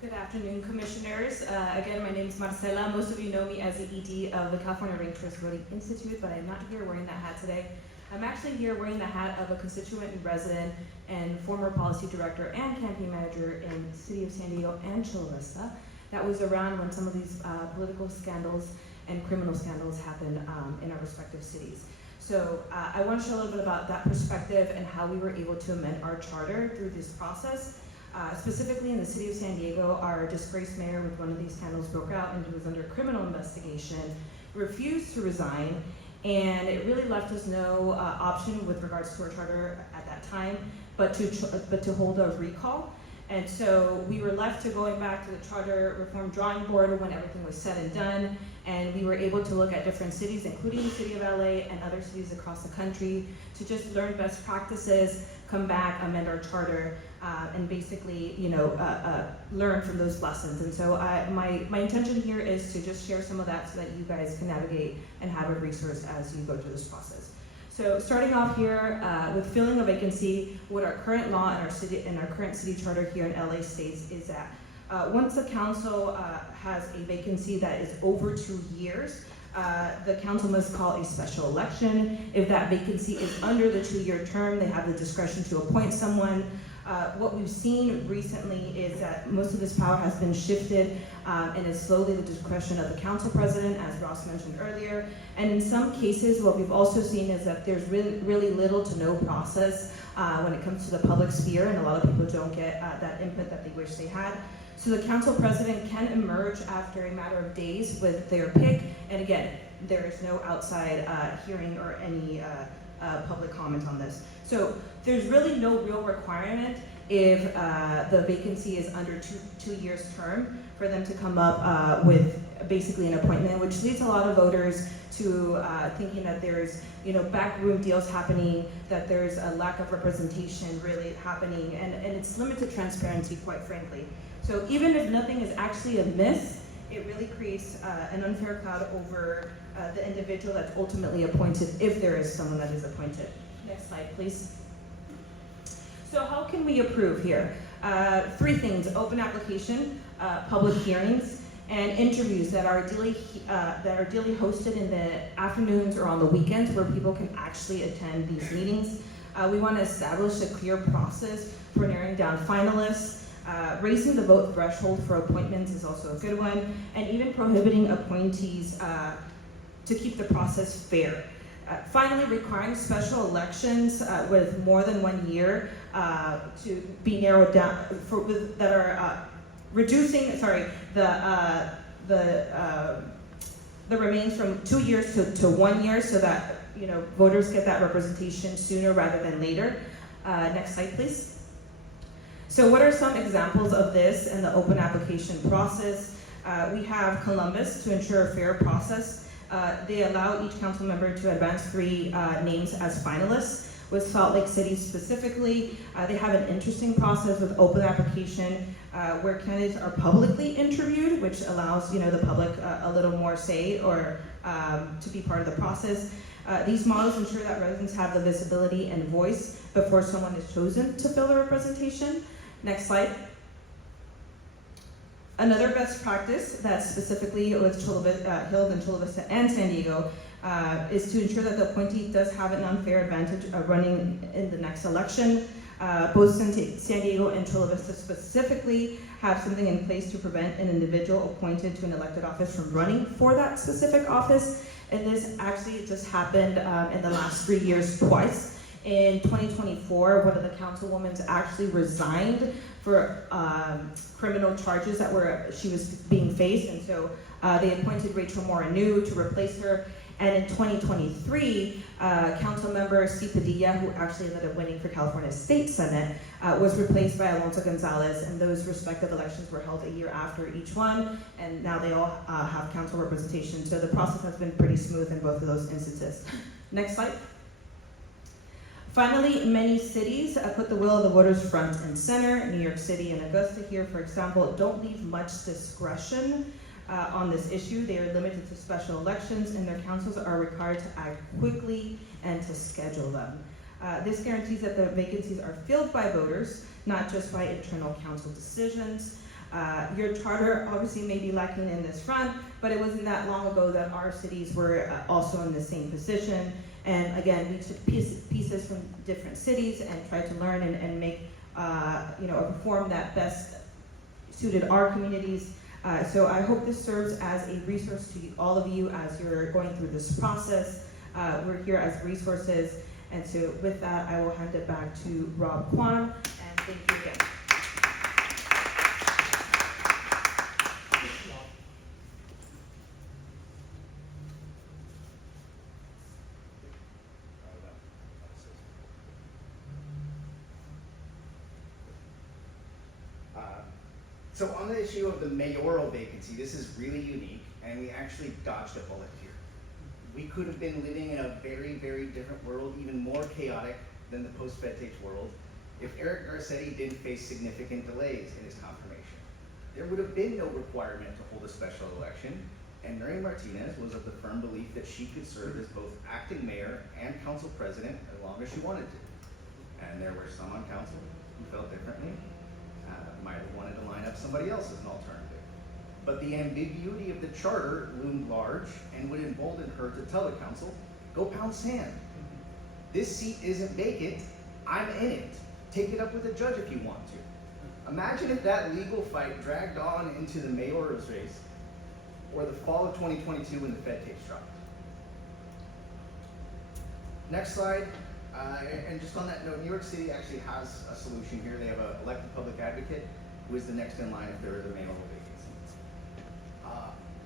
Good afternoon, Commissioners. Again, my name is Marcela. Most of you know me as the ED of the California Ranked Choice Voting Institute, but I'm not here wearing that hat today. I'm actually here wearing the hat of a constituent and resident and former policy director and campaign manager in the city of San Diego and Chula Vista. That was around when some of these political scandals and criminal scandals happened in our respective cities. So I want to share a little bit about that perspective and how we were able to amend our charter through this process. Specifically in the city of San Diego, our disgraced mayor with one of these scandals broke out and he was under criminal investigation, refused to resign, and it really left us no option with regards to our charter at that time, but to hold a recall. And so we were left to going back to the charter reform drawing board when everything was said and done, and we were able to look at different cities, including the city of LA and other cities across the country, to just learn best practices, come back, amend our charter, and basically, learn from those lessons. And so my intention here is to just share some of that so that you guys can navigate and have a resource as you go through this process. So starting off here with filling a vacancy, what our current law and our current city charter here in LA states is that once the council has a vacancy that is over 2 years, the council must call a special election. If that vacancy is under the 2-year term, they have the discretion to appoint someone. What we've seen recently is that most of this power has been shifted and is slowly the discretion of the council president, as Ross mentioned earlier. And in some cases, what we've also seen is that there's really little to no process when it comes to the public sphere, and a lot of people don't get that input that they wish they had. So the council president can emerge after a matter of days with their pick, and again, there is no outside hearing or any public comment on this. So there's really no real requirement if the vacancy is under two years term for them to come up with basically an appointment, which leads a lot of voters to thinking that there's backroom deals happening, that there's a lack of representation really happening, and it's limited transparency, quite frankly. So even if nothing is actually amiss, it really creates an unfair cloud over the individual that's ultimately appointed, if there is someone that is appointed. Next slide, please. So how can we approve here? 3 things: open application, public hearings, and interviews that are ideally hosted in the afternoons or on the weekends where people can actually attend these meetings. We want to establish a clear process for narrowing down finalists. Raising the vote threshold for appointments is also a good one, and even prohibiting appointees to keep the process fair. Finally, requiring special elections with more than 1 year to be narrowed down that are reducing the remains from 2 years to 1 year, so that voters get that representation sooner rather than later. Next slide, please. So what are some examples of this in the open application process? We have Columbus to ensure a fair process. They allow each council member to advance 3 names as finalists. With Salt Lake City specifically, they have an interesting process with open application where candidates are publicly interviewed, which allows the public a little more say or to be part of the process. These models ensure that residents have the visibility and voice before someone is chosen to fill the representation. Next slide. Another best practice that's specifically with held in Chula Vista and San Diego is to ensure that the appointee does have an unfair advantage of running in the next election. Both San Diego and Chula Vista specifically have something in place to prevent an individual appointed to an elected office from running for that specific office. And this actually just happened in the last 3 years twice. In 2024, one of the councilwomen actually resigned for criminal charges that she was being faced, and so they appointed Rachel Moore anew to replace her. And in 2023, Councilmember C. Padilla, who actually ended up winning for California State Senate, was replaced by Alonso Gonzalez, and those respective elections were held a year after each one, and now they all have council representation. So the process has been pretty smooth in both of those instances. Next slide. Finally, many cities put the will of the voters front and center. New York City and Augusta here, for example, don't leave much discretion on this issue. They are limited to special elections, and their councils are required to act quickly and to schedule them. This guarantees that the vacancies are filled by voters, not just by internal council decisions. Your charter obviously may be lacking in this front, but it wasn't that long ago that our cities were also in the same position. And again, we took pieces from different cities and tried to learn and make a reform that best suited our communities. So I hope this serves as a resource to all of you as you're going through this process. We're here as resources. And so with that, I will hand it back to Rob Kwan, and thank you again. So on the issue of the mayoral vacancy, this is really unique, and we actually dodged a bullet here. We could have been living in a very, very different world, even more chaotic than the post-Fed world, if Eric Garcetti didn't face significant delays in his confirmation. There would have been no requirement to hold a special election, and Mary Martinez was of the firm belief that she could serve as both acting mayor and council president as long as she wanted to. And there were some on council who felt differently. Might have wanted to line up somebody else as an alternative. But the ambiguity of the charter loomed large and would embolden her to tell the council, go pound sand. This seat isn't vacant, I'm in it. Take it up with the judge if you want to. Imagine if that legal fight dragged on into the mayor's race or the fall of 2022 when the Fed tapes dropped. Next slide. And just on that note, New York City actually has a solution here. They have an elected public advocate who is the next in line if there is a mayoral vacancy.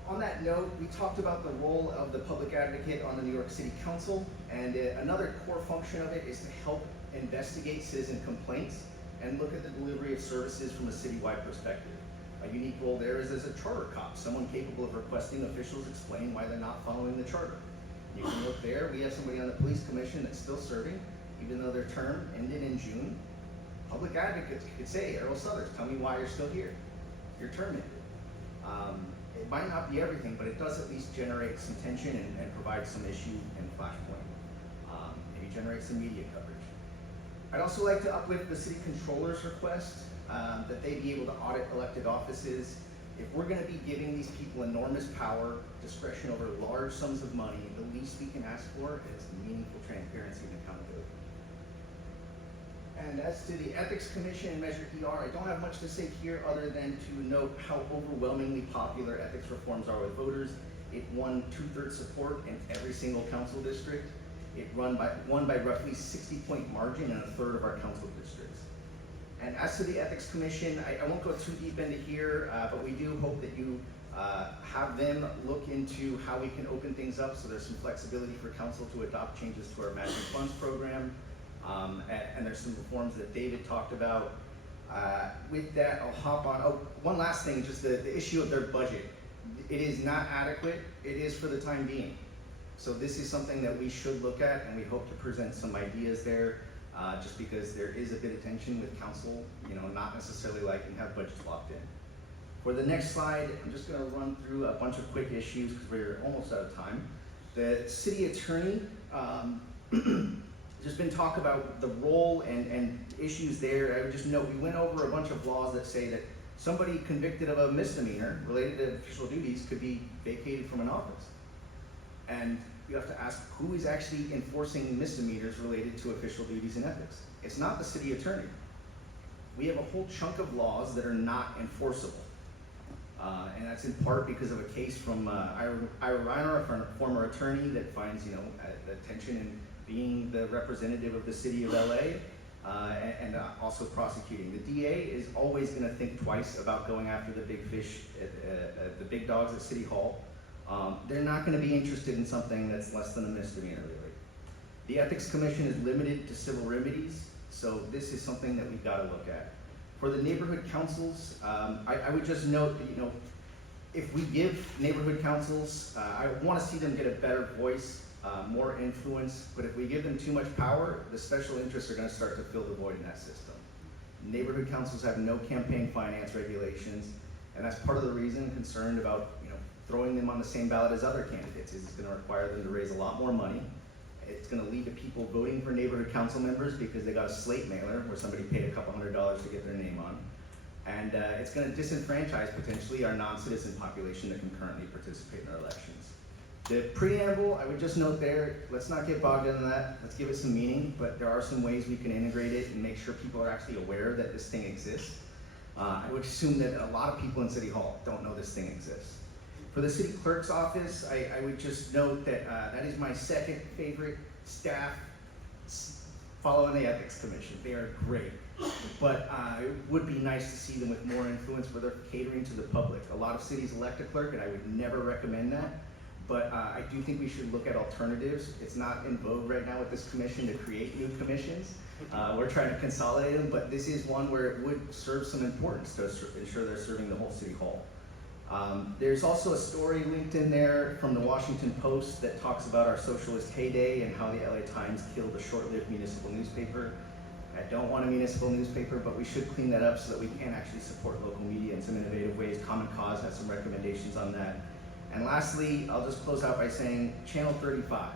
On that note, we talked about the role of the public advocate on the New York City Council, and another core function of it is to help investigate citizen complaints and look at the delivery of services from a citywide perspective. A unique role there is as a charter cop, someone capable of requesting officials explain why they're not following the charter. You can look there, we have somebody on the police commission that's still serving, even though their term ended in June. Public advocates could say, Errol Southers, tell me why you're still here. Your term ended. It might not be everything, but it does at least generate some tension and provide some issue and flashpoint. Maybe generate some media coverage. I'd also like to uplift the city controller's request that they be able to audit elected offices. If we're going to be giving these people enormous power, discretion over large sums of money, the least we can ask for is meaningful transparency and accountability. And as to the Ethics Commission and Measure ER, I don't have much to say here other than to note how overwhelmingly popular ethics reforms are with voters. It won 2/3 support in every single council district. It won by roughly 60-point margin in 1/3 of our council districts. And as to the Ethics Commission, I won't go too deep into here, but we do hope that you have them look into how we can open things up so there's some flexibility for council to adopt changes to our matching funds program. And there's some reforms that David talked about. With that, I'll hop on. Oh, one last thing, just the issue of their budget. It is not adequate. It is for the time being. So this is something that we should look at, and we hope to present some ideas there, just because there is a bit of tension with council, not necessarily liking have budgets locked in. For the next slide, I'm just gonna run through a bunch of quick issues because we're almost out of time. The city attorney, there's been talk about the role and issues there. I would just note, we went over a bunch of laws that say that somebody convicted of a misdemeanor related to official duties could be vacated from an office. And you have to ask, who is actually enforcing misdemeanors related to official duties and ethics? It's not the city attorney. We have a whole chunk of laws that are not enforceable. And that's in part because of a case from Ira Reiner, a former attorney that finds, the tension in being the representative of the city of LA, and also prosecuting. The DA is always going to think twice about going after the big fish, the big dogs at City Hall. They're not going to be interested in something that's less than a misdemeanor, really. The Ethics Commission is limited to civil remedies, so this is something that we've got to look at. For the neighborhood councils, I would just note that, if we give neighborhood councils, I want to see them get a better voice, more influence, but if we give them too much power, the special interests are going to start to fill the void in that system. Neighborhood councils have no campaign finance regulations, and that's part of the reason concerned about throwing them on the same ballot as other candidates is it's going to require them to raise a lot more money. It's going to lead to people voting for neighborhood council members because they got a slate mailer where somebody paid a couple $100s to get their name on. And it's going to disenfranchise potentially our non-citizen population that can currently participate in our elections. The preamble, I would just note there, let's not get bogged down in that. Let's give it some meaning, but there are some ways we can integrate it and make sure people are actually aware that this thing exists. I would assume that a lot of people in City Hall don't know this thing exists. For the city clerk's office, I would just note that that is my second favorite staff following the Ethics Commission. They are great, but it would be nice to see them with more influence where they're catering to the public. A lot of cities elect a clerk, and I would never recommend that. But I do think we should look at alternatives. It's not in vogue right now with this commission to create new commissions. We're trying to consolidate them, but this is one where it would serve some importance to ensure they're serving the whole City Hall. There's also a story linked in there from the Washington Post that talks about our socialist heyday and how the LA Times killed a short-lived municipal newspaper. I don't want a municipal newspaper, but we should clean that up so that we can actually support local media in some innovative ways. Common Cause has some recommendations on that. And lastly, I'll just close out by saying Channel 35.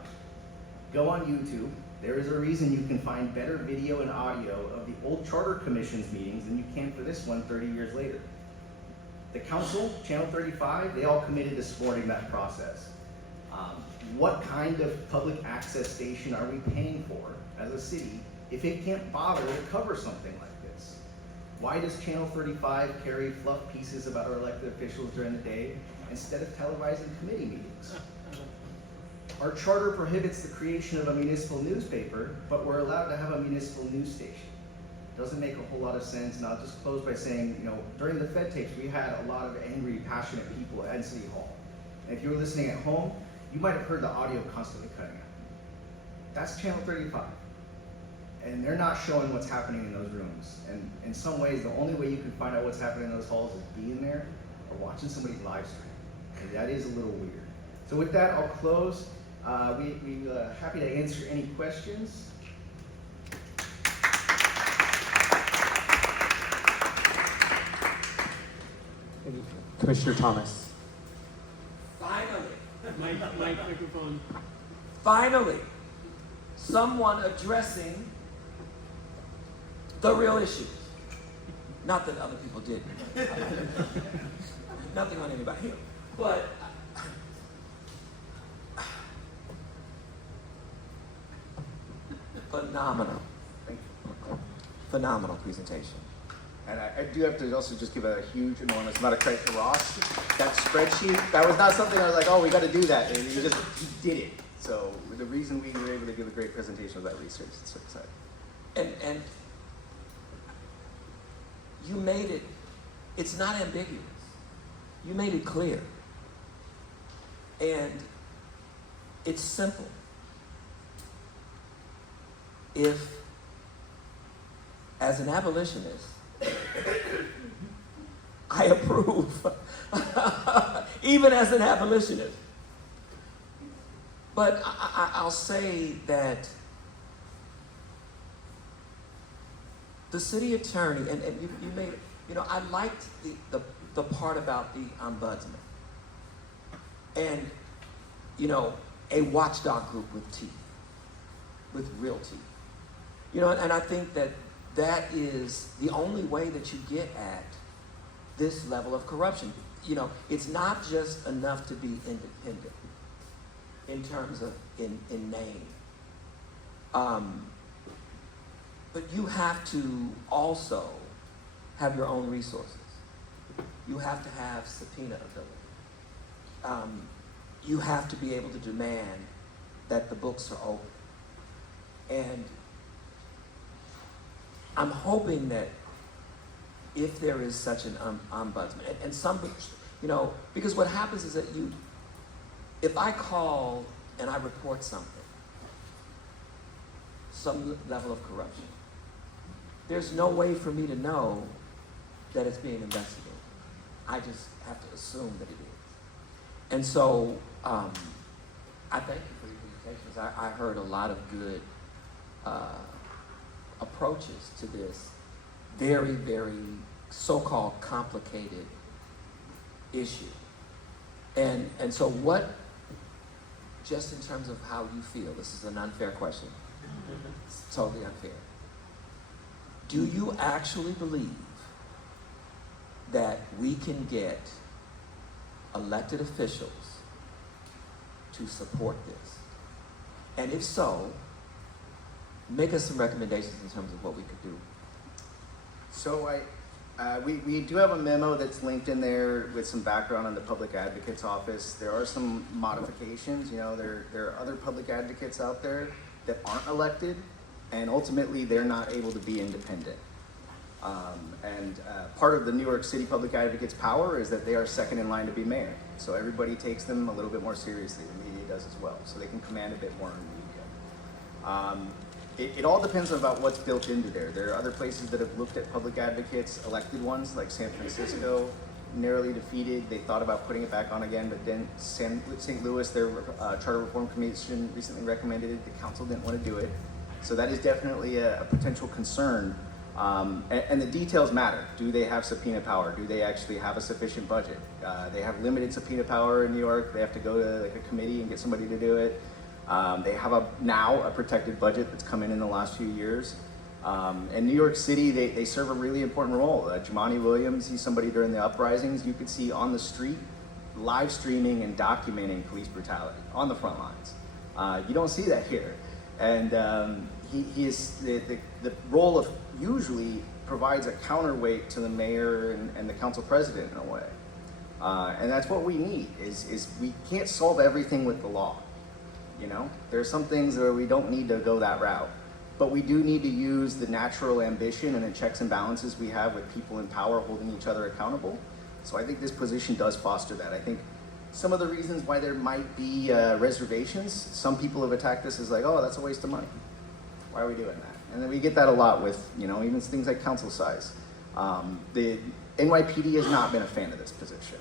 Go on YouTube. There is a reason you can find better video and audio of the old Charter Commission's meetings than you can for this one 30 years later. The council, Channel 35, they all committed to supporting that process. What kind of public access station are we paying for as a city if it can't bother to cover something like this? Why does Channel 35 carry fluff pieces about our elected officials during the day instead of televising committee meetings? Our charter prohibits the creation of a municipal newspaper, but we're allowed to have a municipal news station. Doesn't make a whole lot of sense, and I'll just close by saying, during the Fed tapes, we had a lot of angry, passionate people at City Hall. And if you were listening at home, you might have heard the audio constantly cutting out. That's Channel 35. And they're not showing what's happening in those rooms. And in some ways, the only way you can find out what's happening in those halls is being there or watching somebody's live stream. And that is a little weird. So with that, I'll close. We're happy to answer any questions. Commissioner Thomas. Finally. Microphone. Finally, someone addressing the real issues. Not that other people didn't. Nothing on anybody here. But phenomenal. Phenomenal presentation. And I do have to also just give a huge, enormous amount of credit to Ross. That spreadsheet, that was not something I was like, oh, we got to do that. And he did it. So the reason we were able to give a great presentation was that research. It's so exciting. And you made it, it's not ambiguous. You made it clear. And it's simple. If, as an abolitionist, I approve, even as an abolitionist. But I'll say that the city attorney, and you made, I liked the part about the ombudsman. And, a watchdog group with teeth, with real teeth. And I think that is the only way that you get at this level of corruption. It's not just enough to be independent in terms of in name. But you have to also have your own resources. You have to have subpoena ability. You have to be able to demand that the books are open. And I'm hoping that if there is such an ombudsman, and some, because what happens is that if I call and I report something, some level of corruption, there's no way for me to know that it's being investigated. I just have to assume that it is. And so, I thank you for your presentations. I heard a lot of good approaches to this very, very so-called complicated issue. And so what, just in terms of how you feel, this is an unfair question. It's totally unfair. Do you actually believe that we can get elected officials to support this? And if so, make us some recommendations in terms of what we could do. So we do have a memo that's linked in there with some background on the public advocate's office. There are some modifications. You know, there are other public advocates out there that aren't elected, and ultimately they're not able to be independent. Part of the New York City Public Advocate's power is that they are second in line to be mayor. So everybody takes them a little bit more seriously. The media does as well. So they can command a bit more in the media. It all depends on about what's built into there. There are other places that have looked at public advocates, elected ones, like San Francisco, narrowly defeated. They thought about putting it back on again, but then St. Louis, their Charter Reform Commission recently recommended it. The council didn't want to do it. So that is definitely a potential concern. And the details matter. Do they have subpoena power? Do they actually have a sufficient budget? They have limited subpoena power in New York. They have to go to like a committee and get somebody to do it. They have now a protected budget that's come in the last few years. In New York City, they serve a really important role. Jumaane Williams, he's somebody during the uprisings you could see on the street, live streaming and documenting police brutality on the front lines. You don't see that here. And he is the role of usually provides a counterweight to the mayor and the council president in a way. And that's what we need is we can't solve everything with the law. You know, there are some things where we don't need to go that route, but we do need to use the natural ambition and the checks and balances we have with people in power holding each other accountable. So I think this position does foster that. I think some of the reasons why there might be reservations, some people have attacked this as like, oh, that's a waste of money. Why are we doing that? And then we get that a lot with, you know, even things like council size. The NYPD has not been a fan of this position.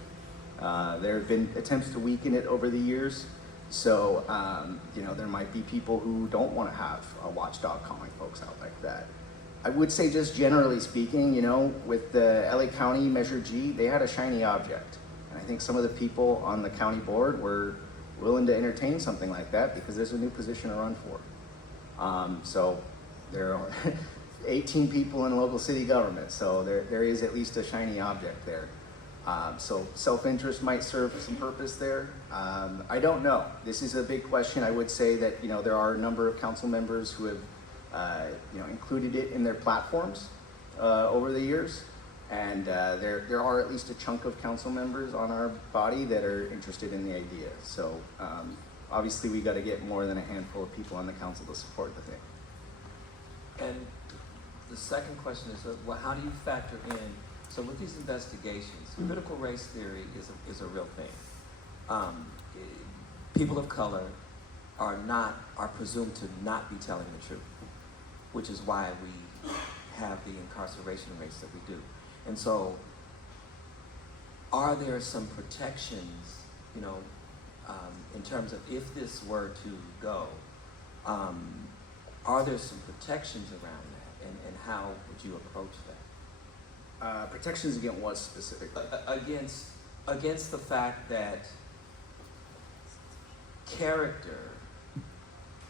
There have been attempts to weaken it over the years. So, you know, there might be people who don't want to have a watchdog calling folks out like that. I would say just generally speaking, you know, with the LA County Measure G, they had a shiny object. And I think some of the people on the county board were willing to entertain something like that because there's a new position to run for. So there are 18 people in local city government, so there is at least a shiny object there. So self-interest might serve some purpose there. I don't know. This is a big question. I would say that, you know, there are a number of council members who have, you know, included it in their platforms over the years. And there are at least a chunk of council members on our body that are interested in the idea. So obviously we got to get more than a handful of people on the council to support the thing. And the second question is, well, how do you factor in, so with these investigations, critical race theory is a real thing. People of color are presumed to not be telling the truth, which is why we have the incarceration rates that we do. And so, are there some protections, you know, in terms of if this were to go, are there some protections around that, and how would you approach that? Protections against what specifically? Against the fact that character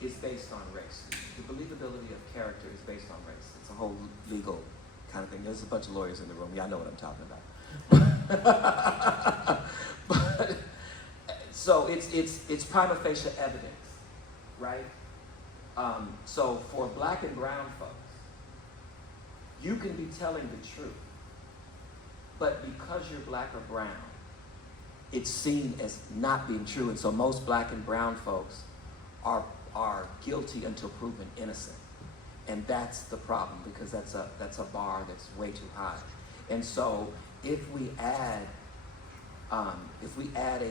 is based on race. The believability of character is based on race. It's a whole legal kind of thing. There's a bunch of lawyers in the room. Y'all know what I'm talking about. But, so it's prima facie evidence, right? So for black and brown folks, you can be telling the truth, but because you're black or brown, it's seen as not being true. And so most black and brown folks are guilty until proven innocent. And that's the problem, because that's a bar that's way too high. And so if we add a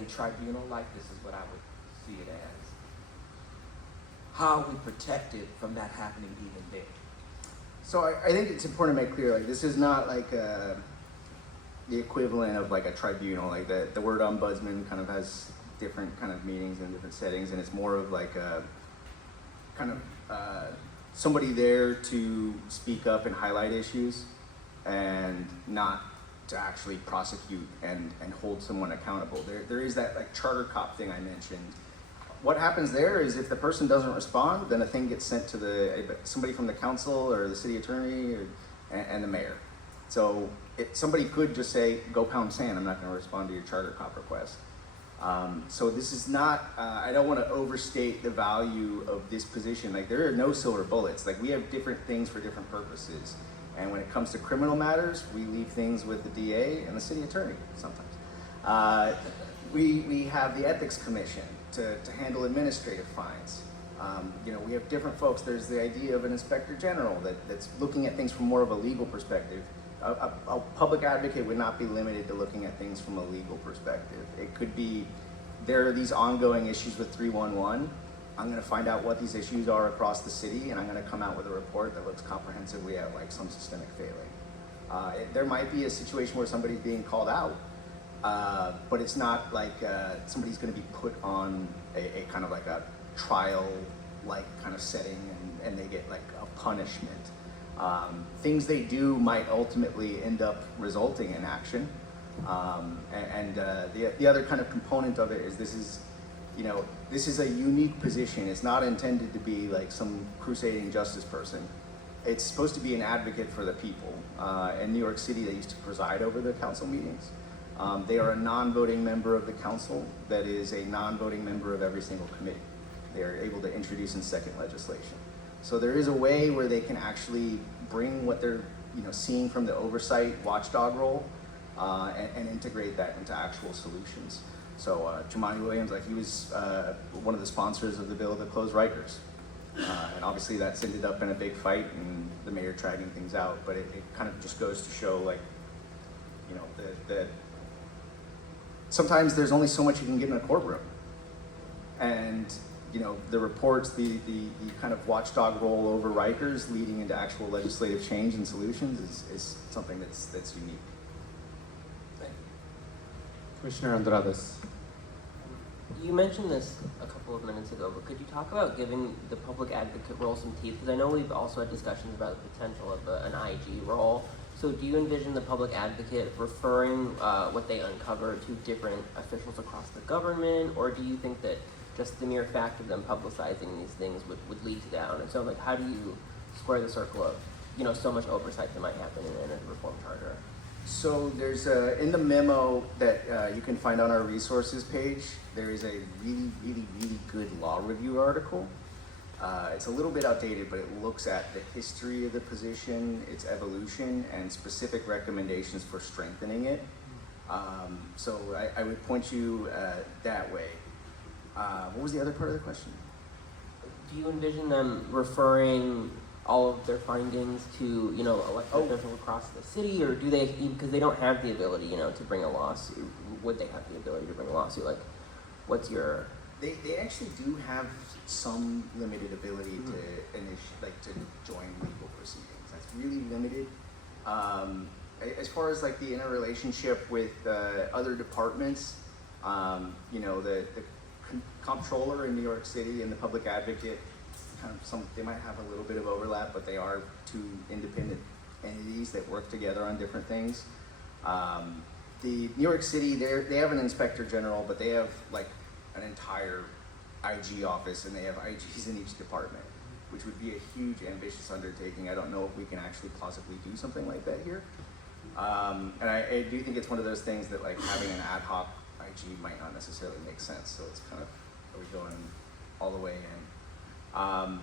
tribunal like this, is what I would see it as, how are we protected from that happening even there? So I think it's important to make clear, like, this is not like the equivalent of like a tribunal. Like the word ombudsman kind of has different kind of meanings in different settings, and it's more of like a kind of somebody there to speak up and highlight issues, and not to actually prosecute and hold someone accountable. There is that like charter cop thing I mentioned. What happens there is if the person doesn't respond, then a thing gets sent to somebody from the council or the city attorney and the mayor. So somebody could just say, go pound sand, I'm not gonna respond to your charter cop request. So this is not, I don't wanna overstate the value of this position. Like, there are no silver bullets. Like, we have different things for different purposes. And when it comes to criminal matters, we leave things with the DA and the city attorney sometimes. We have the ethics commission to handle administrative fines. You know, we have different folks. There's the idea of an inspector general that's looking at things from more of a legal perspective. A public advocate would not be limited to looking at things from a legal perspective. It could be, there are these ongoing issues with 311. I'm gonna find out what these issues are across the city, and I'm gonna come out with a report that looks comprehensively at like some systemic failing. There might be a situation where somebody's being called out, but it's not like somebody's gonna be put on a kind of like a trial-like kind of setting, and they get like a punishment. Things they do might ultimately end up resulting in action. The other kind of component of it is this is a unique position. It's not intended to be like some crusading justice person. It's supposed to be an advocate for the people. In New York City, they used to preside over the council meetings. They are a non-voting member of the council that is a non-voting member of every single committee. They are able to introduce and second legislation. So there is a way where they can actually bring what they're seeing from the oversight watchdog role and integrate that into actual solutions. So Jumaane Williams, like, he was one of the sponsors of the bill to close Rikers. And obviously that's ended up in a big fight and the mayor dragging things out, but it kind of just goes to show, like, that sometimes there's only so much you can get in a courtroom. And the reports, the kind of watchdog role over Rikers leading into actual legislative change and solutions is something that's unique. Thank you. Commissioner Andrades. You mentioned this a couple of minutes ago, but could you talk about giving the public advocate role some teeth? Because I know we've also had discussions about the potential of an IG role. So do you envision the public advocate referring what they uncover to different officials across the government, or do you think that just the mere fact of them publicizing these things would lead to that? And so, like, how do you square the circle of, so much oversight that might happen in a reform charter? So there's in the memo that you can find on our resources page, there is a really, really, really good law review article. It's a little bit outdated, but it looks at the history of the position, its evolution, and specific recommendations for strengthening it. So I would point you that way. What was the other part of the question? Do you envision them referring all of their findings to, elected officials across the city, or do they, because they don't have the ability, to bring a lawsuit, would they have the ability to bring a lawsuit? Like, what's your... They actually do have some limited ability to join legal proceedings. That's really limited. As far as like the interrelationship with other departments, the comptroller in New York City and the public advocate, they might have a little bit of overlap, but they are two independent entities that work together on different things. The New York City, they have an inspector general, but they have like an entire IG office, and they have IGs in each department, which would be a huge, ambitious undertaking. I don't know if we can actually plausibly do something like that here. And I do think it's one of those things that, like, having an ad hoc IG might not necessarily make sense. So it's kind of, are we going all the way in? I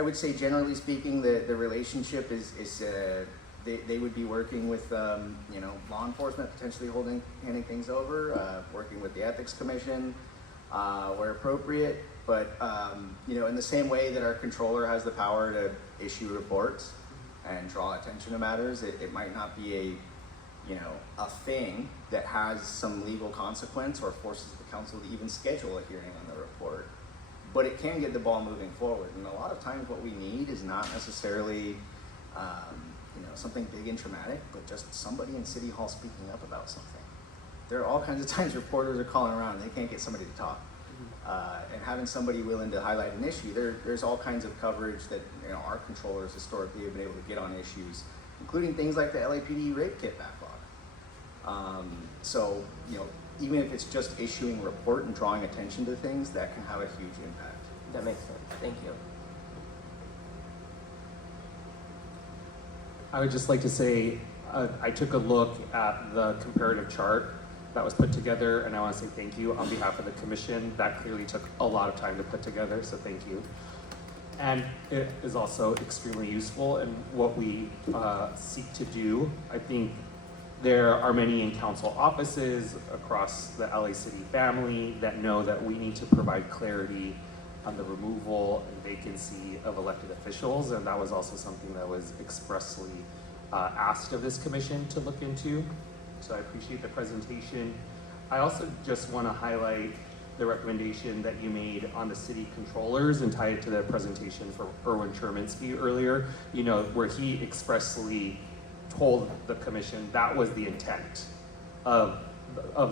would say, generally speaking, the relationship is they would be working with law enforcement, potentially handing things over, working with the ethics commission where appropriate. But in the same way that our controller has the power to issue reports and draw attention to matters, it might not be a thing that has some legal consequence or forces the council to even schedule a hearing on the report. But it can get the ball moving forward. And a lot of times what we need is not necessarily something big and traumatic, but just somebody in City Hall speaking up about something. There are all kinds of times reporters are calling around and they can't get somebody to talk. And having somebody willing to highlight an issue, there's all kinds of coverage that our controllers historically have been able to get on issues, including things like the LAPD rape kit backlog. So even if it's just issuing a report and drawing attention to things, that can have a huge impact. That makes sense. Thank you. I would just like to say, I took a look at the comparative chart that was put together, and I want to say thank you on behalf of the commission. That clearly took a lot of time to put together, so thank you. And it is also extremely useful in what we seek to do. I think there are many in council offices across the LA City family that know that we need to provide clarity on the removal and vacancy of elected officials, and that was also something that was expressly asked of this commission to look into. So I appreciate the presentation. I also just want to highlight the recommendation that you made on the city controllers and tie it to the presentation for Erwin Chemerinsky earlier, you know, where he expressly told the commission that was the intent of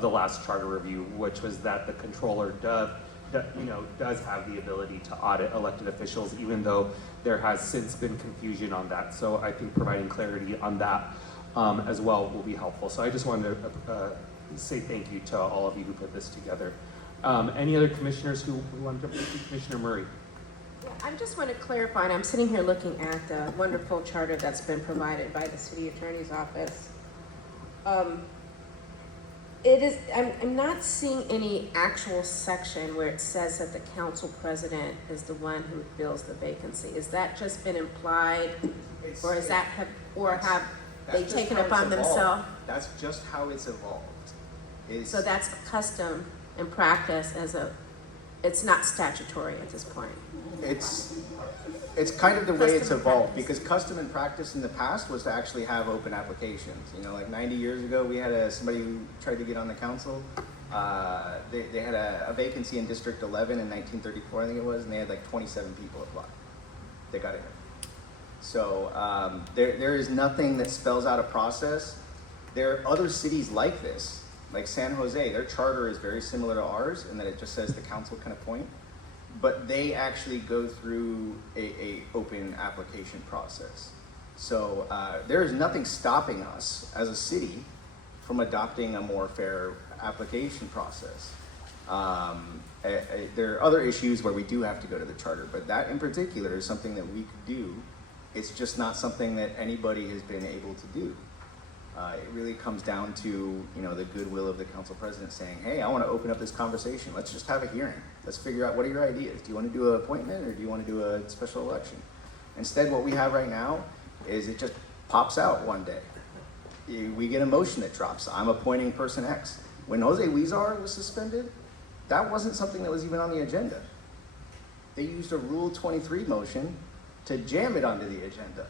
the last charter review, which was that the controller does have the ability to audit elected officials, even though there has since been confusion on that. So I think providing clarity on that as well will be helpful. So I just wanted to say thank you to all of you who put this together. Any other commissioners who want to jump in? Commissioner Murray. Yeah, I just want to clarify, and I'm sitting here looking at the wonderful charter that's been provided by the city attorney's office. I'm not seeing any actual section where it says that the council president is the one who fills the vacancy. Is that just been implied, or is that have they taken it upon themselves? That's just how it's evolved. So that's custom and practice it's not statutory at this point. It's kind of the way it's evolved, because custom and practice in the past was to actually have open applications. You know, like 90 years ago, we had somebody who tried to get on the council. They had a vacancy in District 11 in 1934, I think it was, and they had like 27 people apply. They got it. So there is nothing that spells out a process. There are other cities like this, like San Jose. Their charter is very similar to ours in that it just says the council can appoint, but they actually go through a open application process. So there is nothing stopping us as a city from adopting a more fair application process. There are other issues where we do have to go to the charter, but that in particular is something that we could do. It's just not something that anybody has been able to do. It really comes down to, the goodwill of the council president saying, hey, I want to open up this conversation. Let's just have a hearing. Let's figure out, what are your ideas? Do you want to do an appointment, or do you want to do a special election? Instead, what we have right now is it just pops out one day. We get a motion that drops. I'm appointing person X. When Jose Huizar was suspended, that wasn't something that was even on the agenda. They used a Rule 23 motion to jam it onto the agenda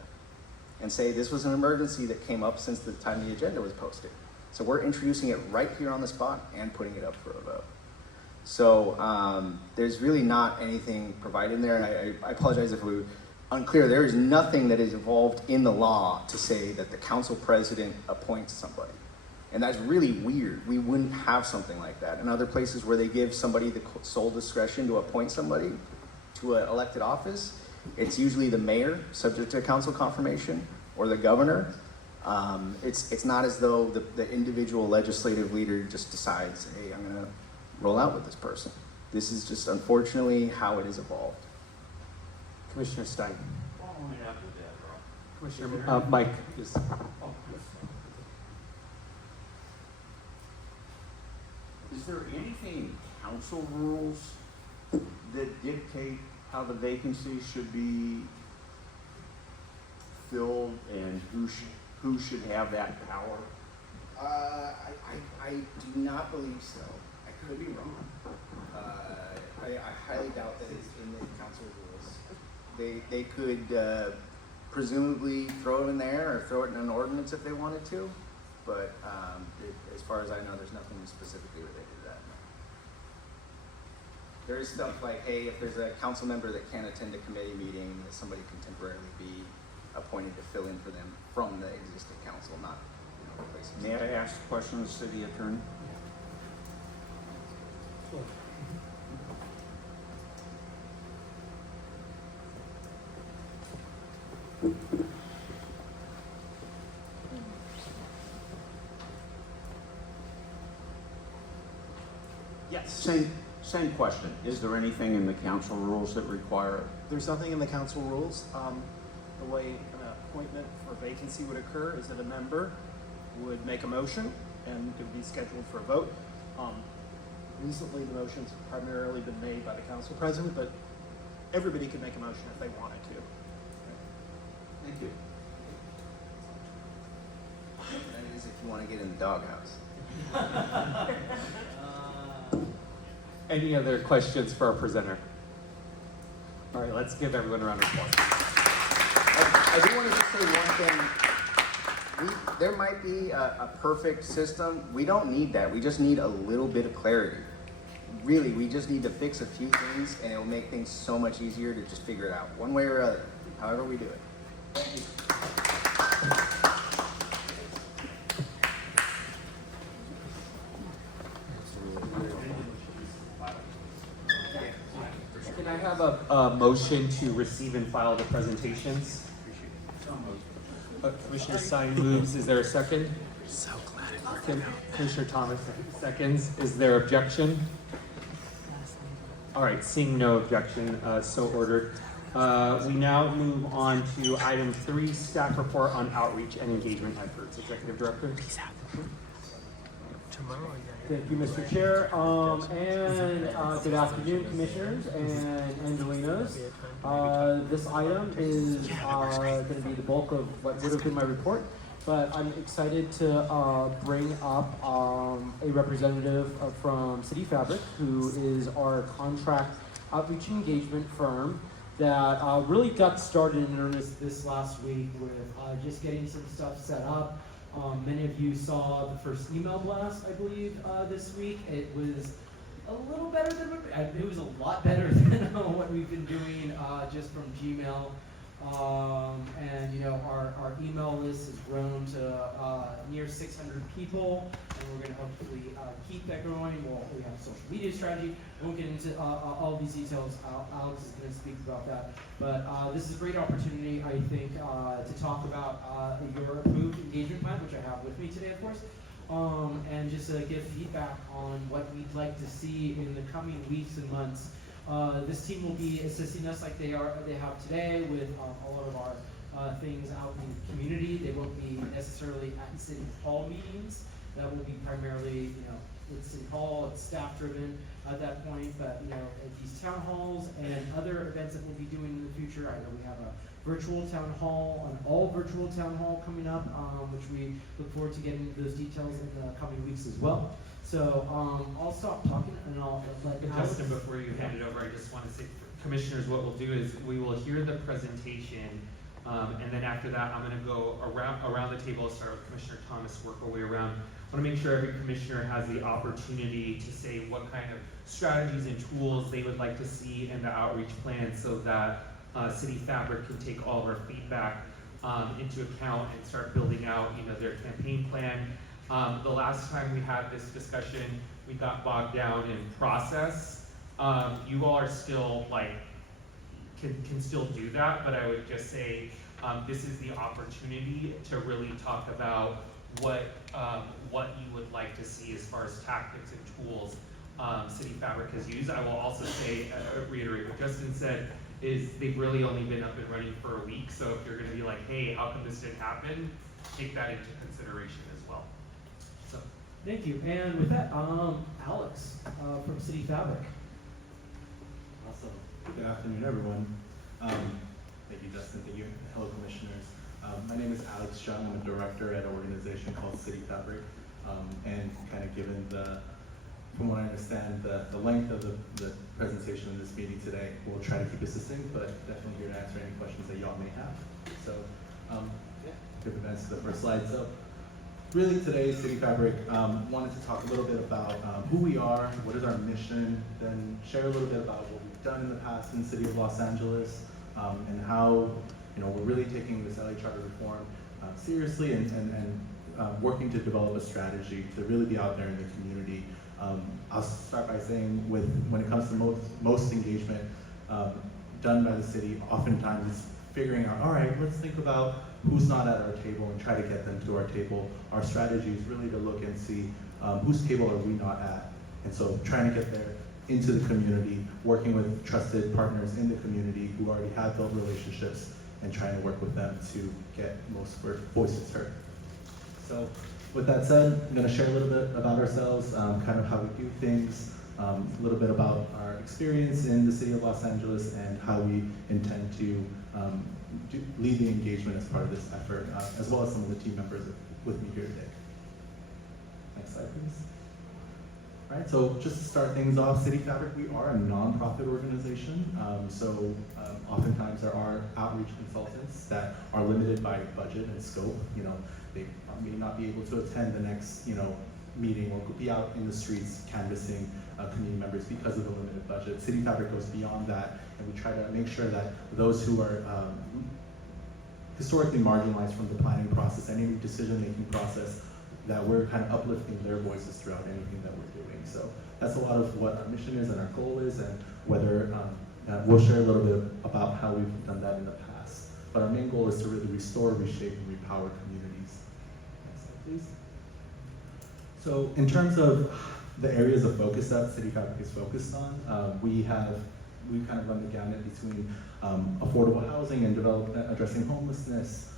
and say this was an emergency that came up since the time the agenda was posted. So we're introducing it right here on the spot and putting it up for a vote. So there's really not anything provided in there, and I apologize if we were unclear. There is nothing that is involved in the law to say that the council president appoints somebody. And that's really weird. We wouldn't have something like that. In other places where they give somebody the sole discretion to appoint somebody to an elected office, it's usually the mayor, subject to council confirmation, or the governor. It's not as though the individual legislative leader just decides, hey, I'm gonna roll out with this person. This is just unfortunately how it has evolved. Commissioner Stein. Commissioner Mike. Yes. Is there anything in council rules that dictate how the vacancy should be filled and who should have that power? I do not believe so. I could be wrong. I highly doubt that it's in the council rules. They could presumably throw it in there or throw it in an ordinance if they wanted to, but as far as I know, there's nothing specifically related to that. There is stuff like, hey, if there's a council member that can't attend a committee meeting, that somebody can temporarily be appointed to fill in for them from the existing council, not replacing. May I ask a question of the city attorney? Sure. Yes. Same question. Is there anything in the council rules that require it? There's nothing in the council rules. The way appointment for vacancy would occur is that a member would make a motion and it would be scheduled for a vote. Recently, the motion's primarily been made by the council president, but everybody can make a motion if they wanted to. Thank you. That is if you want to get in the doghouse. Any other questions for our presenter? All right, let's give everyone a round of applause. I do want to just say one thing. There might be a perfect system. We don't need that. We just need a little bit of clarity. Really, we just need to fix a few things, and it will make things so much easier to just figure it out, one way or other, however we do it. Thank you. Can I have a motion to receive and file the presentations? Commissioner Stein moves. Is there a second? So glad Commissioner Thomas seconds. Is there objection? All right, seeing no objection, so ordered. We now move on to item 3, staff report on outreach and engagement efforts. Executive Director. Thank you, Mr. Chair. And good afternoon, commissioners and Angelinos. This item is going to be the bulk of what would have been my report, but I'm excited to bring up a representative from City Fabrick, who is our contract outreach and engagement firm that really got started in earnest this last week with just getting some stuff set up. Many of you saw the first email blast, I believe, this week. It was a little better than, it was a lot better than what we've been doing just from Gmail. And you know, our email list has grown to near 600 people, and we're going to hopefully keep that growing. We have a social media strategy. I won't get into all these details. Alex is going to speak about that. But this is a great opportunity, I think, to talk about your approved engagement plan, which I have with me today, of course, and just give feedback on what we'd like to see in the coming weeks and months. This team will be assisting us like they have today with all of our things out in the community. They won't be necessarily at City Hall meetings. That will be primarily, you know, with City Hall, it's staff driven at that point, but you know, at these town halls and other events that we'll be doing in the future. I know we have a virtual town hall, an all virtual town hall coming up, which we look forward to getting into those details in the coming weeks as well. So I'll stop talking and I'll let Alex. Justin, before you hand it over, I just want to say, commissioners, what we'll do is we will hear the presentation, and then after that, I'm going to go around the table, start with Commissioner Thomas, work our way around. I want to make sure every commissioner has the opportunity to say what kind of strategies and tools they would like to see in the outreach plan, so that City Fabrick can take all of our feedback into account and start building out, you know, their campaign plan. The last time we had this discussion, we got bogged down in process. You all are still like, can still do that, but I would just say this is the opportunity to really talk about what you would like to see as far as tactics and tools City Fabrick has used. I will also say, reiterate what Justin said, is they've really only been up and running for a week, so if you're going to be like, hey, how come this didn't happen, take that into consideration as well. So, thank you. And with that, Alex from City Fabric. Awesome. Good afternoon, everyone. Thank you, Justin. Thank you. Hello, commissioners. My name is Alex Chung. I'm a director at an organization called City Fabrick. And kind of given from what I understand, the length of the presentation of this meeting today, we'll try to keep it succinct, but definitely here to answer any questions that y'all may have. So, yeah, give advance to the first slide. So, really today, City Fabric wanted to talk a little bit about who we are, what is our mission, then share a little bit about what we've done in the past in the city of Los Angeles, and how, you know, we're really taking this LA Charter reform seriously and working to develop a strategy to really be out there in the community. I'll start by saying when it comes to most engagement done by the city, oftentimes it's figuring out, all right, let's think about who's not at our table and try to get them to our table. Our strategy is really to look and see whose table are we not at. And so trying to get there into the community, working with trusted partners in the community who already have built relationships and trying to work with them to get most voices heard. So with that said, I'm going to share a little bit about ourselves, kind of how we do things, a little bit about our experience in the city of Los Angeles, and how we intend to lead the engagement as part of this effort, as well as some of the team members with me here today. Next slide, please. All right, so just to start things off, City Fabrick, we are a nonprofit organization. Oftentimes there are outreach consultants that are limited by budget and scope. You know, they may not be able to attend the next, meeting or be out in the streets canvassing community members because of the limited budget. City Fabrick goes beyond that, and we try to make sure that those who are historically marginalized from the planning process, any decision-making process, that we're kind of uplifting their voices throughout anything that we're doing. So that's a lot of what our mission is and our goal is, and whether we'll share a little bit about how we've done that in the past. But our main goal is to really restore, reshape, and repower communities. Next slide, please. So in terms of the areas of focus that City Fabric is focused on, we kind of run the gamut between affordable housing and addressing homelessness,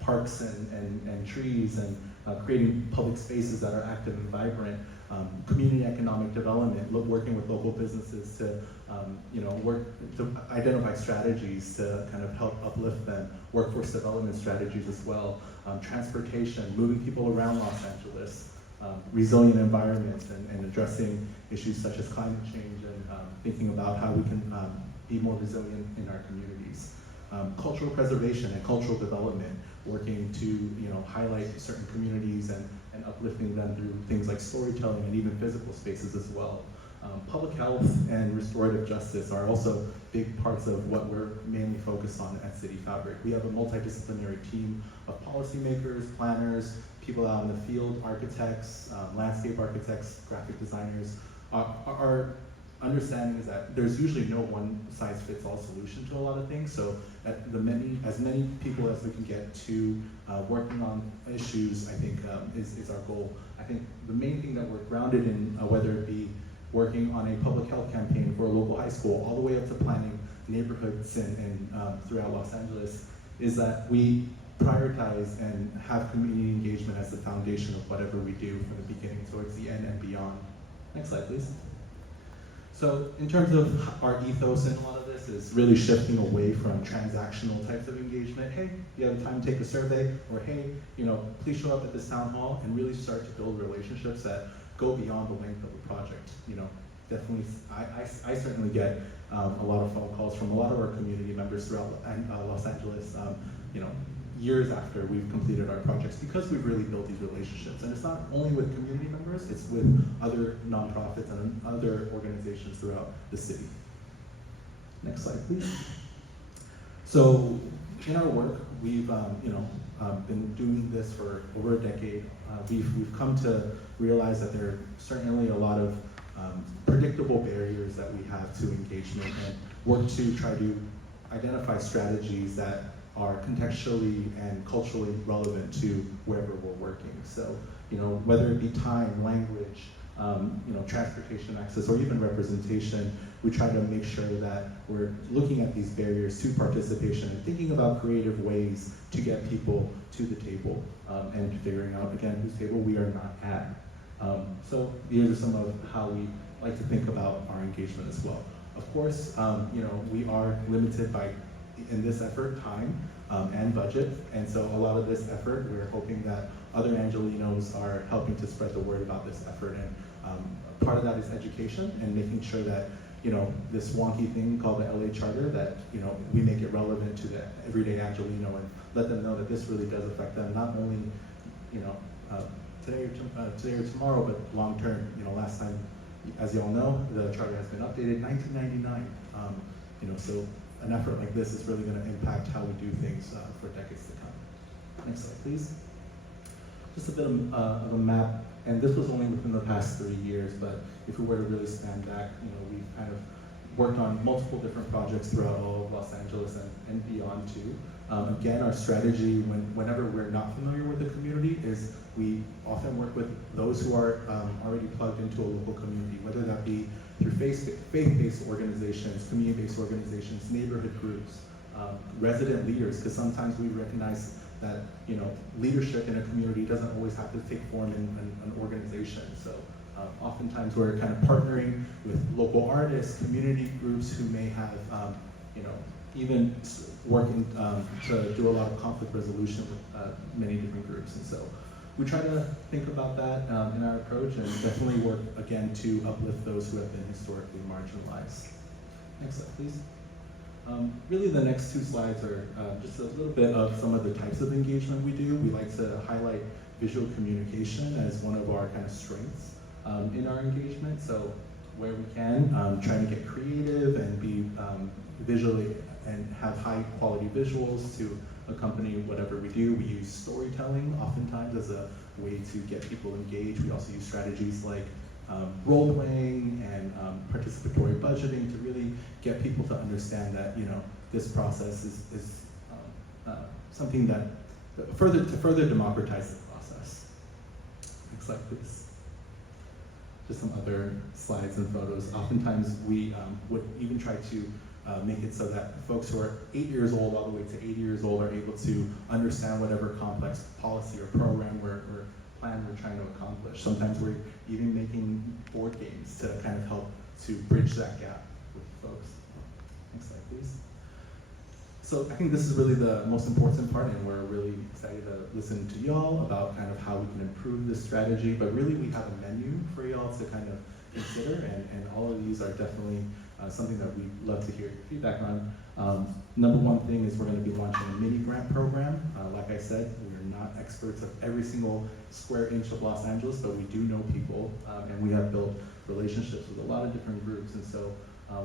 parks and trees, and creating public spaces that are active and vibrant, community economic development, working with local businesses to work to identify strategies to kind of help uplift them, workforce development strategies as well, transportation, moving people around Los Angeles, resilient environments, and addressing issues such as climate change, and thinking about how we can be more resilient in our communities. Cultural preservation and cultural development, working to highlight certain communities and uplifting them through things like storytelling and even physical spaces as well. Public health and restorative justice are also big parts of what we're mainly focused on at City Fabric. We have a multidisciplinary team of policymakers, planners, people out in the field, architects, landscape architects, graphic designers. Our understanding is that there's usually no one-size-fits-all solution to a lot of things, so as many people as we can get to working on issues, I think, is our goal. I think the main thing that we're grounded in, whether it be working on a public health campaign for a local high school, all the way up to planning neighborhoods and throughout Los Angeles, is that we prioritize and have community engagement as the foundation of whatever we do from the beginning towards the end and beyond. Next slide, please. So in terms of our ethos in a lot of this is really shifting away from transactional types of engagement. Hey, you have time to take a survey, or hey, please show up at this town hall, and really start to build relationships that go beyond the length of a project. Definitely, I certainly get a lot of phone calls from a lot of our community members throughout Los Angeles, years after we've completed our projects, because we've really built these relationships. And it's not only with community members, it's with other nonprofits and other organizations throughout the city. Next slide, please. So in our work, we've been doing this for over a decade. We've come to realize that there are certainly a lot of predictable barriers that we have to engagement, and work to try to identify strategies that are contextually and culturally relevant to wherever we're working. So, whether it be time, language, transportation access, or even representation, we try to make sure that we're looking at these barriers to participation and thinking about creative ways to get people to the table, and figuring out, again, whose table we are not at. So these are some of how we like to think about our engagement as well. Of course, we are limited by, in this effort, time and budget, and so a lot of this effort, we're hoping that other Angelinos are helping to spread the word about this effort, and part of that is education and making sure that this wonky thing called the LA Charter, that we make it relevant to the everyday Angelino and let them know that this really does affect them, not only today or tomorrow, but long term. Last time, as you all know, the charter has been updated 1999. So an effort like this is really going to impact how we do things for decades to come. Next slide, please. Just a bit of a map, and this was only within the past 3 years, but if we were to really span back, we've kind of worked on multiple different projects throughout all of Los Angeles and beyond too. Again, our strategy whenever we're not familiar with the community is we often work with those who are already plugged into a local community, whether that be through faith-based organizations, community-based organizations, neighborhood groups, resident leaders, because sometimes we recognize that leadership in a community doesn't always have to take form in an organization. So oftentimes we're kind of partnering with local artists, community groups who may have even working to do a lot of conflict resolution with many different groups. And so we try to think about that in our approach, and definitely work again to uplift those who have been historically marginalized. Next slide, please. Really the next two slides are just a little bit of some of the types of engagement we do. We like to highlight visual communication as one of our kind of strengths in our engagement. So where we can, trying to get creative and be visually and have high quality visuals to accompany whatever we do. We use storytelling oftentimes as a way to get people engaged. We also use strategies like role-playing and participatory budgeting to really get people to understand that this process is something that further democratize the process. Next slide, please. Just some other slides and photos. Oftentimes we would even try to make it so that folks who are 8 years old all the way to 80 years old are able to understand whatever complex policy or program or plan we're trying to accomplish. Sometimes we're even making board games to kind of help to bridge that gap with folks. Next slide, please. So I think this is really the most important part, and we're really excited to listen to y'all about kind of how we can improve this strategy. But really, we have a menu for y'all to kind of consider, and all of these are definitely something that we'd love to hear your feedback on. Number one thing is we're going to be launching a mini grant program. Like I said, we're not experts of every single square inch of Los Angeles, but we do know people, and we have built relationships with a lot of different groups. And so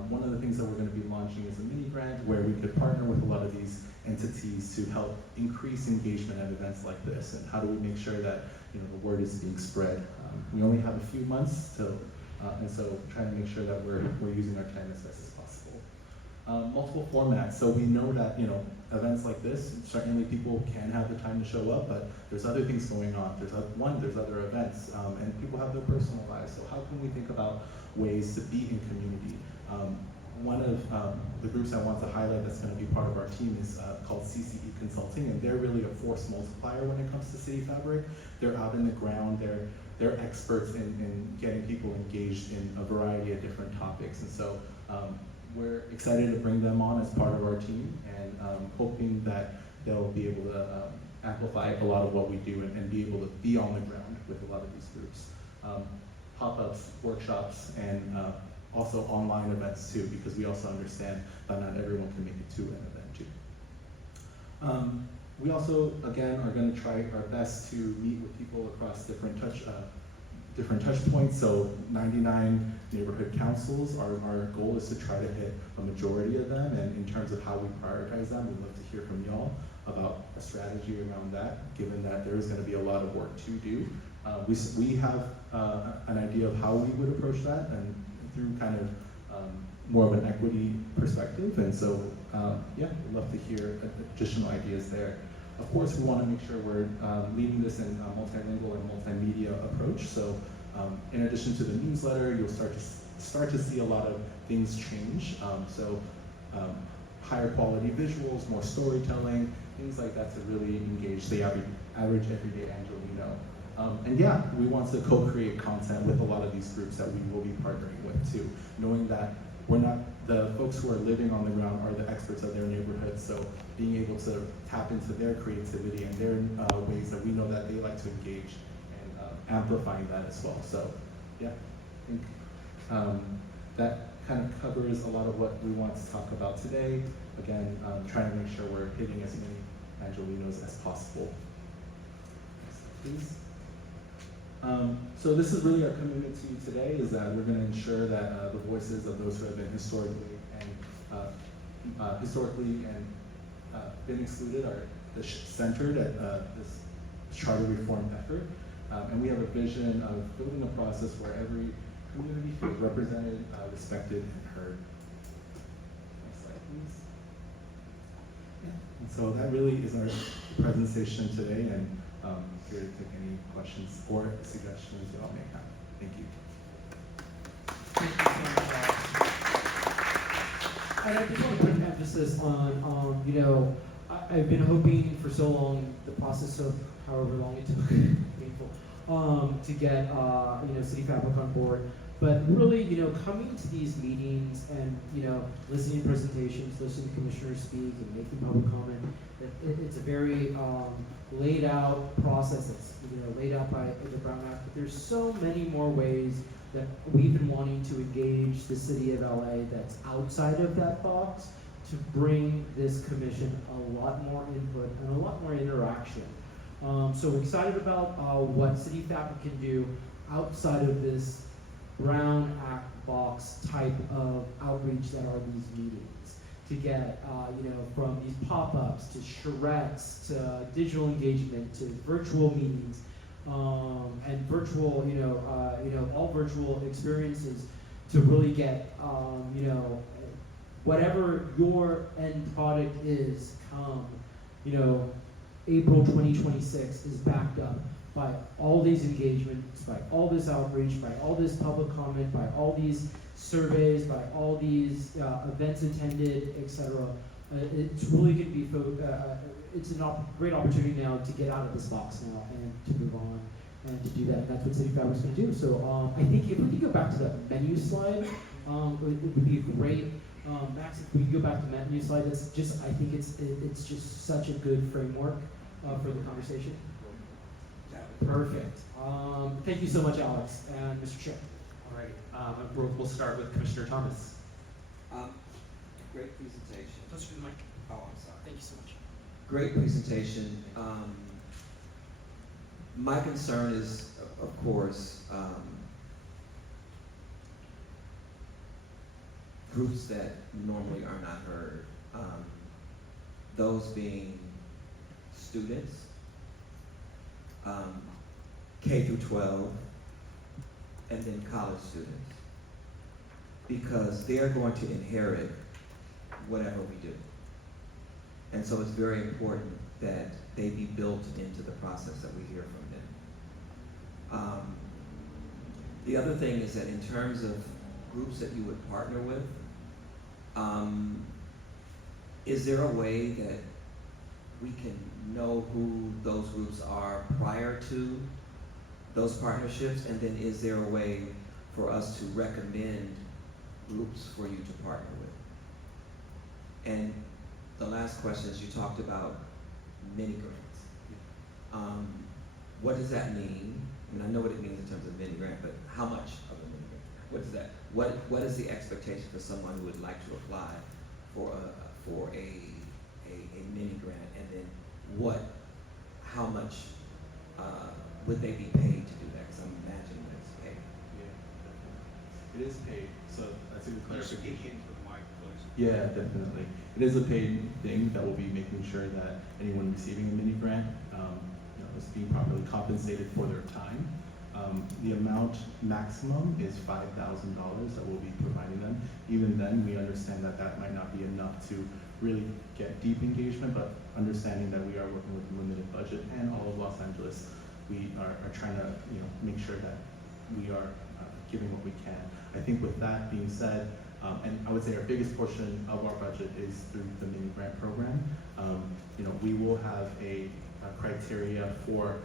one of the things that we're going to be launching is a mini grant where we could partner with a lot of these entities to help increase engagement at events like this. And how do we make sure that the word is being spread? We only have a few months till. And so trying to make sure that we're using our time as best as possible. Multiple formats. So we know that events like this, certainly people can have the time to show up, but there's other things going on. There's other events, and people have their personal lives. So how can we think about ways to be in community? One of the groups I want to highlight that's going to be part of our team is called CCE Consulting, and they're really a force multiplier when it comes to City Fabrick. They're out in the ground. They're experts in getting people engaged in a variety of different topics. And so we're excited to bring them on as part of our team, and hoping that they'll be able to amplify a lot of what we do and be able to be on the ground with a lot of these groups. Pop-ups, workshops, and also online events too, because we also understand that not everyone can make it to an event too. We also, again, are going to try our best to meet with people across different touch points. So 99 neighborhood councils, our goal is to try to hit a majority of them. And in terms of how we prioritize them, we'd love to hear from y'all about a strategy around that, given that there is going to be a lot of work to do. We have an idea of how we would approach that, and through kind of more of an equity perspective. And so, yeah, we'd love to hear additional ideas there. Of course, we want to make sure we're leading this in a multilingual and multimedia approach. So in addition to the newsletter, you'll start to see a lot of things change. Higher quality visuals, more storytelling, things like that to really engage the average everyday Angelino. And yeah, we want to co-create content with a lot of these groups that we will be partnering with too, knowing that we're not, the folks who are living on the ground are the experts of their neighborhood, so being able to tap into their creativity and their ways that we know that they like to engage, and amplifying that as well. So yeah, I think that kind of covers a lot of what we want to talk about today. Again, trying to make sure we're hitting as many Angelinos as possible. Please. So this is really our commitment to you today, is that we're going to ensure that the voices of those who have been historically been excluded are centered at this charter reform effort. And we have a vision of building a process where every community feels represented, respected, and heard. Next slide, please. Yeah. And so that really is our presentation today, and here to take any questions or suggestions y'all may have. Thank you. Thank you so much. And I just want to put an emphasis on, you know, I've been hoping for so long, the process of however long it took, painful, to get, you know, City Fabric on board. But really, you know, coming to these meetings and, you know, listening to presentations, listening to commissioners speak and making public comment, it's a very laid out process that's, you know, laid out by the Brown Act. But there's so many more ways that we've been wanting to engage the city of LA that's outside of that box to bring this commission a lot more input and a lot more interaction. So we're excited about what City Fabric can do outside of this Brown Act box type of outreach that are these meetings. To get, you know, from these pop-ups to charrettes to digital engagement to virtual meetings, and virtual, you know, all virtual experiences to really get, you know, whatever your end product is come, you know, April 2026 is backed up by all these engagements, by all this outreach, by all this public comment, by all these surveys, by all these events attended, etc. It's really going to be, it's a great opportunity now to get out of this box now and to move on and to do that. And that's what City Fabric's going to do. So I think if we could go back to that menu slide, it would be great. Max, if we could go back to the menu slide, that's just, I think it's just such a good framework for the conversation. Perfect. Thank you so much, Alex and Mr. Chair. All right, we'll start with Commissioner Thomas. Great presentation. Closer to the mic. Oh, I'm sorry. Thank you so much. Great presentation. My concern is, of course, groups that normally are not heard. Those being students, K through 12, and then college students, because they're going to inherit whatever we do. And so it's very important that they be built into the process that we hear from them. The other thing is that in terms of groups that you would partner with, is there a way that we can know who those groups are prior to those partnerships? And then is there a way for us to recommend groups for you to partner with? And the last question is, you talked about mini grants. What does that mean? I mean, I know what it means in terms of mini grant, but how much of a mini grant? What is that? What is the expectation for someone who would like to apply for a mini grant? And then how much would they be paid to do that? Because I'm imagining that it's paid. Yeah, definitely. It is paid, so that's a good clarification. Yeah, definitely. It is a paid thing that will be making sure that anyone receiving a mini grant is being properly compensated for their time. The amount maximum is $5,000 that we'll be providing them. Even then, we understand that that might not be enough to really get deep engagement, but understanding that we are working with a limited budget and all of Los Angeles, we are trying to make sure that we are giving what we can. I think with that being said, and I would say our biggest portion of our budget is through the mini grant program. We will have a criteria for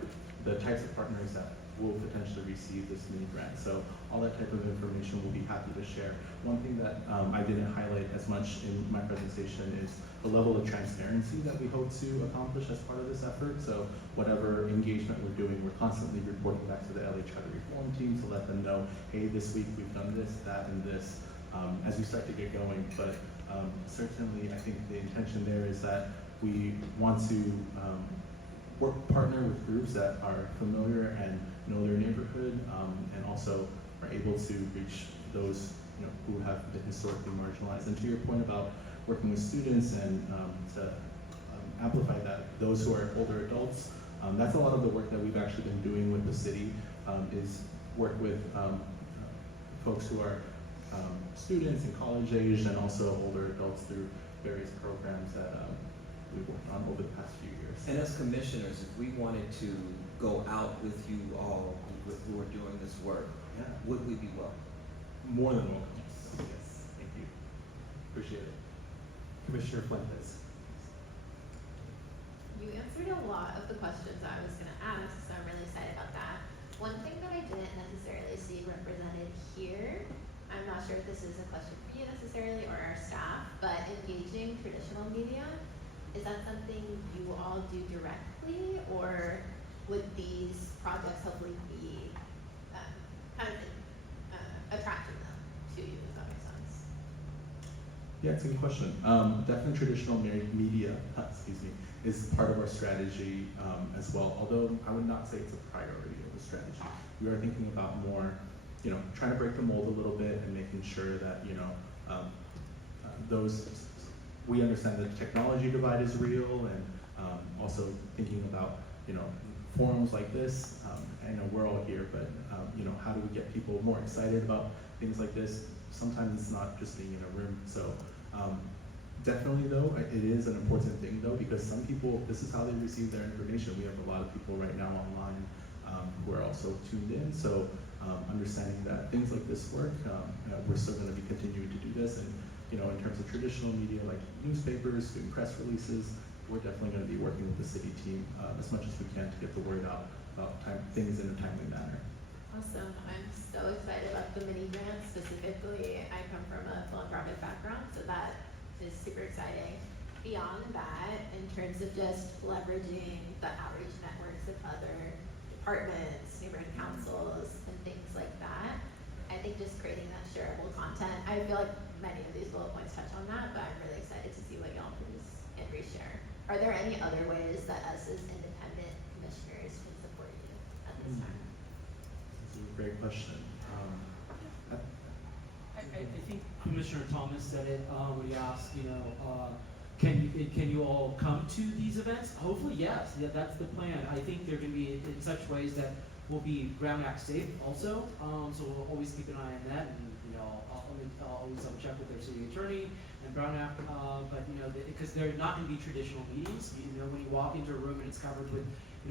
the types of partners that will potentially receive this mini grant. So all that type of information we'll be happy to share. One thing that I didn't highlight as much in my presentation is the level of transparency that we hope to accomplish as part of this effort. So whatever engagement we're doing, we're constantly reporting back to the LA Charter Reform team to let them know, hey, this week we've done this, that, and this, as we start to get going. But certainly I think the intention there is that we want to partner with groups that are familiar and know their neighborhood, and also are able to reach those who have been historically marginalized. And to your point about working with students and to amplify that, those who are older adults, that's a lot of the work that we've actually been doing with the city, is work with folks who are students and college age, and also older adults through various programs that we've worked on over the past few years. And as commissioners, if we wanted to go out with you all who are doing this work, would we be welcome? More than welcome. Yes, thank you. Appreciate it. Commissioner Fuentes. You answered a lot of the questions I was going to ask, so I'm really excited about that. One thing that I didn't necessarily see represented here, I'm not sure if this is a question for you necessarily or our staff, but engaging traditional media, is that something you all do directly, or would these projects hopefully be kind of attracting them to you, if that makes sense? Yeah, it's a good question. Definitely traditional media, excuse me, is part of our strategy as well. Although I would not say it's a priority of the strategy. We are thinking about more, trying to break the mold a little bit and making sure that, we understand that the technology divide is real, and also thinking about, forums like this. I know we're all here, but how do we get people more excited about things like this? Sometimes it's not just being in a room. So definitely though, it is an important thing though, because some people, this is how they receive their information. We have a lot of people right now online who are also tuned in. So understanding that things like this work, we're still going to be continuing to do this. And in terms of traditional media like newspapers, doing press releases, we're definitely going to be working with the city team as much as we can to get the word out about things in a timely manner. Awesome. I'm so excited about the mini grants specifically. I come from a philanthropic background, so that is super exciting. Beyond that, in terms of just leveraging the outreach networks of other departments, neighborhood councils, and things like that, I think just creating that shareable content. I feel like many of these bullet points touch on that, but I'm really excited to see what y'all produce and reshare. Are there any other ways that us as independent commissioners can support you at this time? That's a great question. I think Commissioner Thomas said it when he asked, can you all come to these events? Hopefully, yes. Yeah, that's the plan. I think they're going to be in such ways that will be Brown Act safe also. So we'll always keep an eye on that, and I'll always double check with their city attorney and Brown Act. But because they're not going to be traditional meetings. When you walk into a room and it's covered with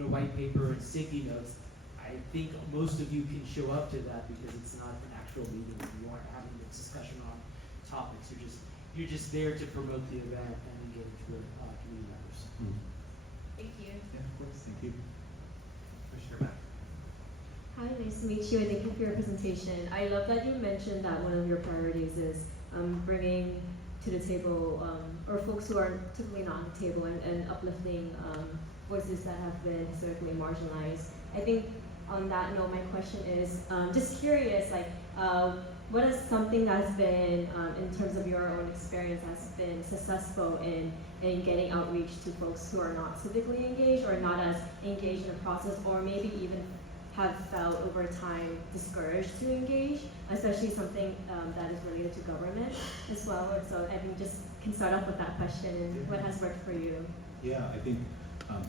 white paper and sticky notes, I think most of you can show up to that because it's not an actual meeting. You aren't having a discussion on topics. You're just there to promote the event and engage with community members. Thank you. Yeah, of course. Thank you. Commissioner Mack. Hi, nice to meet you, and thank you for your presentation. I love that you mentioned that one of your priorities is bringing to the table, or folks who are typically not on the table, and uplifting voices that have been historically marginalized. I think on that note, my question is just curious, what is something that's been, in terms of your own experience, has been successful in getting outreach to folks who are not civically engaged or not as engaged in the process, or maybe even have felt over time discouraged to engage, especially something that is related to government as well. And so I think just can start off with that question, and what has worked for you? Yeah, I think,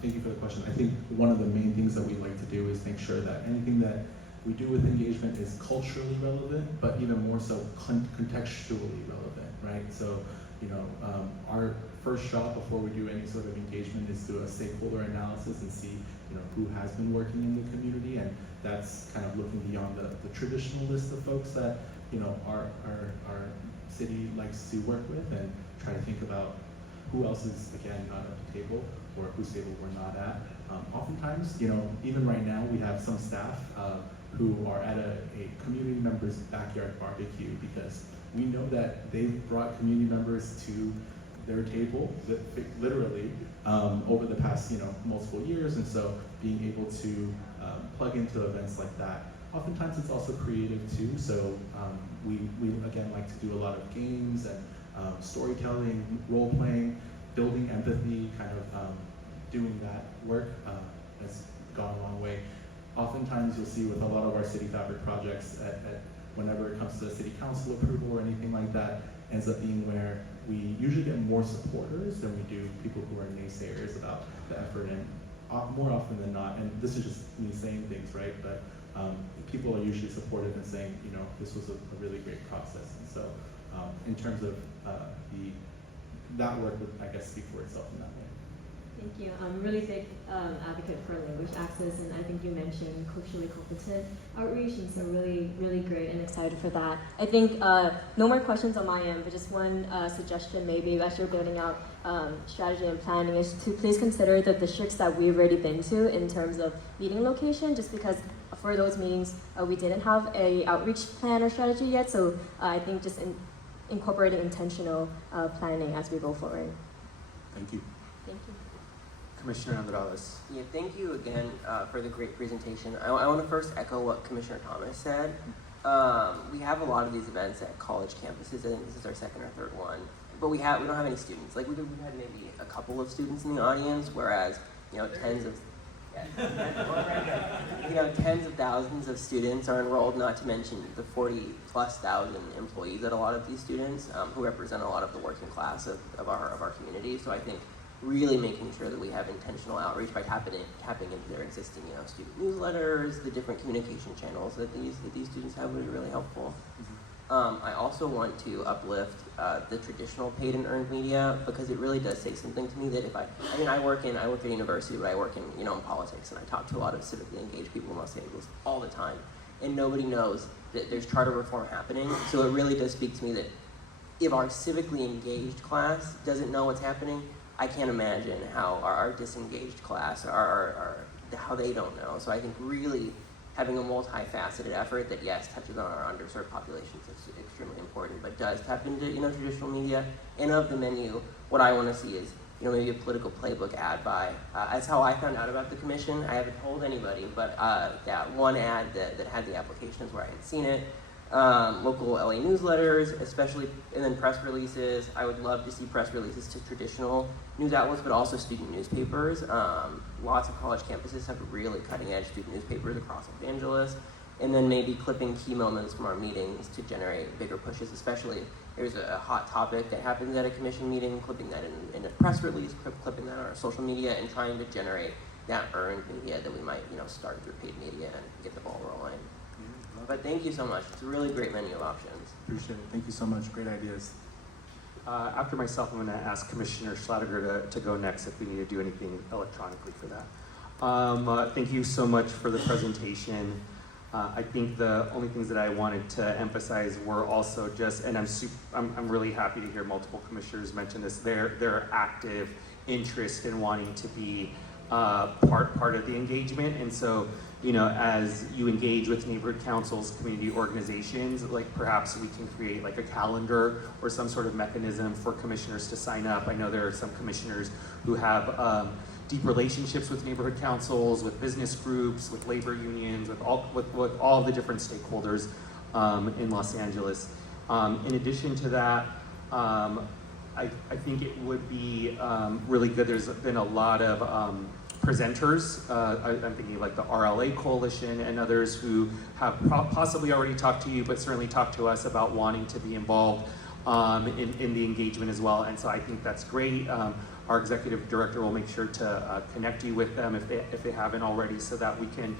thank you for the question. I think one of the main things that we like to do is make sure that anything that we do with engagement is culturally relevant, but even more so contextually relevant, right? So, our first job before we do any sort of engagement is do a stakeholder analysis and see, who has been working in the community, and that's kind of looking beyond the traditional list of folks that, our city likes to work with, and try to think about who else is, again, not at the table, or whose table we're not at. Oftentimes, even right now, we have some staff who are at a community member's backyard barbecue because we know that they've brought community members to their table, literally, over the past, multiple years. And so being able to plug into events like that, oftentimes it's also creative too. So we again like to do a lot of games and storytelling, role playing, building empathy, kind of doing that work has gone a long way. Oftentimes you'll see with a lot of our City Fabrick projects, whenever it comes to city council approval or anything like that, ends up being where we usually get more supporters than we do people who are naysayers about the effort, and more often than not, and this is just me saying things, right, but people are usually supportive and saying, this was a really great process. And so in terms of that work would, I guess, speak for itself in that way. Thank you. I'm a really big advocate for language access, and I think you mentioned culturally competent outreach, and so really, really great and excited for that. I think no more questions on my end, but just one suggestion maybe as you're building out strategy and planning is to please consider the districts that we've already been to in terms of meeting location, just because for those meetings we didn't have a outreach plan or strategy yet, so I think just incorporating intentional planning as we go forward. Thank you. Thank you. Commissioner Andrade. Yeah, thank you again for the great presentation. I want to first echo what Commissioner Thomas said. We have a lot of these events at college campuses. I think this is our second or third one, but we don't have any students. Like we've had maybe a couple of students in the audience, whereas tens of thousands of students are enrolled. Not to mention the 40,000+ employees at a lot of these students who represent a lot of the working class of our community. So I think really making sure that we have intentional outreach by tapping into their existing student newsletters, the different communication channels that these students have would be really helpful. I also want to uplift the traditional paid and earned media, because it really does say something to me that I work at university, but I work in in politics, and I talk to a lot of civically engaged people in Los Angeles all the time, and nobody knows that there's charter reform happening. So it really does speak to me that if our civically engaged class doesn't know what's happening, I can't imagine how our disengaged class how they don't know. So I think really having a multifaceted effort that, yes, touches on our underserved populations is extremely important, but does tap into traditional media. And of the menu, what I want to see is maybe a political playbook ad buy. That's how I found out about the commission. I haven't told anybody, but that one ad that had the applications where I had seen it. Local LA newsletters, especially, and then press releases. I would love to see press releases to traditional news outlets, but also student newspapers. Lots of college campuses have really cutting-edge student newspapers across Los Angeles. And then maybe clipping key moments from our meetings to generate bigger pushes, especially if there's a hot topic that happens at a commission meeting, clipping that in a press release, clipping that on our social media, and trying to generate that earned media that we might start through paid media and get the ball rolling. But thank you so much. It's a really great menu of options. Appreciate it. Thank you so much. Great ideas. After myself, I'm going to ask Commissioner Schlatter to go next if we need to do anything electronically for that. Thank you so much for the presentation. I think the only things that I wanted to emphasize were also just, and I'm really happy to hear multiple commissioners mention this, their active interest in wanting to be part of the engagement. And so, as you engage with neighborhood councils, community organizations, like perhaps we can create like a calendar or some sort of mechanism for commissioners to sign up. I know there are some commissioners who have deep relationships with neighborhood councils, with business groups, with labor unions, with all the different stakeholders in Los Angeles. In addition to that, I think it would be really good. There's been a lot of presenters. I'm thinking like the RLA Coalition and others who have possibly already talked to you, but certainly talked to us about wanting to be involved in the engagement as well. And so I think that's great. Our executive director will make sure to connect you with them if they haven't already, so that we can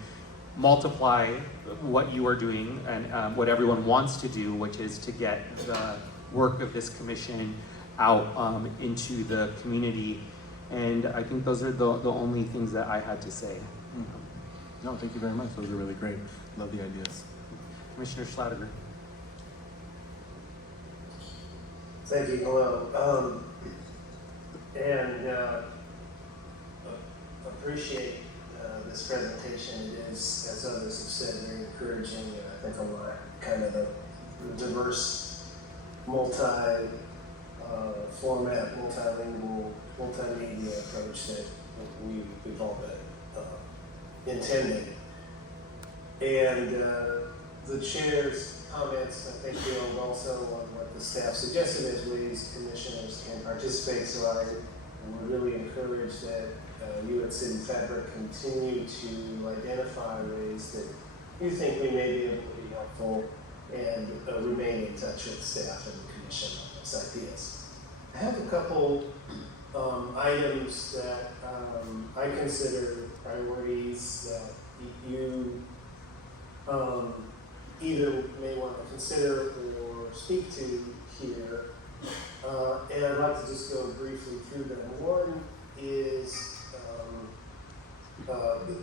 multiply what you are doing and what everyone wants to do, which is to get the work of this commission out into the community. And I think those are the only things that I had to say. No, thank you very much. Those are really great. Love the ideas. Commissioner Schlatter. Thank you. Hello. Appreciate this presentation. It is, as others have said, very encouraging, and I think a lot kind of the diverse, multi-format, multilingual, multimedia approach that we've all been intending. And the chair's comments, I think, build also on what the staff suggested as ways commissioners can participate. So I would really encourage that you at City Fabrick continue to identify ways that you think we may be able to be helpful, and remain in touch with staff and the commission on those ideas. I have a couple items that I consider priorities that you either may want to consider or speak to here. And I'd like to just go briefly through them. One is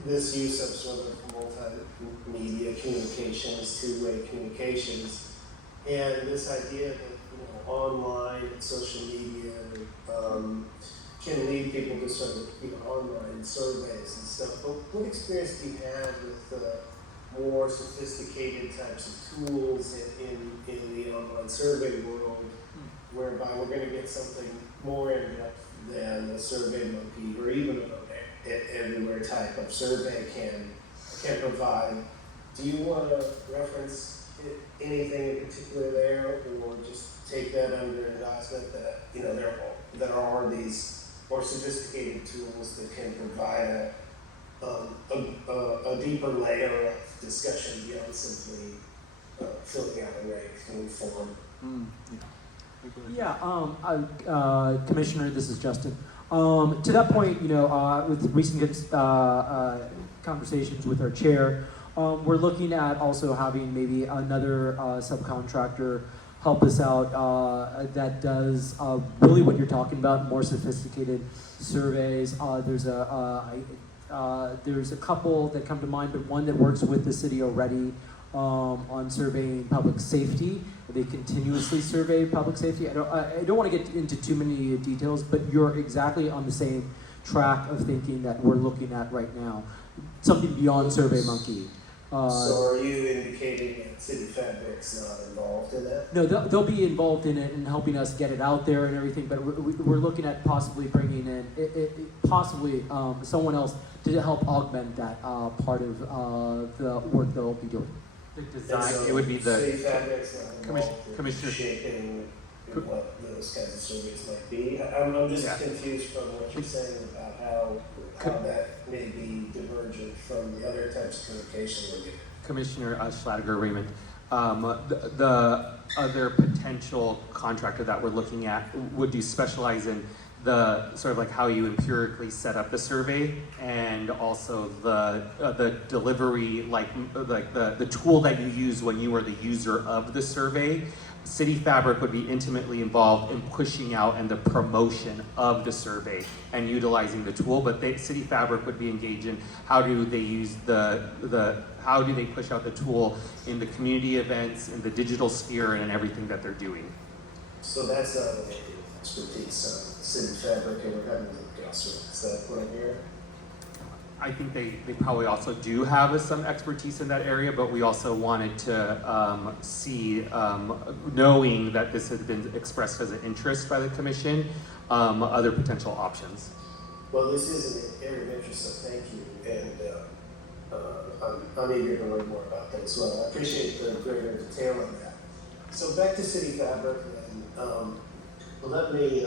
this use of sort of multimedia communications, two-way communications, and this idea that online and social media can lead people to sort of online surveys and stuff. But what experience do you have with more sophisticated types of tools in the online survey world, whereby we're going to get something more in depth than a Survey Monkey or even a everywhere type of survey can provide? Do you want to reference anything in particular there, or just take that under advisement that there are these more sophisticated tools that can provide a deeper layer of discussion beyond simply filling out a rate form? Yeah, Commissioner, this is Justin. To that point, with recent conversations with our chair, we're looking at also having maybe another subcontractor help us out that does really what you're talking about, more sophisticated surveys. There's a couple that come to mind, but one that works with the city already on surveying public safety. They continuously survey public safety. I don't want to get into too many details, but you're exactly on the same track of thinking that we're looking at right now. Something beyond SurveyMonkey. So are you indicating that City Fabric's not involved in that? No, they'll be involved in it and helping us get it out there and everything, but we're looking at possibly bringing in possibly someone else to help augment that part of the work they'll be doing. The design, it would be the City Fabric's not involved Commissioner. in shaping what those kinds of surveys might be. I'm just confused from what you're saying about how that may be divergent from the other types of communication we're getting. Commissioner Schlatter-Raymond, the other potential contractor that we're looking at would you specialize in the sort of like how you empirically set up the survey, and also the delivery, like the tool that you use when you are the user of the survey. City Fabric would be intimately involved in pushing out and the promotion of the survey and utilizing the tool, but City Fabric would be engaged in how do they use how do they push out the tool in the community events, in the digital sphere, and in everything that they're doing. So that's not an area of expertise on City Fabric, and we're having to go through. Is that what I'm hearing? I think they probably also do have some expertise in that area, but we also wanted to see, knowing that this has been expressed as an interest by the commission, other potential options. Well, this is an area of interest, so thank you, and I'm eager to learn more about that as well. I appreciate the greater detail on that. So back to City Fabric, and let me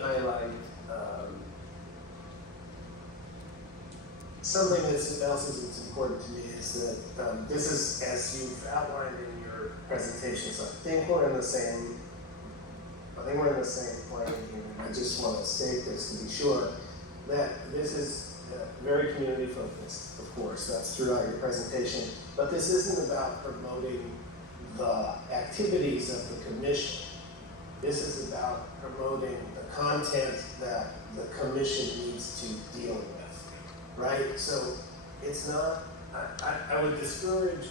highlight something else that's important to me is that this is, as you've outlined in your presentation, so I think we're in the same plane here. I just want to state this to be sure that this is very community focused, of course, that's throughout your presentation, but this isn't about promoting the activities of the commission. This is about promoting the content that the commission needs to deal with. Right? So it's not, I would discourage,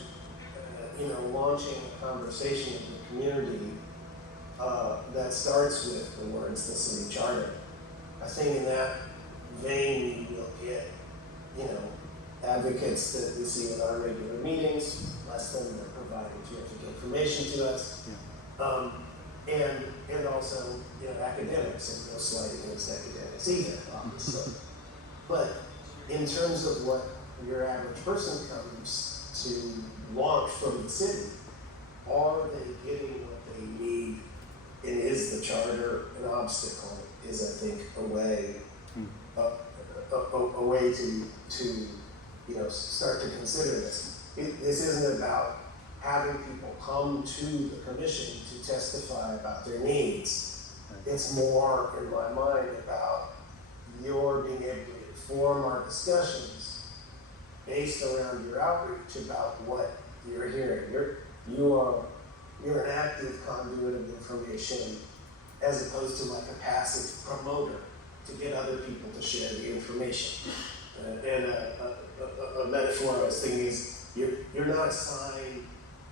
launching a conversation with the community that starts with the words, the city charter. I think in that vein, we will get, advocates that we see in our regular meetings, less than they're providing terrific information to us. And also, academics, and no slighting against academics either, obviously. But in terms of what your average person comes to launch from the city, are they getting what they need? And is the charter an obstacle? Is, I think, a way to start to consider this. This isn't about having people come to the commission to testify about their needs. It's more, in my mind, about your being able to inform our discussions based around your outreach about what you're hearing. You're an active conduit of information as opposed to like a passive promoter to get other people to share the information. And a metaphor I was thinking is you're not a sign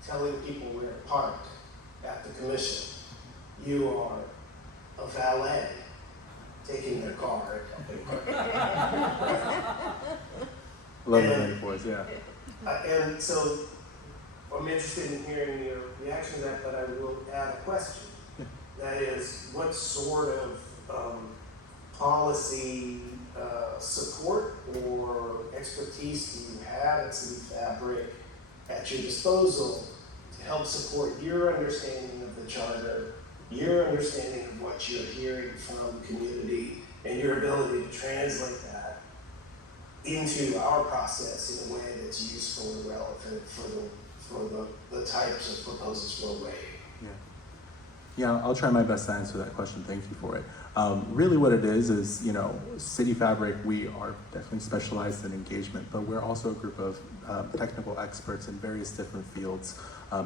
telling people where to park at the commission. You are a valet taking their car. Love the metaphors, yeah. And so I'm interested in hearing your reaction to that, but I will add a question. That is, what sort of policy support or expertise do you have at City Fabric at your disposal to help support your understanding of the charter, your understanding of what you're hearing from the community, and your ability to translate that into our process in a way that's useful and relevant for the types of proposals we're weighing? Yeah, I'll try my best to answer that question. Thank you for it. Really what it is, you know, City Fabric, we are definitely specialized in engagement, but we're also a group of technical experts in various different fields,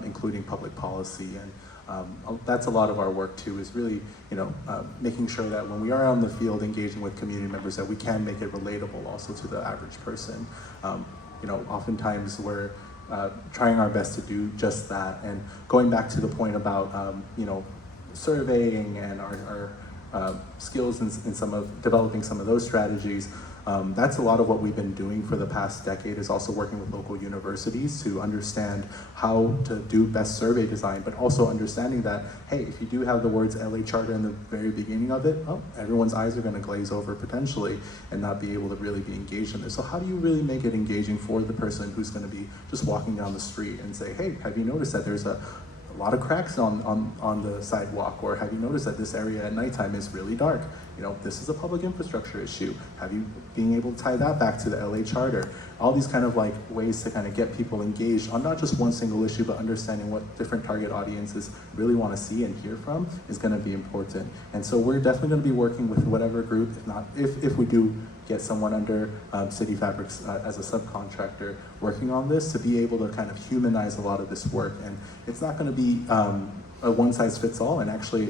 including public policy. And that's a lot of our work too, is really, you know, making sure that when we are on the field engaging with community members, that we can make it relatable also to the average person. You know, oftentimes we're trying our best to do just that. And going back to the point about, you know, surveying and our skills in some of developing some of those strategies, that's a lot of what we've been doing for the past decade, is also working with local universities to understand how to do best survey design, but also understanding that, hey, if you do have the words LA Charter in the very beginning of it, oh, everyone's eyes are going to glaze over potentially and not be able to really be engaged in this. So how do you really make it engaging for the person who's going to be just walking down the street and say, hey, have you noticed that there's a lot of cracks on the sidewalk, or have you noticed that this area at nighttime is really dark? You know, this is a public infrastructure issue. Have you being able to tie that back to the LA Charter? All these kind of like ways to kind of get people engaged on not just one single issue, but understanding what different target audiences really want to see and hear from is going to be important. And so we're definitely going to be working with whatever group, if we do get someone under City Fabrics as a subcontractor working on this, to be able to kind of humanize a lot of this work. And it's not going to be a one-size-fits-all, and actually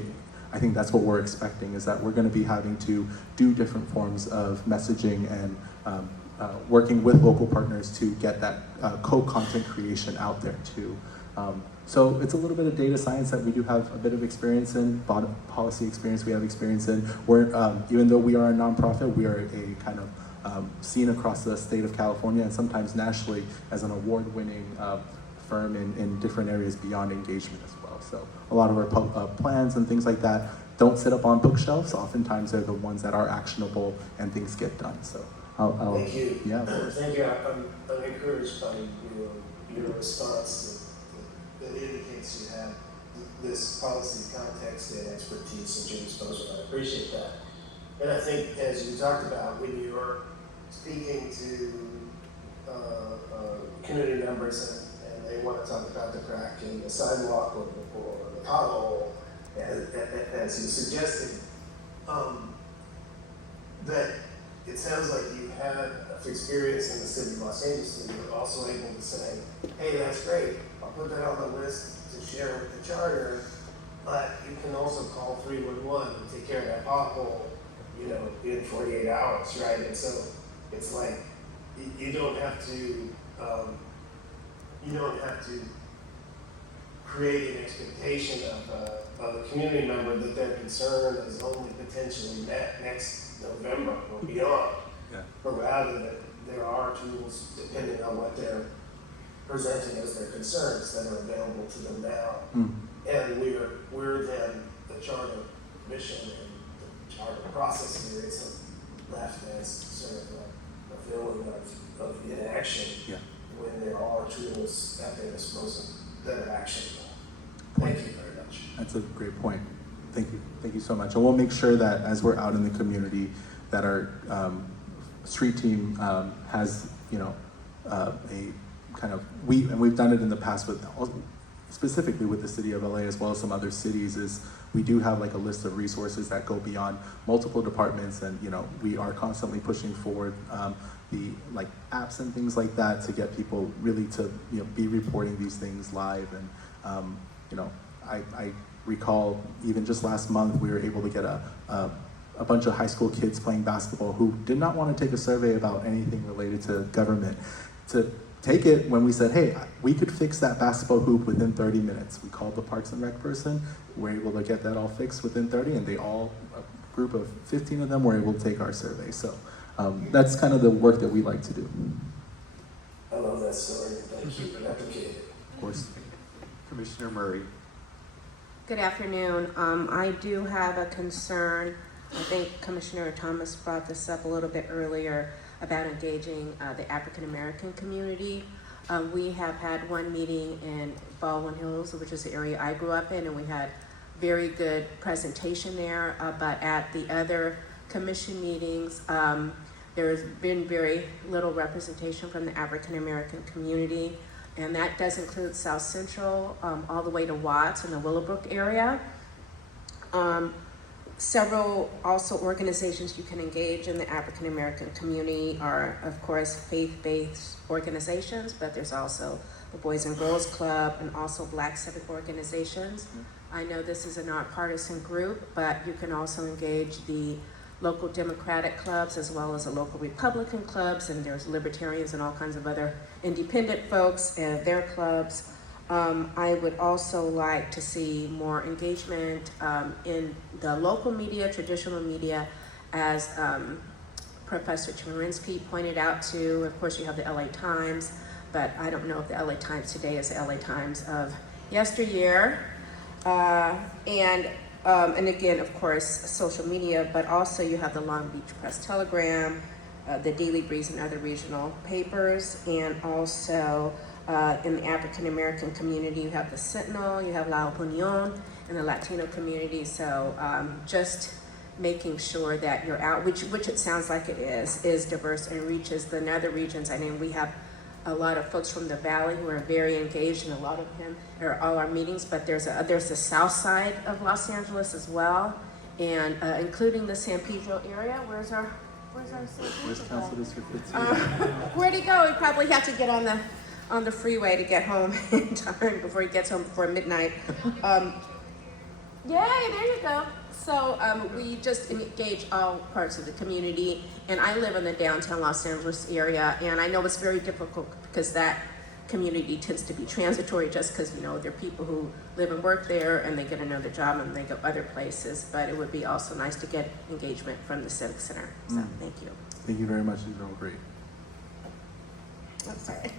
I think that's what we're expecting, is that we're going to be having to do different forms of messaging and working with local partners to get that co-content creation out there too. So it's a little bit of data science that we do have a bit of experience in, policy experience we have experience in. We're, even though we are a nonprofit, we are a kind of seen across the state of California and sometimes nationally as an award-winning firm in different areas beyond engagement as well. So a lot of our plans and things like that don't sit up on bookshelves. Oftentimes they're the ones that are actionable and things get done. So Thank you. Yeah. Thank you. I'm encouraged by your response that indicates you have this policy context and expertise at your disposal. I appreciate that. And I think, as you talked about, when you're speaking to community members and they want to talk about the crack in the sidewalk or the pothole, as you suggested, that it sounds like you had experience in the city of Los Angeles, and you're also able to say, hey, that's great, I'll put that on the list to share with the charter, but you can also call 311 and take care of that pothole, you know, in 48 hours, right? And so it's like, you don't have to create an expectation of a community member that their concern is only potentially met next November or beyond. Yeah. But rather that there are tools, depending on what they're presenting as their concerns, that are available to them now. And we're then the charter commission and the charter process here isn't left as sort of a feeling of inaction when there are tools at their disposal that are actionable. Thank you very much. That's a great point. Thank you. Thank you so much. And we'll make sure that as we're out in the community, that our street team has, you know, a kind of, we've done it in the past with, specifically with the city of LA as well as some other cities, is we do have like a list of resources that go beyond multiple departments, and you know, we are constantly pushing forward the like apps and things like that to get people really to, you know, be reporting these things live. And you know, I recall even just last month we were able to get a a bunch of high school kids playing basketball who did not want to take a survey about anything related to government, to take it when we said, hey, we could fix that basketball hoop within 30 minutes. We called the Parks and Rec person, we were able to get that all fixed within 30, and they all, a group of 15 of them, were able to take our survey. So that's kind of the work that we like to do. I love that story. Thank you. Replicate it. Of course. Commissioner Murray. Good afternoon. I do have a concern. I think Commissioner Thomas brought this up a little bit earlier about engaging the African American community. We have had one meeting in Baldwin Hills, which is the area I grew up in, and we had very good presentation there. But at the other commission meetings, there's been very little representation from the African American community. And that does include South Central, all the way to Watts and the Willowbrook area. Several also organizations you can engage in the African American community are, of course, faith-based organizations, but there's also the Boys and Girls Club and also Black civic organizations. I know this is a nonpartisan group, but you can also engage the local Democratic clubs as well as the local Republican clubs, and there's libertarians and all kinds of other independent folks and their clubs. I would also like to see more engagement in the local media, traditional media, as Professor Chemerinsky pointed out to. Of course, you have the LA Times, but I don't know if the LA Times today is the LA Times of yesteryear. And again, of course, social media, but also you have the Long Beach Press Telegram, the Daily Breeze and other regional papers, and also in the African American community, you have the Sentinel, you have La Opinion in the Latino community. So just making sure that your outreach, which it sounds like it is diverse and reaches the other regions. I mean, we have a lot of folks from the Valley who are very engaged in a lot of all our meetings, but there's the south side of Los Angeles as well, and including the San Pedro area. Where's our San Pedro? Where's Council District 15? Where'd he go? He probably had to get on the freeway to get home in time before he gets home before midnight. Yeah, there you go. So we just engage all parts of the community, and I live in the downtown Los Angeles area, and I know it's very difficult because that community tends to be transitory just because, there are people who live and work there and they get another job and they go other places, but it would be also nice to get engagement from the Civic Center. So thank you. Thank you very much. You've been great. I'm sorry.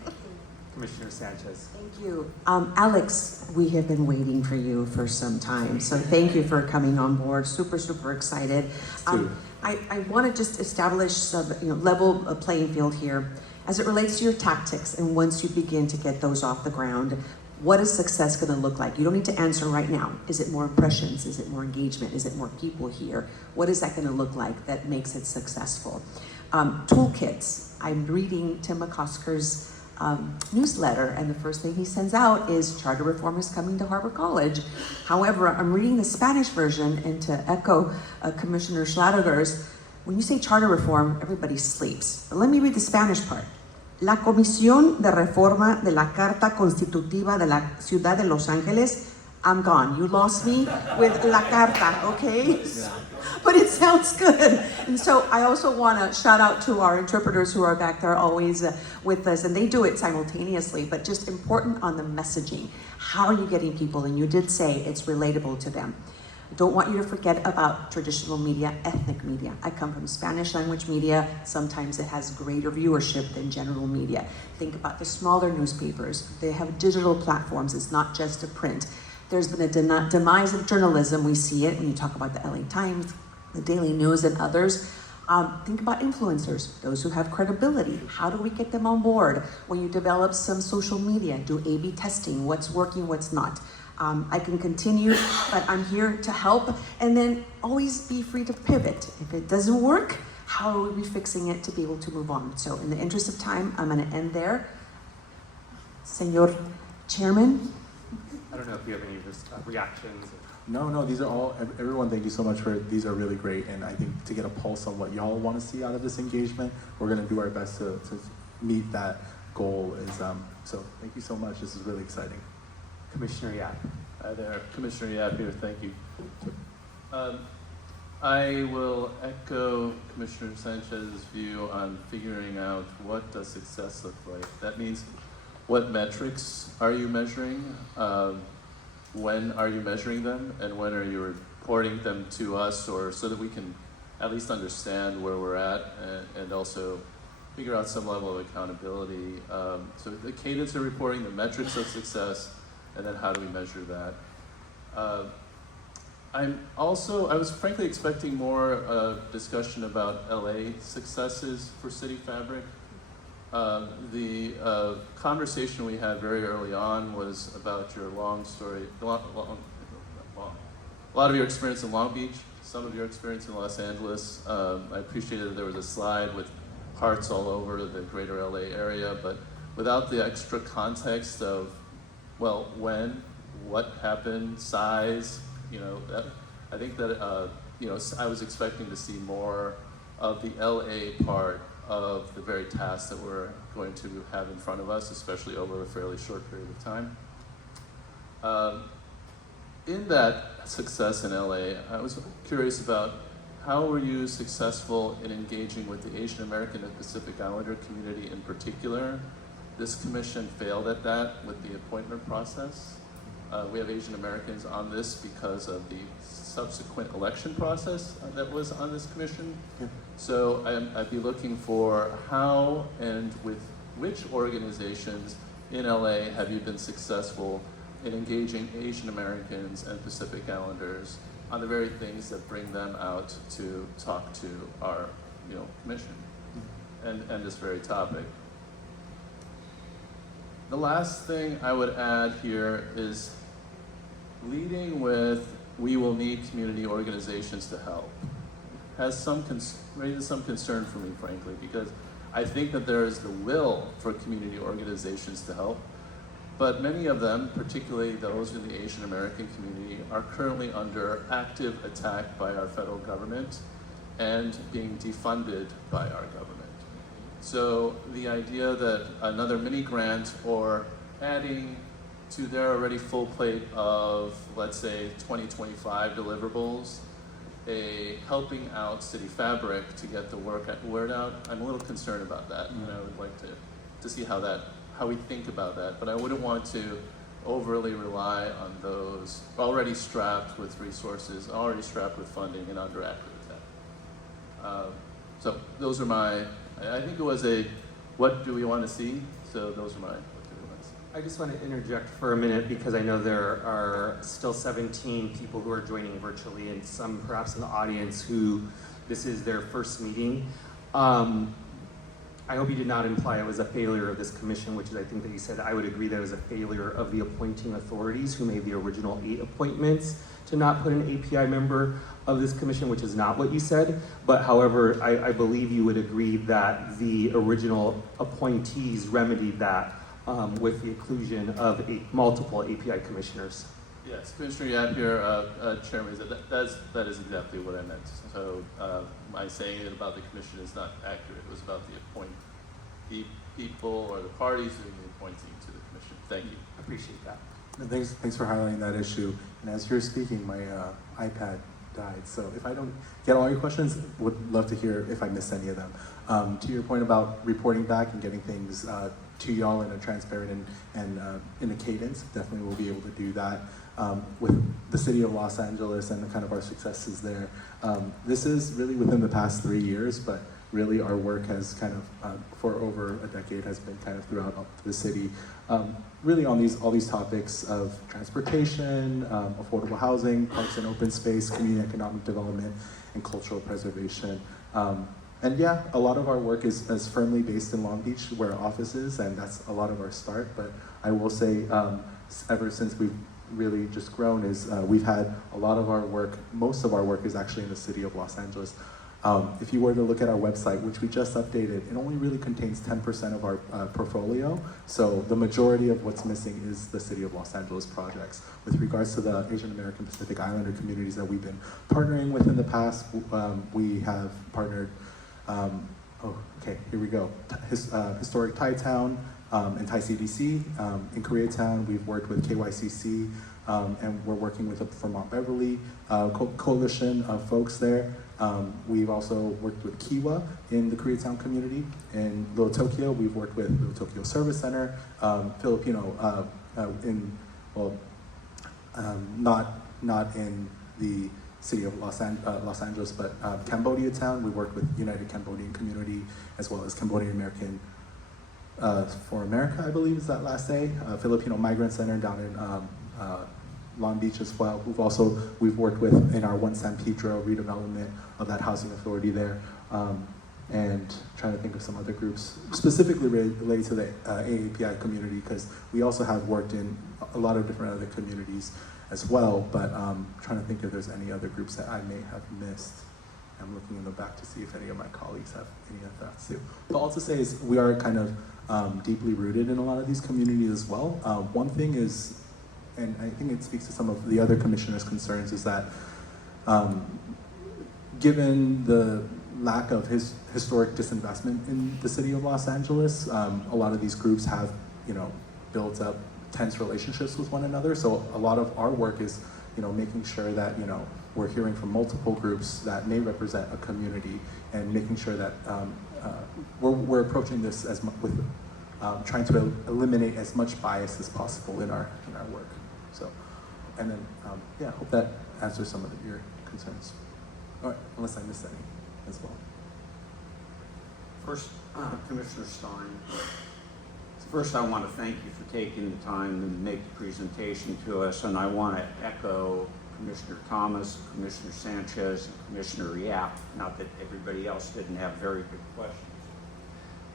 Commissioner Sanchez. Thank you. Alex, we have been waiting for you for some time, so thank you for coming on board. Super, super excited. I want to just establish some level playing field here as it relates to your tactics, and once you begin to get those off the ground, what is success going to look like? You don't need to answer right now. Is it more impressions? Is it more engagement? Is it more people here? What is that going to look like that makes it successful? Toolkits. I'm reading Tim McCosker's newsletter, and the first thing he sends out is charter reform is coming to Harbor College. However, I'm reading the Spanish version, and to echo Commissioner Schlager's, when you say charter reform, everybody sleeps. But let me read the Spanish part. La Comisión de Reforma de la Carta Constitutiva de la Ciudad de Los Ángeles. I'm gone. You lost me with La Carta, okay? Yeah. But it sounds good. And so I also want to shout out to our interpreters who are back there always with us, and they do it simultaneously, but just important on the messaging. How are you getting people? And you did say it's relatable to them. I don't want you to forget about traditional media, ethnic media. I come from Spanish language media. Sometimes it has greater viewership than general media. Think about the smaller newspapers. They have digital platforms. It's not just a print. There's been a demise of journalism. We see it when you talk about the LA Times, the Daily News, and others. Think about influencers, those who have credibility. How do we get them on board? When you develop some social media, do A/B testing, what's working, what's not. I can continue, but I'm here to help. And then always be free to pivot. If it doesn't work, how are we fixing it to be able to move on? So in the interest of time, I'm gonna end there. Senor Chairman. I don't know if you have any reactions. No, these are all, everyone, thank you so much these are really great, and I think to get a pulse on what y'all want to see out of this engagement, we're going to do our best to meet that goal. So thank you so much, this is really exciting. Commissioner Yap. Hi there, Commissioner Yap here, thank you. I will echo Commissioner Sanchez's view on figuring out what does success look like. That means what metrics are you measuring? When are you measuring them? And when are you reporting them to us, or so that we can at least understand where we're at and also figure out some level of accountability. So the cadence of reporting, the metrics of success, and then how do we measure that? I was frankly expecting more discussion about LA successes for City Fabric. The conversation we had very early on was about your a lot of your experience in Long Beach, some of your experience in Los Angeles. I appreciated that there was a slide with hearts all over the greater LA area, but without the extra context of, well, when, what happened, size, I think that, I was expecting to see more of the LA part of the very tasks that we're going to have in front of us, especially over a fairly short period of time. In that success in LA, I was curious about how were you successful in engaging with the Asian American and Pacific Islander community in particular? This commission failed at that with the appointment process. We have Asian Americans on this because of the subsequent election process that was on this commission. Yeah. So I'd be looking for how and with which organizations in LA have you been successful in engaging Asian Americans and Pacific Islanders on the very things that bring them out to talk to our commission and this very topic. The last thing I would add here is leading with we will need community organizations to help has raises some concern for me, frankly, because I think that there is the will for community organizations to help, but many of them, particularly those in the Asian American community, are currently under active attack by our federal government and being defunded by our government. So the idea that another mini grant or adding to their already full plate of, let's say, 2025 deliverables, helping out City Fabric to get the word out, I'm a little concerned about that, and I would like to see how we think about that. But I wouldn't want to overly rely on those already strapped with resources, already strapped with funding, and under active attack. So those are I think it was what do we want to see? So those are what do we want to see? I just want to interject for a minute because I know there are still 17 people who are joining virtually and some perhaps in the audience who this is their first meeting. I hope you did not imply it was a failure of this commission, which is I think that you said. I would agree that it was a failure of the appointing authorities who made the original 8 appointments to not put an API member of this commission, which is not what you said. But however, I believe you would agree that the original appointees remedied that with the inclusion of multiple API commissioners. Yes, Commissioner Yap here, Chairman, that is exactly what I meant. So my saying it about the commission is not accurate. It was about the people or the parties doing the appointing to the commission. Thank you. I appreciate that. And thanks for highlighting that issue. And as you're speaking, my iPad died. So if I don't get all your questions, would love to hear if I missed any of them. To your point about reporting back and getting things to y'all in a transparent and in a cadence, definitely we'll be able to do that. With the city of Los Angeles and the kind of our successes there. This is really within the past 3 years, but really our work has kind of, for over a decade, has been kind of throughout the city, really on all these topics of transportation, affordable housing, parks and open space, community economic development, and cultural preservation. And yeah, a lot of our work is firmly based in Long Beach, where our office is, and that's a lot of our start. But I will say, ever since we've really just grown, we've had a lot of our work, most of our work is actually in the city of Los Angeles. If you were to look at our website, which we just updated, it only really contains 10% of our portfolio. So the majority of what's missing is the city of Los Angeles projects. With regards to the Asian American Pacific Islander communities that we've been partnering with in the past, we have partnered, here we go. Historic Thai Town and Thai CDC. In Koreatown, we've worked with KYCC, and we're working with the Vermont Beverly coalition of folks there. We've also worked with Kiwa in the Koreatown community. In Little Tokyo, we've worked with Little Tokyo Service Center, Filipino not in the city of Los Angeles, but Cambodia Town. We worked with United Cambodian Community, as well as Cambodian American for America, I believe is that last day. Filipino Migrant Center down in Long Beach as well. We've worked with in our One San Pedro redevelopment of that housing authority there. And trying to think of some other groups specifically related to the AAPI community, because we also have worked in a lot of different other communities as well, but trying to think if there's any other groups that I may have missed. I'm looking in the back to see if any of my colleagues have any of that too. But all to say is we are kind of deeply rooted in a lot of these communities as well. One thing is, and I think it speaks to some of the other commissioners' concerns, is that given the lack of historic disinvestment in the city of Los Angeles, a lot of these groups have, built up tense relationships with one another. So a lot of our work is, making sure that, we're hearing from multiple groups that may represent a community, and making sure that we're approaching this with trying to eliminate as much bias as possible in our work. So, and then yeah, I hope that answers some of your concerns. All right, unless I missed any as well. First, Commissioner Stein, first I want to thank you for taking the time to make the presentation to us, and I want to echo Commissioner Thomas, Commissioner Sanchez, and Commissioner Yap, not that everybody else didn't have very good questions,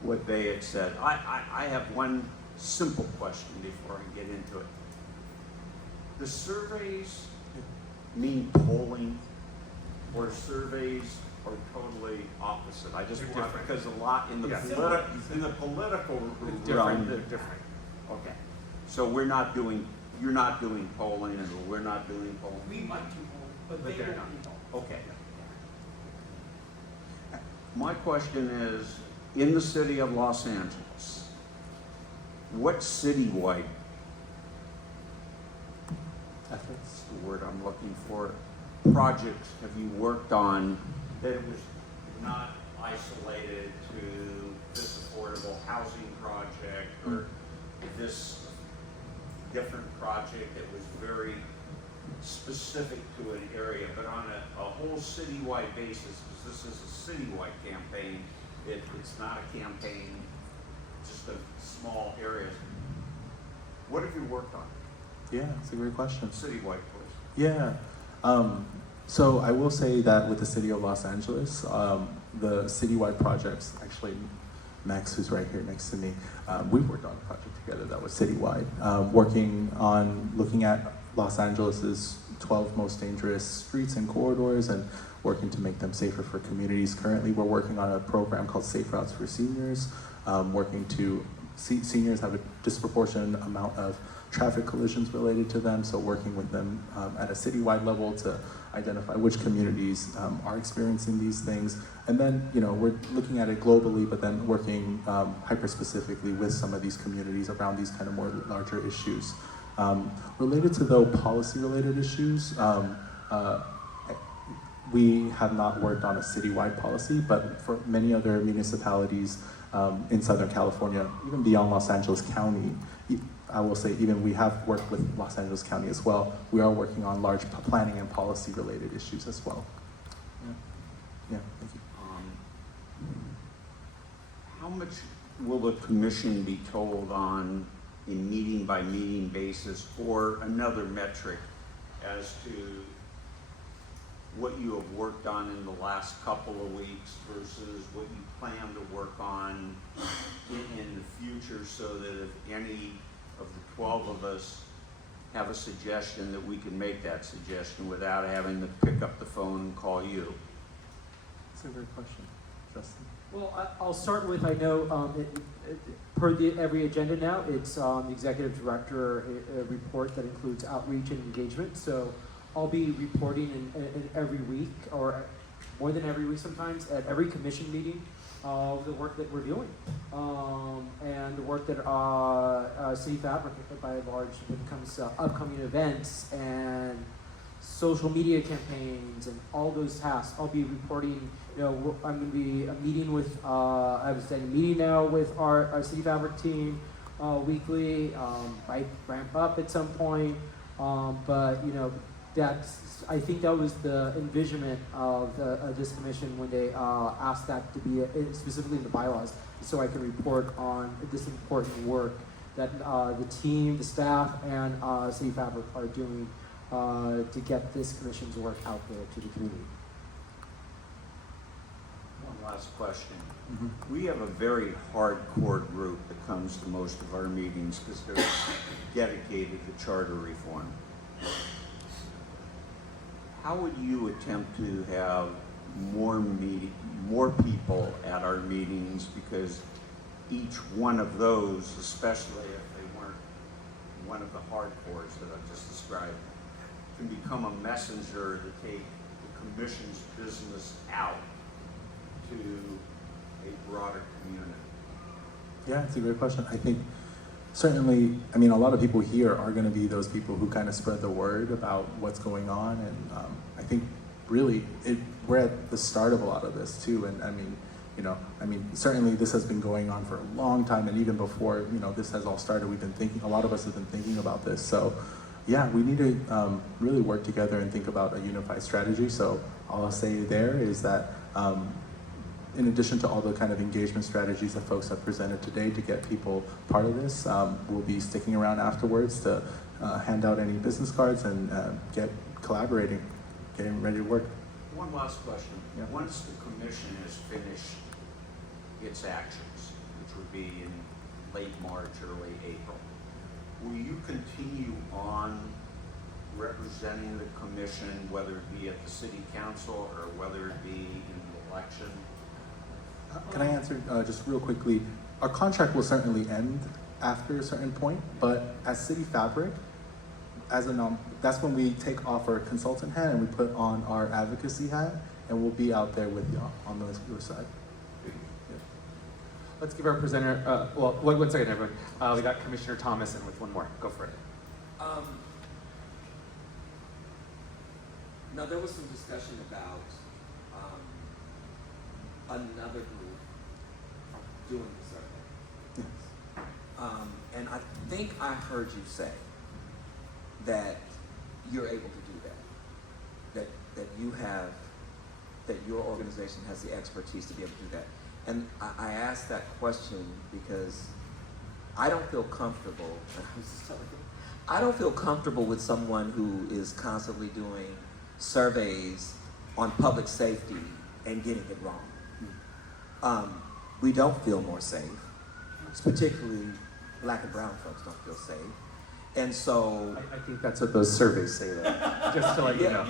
what they had said. I have one simple question before I get into it. The surveys mean polling, or surveys are totally opposite? I just want, because a lot in the political realm, they're different. Okay, so you're not doing polling, and we're not doing polling. We might do polling, but they're not. Okay. My question is, in the city of Los Angeles, what citywide, that's the word I'm looking for, projects have you worked on that it was not isolated to this affordable housing project or this different project that was very specific to an area, but on a whole citywide basis, because this is a citywide campaign, it's not a campaign, just a small area. What have you worked on? Yeah, it's a great question. Citywide, please. Yeah. So I will say that with the city of Los Angeles, the citywide projects, actually Max, who's right here next to me, we worked on a project together that was citywide, working on looking at Los Angeles's 12 most dangerous streets and corridors and working to make them safer for communities. Currently, we're working on a program called Safe Routes for Seniors, working to seniors have a disproportionate amount of traffic collisions related to them, so working with them at a citywide level to identify which communities are experiencing these things. And then, we're looking at it globally, but then working hyper-specifically with some of these communities around these kind of more larger issues. Related to the policy-related issues, we have not worked on a citywide policy, but for many other municipalities in Southern California, even beyond Los Angeles County, I will say even we have worked with Los Angeles County as well. We are working on large planning and policy related issues as well. Yeah, thank you. How much will the commission be told on a meeting by meeting basis, or another metric as to what you have worked on in the last couple of weeks versus what you plan to work on in the future, so that if any of the 12 of us have a suggestion, that we can make that suggestion without having to pick up the phone and call you? That's a great question. Justin? Well, I'll start with, I know per every agenda now, it's the executive director a report that includes outreach and engagement. So I'll be reporting in every week, or more than every week sometimes, at every commission meeting of the work that we're doing, and the work that City Fabric, by and large, when it comes to upcoming events and social media campaigns and all those tasks. I'll be reporting. I'm going to be meeting with. I was saying a meeting now with our City Fabric team weekly. Might ramp up at some point, but I think that was the envisionment of this commission when they asked that to be specifically in the bylaws, so I can report on this important work that the team, the staff, and City Fabric are doing to get this commission's work out there to the community. One last question. We have a very hardcore group that comes to most of our meetings because they're dedicated to charter reform. How would you attempt to have more people at our meetings, because each one of those, especially if they weren't one of the hardcores that I've just described, can become a messenger to take the commission's business out to a broader community? Yeah, it's a great question. I think certainly, I mean, a lot of people here are going to be those people who kind of spread the word about what's going on, and I think really we're at the start of a lot of this too. And I mean, certainly this has been going on for a long time, and even before this has all started, we've been thinking. A lot of us have been thinking about this. So, yeah, we need to really work together and think about a unified strategy. So all I'll say there is that. In addition to all the kind of engagement strategies that folks have presented today to get people part of this, we'll be sticking around afterwards to hand out any business cards and get collaborating, getting ready to work. One last question. Yeah. Once the commission has finished its actions, which would be in late March, early April, will you continue on representing the commission, whether it be at the city council or whether it be in the election? Can I answer just real quickly? Our contract will certainly end after a certain point, but as City Fabric, that's when we take off our consultant hat and we put on our advocacy hat, and we'll be out there with y'all on the other side. Yeah. Let's give our presenter, one second, everyone. We got Commissioner Thomas in with one more. Go for it. Now, there was some discussion about another group doing the survey. And I think I heard you say that you're able to do that. That your organization has the expertise to be able to do that. And I asked that question because I don't feel comfortable. I don't feel comfortable with someone who is constantly doing surveys on public safety and getting it wrong. We don't feel more safe. Particularly Black and brown folks don't feel safe. And so I think that's what those surveys say that. Just to let you know.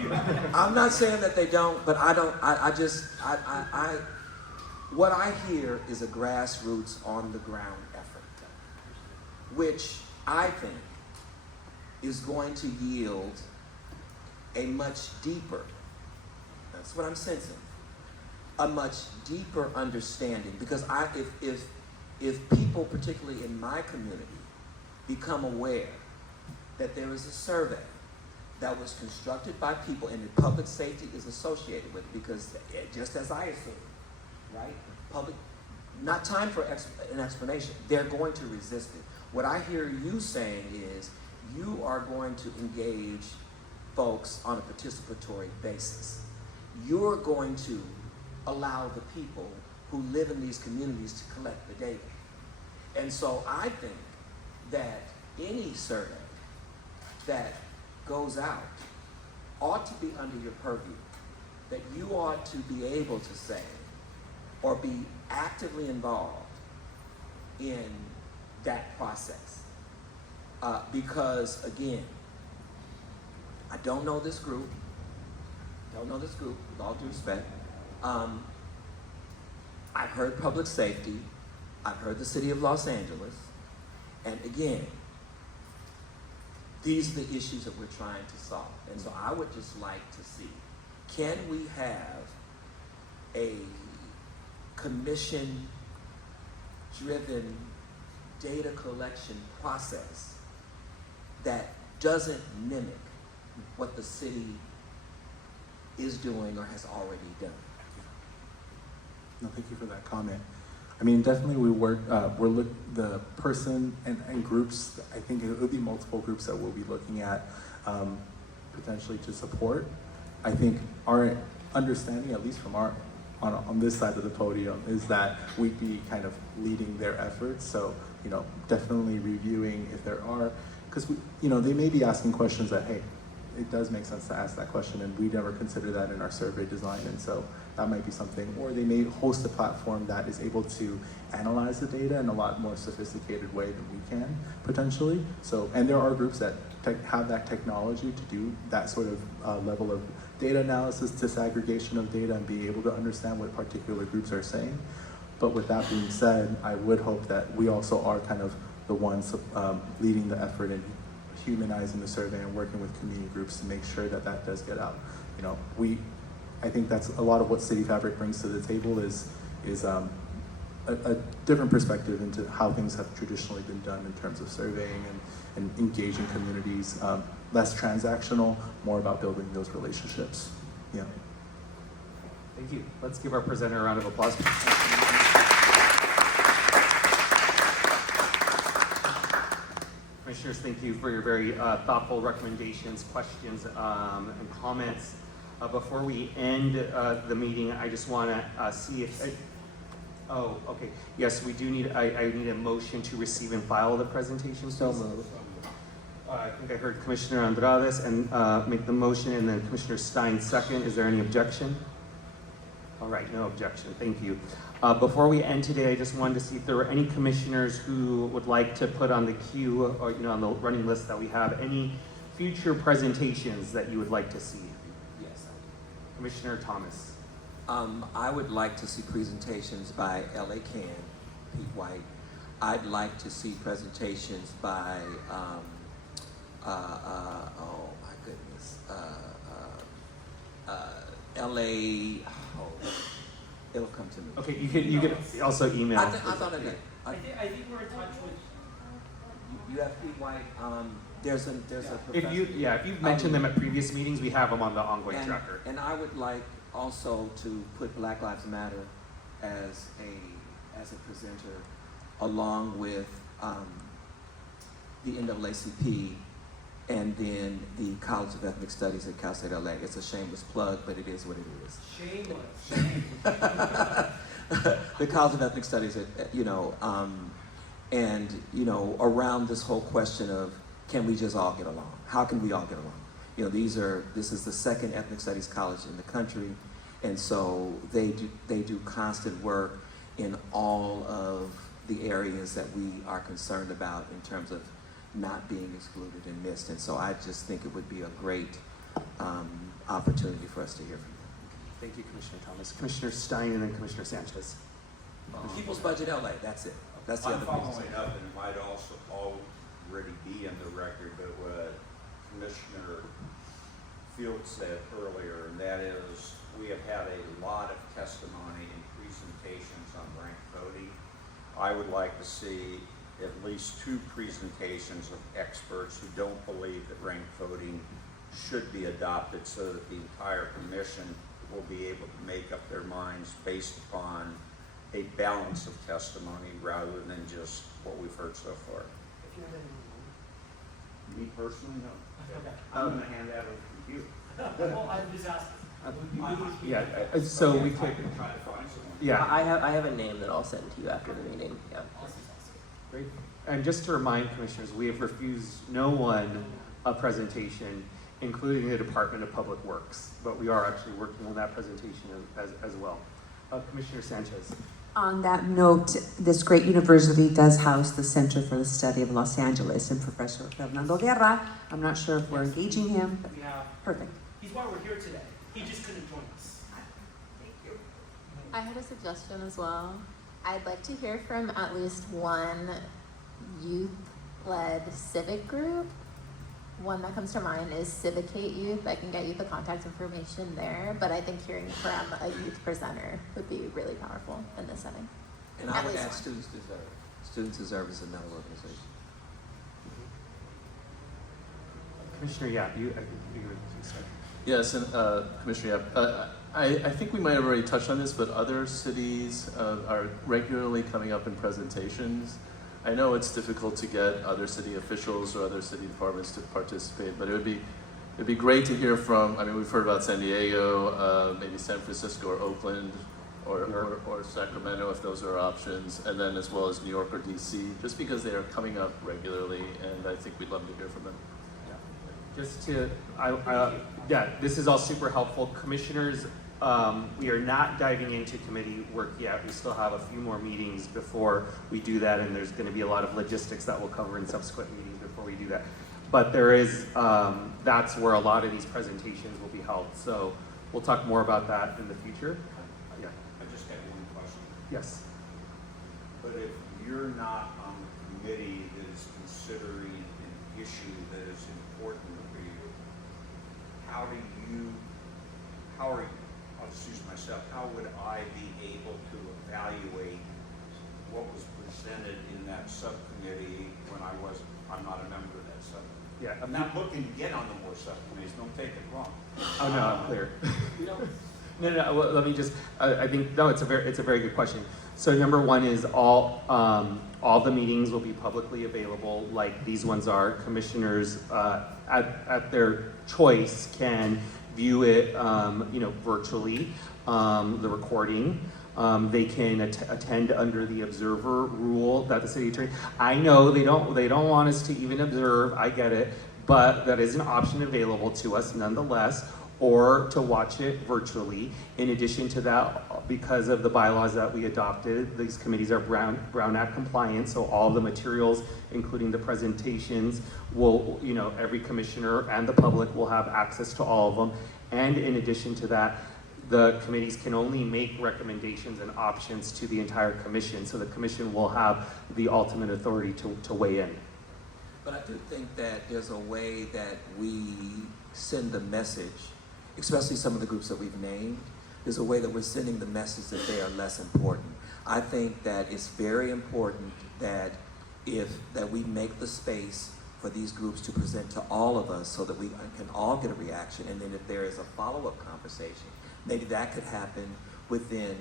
I'm not saying that they don't, but what I hear is a grassroots on the ground effort, which I think is going to yield a much deeper, that's what I'm sensing, a much deeper understanding. Because if people, particularly in my community, become aware that there is a survey that was constructed by people and that public safety is associated with it, because just as I assume, right? Not time for an explanation. They're going to resist it. What I hear you saying is you are going to engage folks on a participatory basis. You're going to allow the people who live in these communities to collect the data. And so I think that any survey that goes out ought to be under your purview, that you ought to be able to say or be actively involved in that process. Because again, I don't know this group, with all due respect. I've heard public safety, I've heard the city of Los Angeles, and again, these are the issues that we're trying to solve. And so I would just like to see, can we have a commission-driven data collection process that doesn't mimic what the city is doing or has already done. No, thank you for that comment. I mean, definitely the person and groups, I think it would be multiple groups that we'll be looking at potentially to support. I think our understanding, at least from on this side of the podium, is that we'd be kind of leading their efforts. So, definitely reviewing if there are, because they may be asking questions that, hey, it does make sense to ask that question, and we never consider that in our survey design, and so that might be something. Or they may host a platform that is able to analyze the data in a lot more sophisticated way than we can, potentially. So, and there are groups that have that technology to do that sort of level of data analysis, disaggregation of data, and be able to understand what particular groups are saying. But with that being said, I would hope that we also are kind of the ones leading the effort in humanizing the survey and working with community groups to make sure that that does get out. I think that's a lot of what City Fabrick brings to the table is a different perspective into how things have traditionally been done in terms of surveying and engaging communities. Less transactional, more about building those relationships. Yeah. Thank you. Let's give our presenter a round of applause. Commissioners, thank you for your very thoughtful recommendations, questions, and comments. Before we end the meeting, I just want to see if... oh, okay. Yes, we do need... I need a motion to receive and file the presentation. So moved. I think I heard Commissioner Andrades and make the motion, and then Commissioner Stein second. Is there any objection? All right, no objection. Thank you. Before we end today, I just wanted to see if there were any commissioners who would like to put on the queue or on the running list that we have any future presentations that you would like to see. Yes. Commissioner Thomas. I would like to see presentations by L.A. Can, Pete White. I'd like to see presentations by, oh my goodness, L.A. It'll come to me. Okay, you could also email. I thought of it. I think we're in touch with. You have Pete White. There's a professor. If you've mentioned them at previous meetings, we have them on the ongoing tracker. And I would like also to put Black Lives Matter as a presenter, along with the NAACP, and then the College of Ethnic Studies at Cal State LA. It's a shameless plug, but it is what it is. Shameless. The College of Ethnic Studies, around this whole question of, can we just all get along? How can we all get along? This is the second ethnic studies college in the country, and so they do constant work in all of the areas that we are concerned about in terms of not being excluded and missed. And so I just think it would be a great opportunity for us to hear from you. Thank you, Commissioner Thomas. Commissioner Stein and then Commissioner Sanchez. People's Budget LA, that's it. That's the I'm other following piece. up, and it might also already be in the record, but what Commissioner Field said earlier, and that is we have had a lot of testimony and presentations on ranked voting. I would like to see at least 2 presentations of experts who don't believe that ranked voting should be adopted, so that the entire commission will be able to make up their minds based upon a balance of testimony rather than just what we've heard so far. Me personally, no. Okay. I'm going to hand that over to you. Well, I'm just asking. So we could try to find someone. Yeah. I have a name that I'll send to you after the meeting. Yeah. Great. And just to remind commissioners, we have refused no one a presentation, including the Department of Public Works, but we are actually working on that presentation as well. Commissioner Sanchez. On that note, this great university does house the Center for the Study of Los Angeles, and Professor Fernando Guerra, I'm not sure if we're engaging him, but Yeah. perfect. He's why we're here today. He just couldn't join us. Thank you. I had a suggestion as well. I'd like to hear from at least one youth-led civic group one that comes to mind is Civicate Youth. I can get you the contact information there, but I think hearing from a youth presenter would be really powerful in this setting. And I At would least add one. Students Deserve. Students Deserve is another organization. Commissioner Yap, you start. Yes, and Commissioner Yap, I think we might have already touched on this, but other cities are regularly coming up in presentations. I know it's difficult to get other city officials or other city departments to participate, but it'd be great to hear from, I mean, we've heard about San Diego, maybe San Francisco or Oakland or Sacramento if those are options, and then as well as New York or DC, just because they are coming up regularly, and I think we'd love to hear from them. Just to, yeah, this is all super helpful. Commissioners, we are not diving into committee work yet. We still have a few more meetings before we do that, and there's going to be a lot of logistics that we'll cover in subsequent meetings before we do that. But there is, that's where a lot of these presentations will be held. So we'll talk more about that in the future. Yeah. I just had one question. Yes. But if you're not on the committee that is considering an issue that is important for you, how I'll just use myself, how would I be able to evaluate what was presented in that subcommittee when I'm not a member of that subcommittee? Yeah. I'm not looking to get on the more subcommittees, don't take it wrong. Oh, no, I'm clear. No, well, let me just, I think, no, it's a very good question. So number one is all the meetings will be publicly available like these ones are. Commissioners at their choice can view it, virtually, the recording. They can attend under the observer rule that the city attorney, I know they don't want us to even observe, I get it, but that is an option available to us nonetheless, or to watch it virtually. In addition to that, because of the bylaws that we adopted, these committees are Brown Act compliant, so all the materials, including the presentations, will, every commissioner and the public will have access to all of them. And in addition to that, the committees can only make recommendations and options to the entire commission, so the commission will have the ultimate authority to weigh in. But I do think that there's a way that we send the message, especially some of the groups that we've named, there's a way that we're sending the message that they are less important. I think that it's very important that we make the space for these groups to present to all of us so that we can all get a reaction, and then if there is a follow-up conversation, maybe that could happen within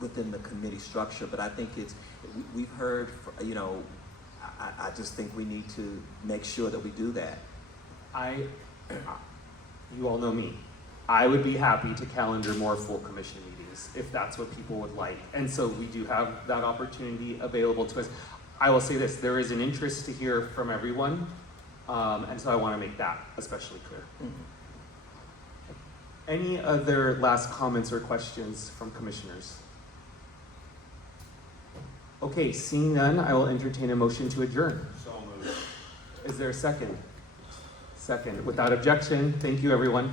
the committee structure. But I think we've heard, I just think we need to make sure that we do that. You all know me. I would be happy to calendar more full commission meetings if that's what people would like. And so we do have that opportunity available to us. I will say this, there is an interest to hear from everyone, and so I want to make that especially clear. Any other last comments or questions from commissioners? Okay, seeing none, I will entertain a motion to adjourn. So moved. Is there a second? Second. Without objection, thank you everyone.